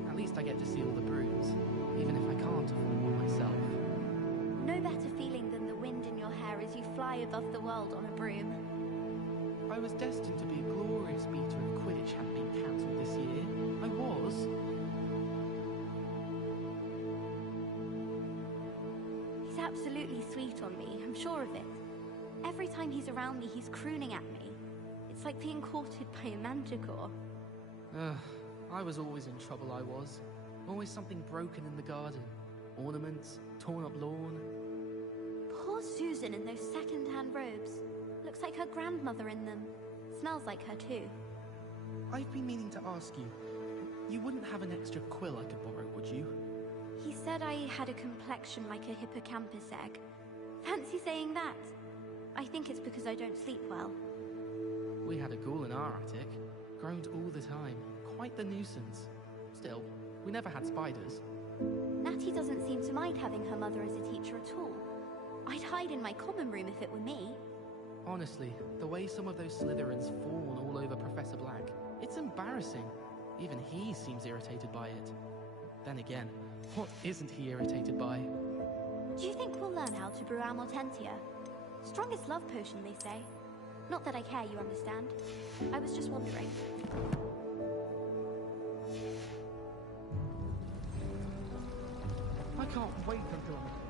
At least I get to see all the brooms, even if I can't afford one myself. No better fly above the world on a broom. I was destined to be a glorious meter if Quidditch hadn't been cancelled this year. I was. He's absolutely sweet on me, I'm sure of it. Every time he's around me, he's crooning at me. It's like being courted by a manticore. I was always in trouble, I was. Always something broken in the garden. Ornaments, torn up lawn. Poor Susan in those second-hand robes. Looks like her grandmother in them. Smells like her too. I've been meaning to ask you. You wouldn't have an extra quill I could borrow, would you? He said I had a complexion like a hippocampus egg. Fancy saying that? I think it's because I don't sleep well. We had a ghoul in our attic. Groaned all the time. Quite the nuisance. Still, we never had spiders. Natty doesn't seem to mind having her mother as a teacher at all. I'd hide in my common room if it were me. Honestly, the way some of those Slytherins fawn all over Professor Black, it's embarrassing. Even he seems irritated by it. Then again, what isn't he irritated by? Do you think we'll learn how to brew Amortentia? Strongest love potion, they say. Not that I care, you understand. I was just wondering. I can't wait until I'm...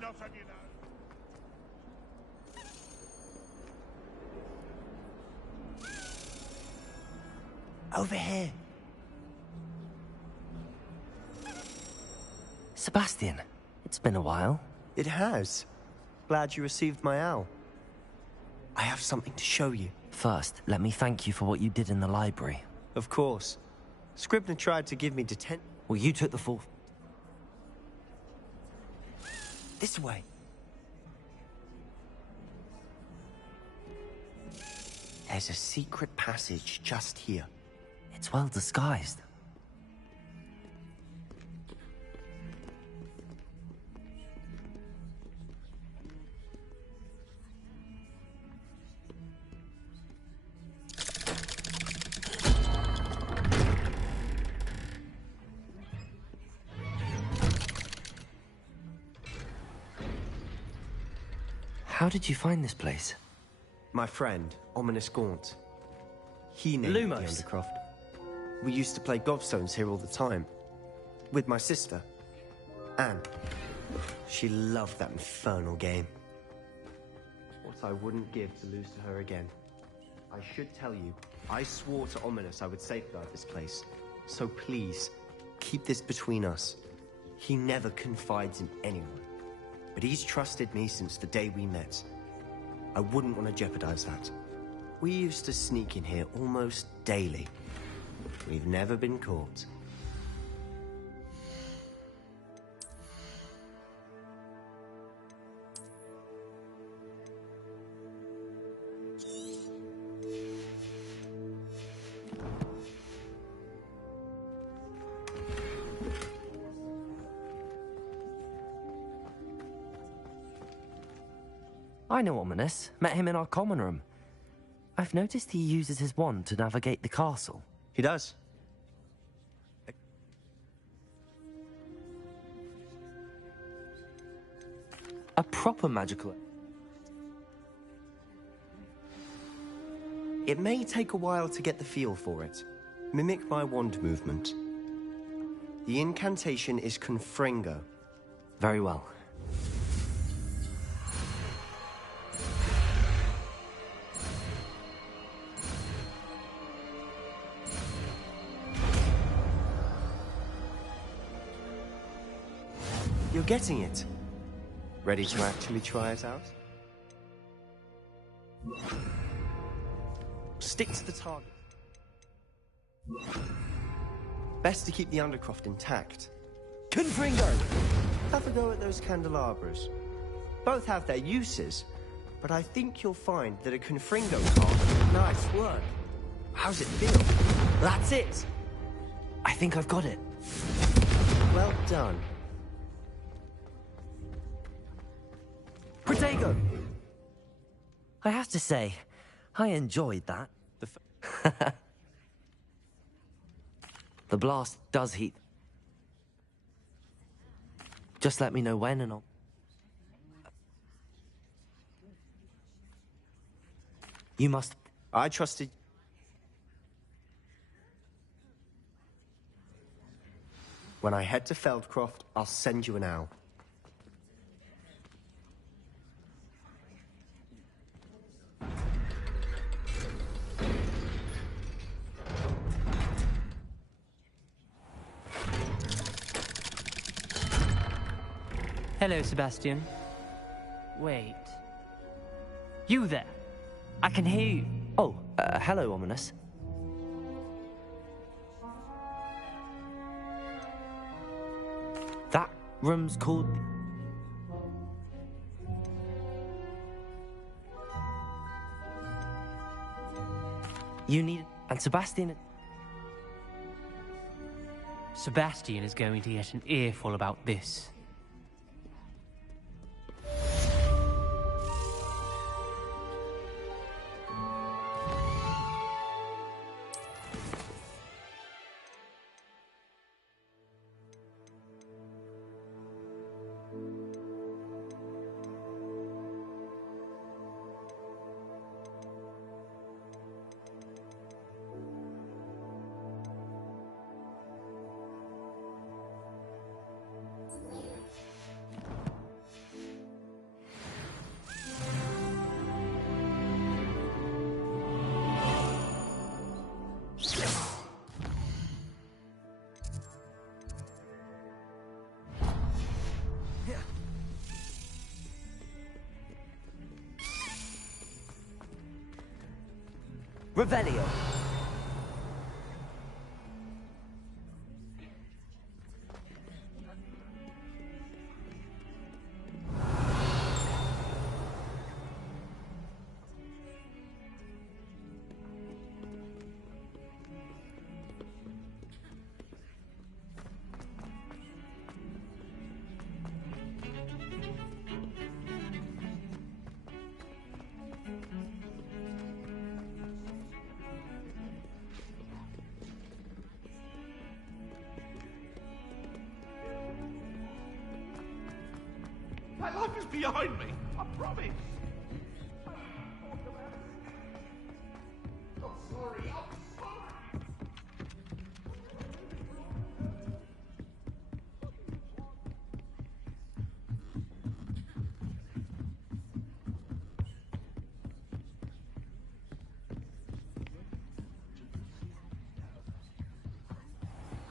Not on you now. Over here. Sebastian, it's been a while. It has. Glad you received my owl. I have something to show you. First, let me thank you for what you did in the library. Of course. Scribner tried to give me detention. Well, you took the fall. This way. There's a secret passage just here. It's well disguised. How did you find this place? My friend, Ominous Gaunt. He named the Undercroft. We used to play gobstones here all the time. With my sister, Anne. She loved that infernal game. What I wouldn't give to lose to her again. I should tell you, I swore to Ominous I would safeguard this place. So please, keep this between us. He never confides in anyone. But he's trusted me since the day we met. I wouldn't want to jeopardize that. We used to sneak in here almost daily. We've never been caught. I know Ominous. Met him in our common room. I've noticed he uses his wand to navigate the castle. He does. A proper magical... It may take a while to get the feel for it. Mimic my wand movement. The incantation is Confringo. Very well. You're getting it. Ready to actually try it out? Stick to the target. Best to keep the Undercroft intact. Confringo! Have a go at those candelabras. both have their uses, but I think you'll find that a Confringo card... Nice work. How's it feel? That's it! I think I've got it. Well done. Protego! I have to say, I enjoyed that. The blast does heat. Just let me know when and I'll... You must... I trusted... When I head to Feldcroft, I'll send you an owl. Hello, Sebastian. Wait. You there? I can hear you. Oh, hello, Ominous. That room's called... You need... And Sebastian... Sebastian is going to get an earful about this. Revelio. My life is behind me, I promise. I'm sorry, I'm sorry.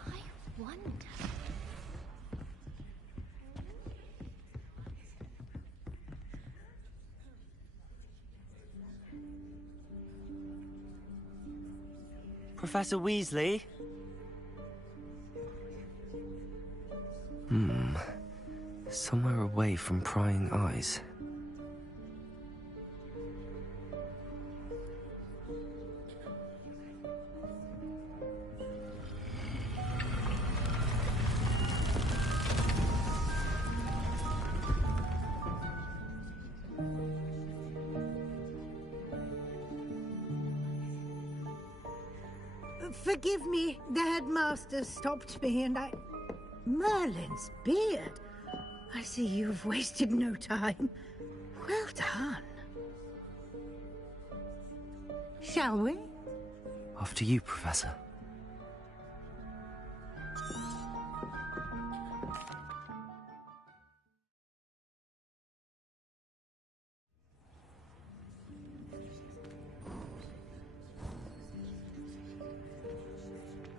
I wonder... Professor Weasley? Somewhere away from prying eyes. Forgive me, the headmaster stopped me and I... Merlin's beard. I see you've wasted no time. Well done. Shall we? After you, Professor.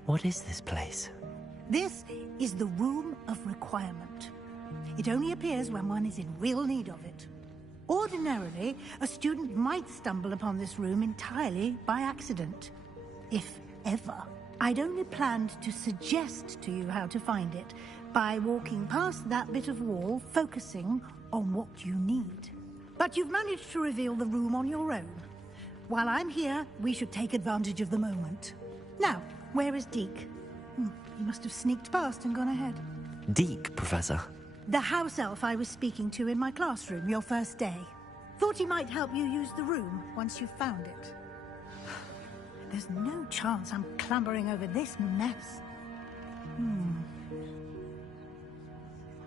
What is this place? This is the Room of Requirement. It only appears when one is in real need of it. Ordinarily, a student might stumble upon this room entirely by accident. If ever. I'd only planned to suggest to you how to find it, By walking past that bit of wall, focusing on what you need. But you've managed to reveal the room on your own. While I'm here, we should take advantage of the moment. Now, where is Deke? He must have sneaked past and gone ahead. Deke, Professor. The house elf I was speaking to in my classroom your first day. Thought he might help you use the room once you've found it. There's no chance I'm clambering over this mess.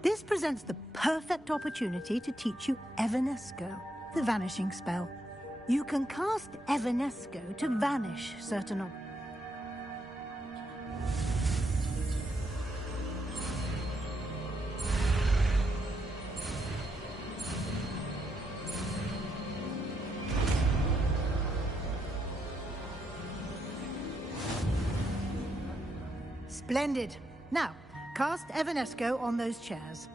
This presents the perfect opportunity to teach you Evanesco, the vanishing spell. You can cast Evanesco to vanish certain objects. Splendid. Now, cast Evanesco on those chairs.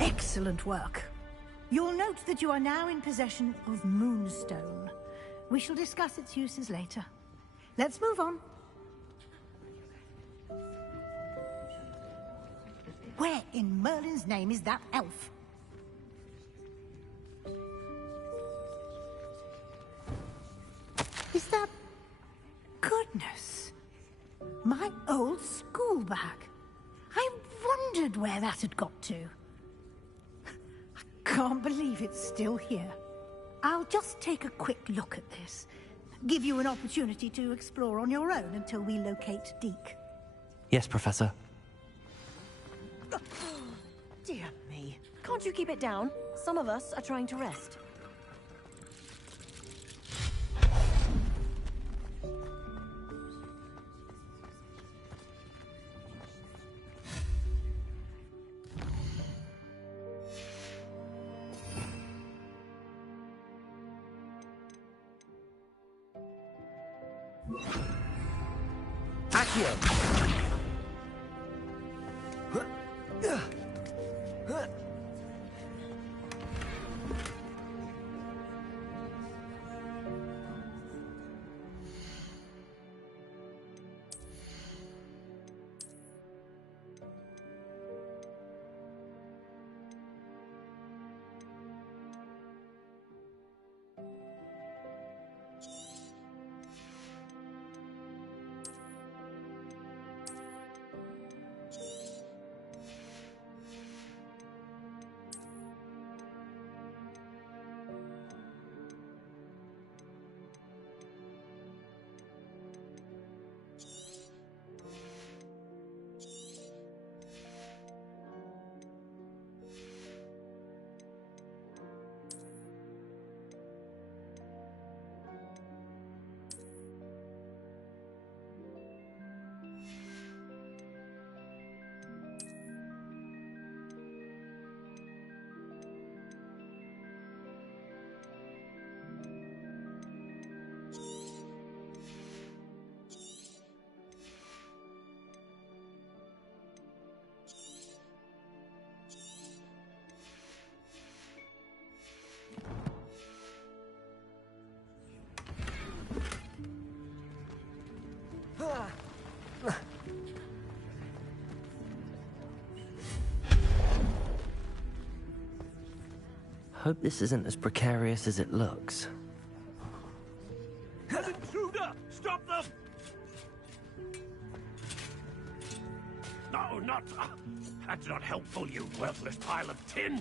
Excellent work. You'll note that you are now in possession of Moonstone. We shall discuss its uses later. Let's move on. Where in Merlin's name is that elf? Is that... Goodness! My old school bag. I wondered where that had got to. I can't believe it's still here. I'll just take a quick look at this. Give you an opportunity to explore on your own until we locate Deke. Yes, Professor. Dear me. Can't you keep it down? Some of us are trying to rest. Accio! Hope this isn't as precarious as it looks. An intruder! Stop them! No, not... That's not helpful, you worthless pile of tin!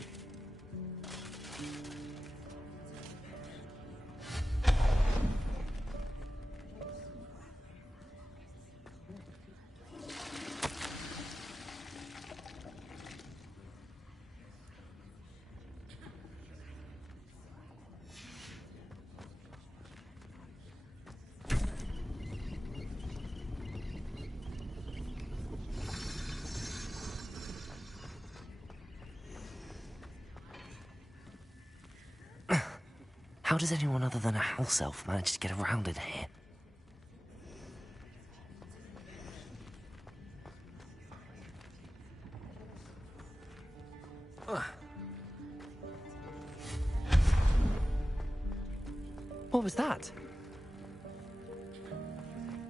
How does anyone other than a house elf manage to get around in here? What was that?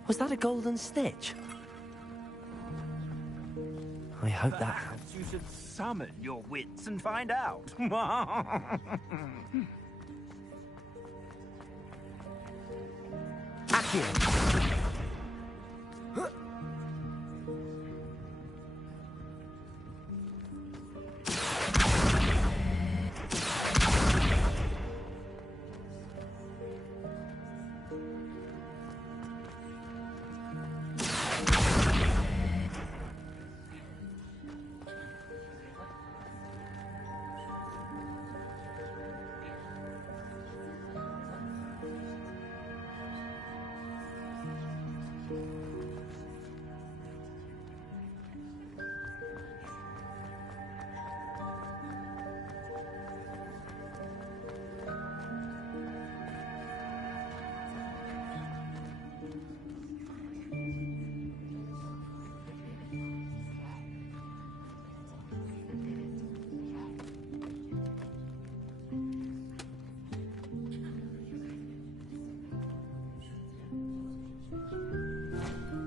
Was that a golden stitch? I hope that... Perhaps you should summon your wits and find out. Accio!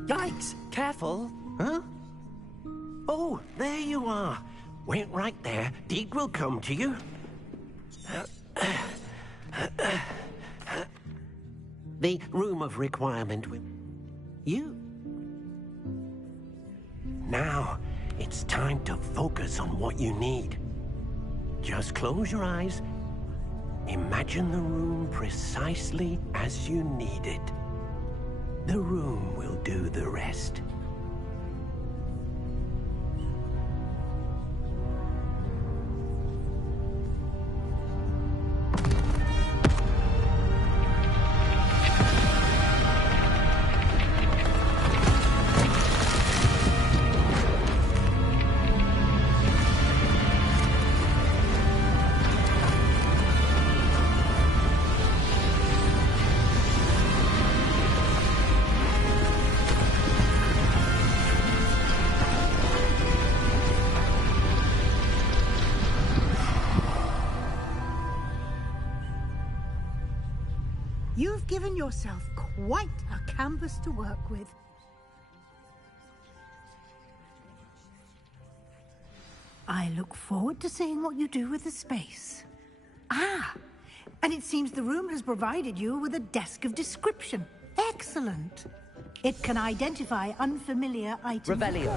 Yikes! Careful! Huh? Oh, there you are. Wait right there. Deek will come to you. The room of requirement will... You? Now, it's time to focus on what you need. Just close your eyes. Imagine the room precisely as you need it. The room will do the rest. You've given yourself quite a canvas to work with. I look forward to seeing what you do with the space. Ah, and it seems the room has provided you with a desk of description. Excellent. It can identify unfamiliar items. Revelio.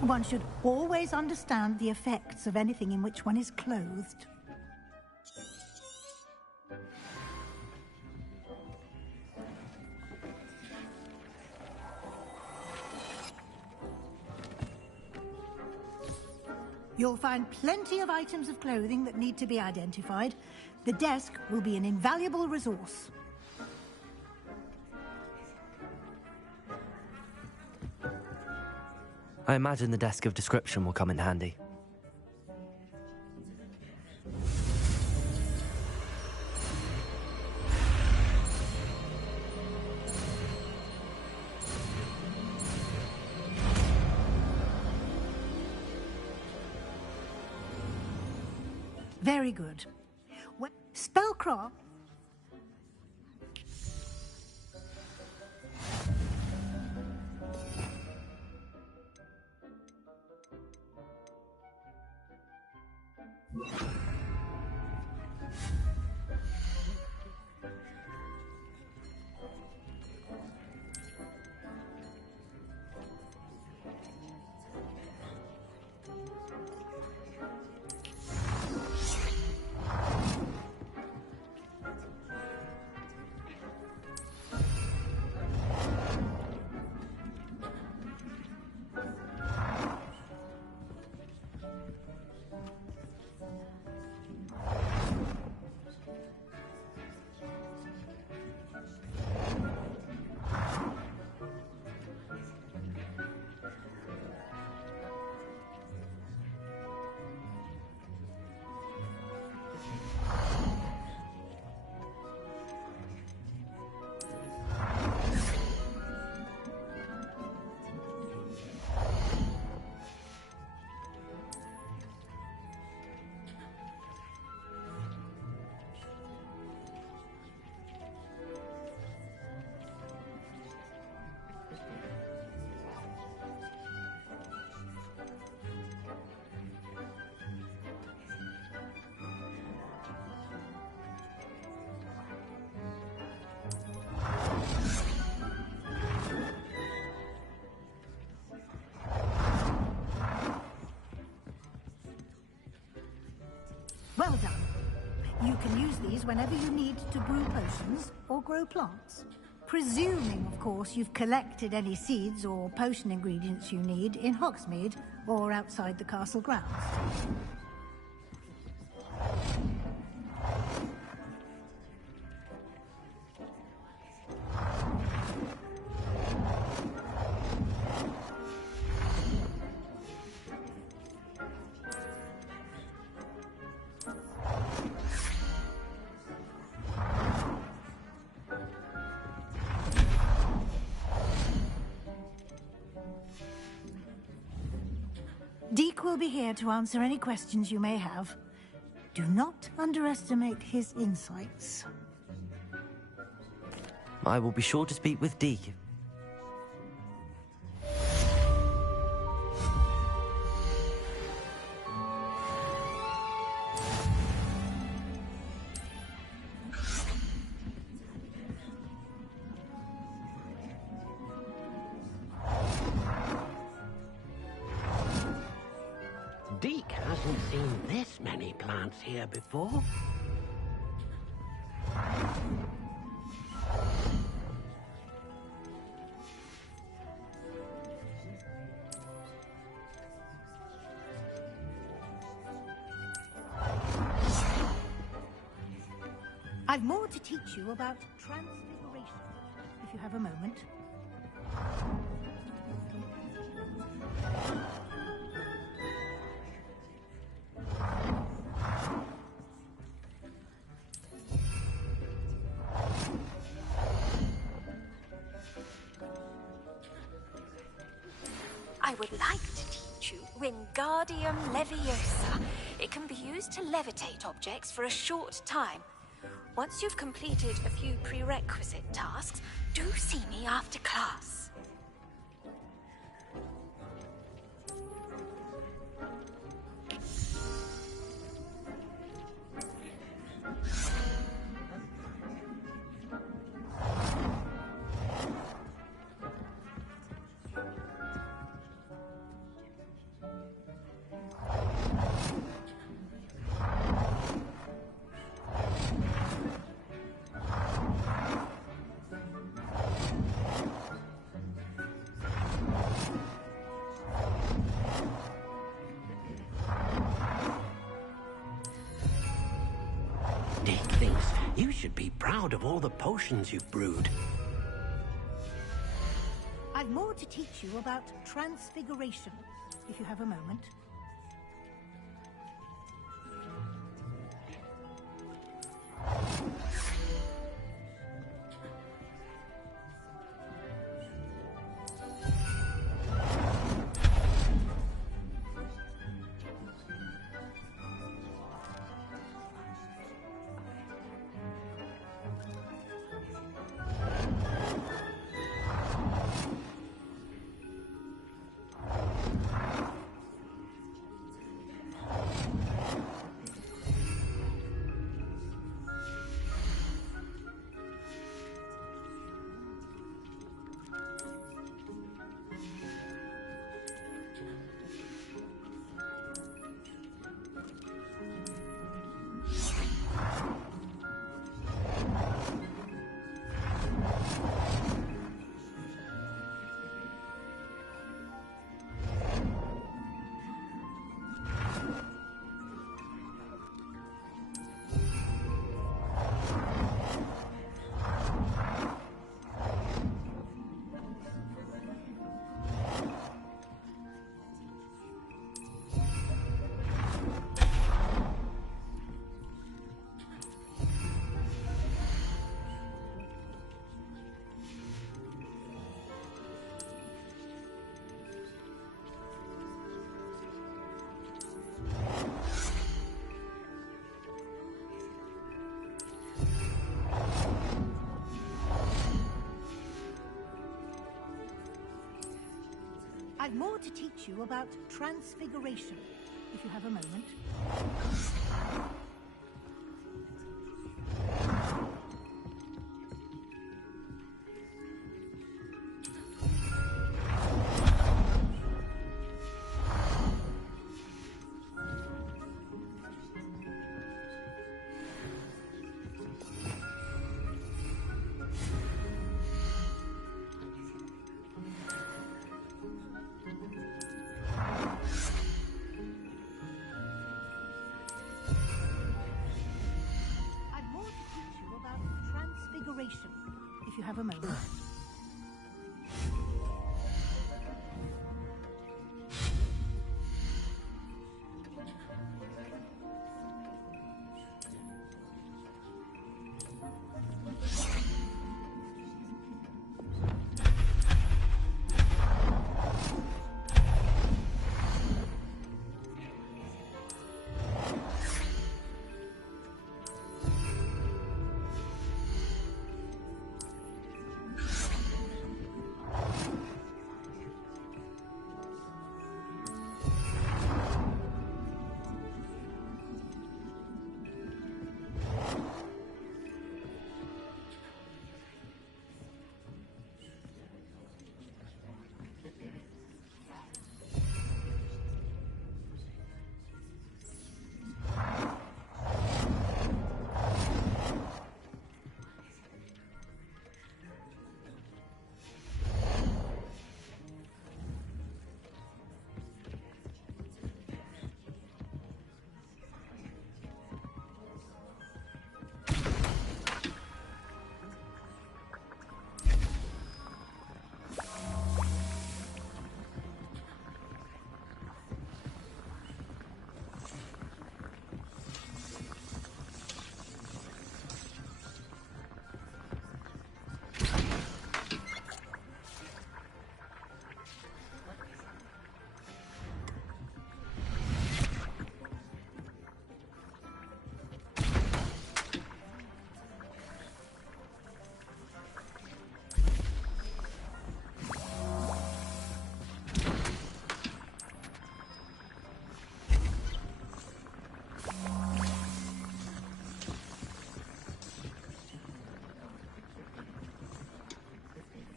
One should always understand the effects of anything in which one is clothed. You'll find plenty of items of clothing that need to be identified. The desk will be an invaluable resource. I imagine the desk of description will come in handy. Very good. Spellcraft. Well done. You can use these whenever you need to brew potions or grow plants. Presuming, of course, you've collected any seeds or potion ingredients you need in Hogsmeade or outside the castle grounds. Deke will be here to answer any questions you may have. Do not underestimate his insights. I will be sure to speak with Deke. Deke hasn't seen this many plants here before. I've more to teach you about transfiguration, if you have a moment. I would like to teach you Wingardium Leviosa. It can be used to levitate objects for a short time. Once you've completed a few prerequisite tasks, do see me after class. Deke thinks you should be proud of all the potions you've brewed. I've more to teach you about transfiguration, if you have a moment. I've more to teach you about transfiguration, if you have a moment. information, if you have a moment.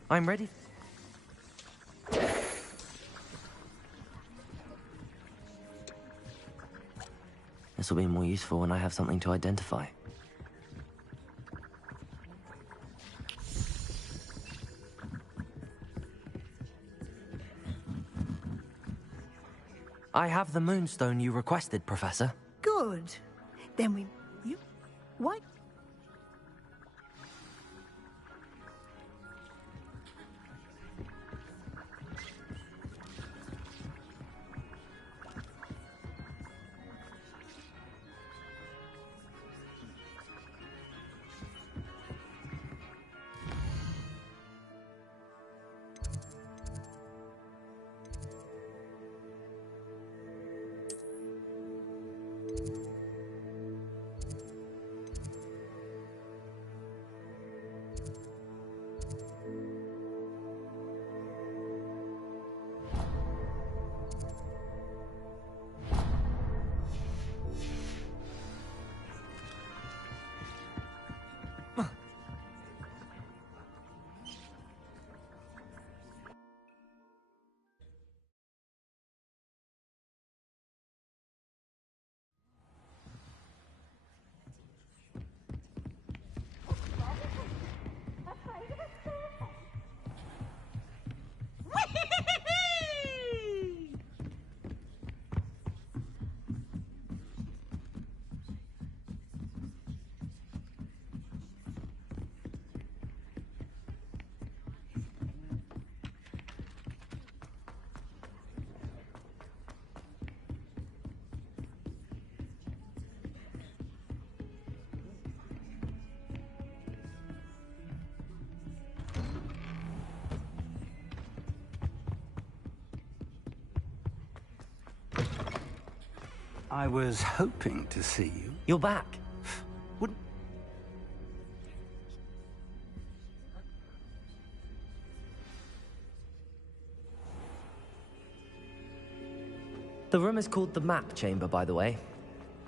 I'm ready. This will be more useful when I have something to identify. I have the moonstone you requested, Professor. Good. Then you... What? I was hoping to see you. You're back. The room is called the Map Chamber, by the way.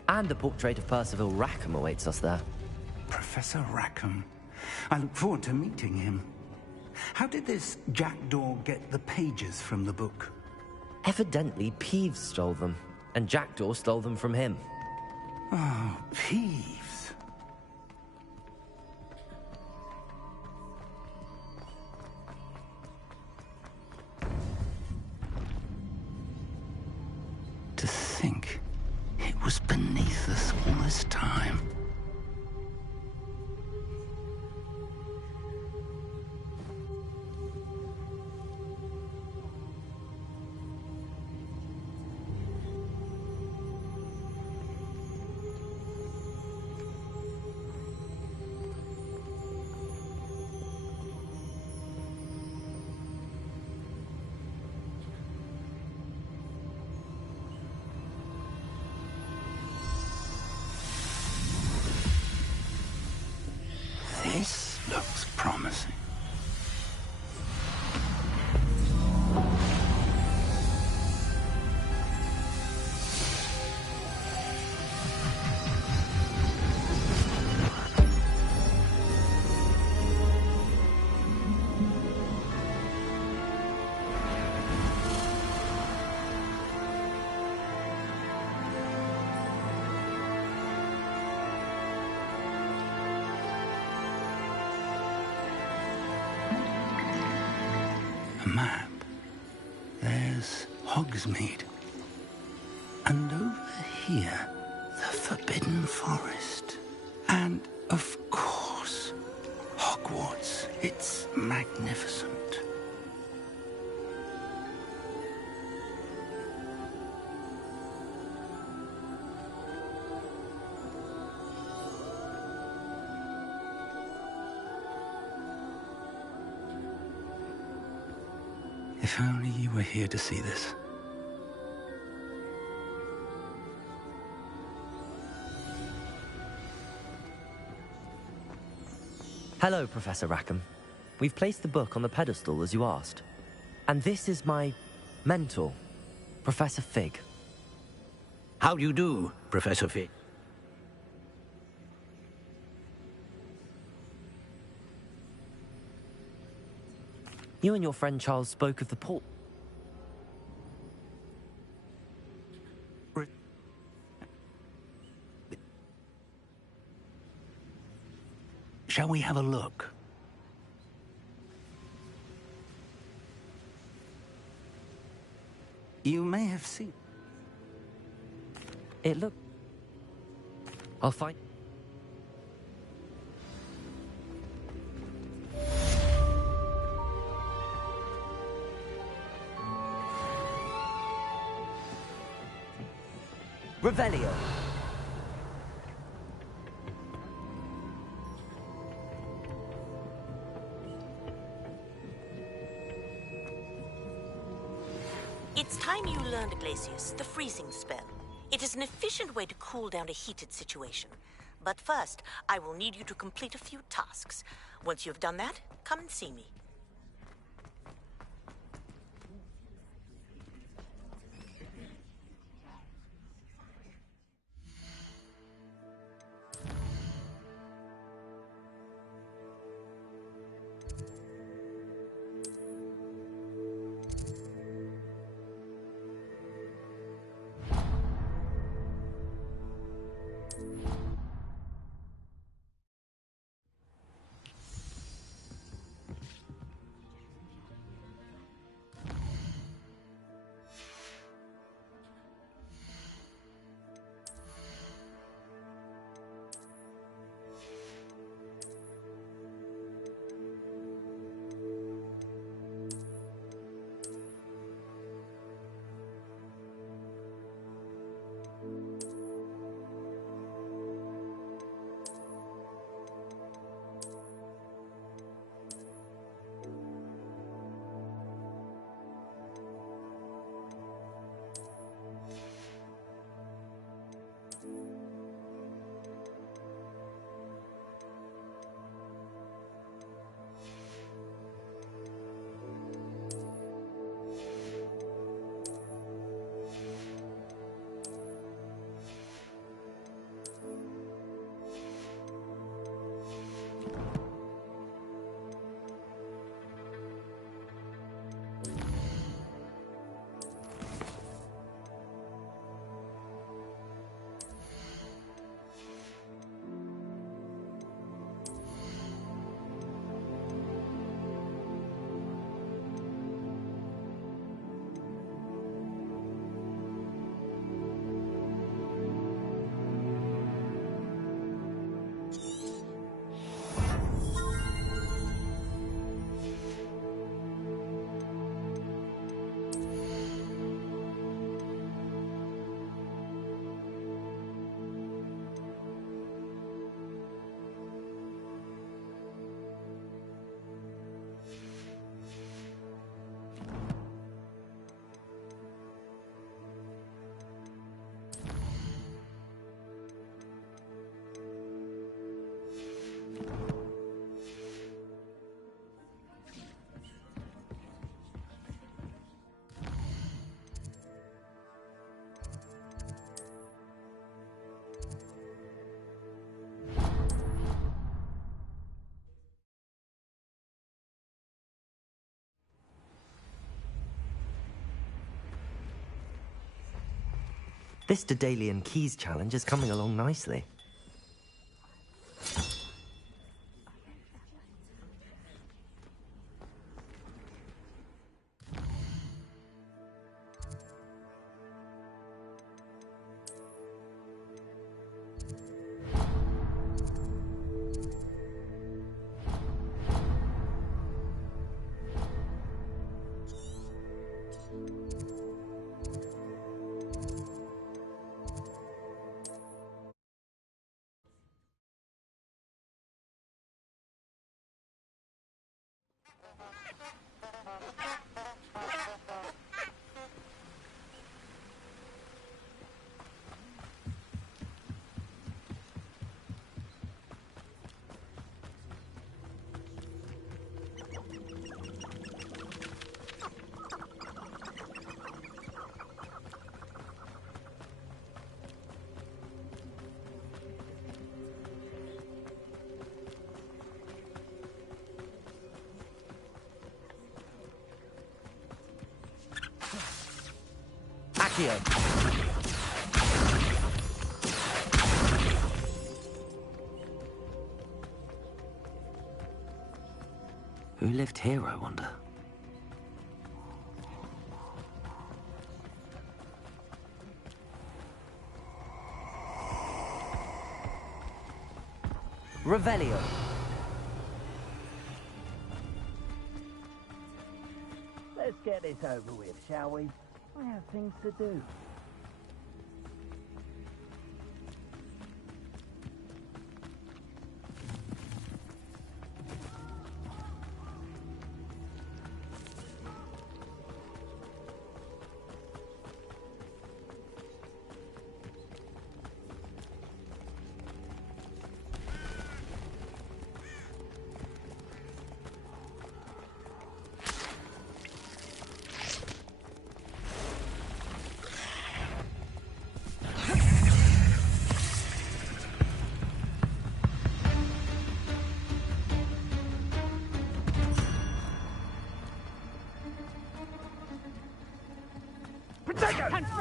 And a portrait of Percival Rackham awaits us there. Professor Rackham. I look forward to meeting him. How did this jackdaw get the pages from the book? Evidently, Peeves stole them, and Jackdaw stole them from him. Oh, Peeves. To think it was beneath us all this time. This looks promising. A map. There's Hogsmeade. And over here, the Forbidden Forest. And, of course, Hogwarts. It's magnificent. If only you were here to see this. Hello, Professor Rackham. We've placed the book on the pedestal as you asked. And this is my mentor, Professor Fig. How do you do, Professor Fig? You and your friend Charles spoke of the port. Shall we have a look? You may have seen. It looked... I'll find... Revelio. It's time you learned, Glacius, the freezing spell. It is an efficient way to cool down a heated situation. But first, I will need you to complete a few tasks. Once you've done that, come and see me. This Daedalian Keys challenge is coming along nicely. Accio. Who lived here, I wonder? Revelio. Let's get this over with, shall we? I have things to do.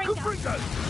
Confringo!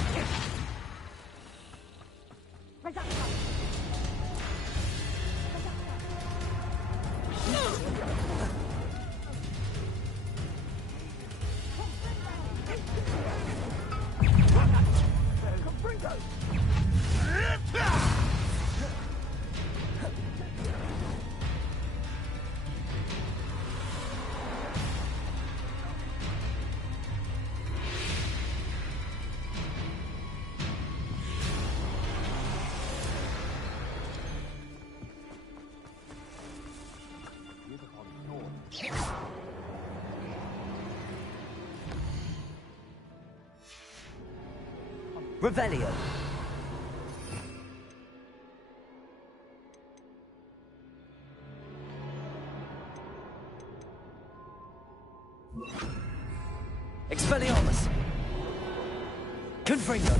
Revelio. Expelliarmus. Confringo.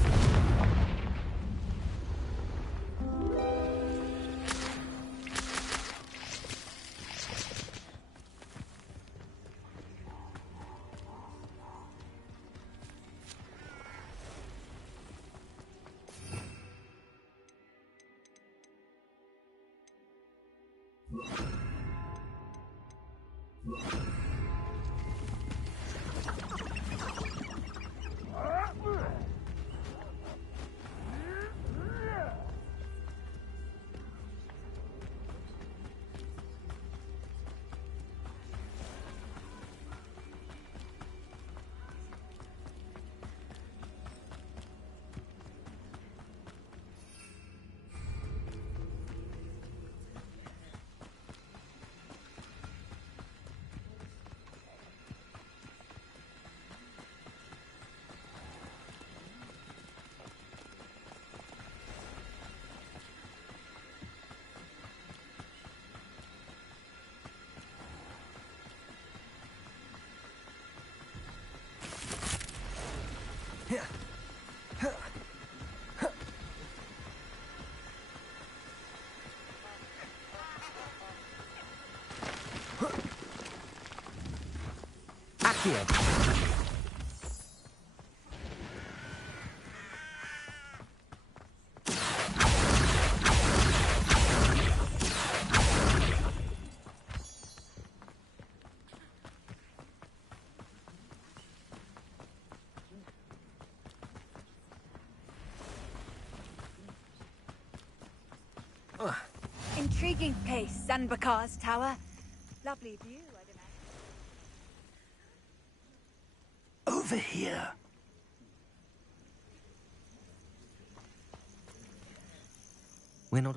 Accio. Intriguing place, Zanbakar's tower. Lovely view, I'd imagine. Over here. We're not...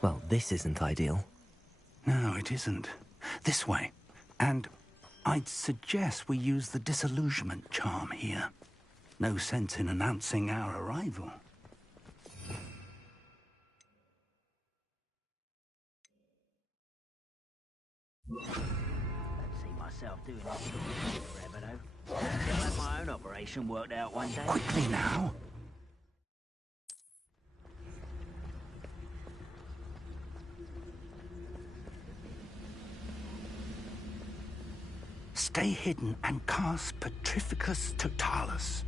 Well, this isn't ideal. No, it isn't. This way. And I'd suggest we use the disillusionment charm here. No sense in announcing our arrival. Don't see myself doing this forever, though. I'll have my own operation worked out one day. Quickly now. Stay hidden and cast Petrificus Totalis.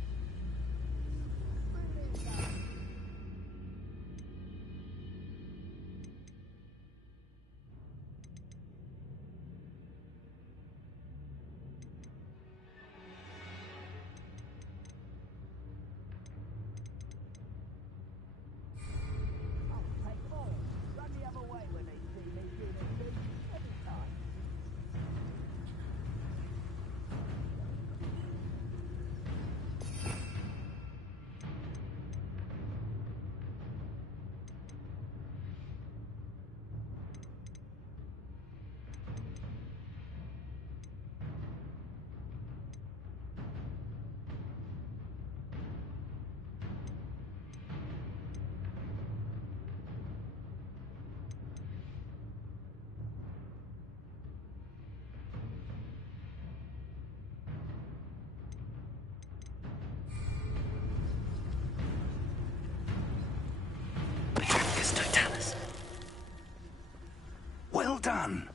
Well done.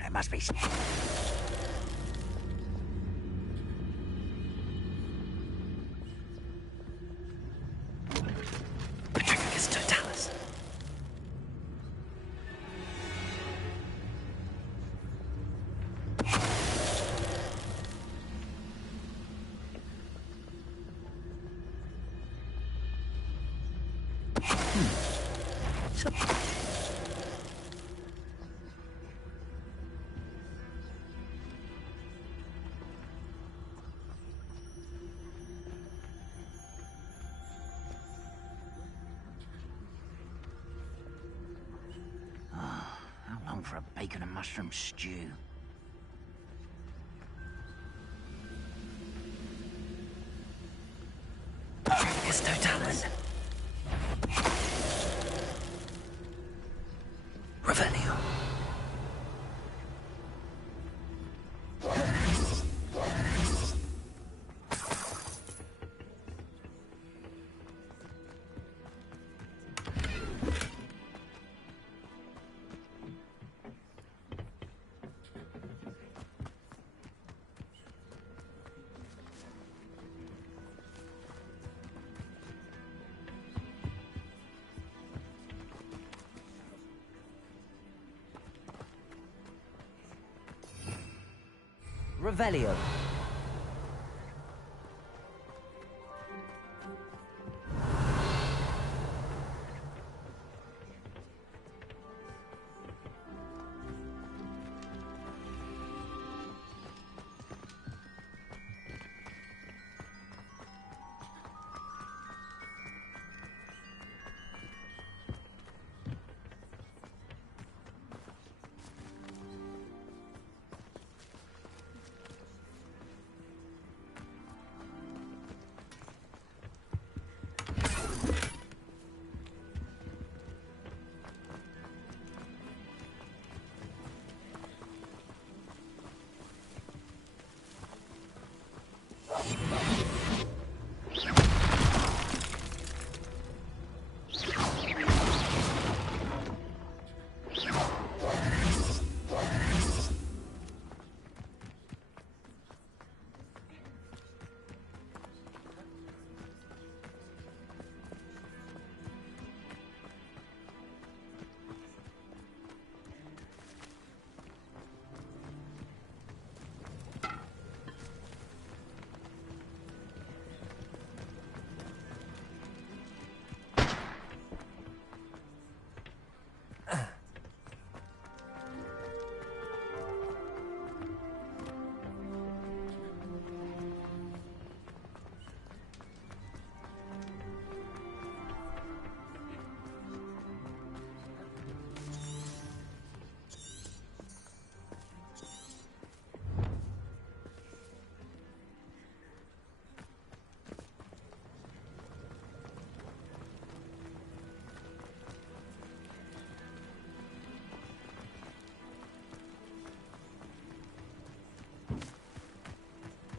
There must be... Petrificus Totalis. How long for a bacon and mushroom stew? Petrificus Totalis. Revelio. Revelio.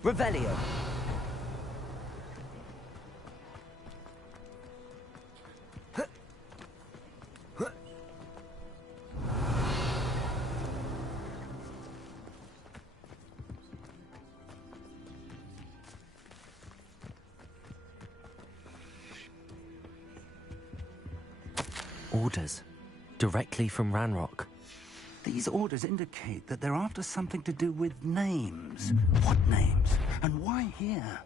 Revelio. Orders. Directly from Ranrock. These orders indicate that they're after something to do with names. What names? And why here?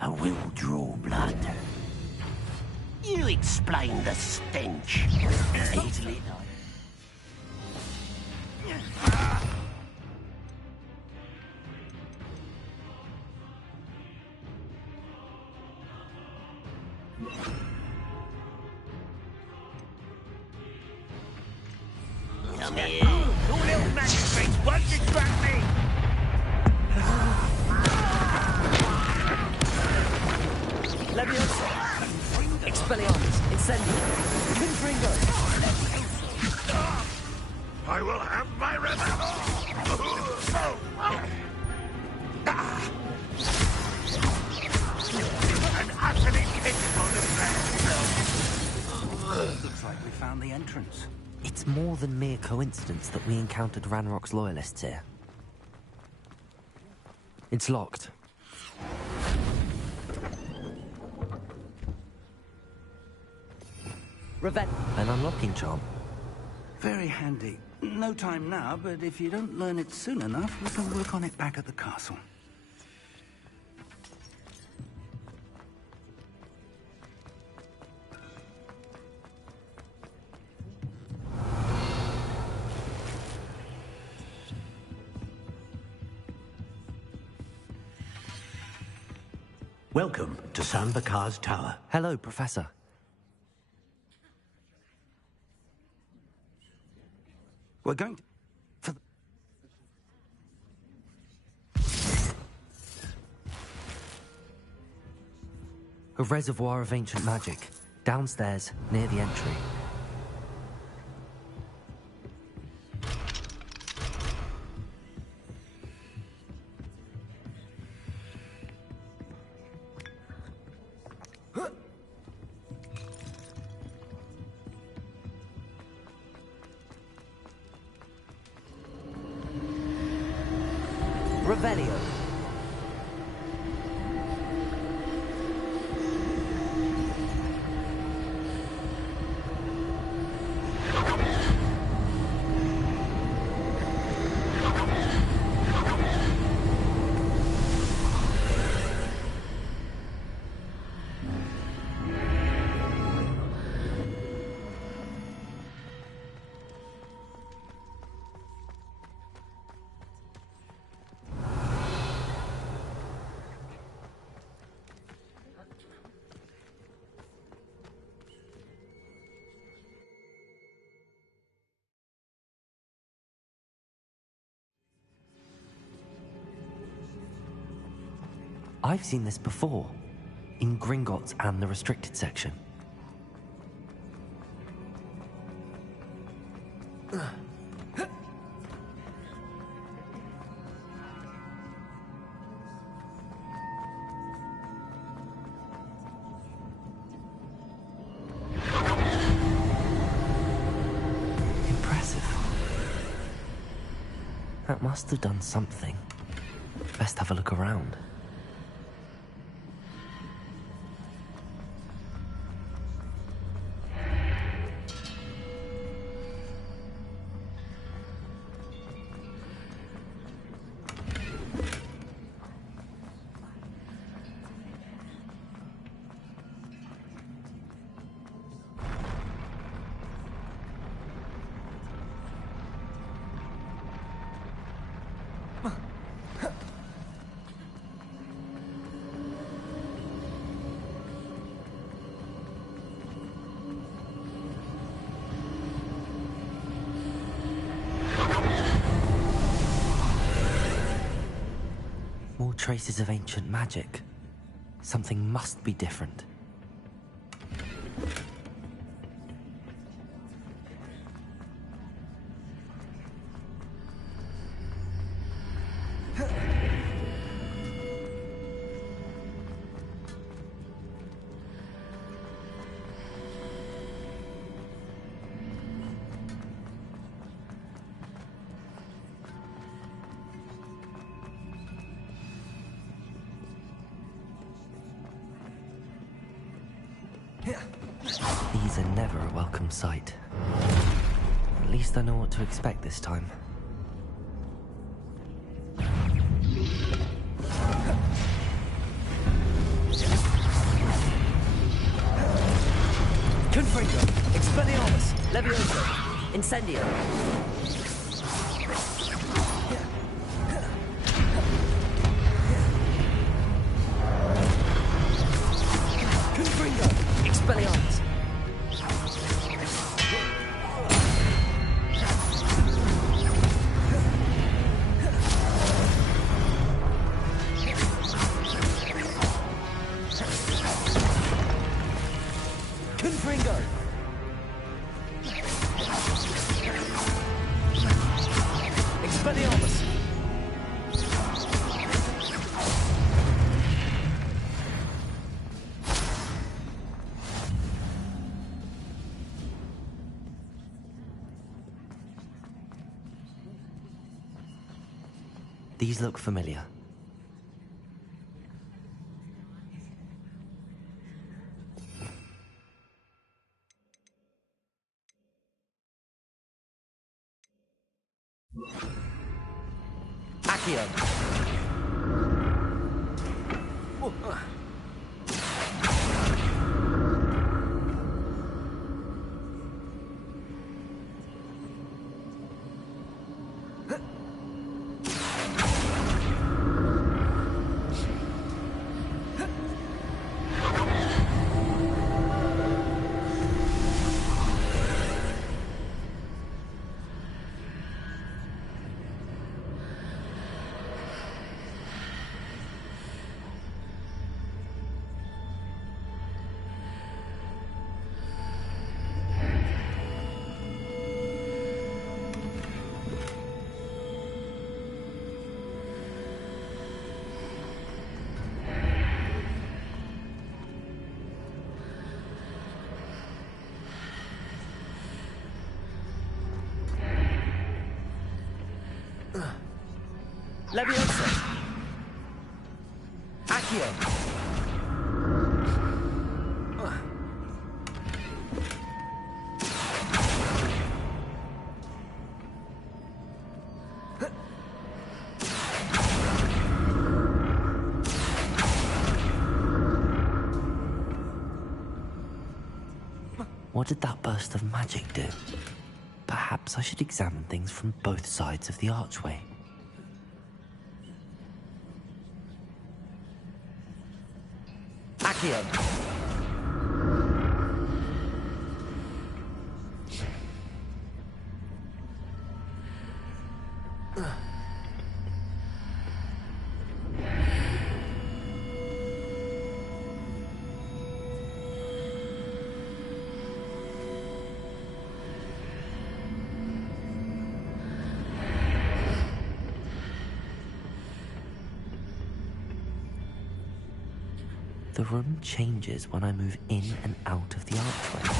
I will draw blood. You explain the stench. Easily done. Come here. Your little magistrates won't distract me! Leviosa. Expelliarmus. Incendio. Confringo. I will have my An utterly capable Looks like we found the entrance. It's more than mere coincidence that we encountered Ranrock's loyalists here. It's locked. An unlocking charm. Very handy. No time now, but if you don't learn it soon enough, we can work on it back at the castle. Welcome to San Bakar's tower. Hello, Professor. We're going to... for the... A reservoir of ancient magic. Downstairs, near the entry. Revelio. I've seen this before, in Gringotts and the restricted section. Impressive. That must have done something. Best have a look around. More traces of ancient magic. Something must be different. are never a welcome sight. At least I know what to expect this time. Confringo, Expelliarmus, Levioso, Incendio. Confringo, Expelliarmus. Confringo. Expelliarmus. These look familiar. Accio. Levioso. Accio. What did that burst of magic do? Perhaps I should examine things from both sides of the archway. Accio. The room changes when I move in and out of the archway.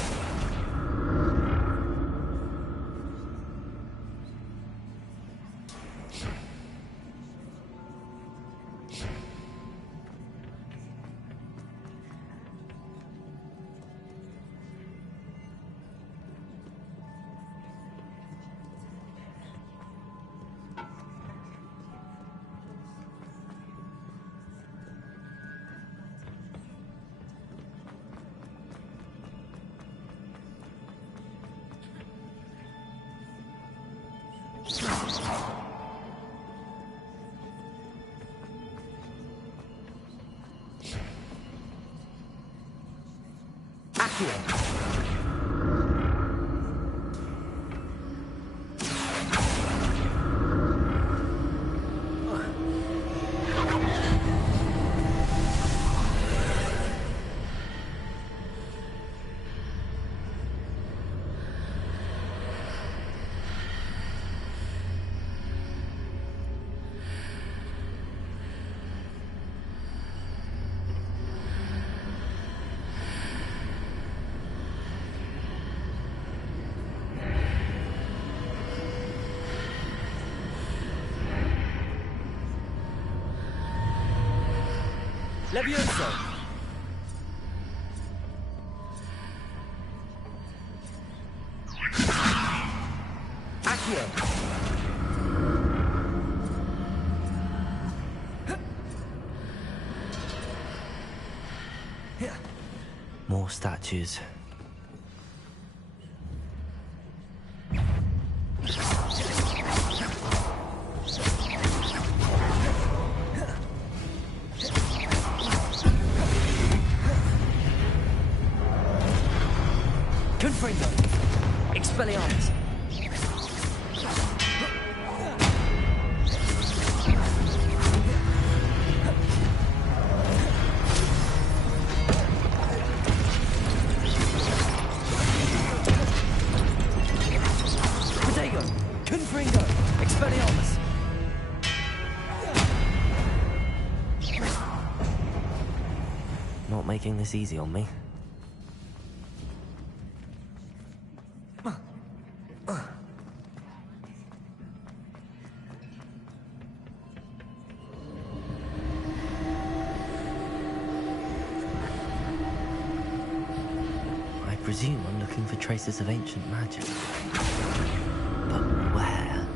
Levioso. Accio! More statues. Confringo! Expelliarmus! Protego! Confringo! Expelliarmus! Not making this easy on me. I presume I'm looking for traces of ancient magic. But where?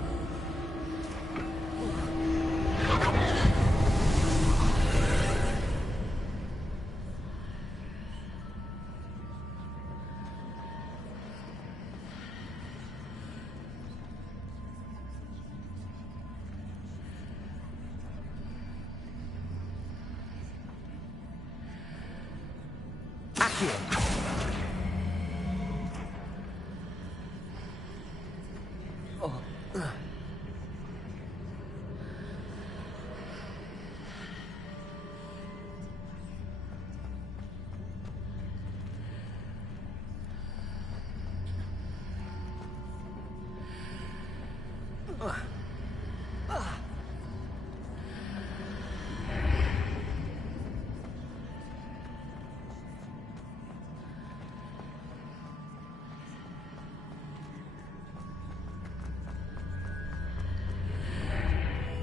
Accio!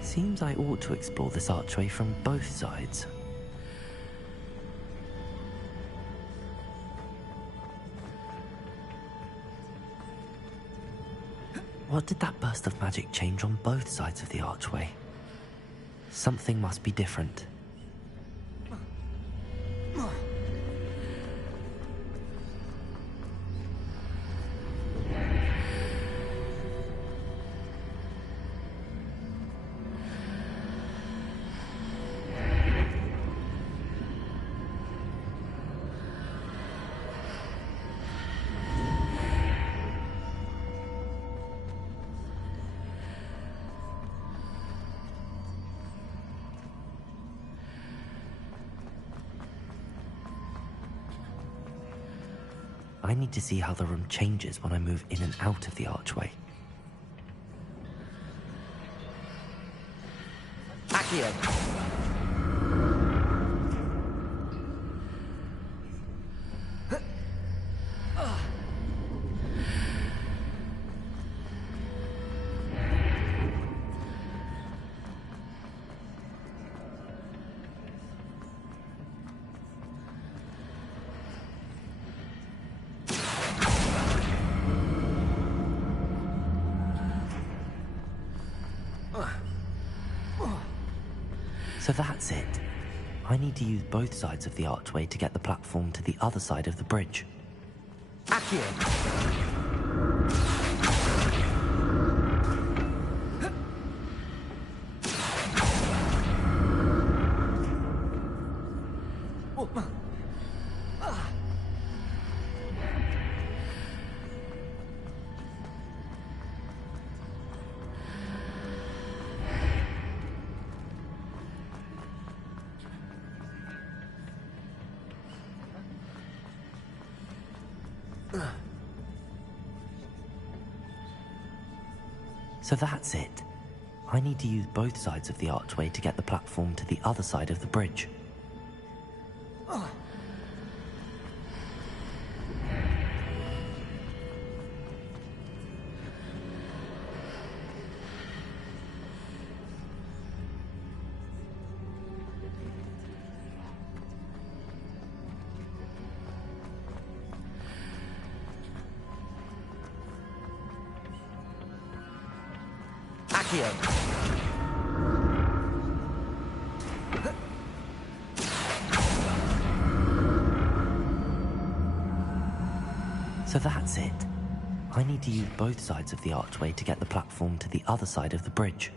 Seems I ought to explore this archway from both sides. What did that burst of magic change on both sides of the archway? Something must be different. I need to see how the room changes when I move in and out of the archway. Accio! So that's it. I need to use both sides of the archway to get the platform to the other side of the bridge. Accio! So that's it. I need to use both sides of the archway to get the platform to the other side of the bridge. Accio! So that's it. I need to use both sides of the archway to get the platform to the other side of the bridge.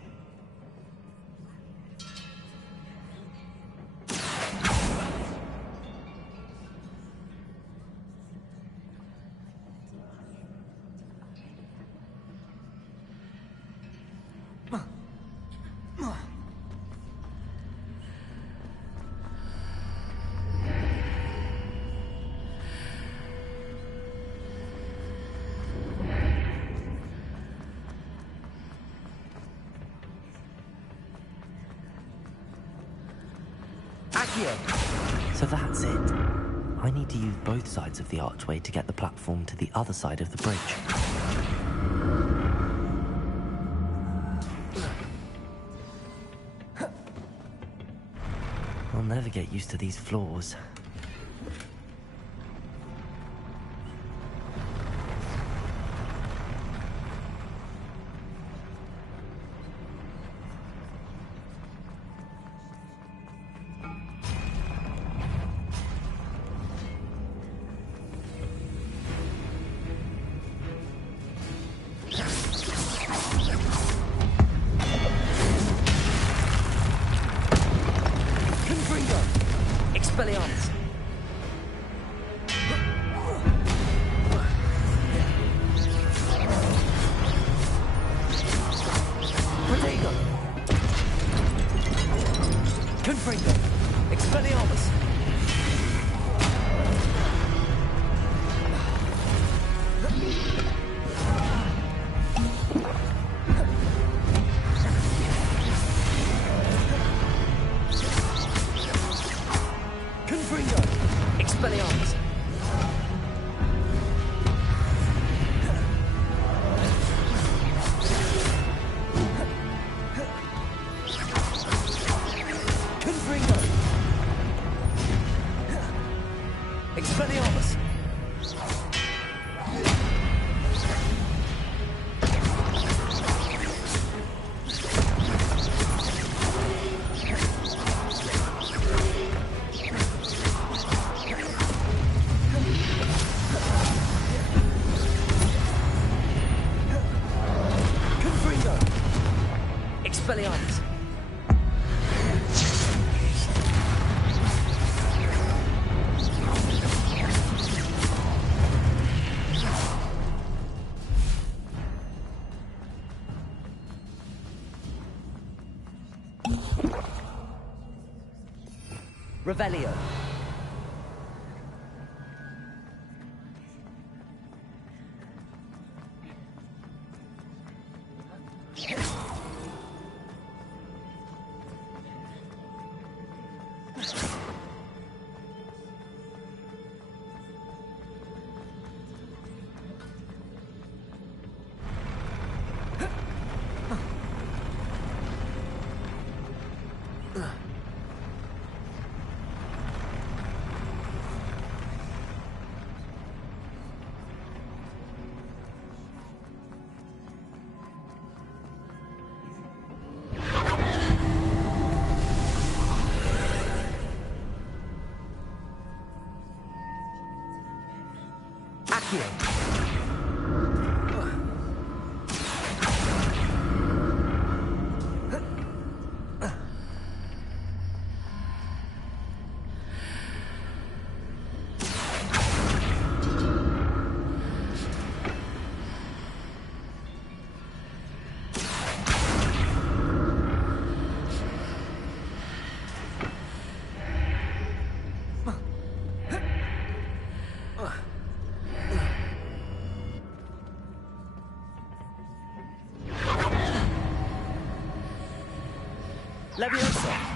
So that's it. I need to use both sides of the archway to get the platform to the other side of the bridge. I'll never get used to these floors. Expelliarmus! Protego! Confringo! Expelliarmus! Confringo! Expelliarmus! Confringo! Expelliarmus! Confringo! Expelliarmus! Revelio. Accio. Leviosa!